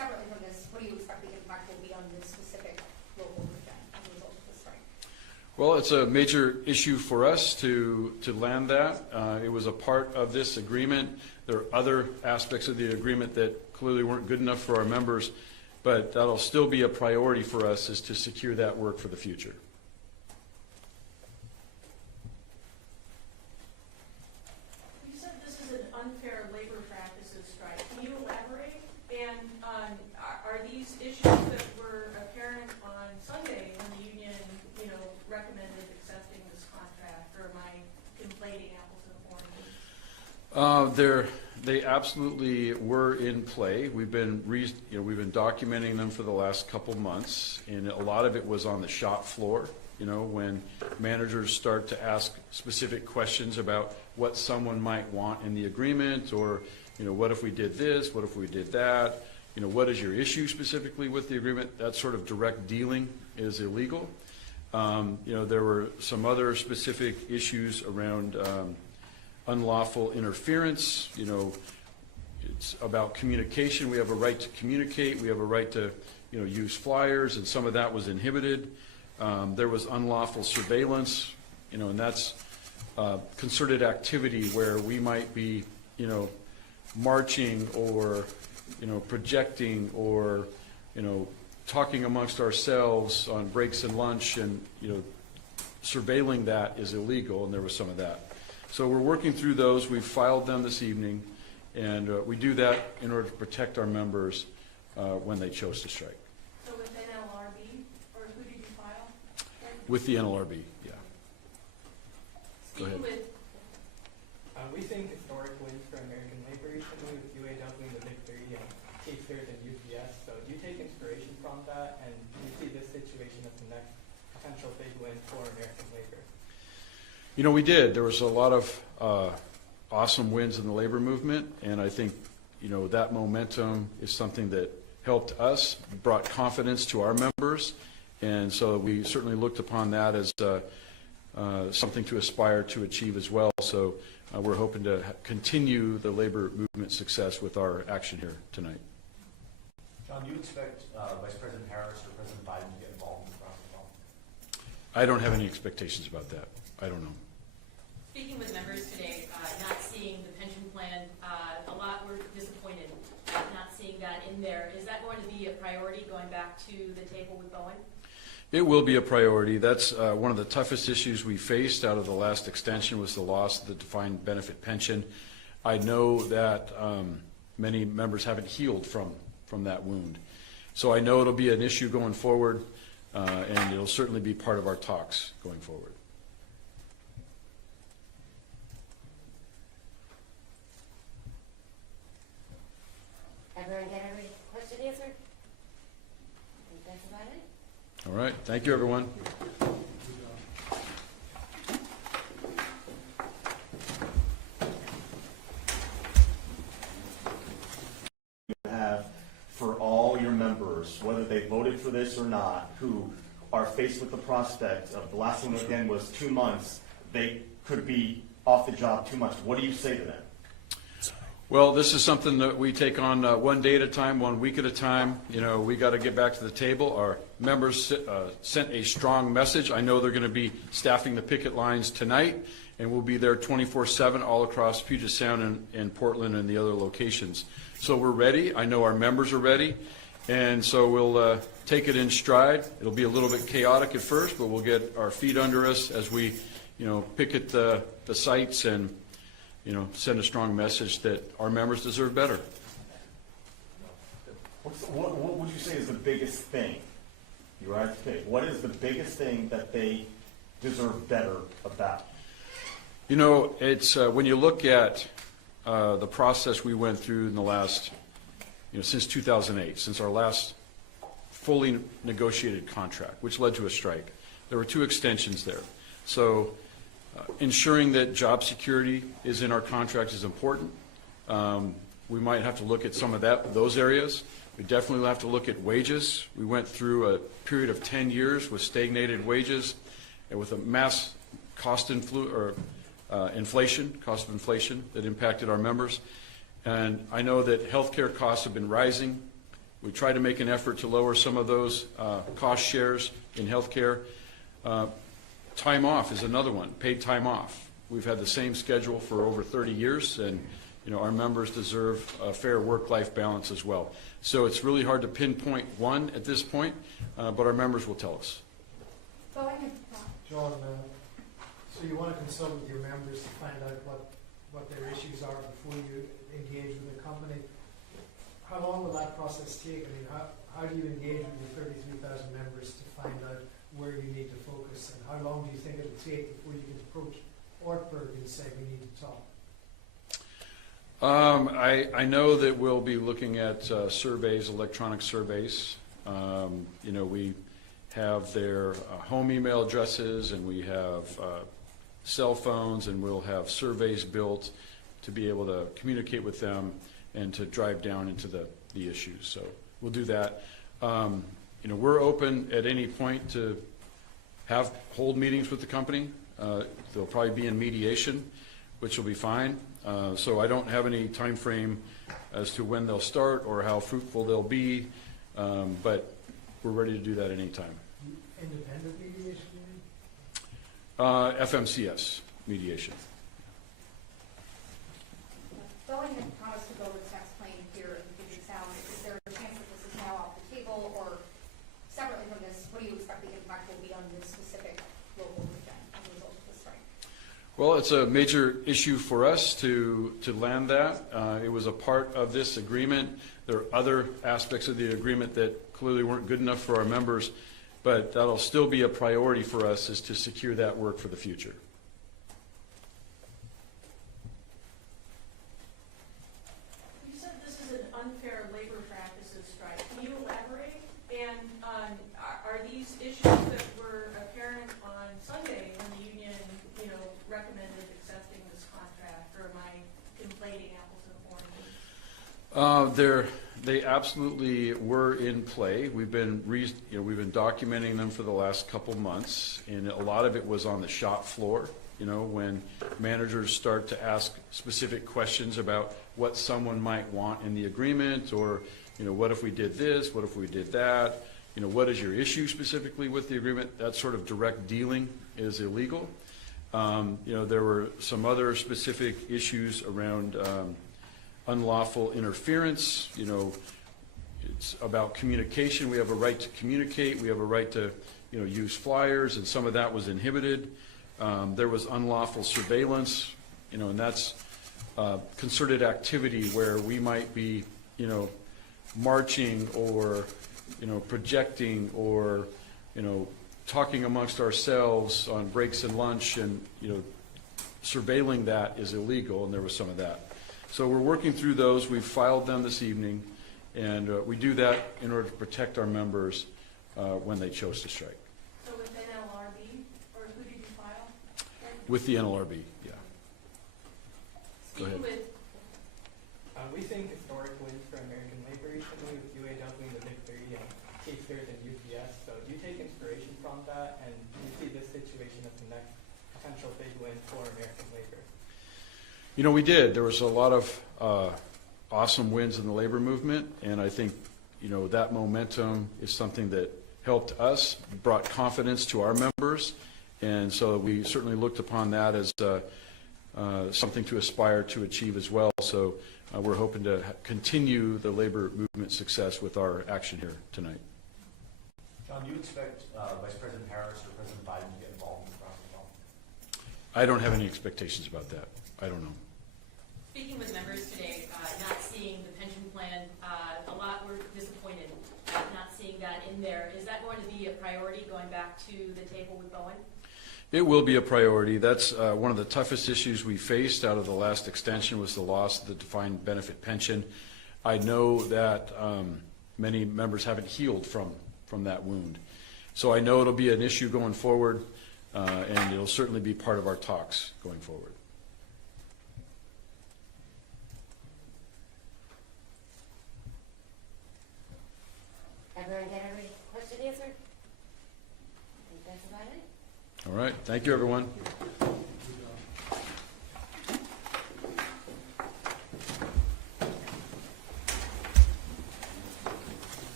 separately from this, what do you expect the impact will be on this specific local region as a result of the strike? Well, it's a major issue for us to land that. It was a part of this agreement. There are other aspects of the agreement that clearly weren't good enough for our members, but that'll still be a priority for us, is to secure that work for the future. You said this is an unfair labor practices strike. Can you elaborate? And are these issues that were apparent on Sunday when the union, recommended accepting this contract, or am I conflating apples and oranges? They absolutely were in play. We've been documenting them for the last couple months, and a lot of it was on the shop floor. When managers start to ask specific questions about what someone might want in the agreement, or what if we did this, what if we did that, what is your issue specifically with the agreement? That sort of direct dealing is illegal. There were some other specific issues around unlawful interference. It's about communication. We have a right to communicate. We have a right to, use flyers, and some of that was inhibited. There was unlawful surveillance, and that's concerted activity where we might be, marching or, projecting or, talking amongst ourselves on breaks and lunch, and, surveilling that is illegal, and there was some of that. So we're working through those. We've filed them this evening, and we do that in order to protect our members when they chose to strike. So with NLRB, or who did you file? With the NLRB, yeah. Go ahead. Speaking with We think historically for American labor recently with UAW and the Big Three and K-Third and UPS, so do you take inspiration from that, and do you see this situation as the next potential big win for American labor? We did. There was a lot of awesome wins in the labor movement, and I think, that momentum is something that helped us, brought confidence to our members, and so we certainly looked upon that as something to aspire to achieve as well. So we're hoping to continue the labor movement success with our action here tonight. John, do you expect Vice President Harris or President Biden to get involved in the process at all? I don't have any expectations about that. I don't know. Speaking with members today, not seeing the pension plan, a lot were disappointed not seeing that in there. Is that going to be a priority going back to the table with Boeing? It will be a priority. That's one of the toughest issues we faced out of the last extension, was the loss of the defined benefit pension. I know that many members haven't healed from that wound. So I know it'll be an issue going forward, and it'll certainly be part of our talks going forward. Everyone get every question answered? I think that's about it. All right. Thank you, everyone. Have for all your members, whether they voted for this or not, who are faced with the prospect of the last one again was 2 months, they could be off the job 2 months. What do you say to them? Well, this is something that we take on one day at a time, 1 week at a time. We got to get back to the table. Our members sent a strong message. I know they're going to be staffing the picket lines tonight, and we'll be there 24/7 all across Puget Sound and Portland and the other locations. So we're ready. I know our members are ready, and so we'll take it in stride. It'll be a little bit chaotic at first, but we'll get our feet under us as we, picket the sites and send a strong message that our members deserve better. What would you say is the biggest thing? You are to pick. What is the biggest thing that they deserve better about? It's when you look at the process we went through in the last, since 2008, since our last fully negotiated contract, which led to a strike. There were 2 extensions there. So ensuring that job security is in our contract is important. We might have to look at some of those areas. We definitely have to look at wages. We went through a period of 10 years with stagnated wages and with a mass cost inflation that impacted our members. And I know that healthcare costs have been rising. We try to make an effort to lower some of those cost shares in healthcare. Time off is another one, paid time off. We've had the same schedule for over 30 years, and our members deserve a fair work-life balance as well. So it's really hard to pinpoint one at this point, but our members will tell us. Boeing, John, so you want to consult with your members to find out what their issues are before you engage with the company. How long will that process take? I mean, how do you engage with your 33,000 members to find out where you need to focus, and how long do you think it'll take before you can approach Ortberg and say we need to talk? I know that we'll be looking at surveys, electronic surveys. We have their home email addresses, and we have cell phones, and we'll have surveys built to be able to communicate with them and to drive down into the issues. So we'll do that. We're open at any point to hold meetings with the company. They'll probably be in mediation, which will be fine. So I don't have any time frame as to when they'll start or how fruitful they'll be, but we're ready to do that anytime. Independent mediation, you mean? FMCS mediation. Boeing had promised to build a tax plane here in Puget Sound. Is there a chance that this is now off the table, or separately from this, what do you expect the impact will be on this specific local region as a result of this strike? Well, it's a major issue for us to land that. It was a part of this agreement. There are other aspects of the agreement that clearly weren't good enough for our members, but that'll still be a priority for us, is to secure that work for the future. You said this is an unfair labor practices strike. Can you elaborate? And are these issues that were apparent on Sunday when the union, recommended accepting this contract, or am I conflating apples and oranges? They absolutely were in play. We've been documenting them for the last couple months, and a lot of it was on the shop floor. When managers start to ask specific questions about what someone might want in the agreement, or what if we did this, what if we did that, what is your issue specifically with the agreement? That sort of direct dealing is illegal. There were some other specific issues around unlawful interference. It's about communication. We have a right to communicate. We have a right to use flyers, and some of that was inhibited. There was unlawful surveillance, and that's concerted activity where we might be marching or projecting or talking amongst ourselves on breaks and lunch, and surveilling that is illegal, and there was some of that. So we're working through those. We've filed them this evening, and we do that in order to protect our members when they chose to strike. So with NLRB, or who did you file? With the NLRB, yeah. Go ahead. Speaking with We think historic wins for American labor recently with UAW and the Big Three and K-Third and UPS. So do you take inspiration from that, and do you see this situation as the next potential big win for American labor? We did. There was a lot of awesome wins in the labor movement, and I think that momentum is something that helped us, brought confidence to our members, and so we certainly looked upon that as something to aspire to achieve as well. So we're hoping to continue the labor movement success with our action here tonight. John, do you expect Vice President Harris or President Biden to get involved in the process at all? I don't have any expectations about that. I don't know. Speaking with members today, not seeing the pension plan, a lot were disappointed not seeing that in there. Is that going to be a priority going back to the table with Boeing? It will be a priority. That's one of the toughest issues we faced out of the last extension, was the loss of the defined benefit pension. I know that many members haven't healed from that wound. So I know it'll be an issue going forward, and it'll certainly be part of our talks going forward. Everyone get every question answered? I think that's about it. All right. Thank you, everyone.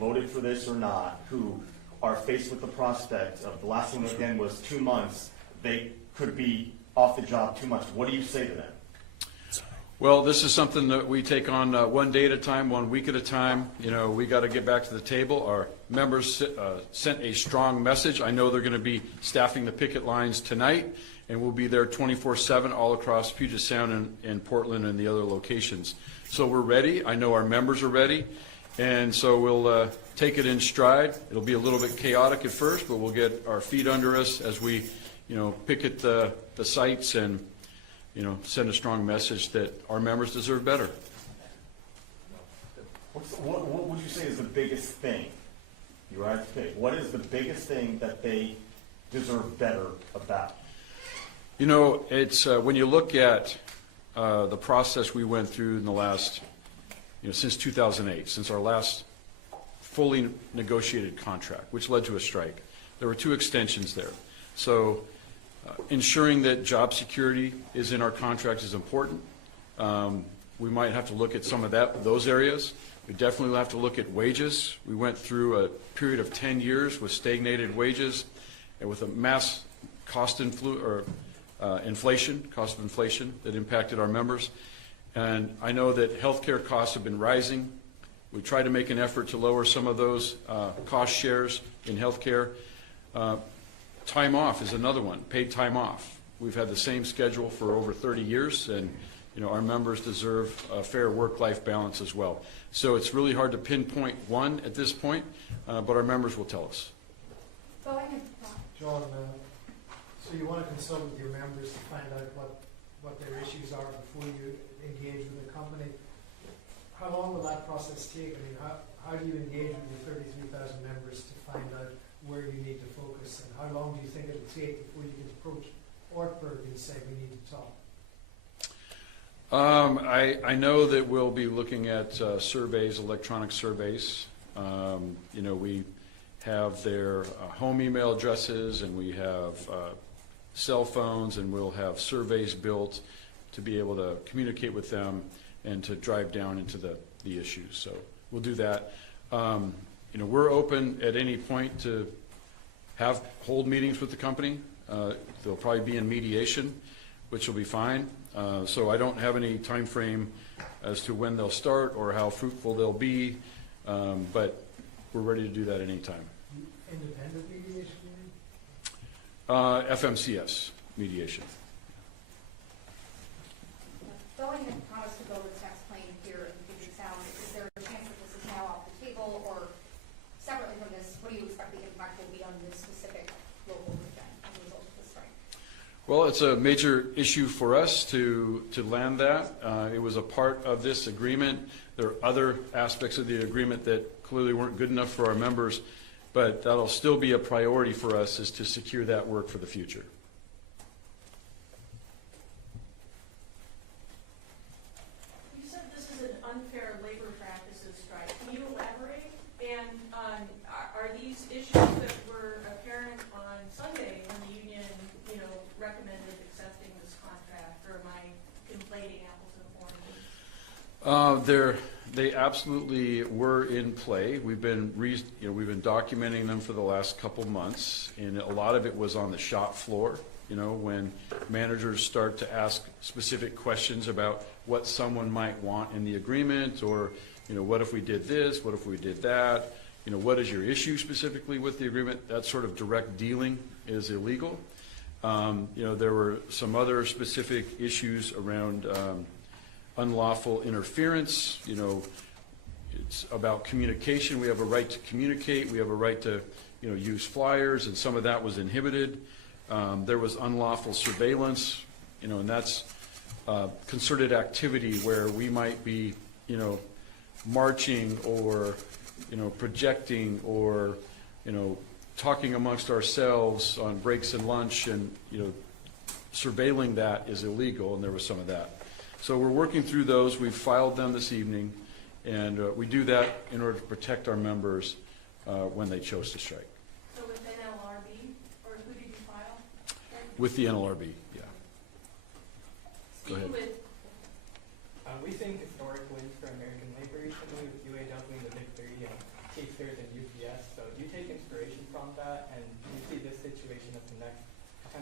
voted for this or not, who are faced with the prospect of the last one again was 2 months, they could be off the job 2 months. What do you say to them? Well, this is something that we take on one day at a time, 1 week at a time. You know, we got to get back to the table. Our members sent a strong message. I know they're going to be staffing the picket lines tonight, and we'll be there 24/7 all across Puget Sound and Portland and the other locations. So we're ready. I know our members are ready, and so we'll take it in stride. It'll be a little bit chaotic at first, but we'll get our feet under us as we, picket the sites and, send a strong message that our members deserve better. What would you say is the biggest thing? You have to pick. What is the biggest thing that they deserve better about? It's when you look at the process we went through in the last, since 2008, since our last fully negotiated contract, which led to a strike. There were 2 extensions there. So ensuring that job security is in our contract is important. We might have to look at some of those areas. We definitely have to look at wages. We went through a period of 10 years with stagnated wages and with a mass cost inflation that impacted our members. And I know that healthcare costs have been rising. We tried to make an effort to lower some of those cost shares in healthcare. Time off is another one, paid time off. We've had the same schedule for over 30 years, and our members deserve a fair work-life balance as well. So it's really hard to pinpoint one at this point, but our members will tell us. John, so you want to consult with your members to find out what their issues are before you engage with the company. How long will that process take? I mean, how do you engage with your 33,000 members to find out where you need to focus, and how long do you think it'll take before you can approach Ortberg and say we need to talk? I know that we'll be looking at surveys, electronic surveys. We have their home email addresses, and we have cell phones, and we'll have surveys built to be able to communicate with them and to drive down into the issues. So we'll do that. We're open at any point to hold meetings with the company. They'll probably be in mediation, which will be fine. So I don't have any time frame as to when they'll start or how fruitful they'll be, but we're ready to do that anytime. Independent mediation, you mean? FMCS mediation. Boeing had promised to build a tax plane here in Puget Sound. Is there a chance that this is now off the table, or separately from this, what do you expect the impact will be on this specific local region as a result of this strike? Well, it's a major issue for us to land that. It was a part of this agreement. There are other aspects of the agreement that clearly weren't good enough for our members, but that'll still be a priority for us, is to secure that work for the future. You said this is an unfair labor practices strike. Can you elaborate? And are these issues that were apparent on Sunday when the union, recommended accepting this contract, or am I conflating apples and oranges? They absolutely were in play. We've been documenting them for the last couple months, and a lot of it was on the shop floor. When managers start to ask specific questions about what someone might want in the agreement, or what if we did this, what if we did that, what is your issue specifically with the agreement? That sort of direct dealing is illegal. There were some other specific issues around unlawful interference. It's about communication. We have a right to communicate. We have a right to, use flyers, and some of that was inhibited. There was unlawful surveillance, and that's concerted activity where we might be, marching or, projecting or, talking amongst ourselves on breaks and lunch, and surveilling that is illegal, and there was some of that. So we're working through those. We've filed them this evening, and we do that in order to protect our members when they chose to strike. So with NLRB, or who did you file? With the NLRB, yeah. Go ahead. We think historically for American labor recently with UAW and the Big Three, case there's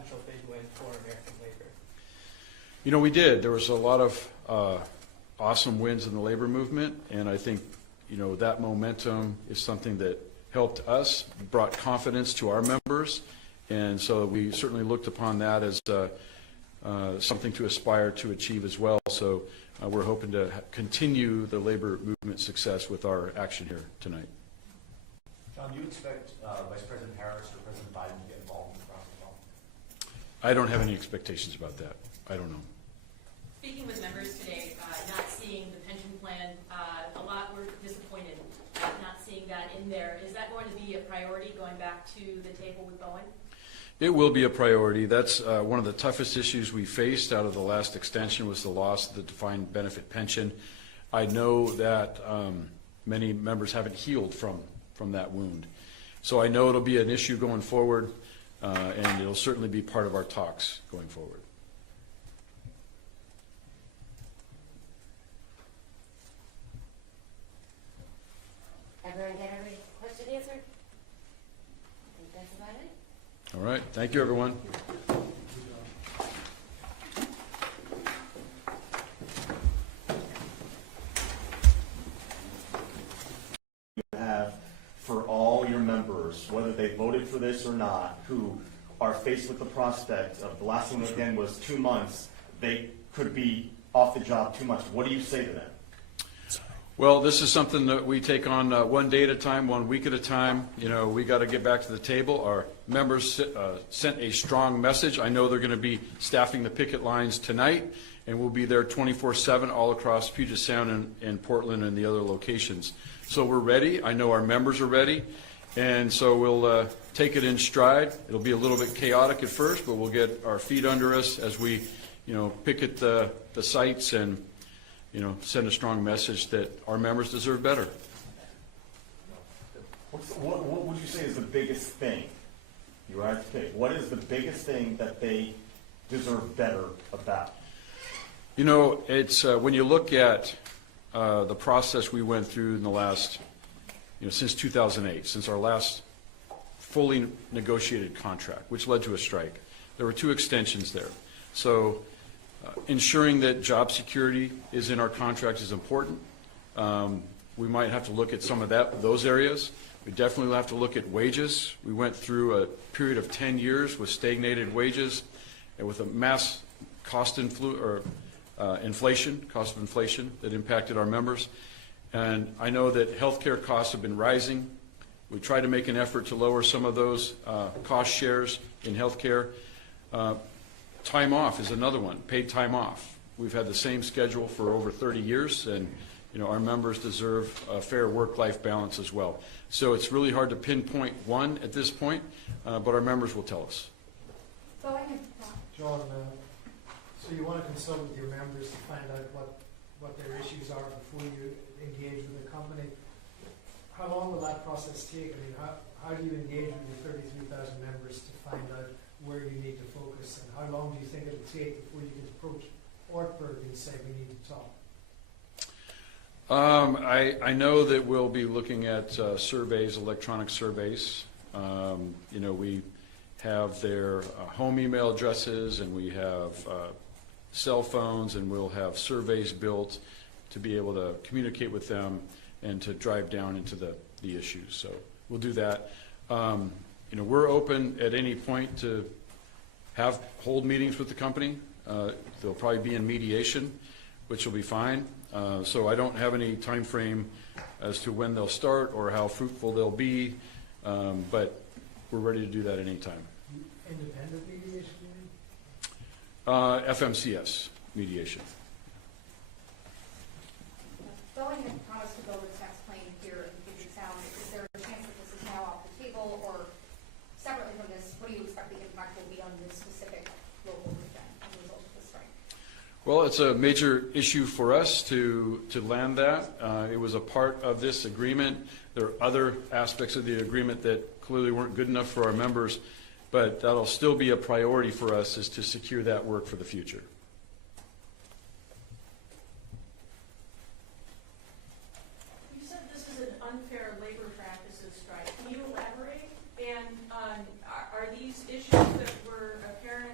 potential big win for American labor? You know, we did. There was a lot of awesome wins in the labor movement, and I think, you know, that momentum is something that helped us, brought confidence to our members, and so we certainly looked upon that as something to aspire to achieve as well. So we're hoping to continue the labor movement success with our action here tonight. John, do you expect Vice President Harris or President Biden to get involved in the process at all? I don't have any expectations about that. I don't know. Speaking with members today, not seeing the pension plan, a lot were disappointed not seeing that in there. Is that going to be a priority going back to the table with Boeing? It will be a priority. That's one of the toughest issues we faced out of the last extension was the loss of the defined benefit pension. I know that many members haven't healed from that wound. So I know it'll be an issue going forward, and it'll certainly be part of our talks going forward. Everyone get every question answered? I think that's about it. All right. Thank you, everyone. Have for all your members, whether they voted for this or not, who are faced with the prospect of the last one again was 2 months, they could be off the job 2 months. What do you say to them? Well, this is something that we take on one day at a time, 1 week at a time. You know, we got to get back to the table. Our members sent a strong message. I know they're going to be staffing the picket lines tonight, and we'll be there 24/7 all across Puget Sound and Portland and the other locations. So we're ready. I know our members are ready, and so we'll take it in stride. It'll be a little bit chaotic at first, but we'll get our feet under us as we, you know, picket the sites and, you know, send a strong message that our members deserve better. What would you say is the biggest thing? You have to pick. What is the biggest thing that they deserve better about? You know, it's when you look at the process we went through in the last, you know, since 2008, since our last fully negotiated contract, which led to a strike. There were 2 extensions there. So ensuring that job security is in our contract is important. We might have to look at some of those areas. We definitely have to look at wages. We went through a period of 10 years with stagnated wages and with a mass cost inflation that impacted our members. And I know that healthcare costs have been rising. We try to make an effort to lower some of those cost shares in healthcare. Time off is another one, paid time off. We've had the same schedule for over 30 years, and, you know, our members deserve a fair work-life balance as well. So it's really hard to pinpoint one at this point, but our members will tell us. John, so you want to consult with your members to find out what their issues are before you engage with the company. How long will that process take? I mean, how do you engage with your 33,000 members to find out where you need to focus, and how long do you think it'll take before you can approach Ortberg and say we need to talk? I know that we'll be looking at surveys, electronic surveys. You know, we have their home email addresses, and we have cell phones, and we'll have surveys built to be able to communicate with them and to drive down into the issues. So we'll do that. You know, we're open at any point to hold meetings with the company. They'll probably be in mediation, which will be fine. So I don't have any time frame as to when they'll start or how fruitful they'll be, but we're ready to do that at any time. Independent mediation, you mean? FMCS mediation. Boeing had promised to build a tax plane here in Puget Sound. Is there a chance that this is now off the table, or separately from this, what do you expect the impact will be on this specific local region as a result of this strike? Well, it's a major issue for us to land that. It was a part of this agreement. There are other aspects of the agreement that clearly weren't good enough for our members, but that'll still be a priority for us, is to secure that work for the future. You said this is an unfair labor practices strike. Can you elaborate? And are these issues that were apparent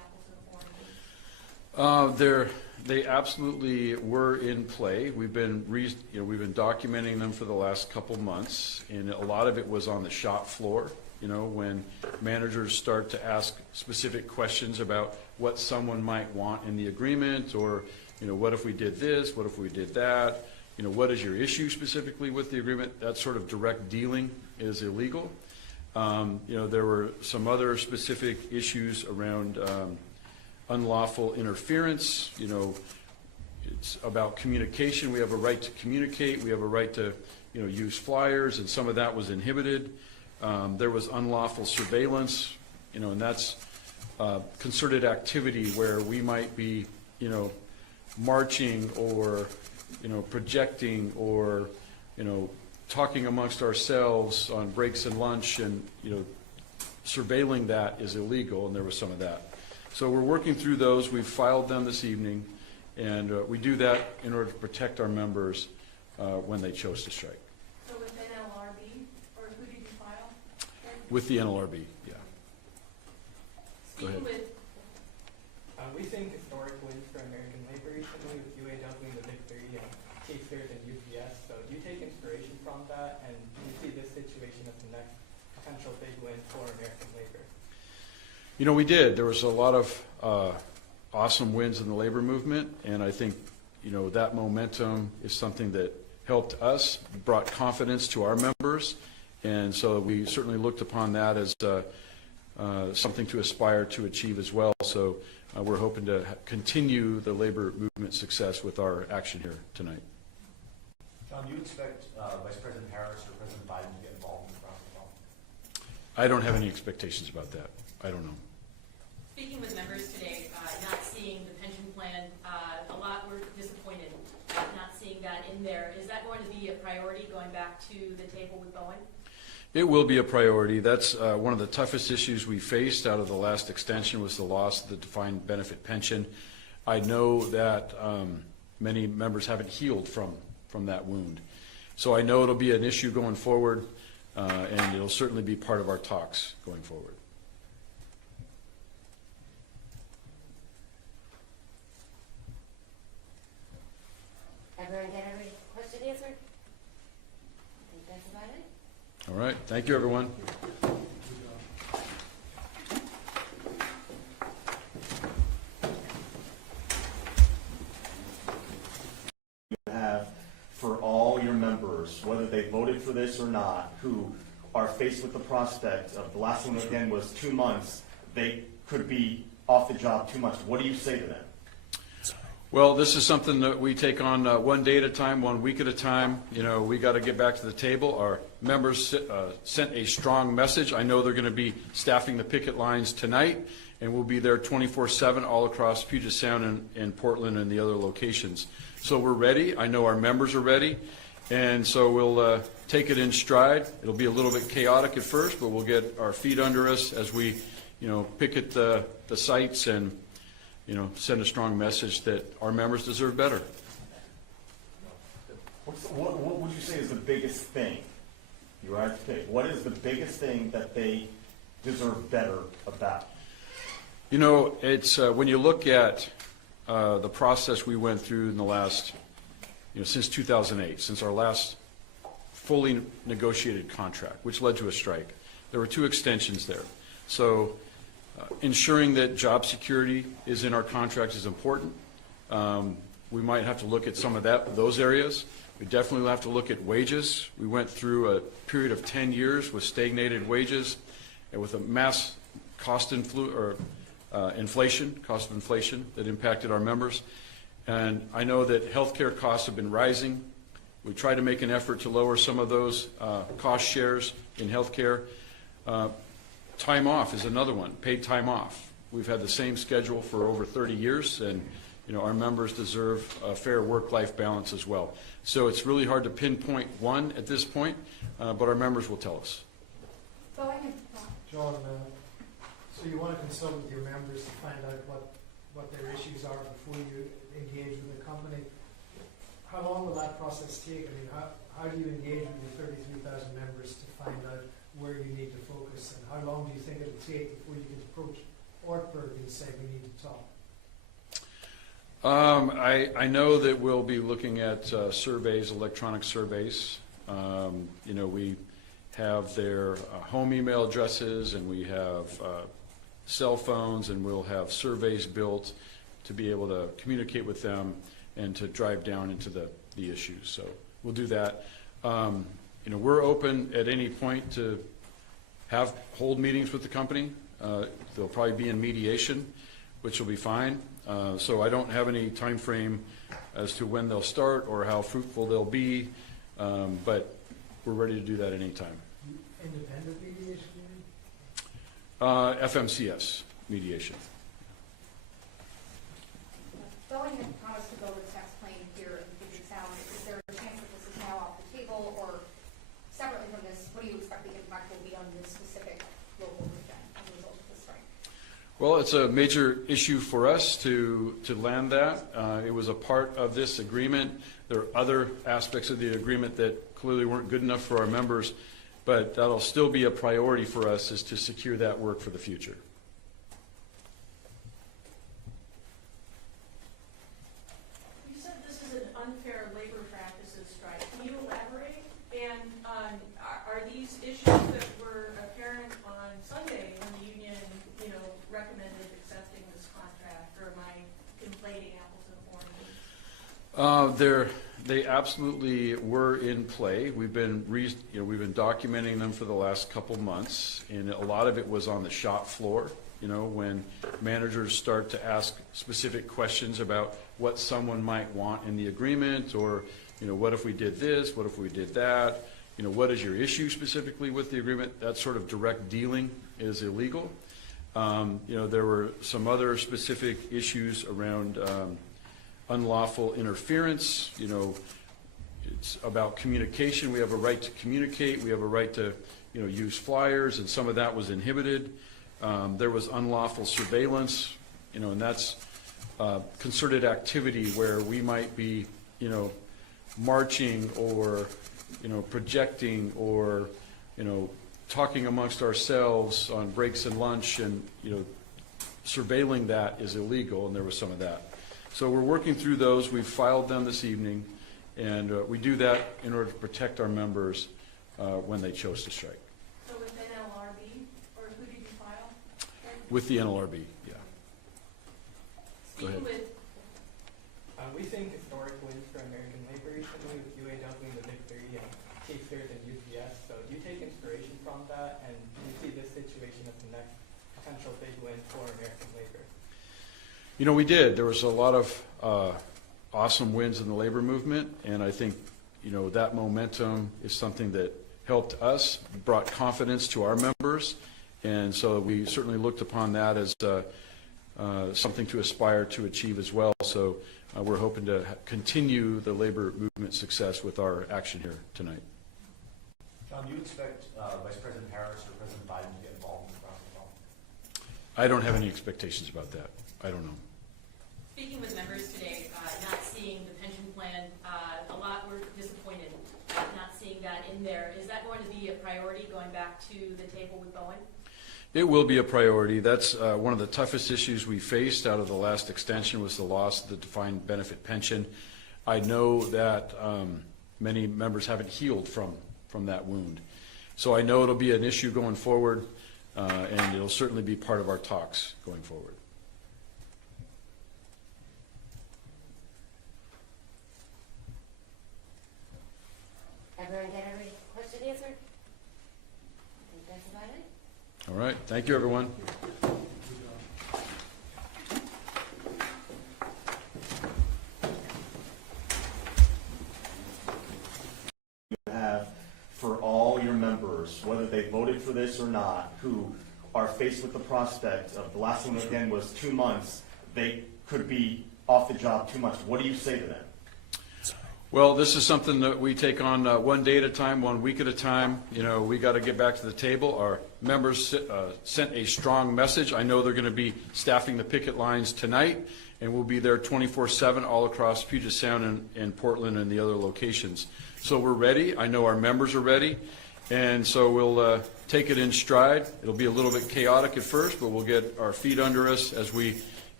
They absolutely were in play. We've been documenting them for the last couple months, and a lot of it was on the shop floor. When managers start to ask specific questions about what someone might want in the agreement, or what if we did this, what if we did that, what is your issue specifically with the agreement? That sort of direct dealing is illegal. There were some other specific issues around unlawful interference. It's about communication. We have a right to communicate. We have a right to, use flyers, and some of that was inhibited. There was unlawful surveillance, and that's concerted activity where we might be, marching or, projecting or, talking amongst ourselves on breaks and lunch, and, surveilling that is illegal, and there was some of that. So we're working through those. We've filed them this evening, and we do that in order to protect our members when they chose to strike. So with NLRB, or who did you file? With the NLRB, yeah. Go ahead. Speaking with, We think historic wins for American labor recently with UAW and the Big Three and K-Stars and UPS. So do you take inspiration from that, and do you see this situation as the next potential big win for American labor? We did. There was a lot of awesome wins in the labor movement, and I think, that momentum is something that helped us, brought confidence to our members, and so we certainly looked upon that as something to aspire to achieve as well. So we're hoping to continue the labor movement success with our action here tonight. John, do you expect Vice President Harris or President Biden to get involved in the process at all? I don't have any expectations about that. I don't know. speaking with members today, not seeing the pension plan, a lot were disappointed not seeing that in there. Is that going to be a priority going back to the table with Boeing? It will be a priority. That's one of the toughest issues we faced out of the last extension was the loss of the defined benefit pension. I know that many members haven't healed from that wound. So I know it'll be an issue going forward, and it'll certainly be part of our talks going forward. Everyone get every question answered? I think that's about it. All right. Thank you, everyone. Have for all your members, whether they voted for this or not, who are faced with the prospect of the last one again was 2 months, they could be off the job 2 months. What do you say to them? Well, this is something that we take on one day at a time, 1 week at a time. You know, we got to get back to the table. Our members sent a strong message. I know they're going to be staffing the picket lines tonight, and we'll be there 24/7 all across Puget Sound and Portland and the other locations. So we're ready. I know our members are ready, and so we'll take it in stride. It'll be a little bit chaotic at first, but we'll get our feet under us as we, picket the sites and, send a strong message that our members deserve better. What would you say is the biggest thing? You are to pick. What is the biggest thing that they deserve better about? It's when you look at the process we went through in the last, since 2008, since our last fully negotiated contract, which led to a strike. There were 2 extensions there. So ensuring that job security is in our contracts is important. We might have to look at some of those areas. We definitely have to look at wages. We went through a period of 10 years with stagnated wages and with a mass cost inflation that impacted our members. And I know that healthcare costs have been rising. We try to make an effort to lower some of those cost shares in healthcare. Time off is another one, paid time off. We've had the same schedule for over 30 years, and our members deserve a fair work-life balance as well. So it's really hard to pinpoint one at this point, but our members will tell us. John, so you want to consult with your members to find out what their issues are before you engage with the company. How long will that process take? I mean, how do you engage with your 33,000 members to find out where you need to focus, and how long do you think it'll take before you can approach Ortberg and say we need to talk? I know that we'll be looking at surveys, electronic surveys. We have their home email addresses, and we have cell phones, and we'll have surveys built to be able to communicate with them and to drive down into the issues. So we'll do that. We're open at any point to hold meetings with the company. They'll probably be in mediation, which will be fine. So I don't have any time frame as to when they'll start or how fruitful they'll be, but we're ready to do that anytime. Independent mediation, you mean? FMCS mediation. Boeing had promised to build a tax plane here in Puget Sound. Is there a chance that this is now off the table, or separately from this, what do you expect the impact will be on this specific local region as a result of this strike? Well, it's a major issue for us to land that. It was a part of this agreement. There are other aspects of the agreement that clearly weren't good enough for our members, but that'll still be a priority for us, is to secure that work for the future. You said this is an unfair labor practices strike. Can you elaborate? And are these issues that were apparent on Sunday when the union, recommended accepting this contract, or am I conflating apples and oranges? They absolutely were in play. We've been documenting them for the last couple months, and a lot of it was on the shop floor. When managers start to ask specific questions about what someone might want in the agreement, or what if we did this, what if we did that, what is your issue specifically with the agreement? That sort of direct dealing is illegal. There were some other specific issues around unlawful interference. It's about communication. We have a right to communicate. We have a right to use flyers, and some of that was inhibited. There was unlawful surveillance, and that's concerted activity where we might be marching or projecting or talking amongst ourselves on breaks and lunch, and surveilling that is illegal, and there was some of that. So we're working through those. We've filed them this evening, and we do that in order to protect our members when they chose to strike. So with NLRB, or who did you file? With the NLRB, yeah. Go ahead. Speaking with We think historic wins for American labor recently with UAW and the Big Three and K-Stars and UPS. So do you take inspiration from that, and do you see this situation as the next potential big win for American labor? We did. There was a lot of awesome wins in the labor movement, and I think that momentum is something that helped us, brought confidence to our members, and so we certainly looked upon that as something to aspire to achieve as well. So we're hoping to continue the labor movement success with our action here tonight. John, do you expect Vice President Harris or President Biden to get involved in the process at all? I don't have any expectations about that. I don't know. Speaking with members today, not seeing the pension plan, a lot were disappointed not seeing that in there. Is that going to be a priority going back to the table with Boeing? It will be a priority. That's one of the toughest issues we faced out of the last extension, was the loss of the defined benefit pension. I know that many members haven't healed from that wound. So I know it'll be an issue going forward, and it'll certainly be part of our talks going forward. Everyone get every question answered? I think that's about it. All right. Thank you, everyone. Have for all your members, whether they voted for this or not, who are faced with the prospect of the last one again was 2 months, they could be off the job 2 months. What do you say to them? Well, this is something that we take on one day at a time, 1 week at a time. We got to get back to the table. Our members sent a strong message. I know they're going to be staffing the picket lines tonight, and we'll be there 24/7 all across Puget Sound and Portland and the other locations. So we're ready. I know our members are ready, and so we'll take it in stride. It'll be a little bit chaotic at first, but we'll get our feet under us as we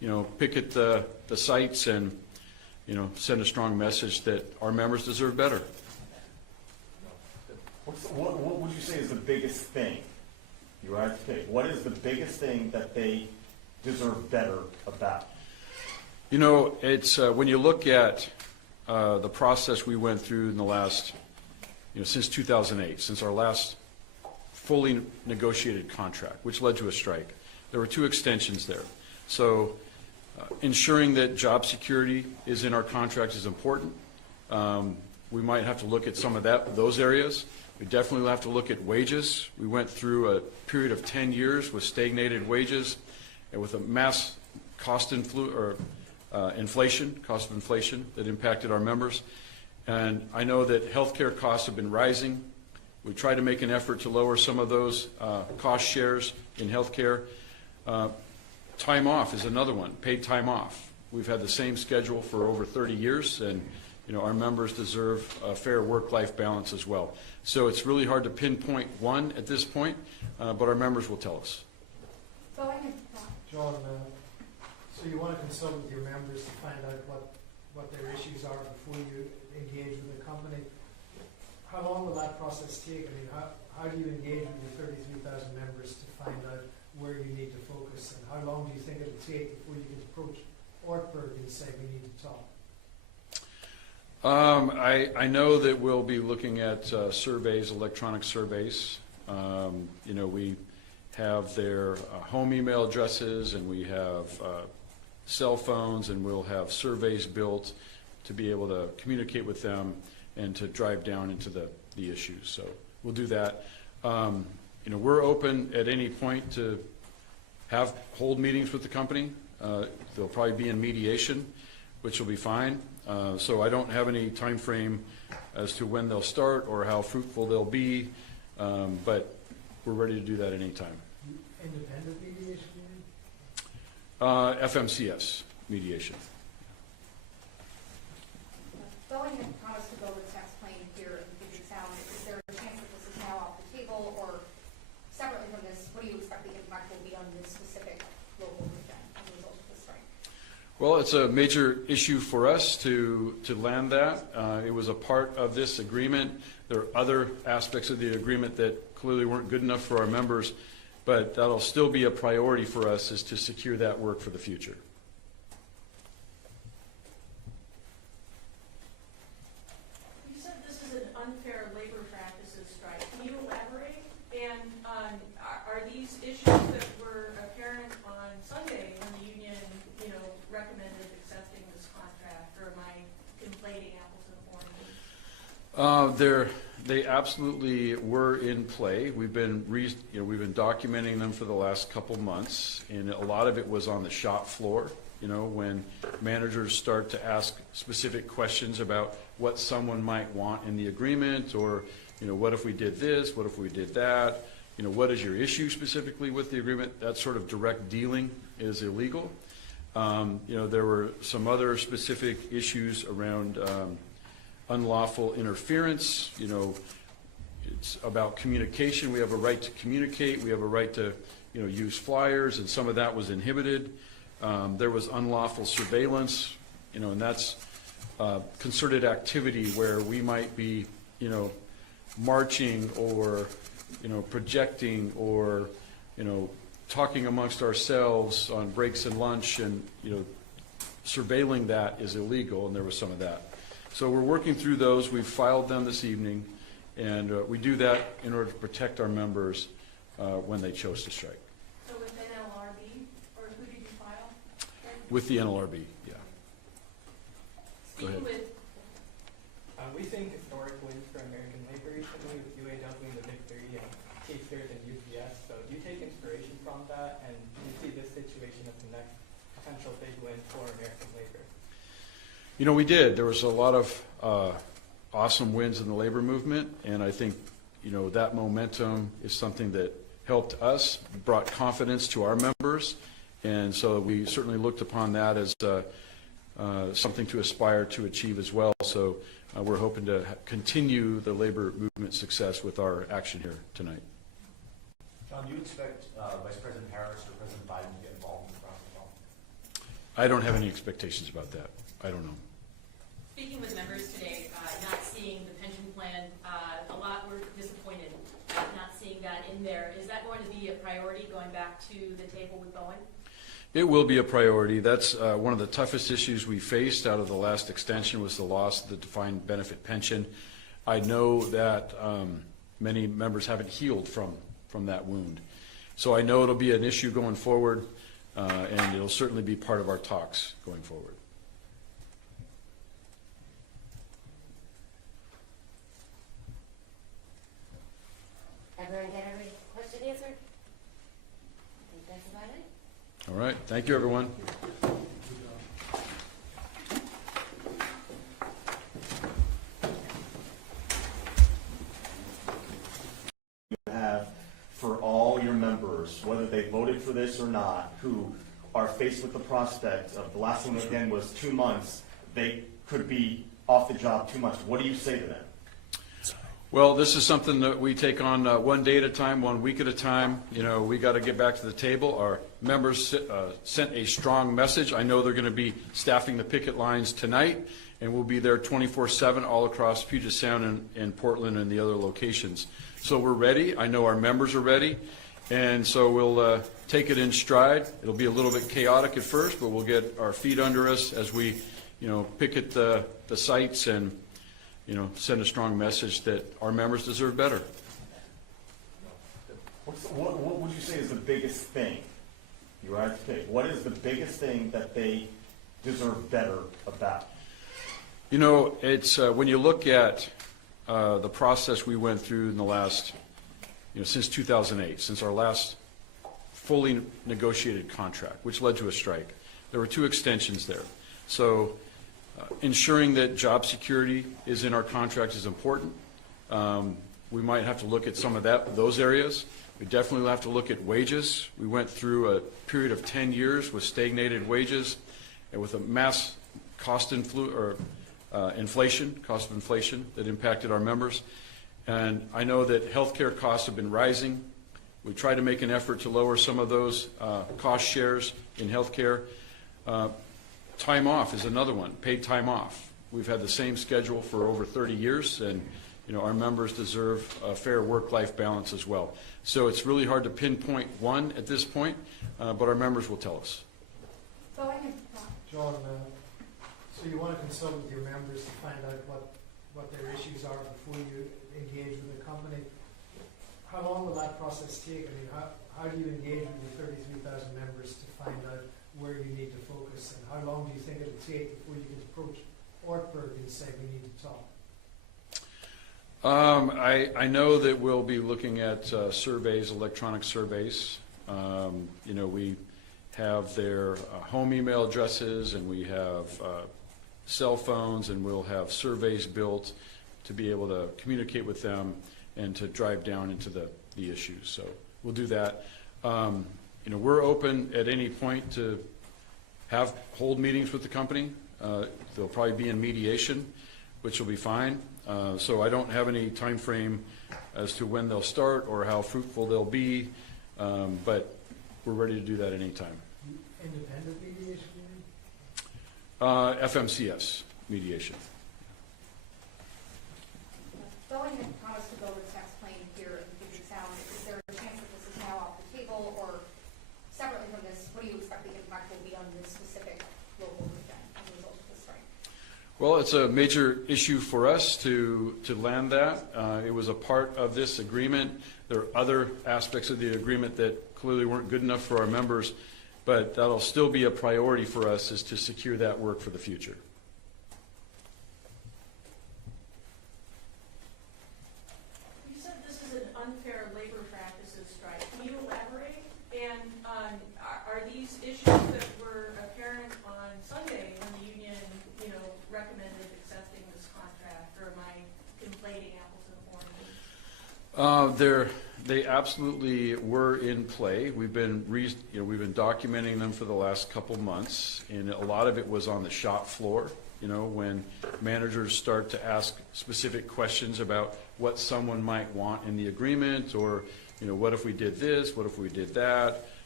picket the sites and, send a strong message that our members deserve better. What would you say is the biggest thing? You have to pick. What is the biggest thing that they deserve better about? It's when you look at the process we went through in the last, since 2008, since our last fully negotiated contract, which led to a strike. There were 2 extensions there. So ensuring that job security is in our contracts is important. We might have to look at some of those areas. We definitely have to look at wages. We went through a period of 10 years with stagnated wages and with a mass cost inflation that impacted our members. And I know that healthcare costs have been rising. We tried to make an effort to lower some of those cost shares in healthcare. Time off is another one, paid time off. We've had the same schedule for over 30 years, and our members deserve a fair work-life balance as well. So it's really hard to pinpoint one at this point, but our members will tell us. John, so you want to consult with your members to find out what their issues are before you engage with the company. How long will that process take? I mean, how do you engage with your 33,000 members to find out where you need to focus? And how long do you think it'll take before you can approach Ortberg and say we need to talk? I know that we'll be looking at surveys, electronic surveys. We have their home email addresses, and we have cell phones, and we'll have surveys built to be able to communicate with them and to drive down into the issues. So we'll do that. We're open at any point to hold meetings with the company. They'll probably be in mediation, which will be fine. So I don't have any time frame as to when they'll start or how fruitful they'll be, but we're ready to do that anytime. Independent mediation, you mean? FMCS mediation. Boeing had promised to build a tax plane here in Puget Sound. Is there a chance that this is now off the table, or separately from this, what do you expect the impact will be on this specific local region as a result of this strike? Well, it's a major issue for us to land that. It was a part of this agreement. There are other aspects of the agreement that clearly weren't good enough for our members, but that'll still be a priority for us, is to secure that work for the future. You said this is an unfair labor practices strike. Can you elaborate? And are these issues that were apparent on Sunday when the union, recommended accepting this contract, or am I conflating apples and oranges? They absolutely were in play. We've been documenting them for the last couple months, and a lot of it was on the shop floor. When managers start to ask specific questions about what someone might want in the agreement, or what if we did this, what if we did that, what is your issue specifically with the agreement? That sort of direct dealing is illegal. There were some other specific issues around unlawful interference. It's about communication. We have a right to communicate. We have a right to, use flyers, and some of that was inhibited. There was unlawful surveillance, and that's concerted activity where we might be, marching or, projecting or, talking amongst ourselves on breaks and lunch, and surveilling that is illegal, and there was some of that. So we're working through those. We've filed them this evening, and we do that in order to protect our members when they chose to strike. So with NLRB, or who did you file? With the NLRB, yeah. Go ahead. We think historic wins for American labor recently with UAW and the Big Three and K-Stars and UPS. So do you take inspiration from that, and do you see this situation as the next potential big win for American labor? We did. There was a lot of awesome wins in the labor movement, and I think, that momentum is something that helped us, brought confidence to our members, and so we certainly looked upon that as something to aspire to achieve as well. So we're hoping to continue the labor movement success with our action here tonight. John, do you expect Vice President Harris or President Biden to get involved in the process at all? I don't have any expectations about that. I don't know. Speaking with members today, not seeing the pension plan, a lot were disappointed not seeing that in there. Is that going to be a priority going back to the table with Boeing? It will be a priority. That's one of the toughest issues we faced out of the last extension was the loss of the defined benefit pension. I know that many members haven't healed from that wound. So I know it'll be an issue going forward, and it'll certainly be part of our talks going forward. Everyone get every question answered? I think that's about it. All right. Thank you, everyone. Have for all your members, whether they voted for this or not, who are faced with the prospect of the last one again was 2 months, they could be off the job 2 months. What do you say to them? Well, this is something that we take on one day at a time, 1 week at a time. You know, we got to get back to the table. Our members sent a strong message. I know they're going to be staffing the picket lines tonight, and we'll be there 24/7 all across Puget Sound and Portland and the other locations. So we're ready. I know our members are ready, and so we'll take it in stride. It'll be a little bit chaotic at first, but we'll get our feet under us as we, picket the sites and send a strong message that our members deserve better. What would you say is the biggest thing? You have to pick. What is the biggest thing that they deserve better about? It's when you look at the process we went through in the last, since 2008, since our last fully negotiated contract, which led to a strike. There were 2 extensions there. So ensuring that job security is in our contract is important. We might have to look at some of those areas. We definitely have to look at wages. We went through a period of 10 years with stagnated wages and with a mass cost inflation that impacted our members. And I know that healthcare costs have been rising. We try to make an effort to lower some of those cost shares in healthcare. Time off is another one, paid time off. We've had the same schedule for over 30 years, and our members deserve a fair work-life balance as well. So it's really hard to pinpoint one at this point, but our members will tell us. John, so you want to consult with your members to find out what their issues are before you engage with the company. How long will that process take? I mean, how do you engage with the 33,000 members to find out where you need to focus, and how long do you think it'll take before you can approach Ortberg and say we need to talk? I know that we'll be looking at surveys, electronic surveys. We have their home email addresses, and we have cell phones, and we'll have surveys built to be able to communicate with them and to drive down into the issues. So we'll do that. We're open at any point to hold meetings with the company. They'll probably be in mediation, which will be fine. So I don't have any time frame as to when they'll start or how fruitful they'll be, but we're ready to do that anytime. Independent mediation? FMCS mediation. Boeing had promised to build a tax plane here in Puget Sound. Is there a chance that this is now off the table, or separately from this, what do you expect the impact will be on this specific local region as a result of the strike? Well, it's a major issue for us to land that. It was a part of this agreement. There are other aspects of the agreement that clearly weren't good enough for our members, but that'll still be a priority for us, is to secure that work for the future. You said this is an unfair labor practices strike. Can you elaborate? And are these issues that were apparent on Sunday when the union, recommended accepting this contract, or am I conflating apples and oranges? They absolutely were in play. We've been documenting them for the last couple months, and a lot of it was on the shop floor. When managers start to ask specific questions about what someone might want in the agreement, or what if we did this, what if we did that,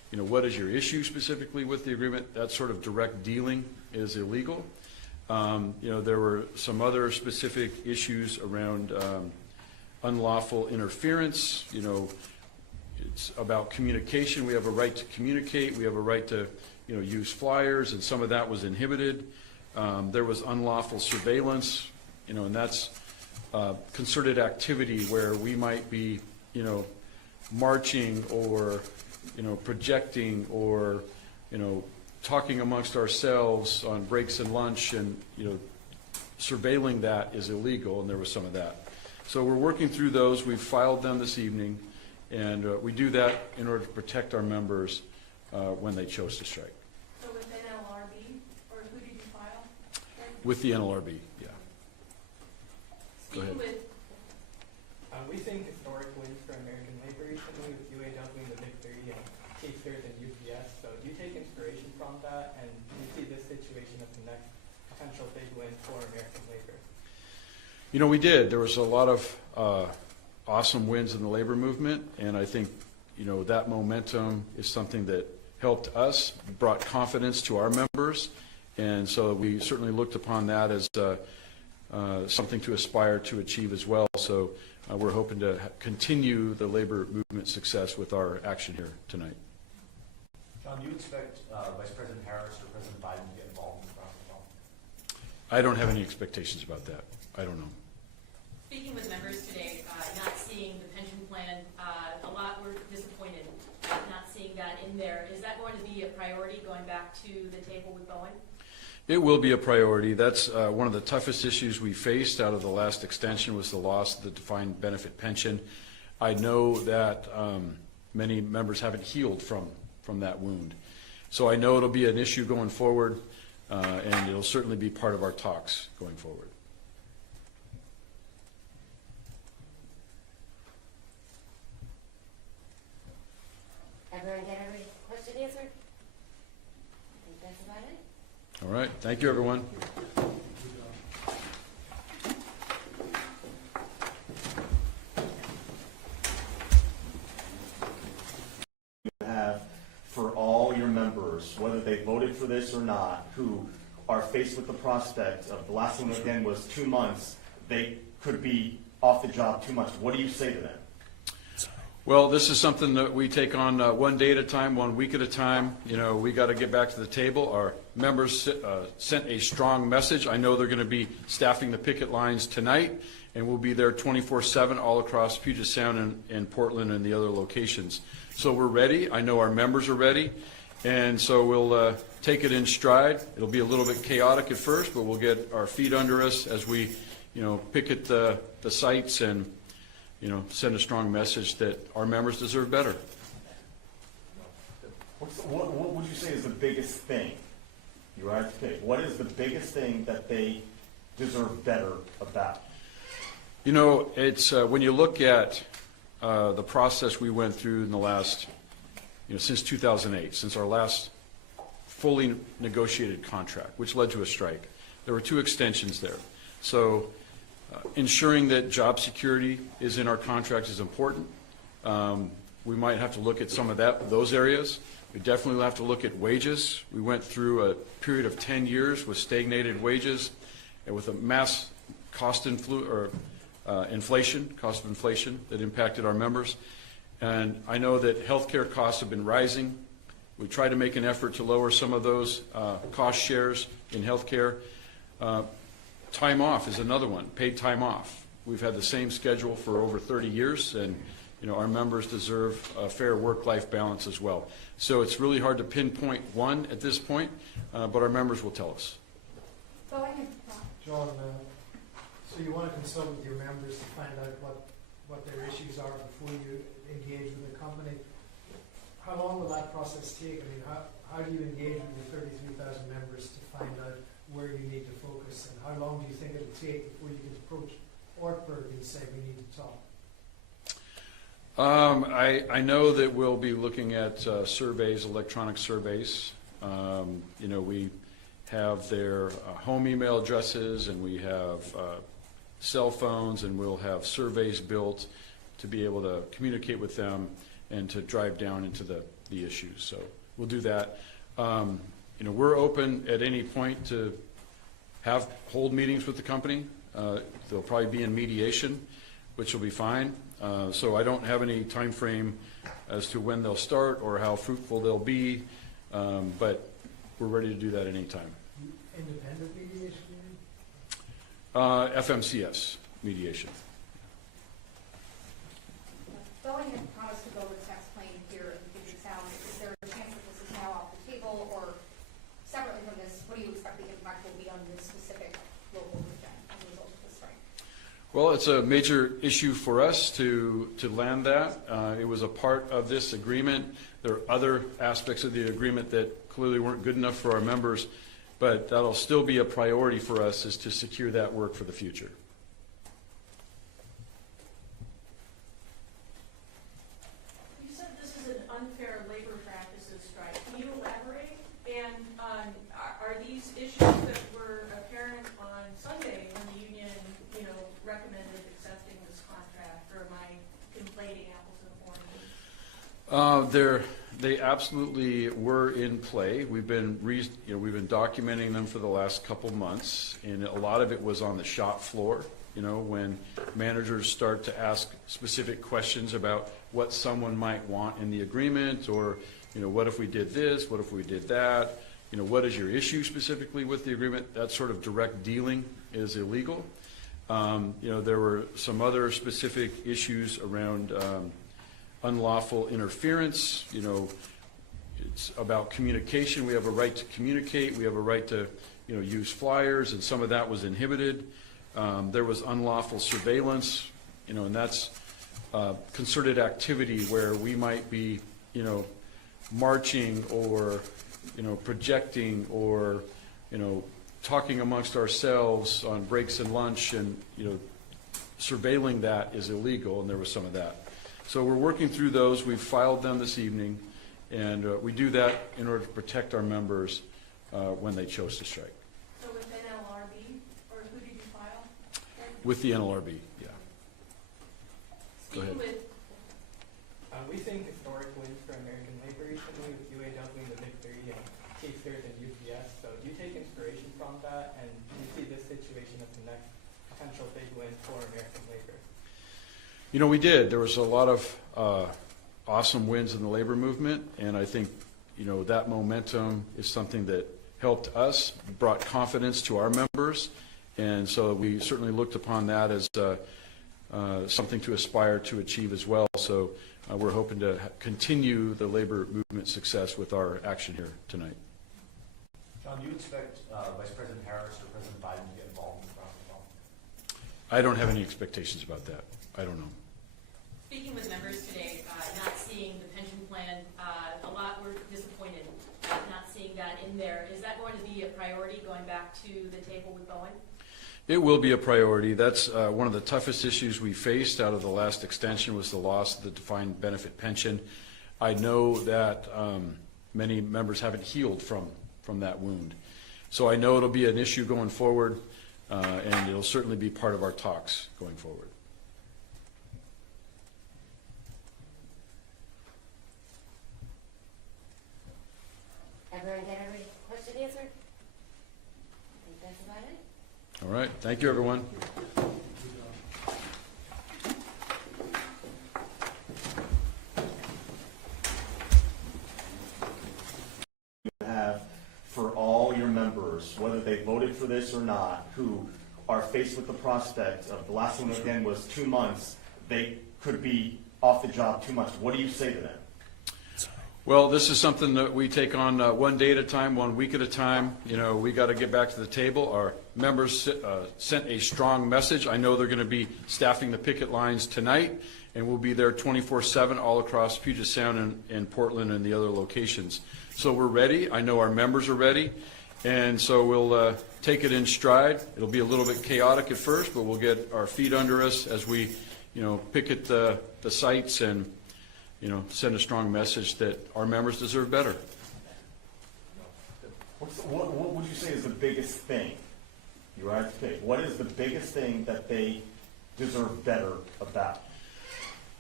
what is your issue specifically with the agreement. That sort of direct dealing is illegal. There were some other specific issues around unlawful interference. It's about communication. We have a right to communicate. We have a right to, use flyers, and some of that was inhibited. There was unlawful surveillance, and that's concerted activity where we might be, marching or, projecting or, talking amongst ourselves on breaks and lunch, and, surveilling that is illegal, and there was some of that. So we're working through those. We've filed them this evening, and we do that in order to protect our members when they chose to strike. So with NLRB, or who did you file? With the NLRB, yeah. Go ahead. Speaking with, We think historic wins for American labor recently with UAW and the Big Three and K-Third and UPS. So do you take inspiration from that, and do you see this situation as the next potential big win for American labor? We did. There was a lot of awesome wins in the labor movement, and I think, that momentum is something that helped us, brought confidence to our members, and so we certainly looked upon that as something to aspire to achieve as well. So we're hoping to continue the labor movement success with our action here tonight. John, do you expect Vice President Harris or President Biden to get involved in the process at all? I don't have any expectations about that. I don't know. Speaking with members today, not seeing the pension plan, a lot were disappointed not seeing that in there. Is that going to be a priority going back to the table with Boeing? It will be a priority. That's one of the toughest issues we faced out of the last extension was the loss of the defined benefit pension. I know that many members haven't healed from that wound. So I know it'll be an issue going forward, and it'll certainly be part of our talks going forward. Everyone get every question answered? I think that's about it. All right. Thank you, everyone. Have for all your members, whether they voted for this or not, who are faced with the prospect of the last one again was 2 months, they could be off the job 2 months. What do you say to them? Well, this is something that we take on one day at a time, 1 week at a time. We got to get back to the table. Our members sent a strong message. I know they're going to be staffing the picket lines tonight, and we'll be there 24/7 all across Puget Sound and Portland and the other locations. So we're ready. I know our members are ready, and so we'll take it in stride. It'll be a little bit chaotic at first, but we'll get our feet under us as we, picket the sites and send a strong message that our members deserve better. What would you say is the biggest thing? You are to pick. What is the biggest thing that they deserve better about? It's when you look at the process we went through in the last, since 2008, since our last fully negotiated contract, which led to a strike. There were 2 extensions there. So ensuring that job security is in our contract is important. We might have to look at some of those areas. We definitely have to look at wages. We went through a period of 10 years with stagnated wages and with a mass cost inflation that impacted our members. And I know that healthcare costs have been rising. We try to make an effort to lower some of those cost shares in healthcare. Time off is another one, paid time off. We've had the same schedule for over 30 years, and our members deserve a fair work-life balance as well. So it's really hard to pinpoint one at this point, but our members will tell us. John, so you want to consult with your members to find out what their issues are before you engage with the company. How long will that process take? I mean, how do you engage with the 33,000 members to find out where you need to focus, and how long do you think it'll take before you can approach Ortberg and say we need to talk? I know that we'll be looking at surveys, electronic surveys. We have their home email addresses, and we have cell phones, and we'll have surveys built to be able to communicate with them. and to drive down into the issues. So we'll do that. We're open at any point to hold meetings with the company. They'll probably be in mediation, which will be fine. So I don't have any time frame as to when they'll start or how fruitful they'll be, but we're ready to do that anytime. Independent mediation, you mean? FMCS mediation. Boeing had promised to build a tax plane here in Puget Sound. Is there a chance that this is now off the table, or separately from this, what do you expect the impact will be on this specific local region as a result of the strike? Well, it's a major issue for us to land that. It was a part of this agreement. There are other aspects of the agreement that clearly weren't good enough for our members, but that'll still be a priority for us, is to secure that work for the future. You said this is an unfair labor practices strike. Can you elaborate? And are these issues that were apparent on Sunday when the union, recommended accepting this contract, or am I conflating apples and oranges? They absolutely were in play. We've been documenting them for the last couple months, and a lot of it was on the shop floor. When managers start to ask specific questions about what someone might want in the agreement, or what if we did this, what if we did that, what is your issue specifically with the agreement? That sort of direct dealing is illegal. There were some other specific issues around unlawful interference. It's about communication. We have a right to communicate. We have a right to use flyers, and some of that was inhibited. There was unlawful surveillance, and that's concerted activity where we might be marching or projecting or talking amongst ourselves on breaks and lunch, and surveilling that is illegal, and there was some of that. So we're working through those. We've filed them this evening, and we do that in order to protect our members when they chose to strike. So with NLRB, or who did you file? With the NLRB, yeah. Go ahead. Speaking with We think historic wins for American labor recently with UAW and the Big Three and K-Stars and UPS. So do you take inspiration from that, and do you see this situation as the next potential big win for American labor? We did. There was a lot of awesome wins in the labor movement, and I think that momentum is something that helped us, brought confidence to our members, and so we certainly looked upon that as something to aspire to achieve as well. So we're hoping to continue the labor movement success with our action here tonight. John, do you expect Vice President Harris or President Biden to get involved in the process at all? I don't have any expectations about that. I don't know. Speaking with members today, not seeing the pension plan, a lot were disappointed not seeing that in there. Is that going to be a priority going back to the table with Boeing? It will be a priority. That's one of the toughest issues we faced out of the last extension, was the loss of the defined benefit pension. I know that many members haven't healed from that wound. So I know it'll be an issue going forward, and it'll certainly be part of our talks going forward. Everyone get every question answered? I think that's about it. All right. Thank you, everyone. Have for all your members, whether they voted for this or not, who are faced with the prospect of the last one again was 2 months, they could be off the job 2 months. What do you say to them? Well, this is something that we take on one day at a time, 1 week at a time. We got to get back to the table. Our members sent a strong message. I know they're going to be staffing the picket lines tonight, and we'll be there 24/7 all across Puget Sound and Portland and the other locations. So we're ready. I know our members are ready, and so we'll take it in stride. It'll be a little bit chaotic at first, but we'll get our feet under us as we, picket the sites and send a strong message that our members deserve better. What would you say is the biggest thing? You have to pick. What is the biggest thing that they deserve better about?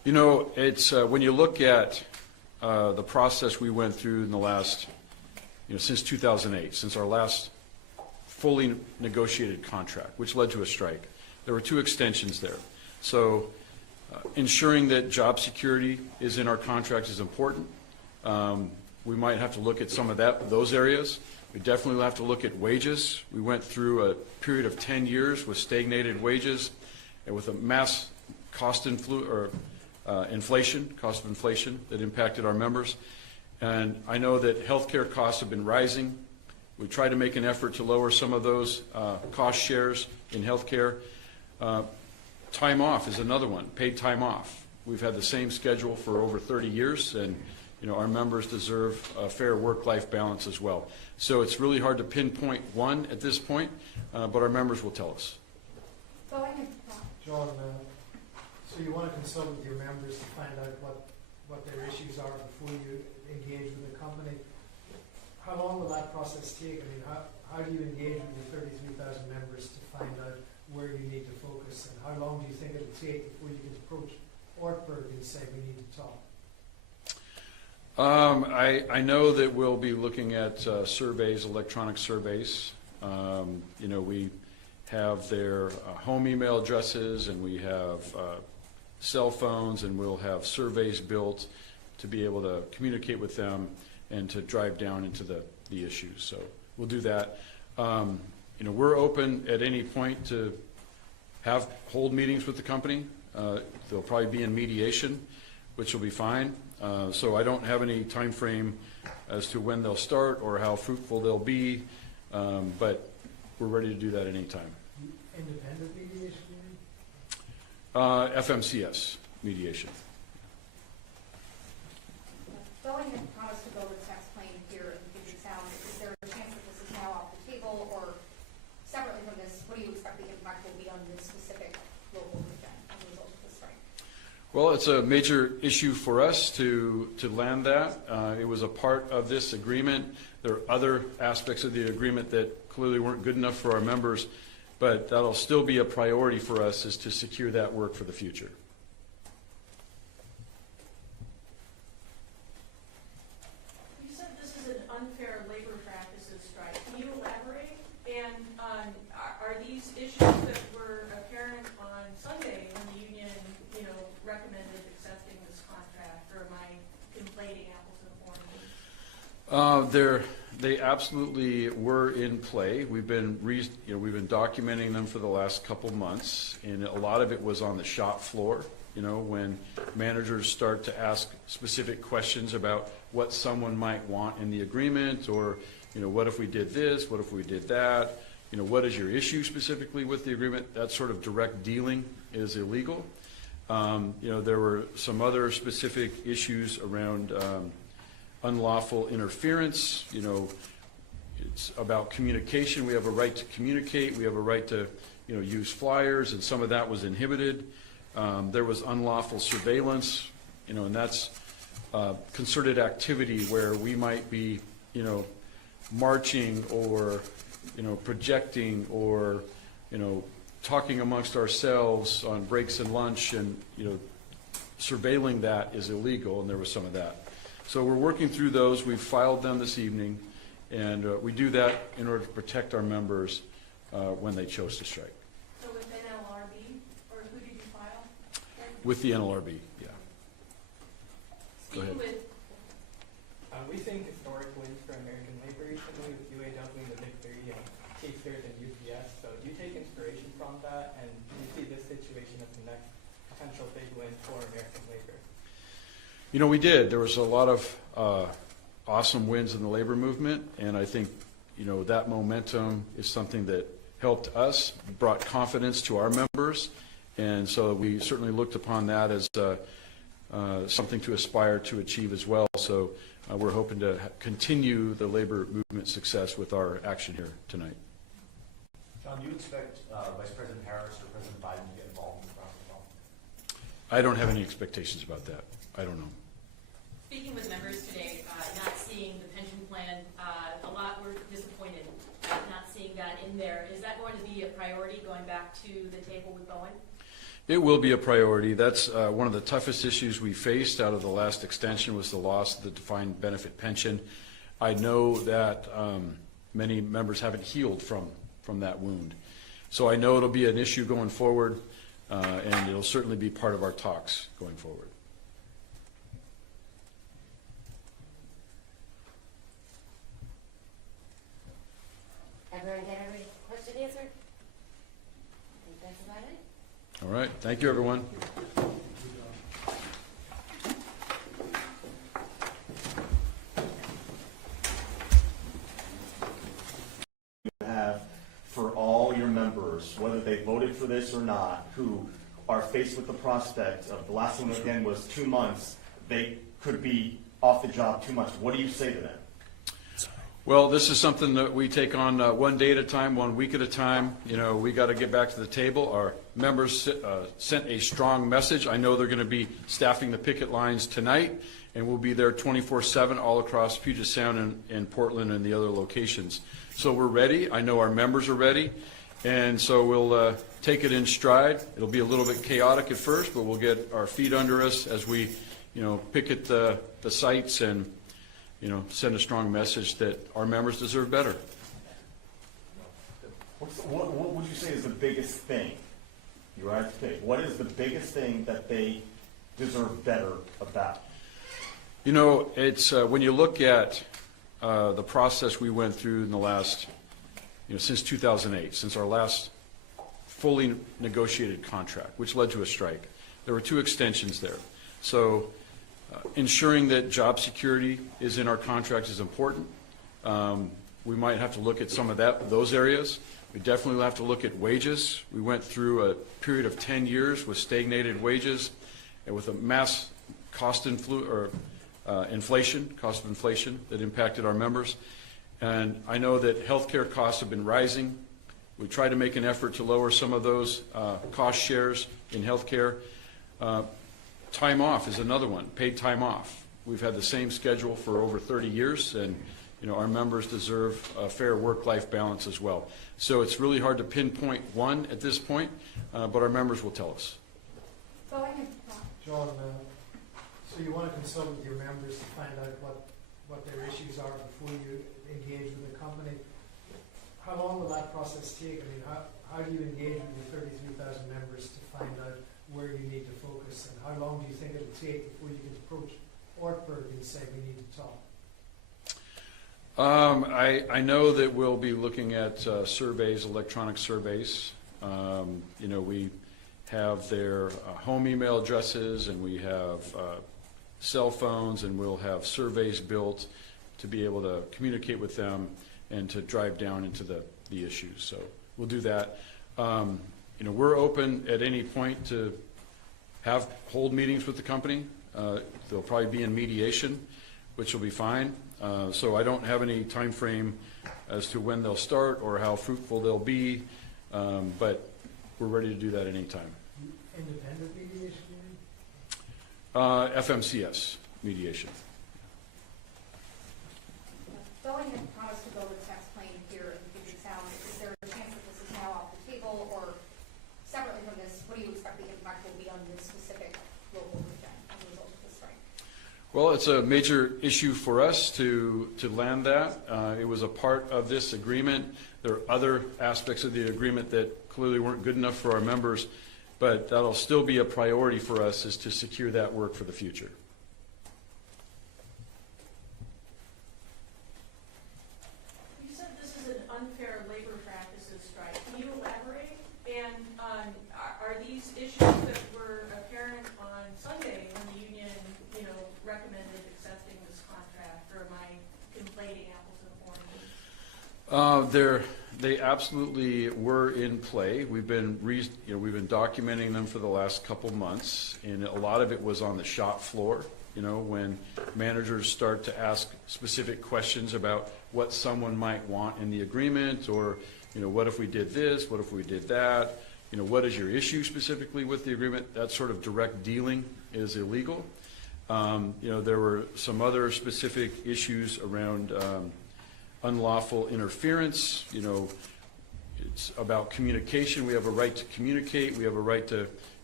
You know, it's when you look at the process we went through in the last, since 2008, since our last fully negotiated contract, which led to a strike. There were 2 extensions there. So ensuring that job security is in our contract is important. We might have to look at some of those areas. We definitely have to look at wages. We went through a period of 10 years with stagnated wages and with a mass cost inflation that impacted our members. And I know that healthcare costs have been rising. We tried to make an effort to lower some of those cost shares in healthcare. Time off is another one, paid time off. We've had the same schedule for over 30 years, and our members deserve a fair work-life balance as well. So it's really hard to pinpoint one at this point, but our members will tell us. John, so you want to consult with your members to find out what their issues are before you engage with the company. How long will that process take? I mean, how do you engage with your 33,000 members to find out where you need to focus, and how long do you think it'll take before you can approach Ortberg and say we need to talk? I know that we'll be looking at surveys, electronic surveys. We have their home email addresses, and we have cell phones, and we'll have surveys built to be able to communicate with them and to drive down into the issues. So we'll do that. We're open at any point to hold meetings with the company. They'll probably be in mediation, which will be fine. So I don't have any time frame as to when they'll start or how fruitful they'll be, but we're ready to do that anytime. Independent mediation? FMCS mediation. Boeing had promised to build a tax plane here in Puget Sound. Is there a chance that this is now off the table, or separately from this, what do you expect the impact will be on this specific local region as a result of the strike? Well, it's a major issue for us to land that. It was a part of this agreement. There are other aspects of the agreement that clearly weren't good enough for our members, but that'll still be a priority for us, is to secure that work for the future. You said this is an unfair labor practices strike. Can you elaborate? And are these issues that were apparent on Sunday when the union, recommended accepting this contract, or am I conflating apples and oranges? They absolutely were in play. We've been documenting them for the last couple months, and a lot of it was on the shop floor. When managers start to ask specific questions about what someone might want in the agreement, or what if we did this, what if we did that, what is your issue specifically with the agreement? That sort of direct dealing is illegal. There were some other specific issues around unlawful interference. It's about communication. We have a right to communicate. We have a right to, use flyers, and some of that was inhibited. There was unlawful surveillance, and that's concerted activity where we might be, marching or, projecting or, talking amongst ourselves on breaks and lunch, and surveilling that is illegal, and there was some of that. So we're working through those. We've filed them this evening, and we do that in order to protect our members when they chose to strike. So with NLRB, or who did you file? With the NLRB, yeah. Go ahead. We think historic wins for American labor recently with UAW and the Big Three and K-Stars and UPS. So do you take inspiration from that, and do you see this situation as the next potential big win for American labor? We did. There was a lot of awesome wins in the labor movement, and I think, that momentum is something that helped us, brought confidence to our members, and so we certainly looked upon that as something to aspire to achieve as well. So we're hoping to continue the labor movement success with our action here tonight. John, do you expect Vice President Harris or President Biden to get involved in the process at all? I don't have any expectations about that. I don't know. Speaking with members today, not seeing the pension plan, a lot were disappointed not seeing that in there. Is that going to be a priority going back to the table with Boeing? It will be a priority. That's one of the toughest issues we faced out of the last extension was the loss of the defined benefit pension. I know that many members haven't healed from that wound. So I know it'll be an issue going forward, and it'll certainly be part of our talks going forward. Everyone get every question answered? I think that's about it. All right. Thank you, everyone. Have for all your members, whether they voted for this or not, who are faced with the prospect of the last one again was 2 months, they could be off the job 2 months. What do you say to them? Well, this is something that we take on one day at a time, 1 week at a time. You know, we got to get back to the table. Our members sent a strong message. I know they're going to be staffing the picket lines tonight, and we'll be there 24/7 all across Puget Sound and Portland and the other locations. So we're ready. I know our members are ready, and so we'll take it in stride. It'll be a little bit chaotic at first, but we'll get our feet under us as we, picket the sites and send a strong message that our members deserve better. What would you say is the biggest thing? You have to pick. What is the biggest thing that they deserve better about? It's when you look at the process we went through in the last, since 2008, since our last fully negotiated contract, which led to a strike. There were 2 extensions there. So ensuring that job security is in our contract is important. We might have to look at some of those areas. We definitely will have to look at wages. We went through a period of 10 years with stagnated wages and with a mass cost inflation that impacted our members. And I know that healthcare costs have been rising. We try to make an effort to lower some of those cost shares in healthcare. Time off is another one, paid time off. We've had the same schedule for over 30 years, and our members deserve a fair work-life balance as well. So it's really hard to pinpoint one at this point, but our members will tell us. John, so you want to consult with your members to find out what their issues are before you engage with the company. How long will that process take? I mean, how do you engage with the 33,000 members to find out where you need to focus, and how long do you think it'll take before you can approach Ortberg and say we need to talk? I know that we'll be looking at surveys, electronic surveys. We have their home email addresses, and we have cell phones, and we'll have surveys built to be able to communicate with them and to drive down into the issues. So we'll do that. We're open at any point to hold meetings with the company. They'll probably be in mediation, which will be fine. So I don't have any time frame as to when they'll start or how fruitful they'll be, but we're ready to do that anytime. Independent mediation, you mean? FMCS mediation. Boeing had promised to build a tax plane here in Puget Sound. Is there a chance that this is now off the table, or separately from this, what do you expect the impact will be on this specific local region as a result of the strike? Well, it's a major issue for us to land that. It was a part of this agreement. There are other aspects of the agreement that clearly weren't good enough for our members, but that'll still be a priority for us, is to secure that work for the future. You said this is an unfair labor practices strike. Can you elaborate? And are these issues that were apparent on Sunday when the union, recommended accepting this contract, or am I conflating apples and oranges? They absolutely were in play. We've been documenting them for the last couple months, and a lot of it was on the shop floor. When managers start to ask specific questions about what someone might want in the agreement, or what if we did this, what if we did that, what is your issue specifically with the agreement? That sort of direct dealing is illegal. There were some other specific issues around unlawful interference. It's about communication. We have a right to communicate. We have a right to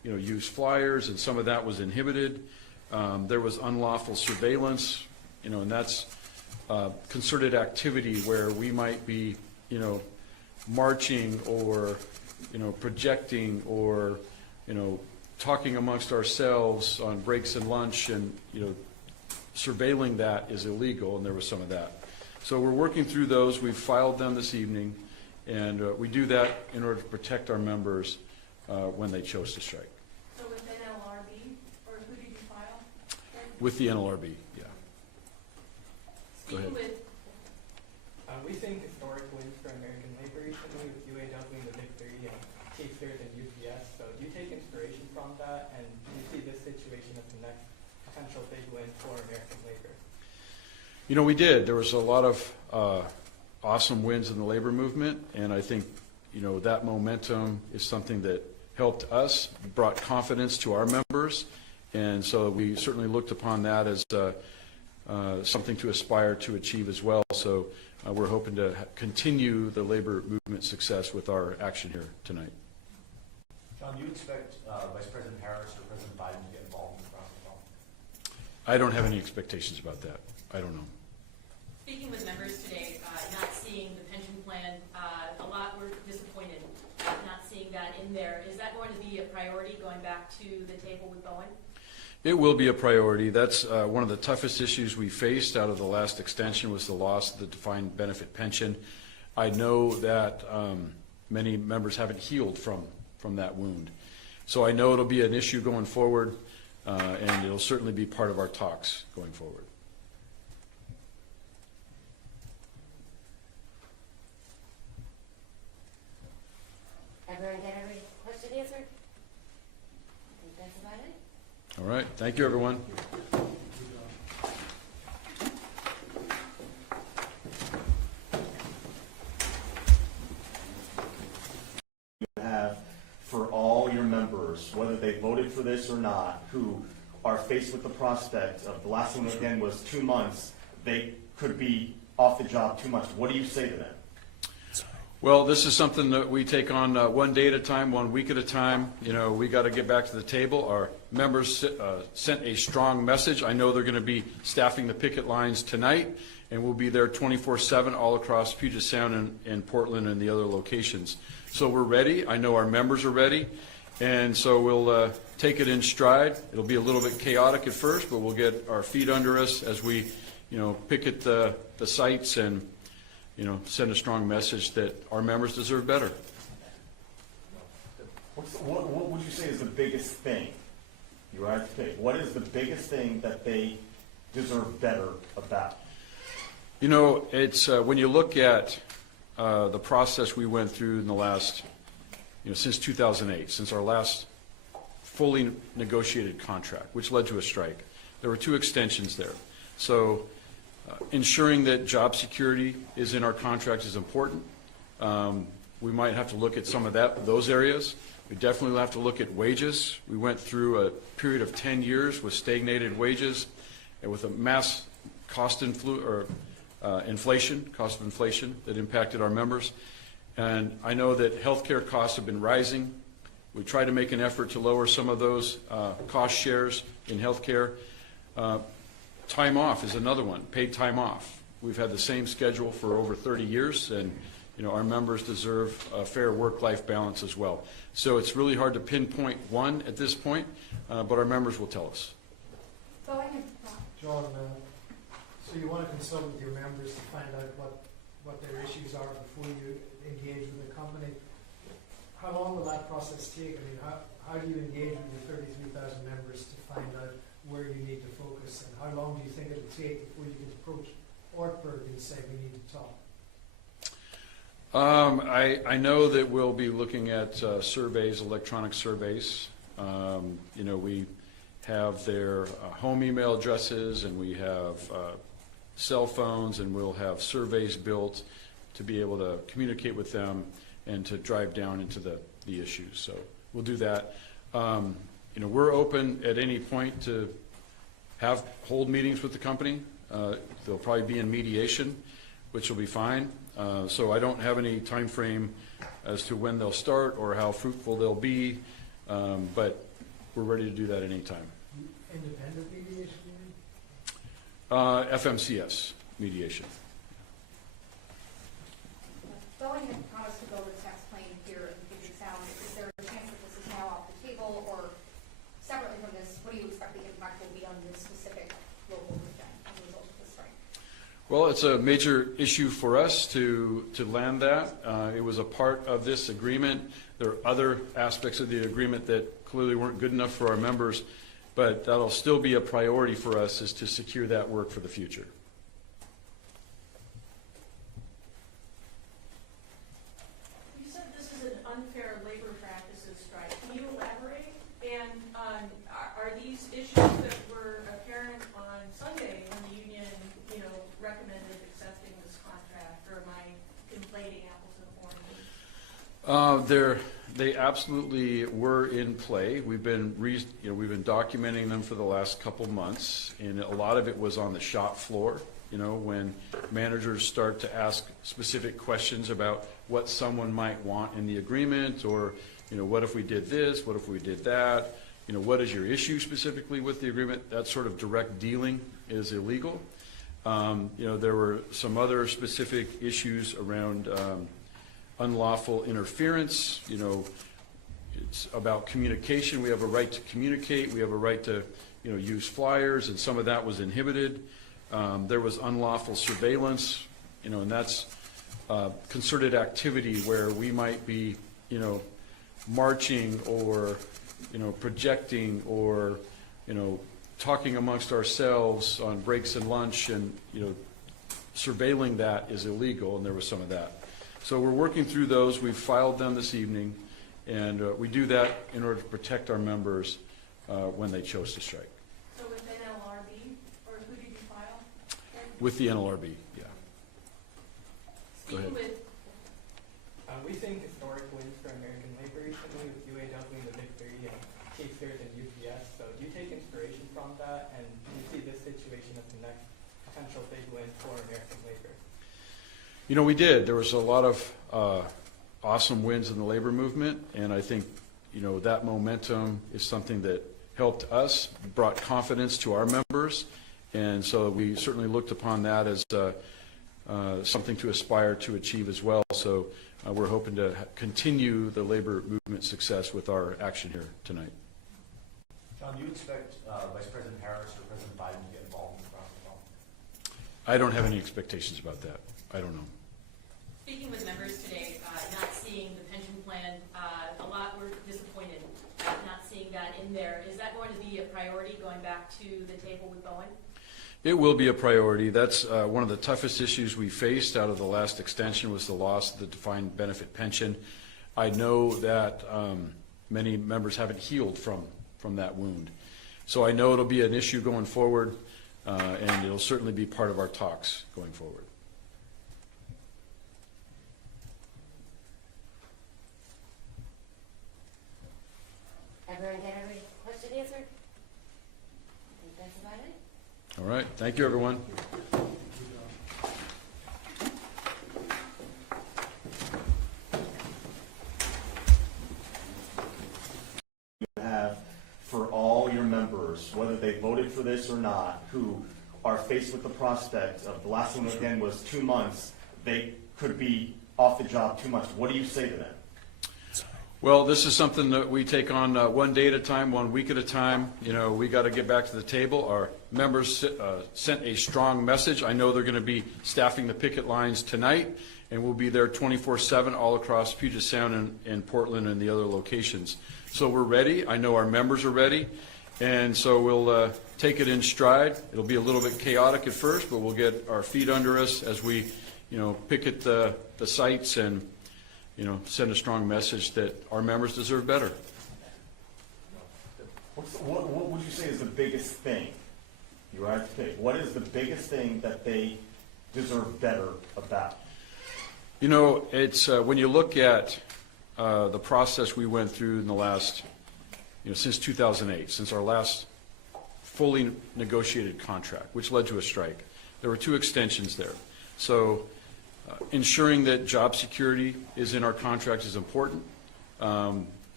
use flyers, and some of that was inhibited. There was unlawful surveillance, and that's concerted activity where we might be, marching or, projecting or, talking amongst ourselves on breaks and lunch, and, surveilling that is illegal, and there was some of that. So we're working through those. We've filed them this evening, and we do that in order to protect our members when they chose to strike. So with NLRB, or who did you file? With the NLRB, yeah. Go ahead. Speaking with, We think historic wins for American labor recently with UAW and the Big Three and K-Stars and UPS. So do you take inspiration from that, and do you see this situation as the next potential big win for American labor? We did. There was a lot of awesome wins in the labor movement, and I think, that momentum is something that helped us, brought confidence to our members, and so we certainly looked upon that as something to aspire to achieve as well. So we're hoping to continue the labor movement success with our action here tonight. John, do you expect Vice President Harris or President Biden to get involved in the process at all? I don't have any expectations about that. I don't know. speaking with members today, not seeing the pension plan, a lot were disappointed not seeing that in there. Is that going to be a priority going back to the table with Boeing? It will be a priority. That's one of the toughest issues we faced out of the last extension was the loss of the defined benefit pension. I know that many members haven't healed from that wound. So I know it'll be an issue going forward, and it'll certainly be part of our talks going forward. Everyone get every question answered? I think that's about it. All right. Thank you, everyone. Have for all your members, whether they voted for this or not, who are faced with the prospect of the last one again was 2 months, they could be off the job 2 months. What do you say to them? Well, this is something that we take on one day at a time, 1 week at a time. You know, we got to get back to the table. Our members sent a strong message. I know they're going to be staffing the picket lines tonight, and we'll be there 24/7 all across Puget Sound and Portland and the other locations. So we're ready. I know our members are ready, and so we'll take it in stride. It'll be a little bit chaotic at first, but we'll get our feet under us as we, picket the sites and, send a strong message that our members deserve better. What would you say is the biggest thing? You are to pick. What is the biggest thing that they deserve better about? It's when you look at the process we went through in the last, since 2008, since our last fully negotiated contract, which led to a strike. There were 2 extensions there. So ensuring that job security is in our contract is important. We might have to look at some of those areas. We definitely have to look at wages. We went through a period of 10 years with stagnated wages and with a mass cost inflation that impacted our members. And I know that healthcare costs have been rising. We try to make an effort to lower some of those cost shares in healthcare. Time off is another one, paid time off. We've had the same schedule for over 30 years, and our members deserve a fair work-life balance as well. So it's really hard to pinpoint one at this point, but our members will tell us. John, so you want to consult with your members to find out what their issues are before you engage with the company. How long will that process take? I mean, how do you engage with your 33,000 members to find out where you need to focus, and how long do you think it will take before you can approach Ortberg and say we need to talk? I know that we'll be looking at surveys, electronic surveys. We have their home email addresses, and we have cell phones, and we'll have surveys built to be able to communicate with them and to drive down into the issues. So we'll do that. We're open at any point to hold meetings with the company. They'll probably be in mediation, which will be fine. So I don't have any time frame as to when they'll start or how fruitful they'll be. But we're ready to do that anytime. Independent mediation, you mean? FMCS mediation. Boeing had promised to build a tax plane here in Puget Sound. Is there a chance that this is now off the table, or separately from this, what do you expect the impact will be on this specific local region as a result of the strike? Well, it's a major issue for us to land that. It was a part of this agreement. There are other aspects of the agreement that clearly weren't good enough for our members, but that'll still be a priority for us, is to secure that work for the future. You said this is an unfair labor practices strike. Can you elaborate? And are these issues that were apparent on Sunday when the union, recommended accepting this contract, or am I conflating apples and oranges? They absolutely were in play. We've been documenting them for the last couple months, and a lot of it was on the shop floor. When managers start to ask specific questions about what someone might want in the agreement, or what if we did this, what if we did that, what is your issue specifically with the agreement? That sort of direct dealing is illegal. There were some other specific issues around unlawful interference. It's about communication. We have a right to communicate. We have a right to use flyers, and some of that was inhibited. There was unlawful surveillance, and that's concerted activity where we might be marching or projecting or talking amongst ourselves on breaks and lunch, and surveilling that is illegal, and there was some of that. So we're working through those. We've filed them this evening, and we do that in order to protect our members when they chose to strike. So with NLRB, or who did you file? With the NLRB, yeah. Go ahead. We think historic wins for American labor recently with UAW and the Big Three and K-Stairs and UPS. So do you take inspiration from that, and do you see this situation as the next potential big win for American labor? We did. There was a lot of awesome wins in the labor movement, and I think that momentum is something that helped us, brought confidence to our members, and so we certainly looked upon that as something to aspire to achieve as well. So we're hoping to continue the labor movement success with our action here tonight. John, do you expect Vice President Harris or President Biden to get involved in the process at all? I don't have any expectations about that. I don't know. Speaking with members today, not seeing the pension plan, a lot were disappointed not seeing that in there. Is that going to be a priority going back to the table with Boeing? It will be a priority. That's one of the toughest issues we faced out of the last extension, was the loss of the defined benefit pension. I know that many members haven't healed from that wound. So I know it'll be an issue going forward, and it'll certainly be part of our talks going forward. Everyone get every question answered? I think that's about it. All right. Thank you, everyone. Have for all your members, whether they voted for this or not, who are faced with the prospect of the last one again was 2 months, they could be off the job 2 months. What do you say to them? Well, this is something that we take on one day at a time, 1 week at a time. We got to get back to the table. Our members sent a strong message. I know they're going to be staffing the picket lines tonight, and we'll be there 24/7 all across Puget Sound and Portland and the other locations. So we're ready. I know our members are ready, and so we'll take it in stride. It'll be a little bit chaotic at first, but we'll get our feet under us as we, picket the sites and send a strong message that our members deserve better. What would you say is the biggest thing? You have to pick. What is the biggest thing that they deserve better about? It's when you look at the process we went through in the last, since 2008, since our last fully negotiated contract, which led to a strike. There were 2 extensions there. So ensuring that job security is in our contract is important.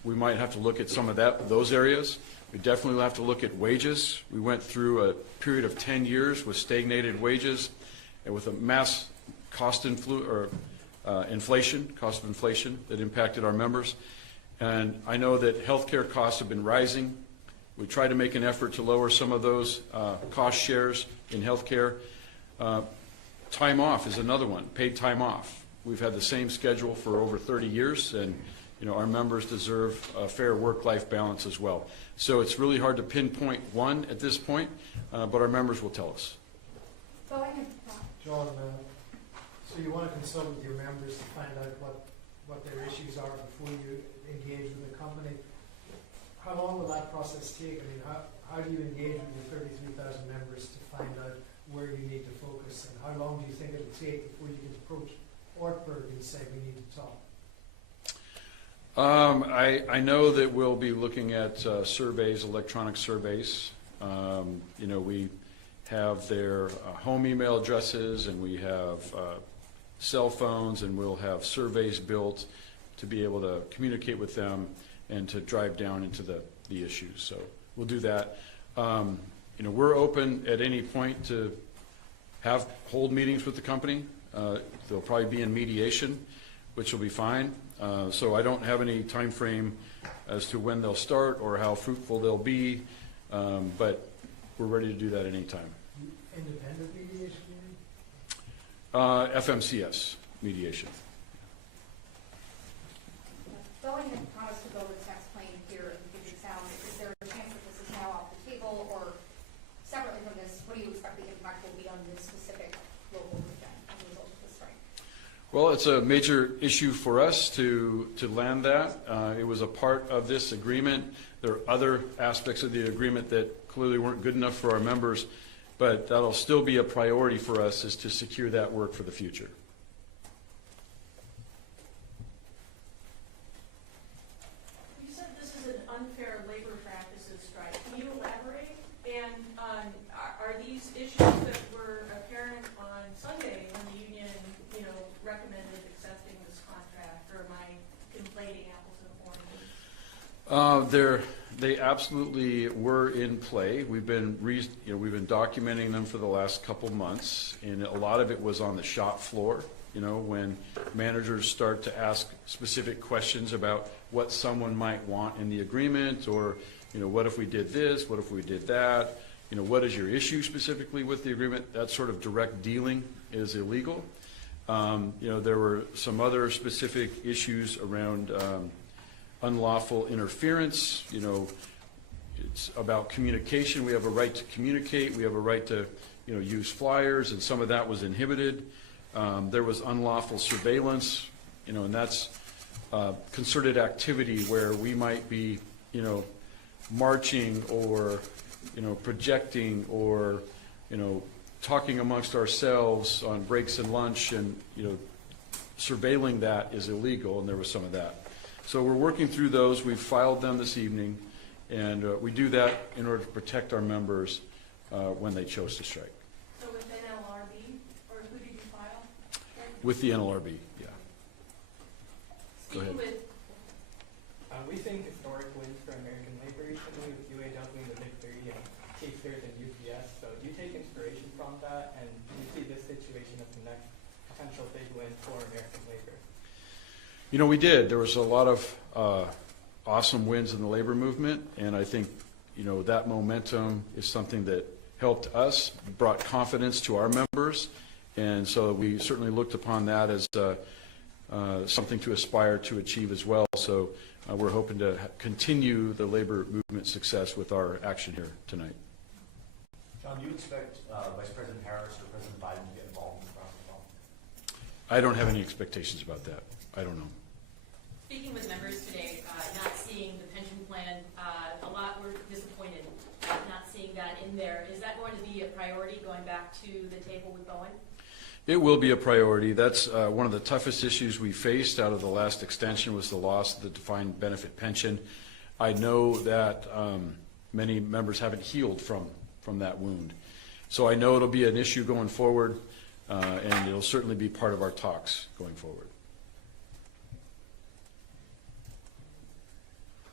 we might have to look at some of those areas. We definitely have to look at wages. We went through a period of 10 years with stagnated wages and with a mass cost inflation that impacted our members. And I know that healthcare costs have been rising. We tried to make an effort to lower some of those cost shares in healthcare. Time off is another one, paid time off. We've had the same schedule for over 30 years, and our members deserve a fair work-life balance as well. So it's really hard to pinpoint one at this point, but our members will tell us. Boeing, John, so you want to consult with your members to find out what their issues are before you engage with the company. How long will that process take? I mean, how do you engage with your 33,000 members to find out where you need to focus, and how long do you think it'll take before you can approach Ortberg and say we need to talk? I know that we'll be looking at surveys, electronic surveys. We have their home email addresses, and we have cell phones, and we'll have surveys built to be able to communicate with them and to drive down into the issues. So we'll do that. We're open at any point to hold meetings with the company. They'll probably be in mediation, which will be fine. So I don't have any time frame as to when they'll start or how fruitful they'll be, but we're ready to do that anytime. Independent mediation, you mean? FMCS mediation. Boeing had promised to build a tax plane here in Puget Sound. Is there a chance that this is now off the table, or separately from this, what do you expect the impact will be on this specific local region as a result of this strike? Well, it's a major issue for us to land that. It was a part of this agreement. There are other aspects of the agreement that clearly weren't good enough for our members, but that'll still be a priority for us, is to secure that work for the future. You said this is an unfair labor practices strike. Can you elaborate? And are these issues that were apparent on Sunday when the union, recommended accepting this contract, or am I conflating apples and oranges? They absolutely were in play. We've been documenting them for the last couple months, and a lot of it was on the shop floor. When managers start to ask specific questions about what someone might want in the agreement, or what if we did this, what if we did that, what is your issue specifically with the agreement? That sort of direct dealing is illegal. There were some other specific issues around unlawful interference. It's about communication. We have a right to communicate. We have a right to use flyers, and some of that was inhibited. There was unlawful surveillance, and that's concerted activity where we might be marching or projecting or talking amongst ourselves on breaks and lunch, and surveilling that is illegal, and there was some of that. So we're working through those. We've filed them this evening, and we do that in order to protect our members when they chose to strike. So with NLRB, or who did you file? With the NLRB, yeah. Go ahead. Speaking with We think historic wins for American labor recently with UAW and the Big Three and K-Stairs and UPS. So do you take inspiration from that, and do you see this situation as the next potential big win for American labor? We did. There was a lot of awesome wins in the labor movement, and I think that momentum is something that helped us, brought confidence to our members, and so we certainly looked upon that as something to aspire to achieve as well. So we're hoping to continue the labor movement success with our action here tonight. John, do you expect Vice President Harris or President Biden to get involved in the process at all? I don't have any expectations about that. I don't know. Speaking with members today, not seeing the pension plan, a lot were disappointed not seeing that in there. Is that going to be a priority going back to the table with Boeing? It will be a priority. That's one of the toughest issues we faced out of the last extension, was the loss of the defined benefit pension. I know that many members haven't healed from that wound. So I know it'll be an issue going forward, and it'll certainly be part of our talks going forward.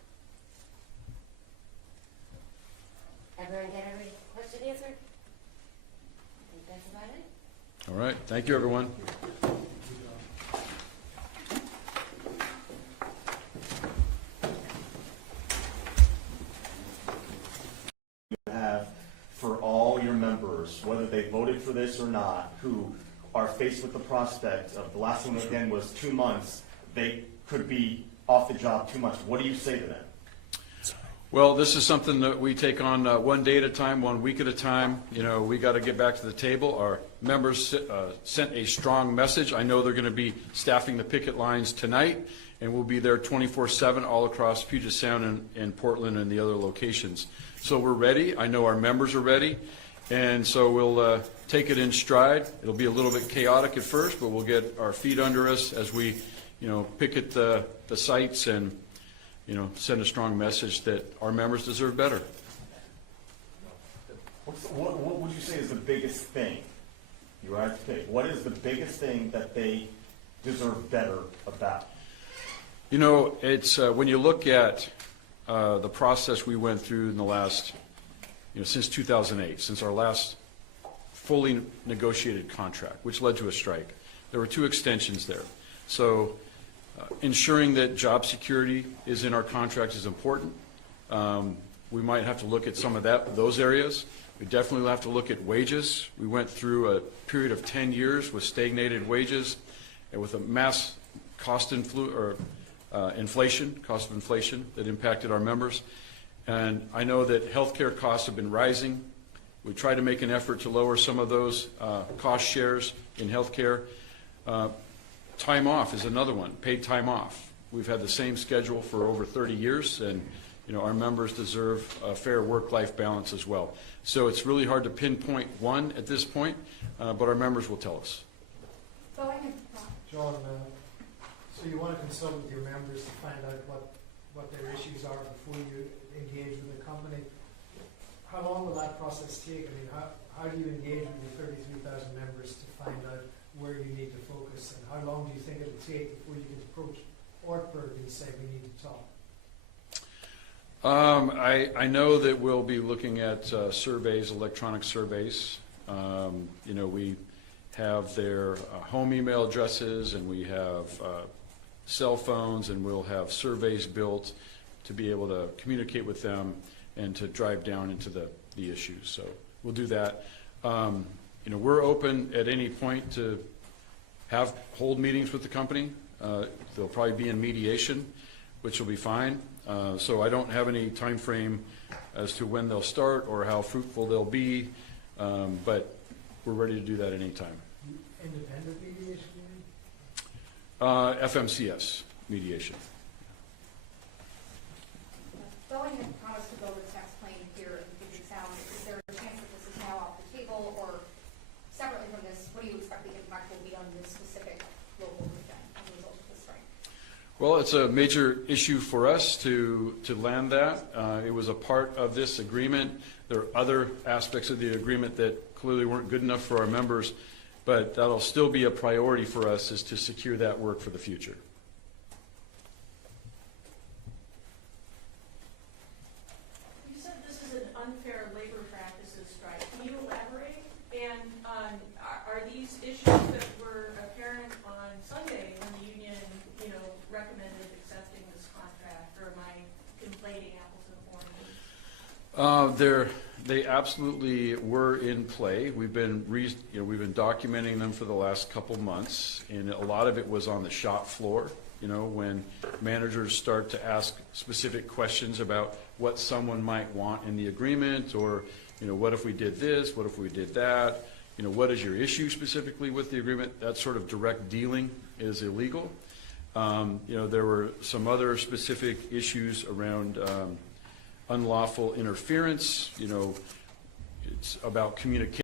Everyone get every question answered? I think that's about it. All right, thank you, everyone. Have for all your members, whether they voted for this or not, who are faced with the prospect of the last one again was 2 months, they could be off the job 2 months. What do you say to them? Well, this is something that we take on one day at a time, 1 week at a time. You know, we got to get back to the table. Our members sent a strong message. I know they're going to be staffing the picket lines tonight, and we'll be there 24/7 all across Puget Sound and Portland and the other locations. So we're ready. I know our members are ready, and so we'll take it in stride. It'll be a little bit chaotic at first, but we'll get our feet under us as we, picket the sites and, send a strong message that our members deserve better. What would you say is the biggest thing? You are to pick. What is the biggest thing that they deserve better about? It's when you look at the process we went through in the last, since 2008, since our last fully negotiated contract, which led to a strike. There were 2 extensions there. So ensuring that job security is in our contract is important. We might have to look at some of those areas. We definitely have to look at wages. We went through a period of 10 years with stagnated wages and with a mass cost inflation that impacted our members. And I know that healthcare costs have been rising. We try to make an effort to lower some of those cost shares in healthcare. Time off is another one, paid time off. We've had the same schedule for over 30 years, and our members deserve a fair work-life balance as well. So it's really hard to pinpoint one at this point, but our members will tell us. John, so you want to consult with your members to find out what their issues are before you engage with the company. How long will that process take? I mean, how do you engage with the 33,000 members to find out where you need to focus, and how long do you think it'll take before you can approach Ortberg and say we need to talk? I know that we'll be looking at surveys, electronic surveys. We have their home email addresses, and we have cell phones, and we'll have surveys built to be able to communicate with them and to drive down into the issues. So we'll do that. We're open at any point to hold meetings with the company. They'll probably be in mediation, which will be fine. So I don't have any time frame as to when they'll start or how fruitful they'll be, but we're ready to do that anytime. Independent mediation, you mean? FMCS mediation. Boeing had promised to build a tax plane here in Puget Sound. Is there a chance that this is now off the table, or separately from this, what do you expect the impact will be on this specific local region as a result of this strike? Well, it's a major issue for us to land that. It was a part of this agreement. There are other aspects of the agreement that clearly weren't good enough for our members, but that'll still be a priority for us, is to secure that work for the future. You said this is an unfair labor practices strike. Can you elaborate? And are these issues that were apparent on Sunday when the union, recommended accepting this contract, or am I conflating apples and oranges? They absolutely were in play. We've been documenting them for the last couple months, and a lot of it was on the shop floor. When managers start to ask specific questions about what someone might want in the agreement, or what if we did this, what if we did that, what is your issue specifically with the agreement? That sort of direct dealing is illegal. There were some other specific issues around unlawful interference. It's about communication.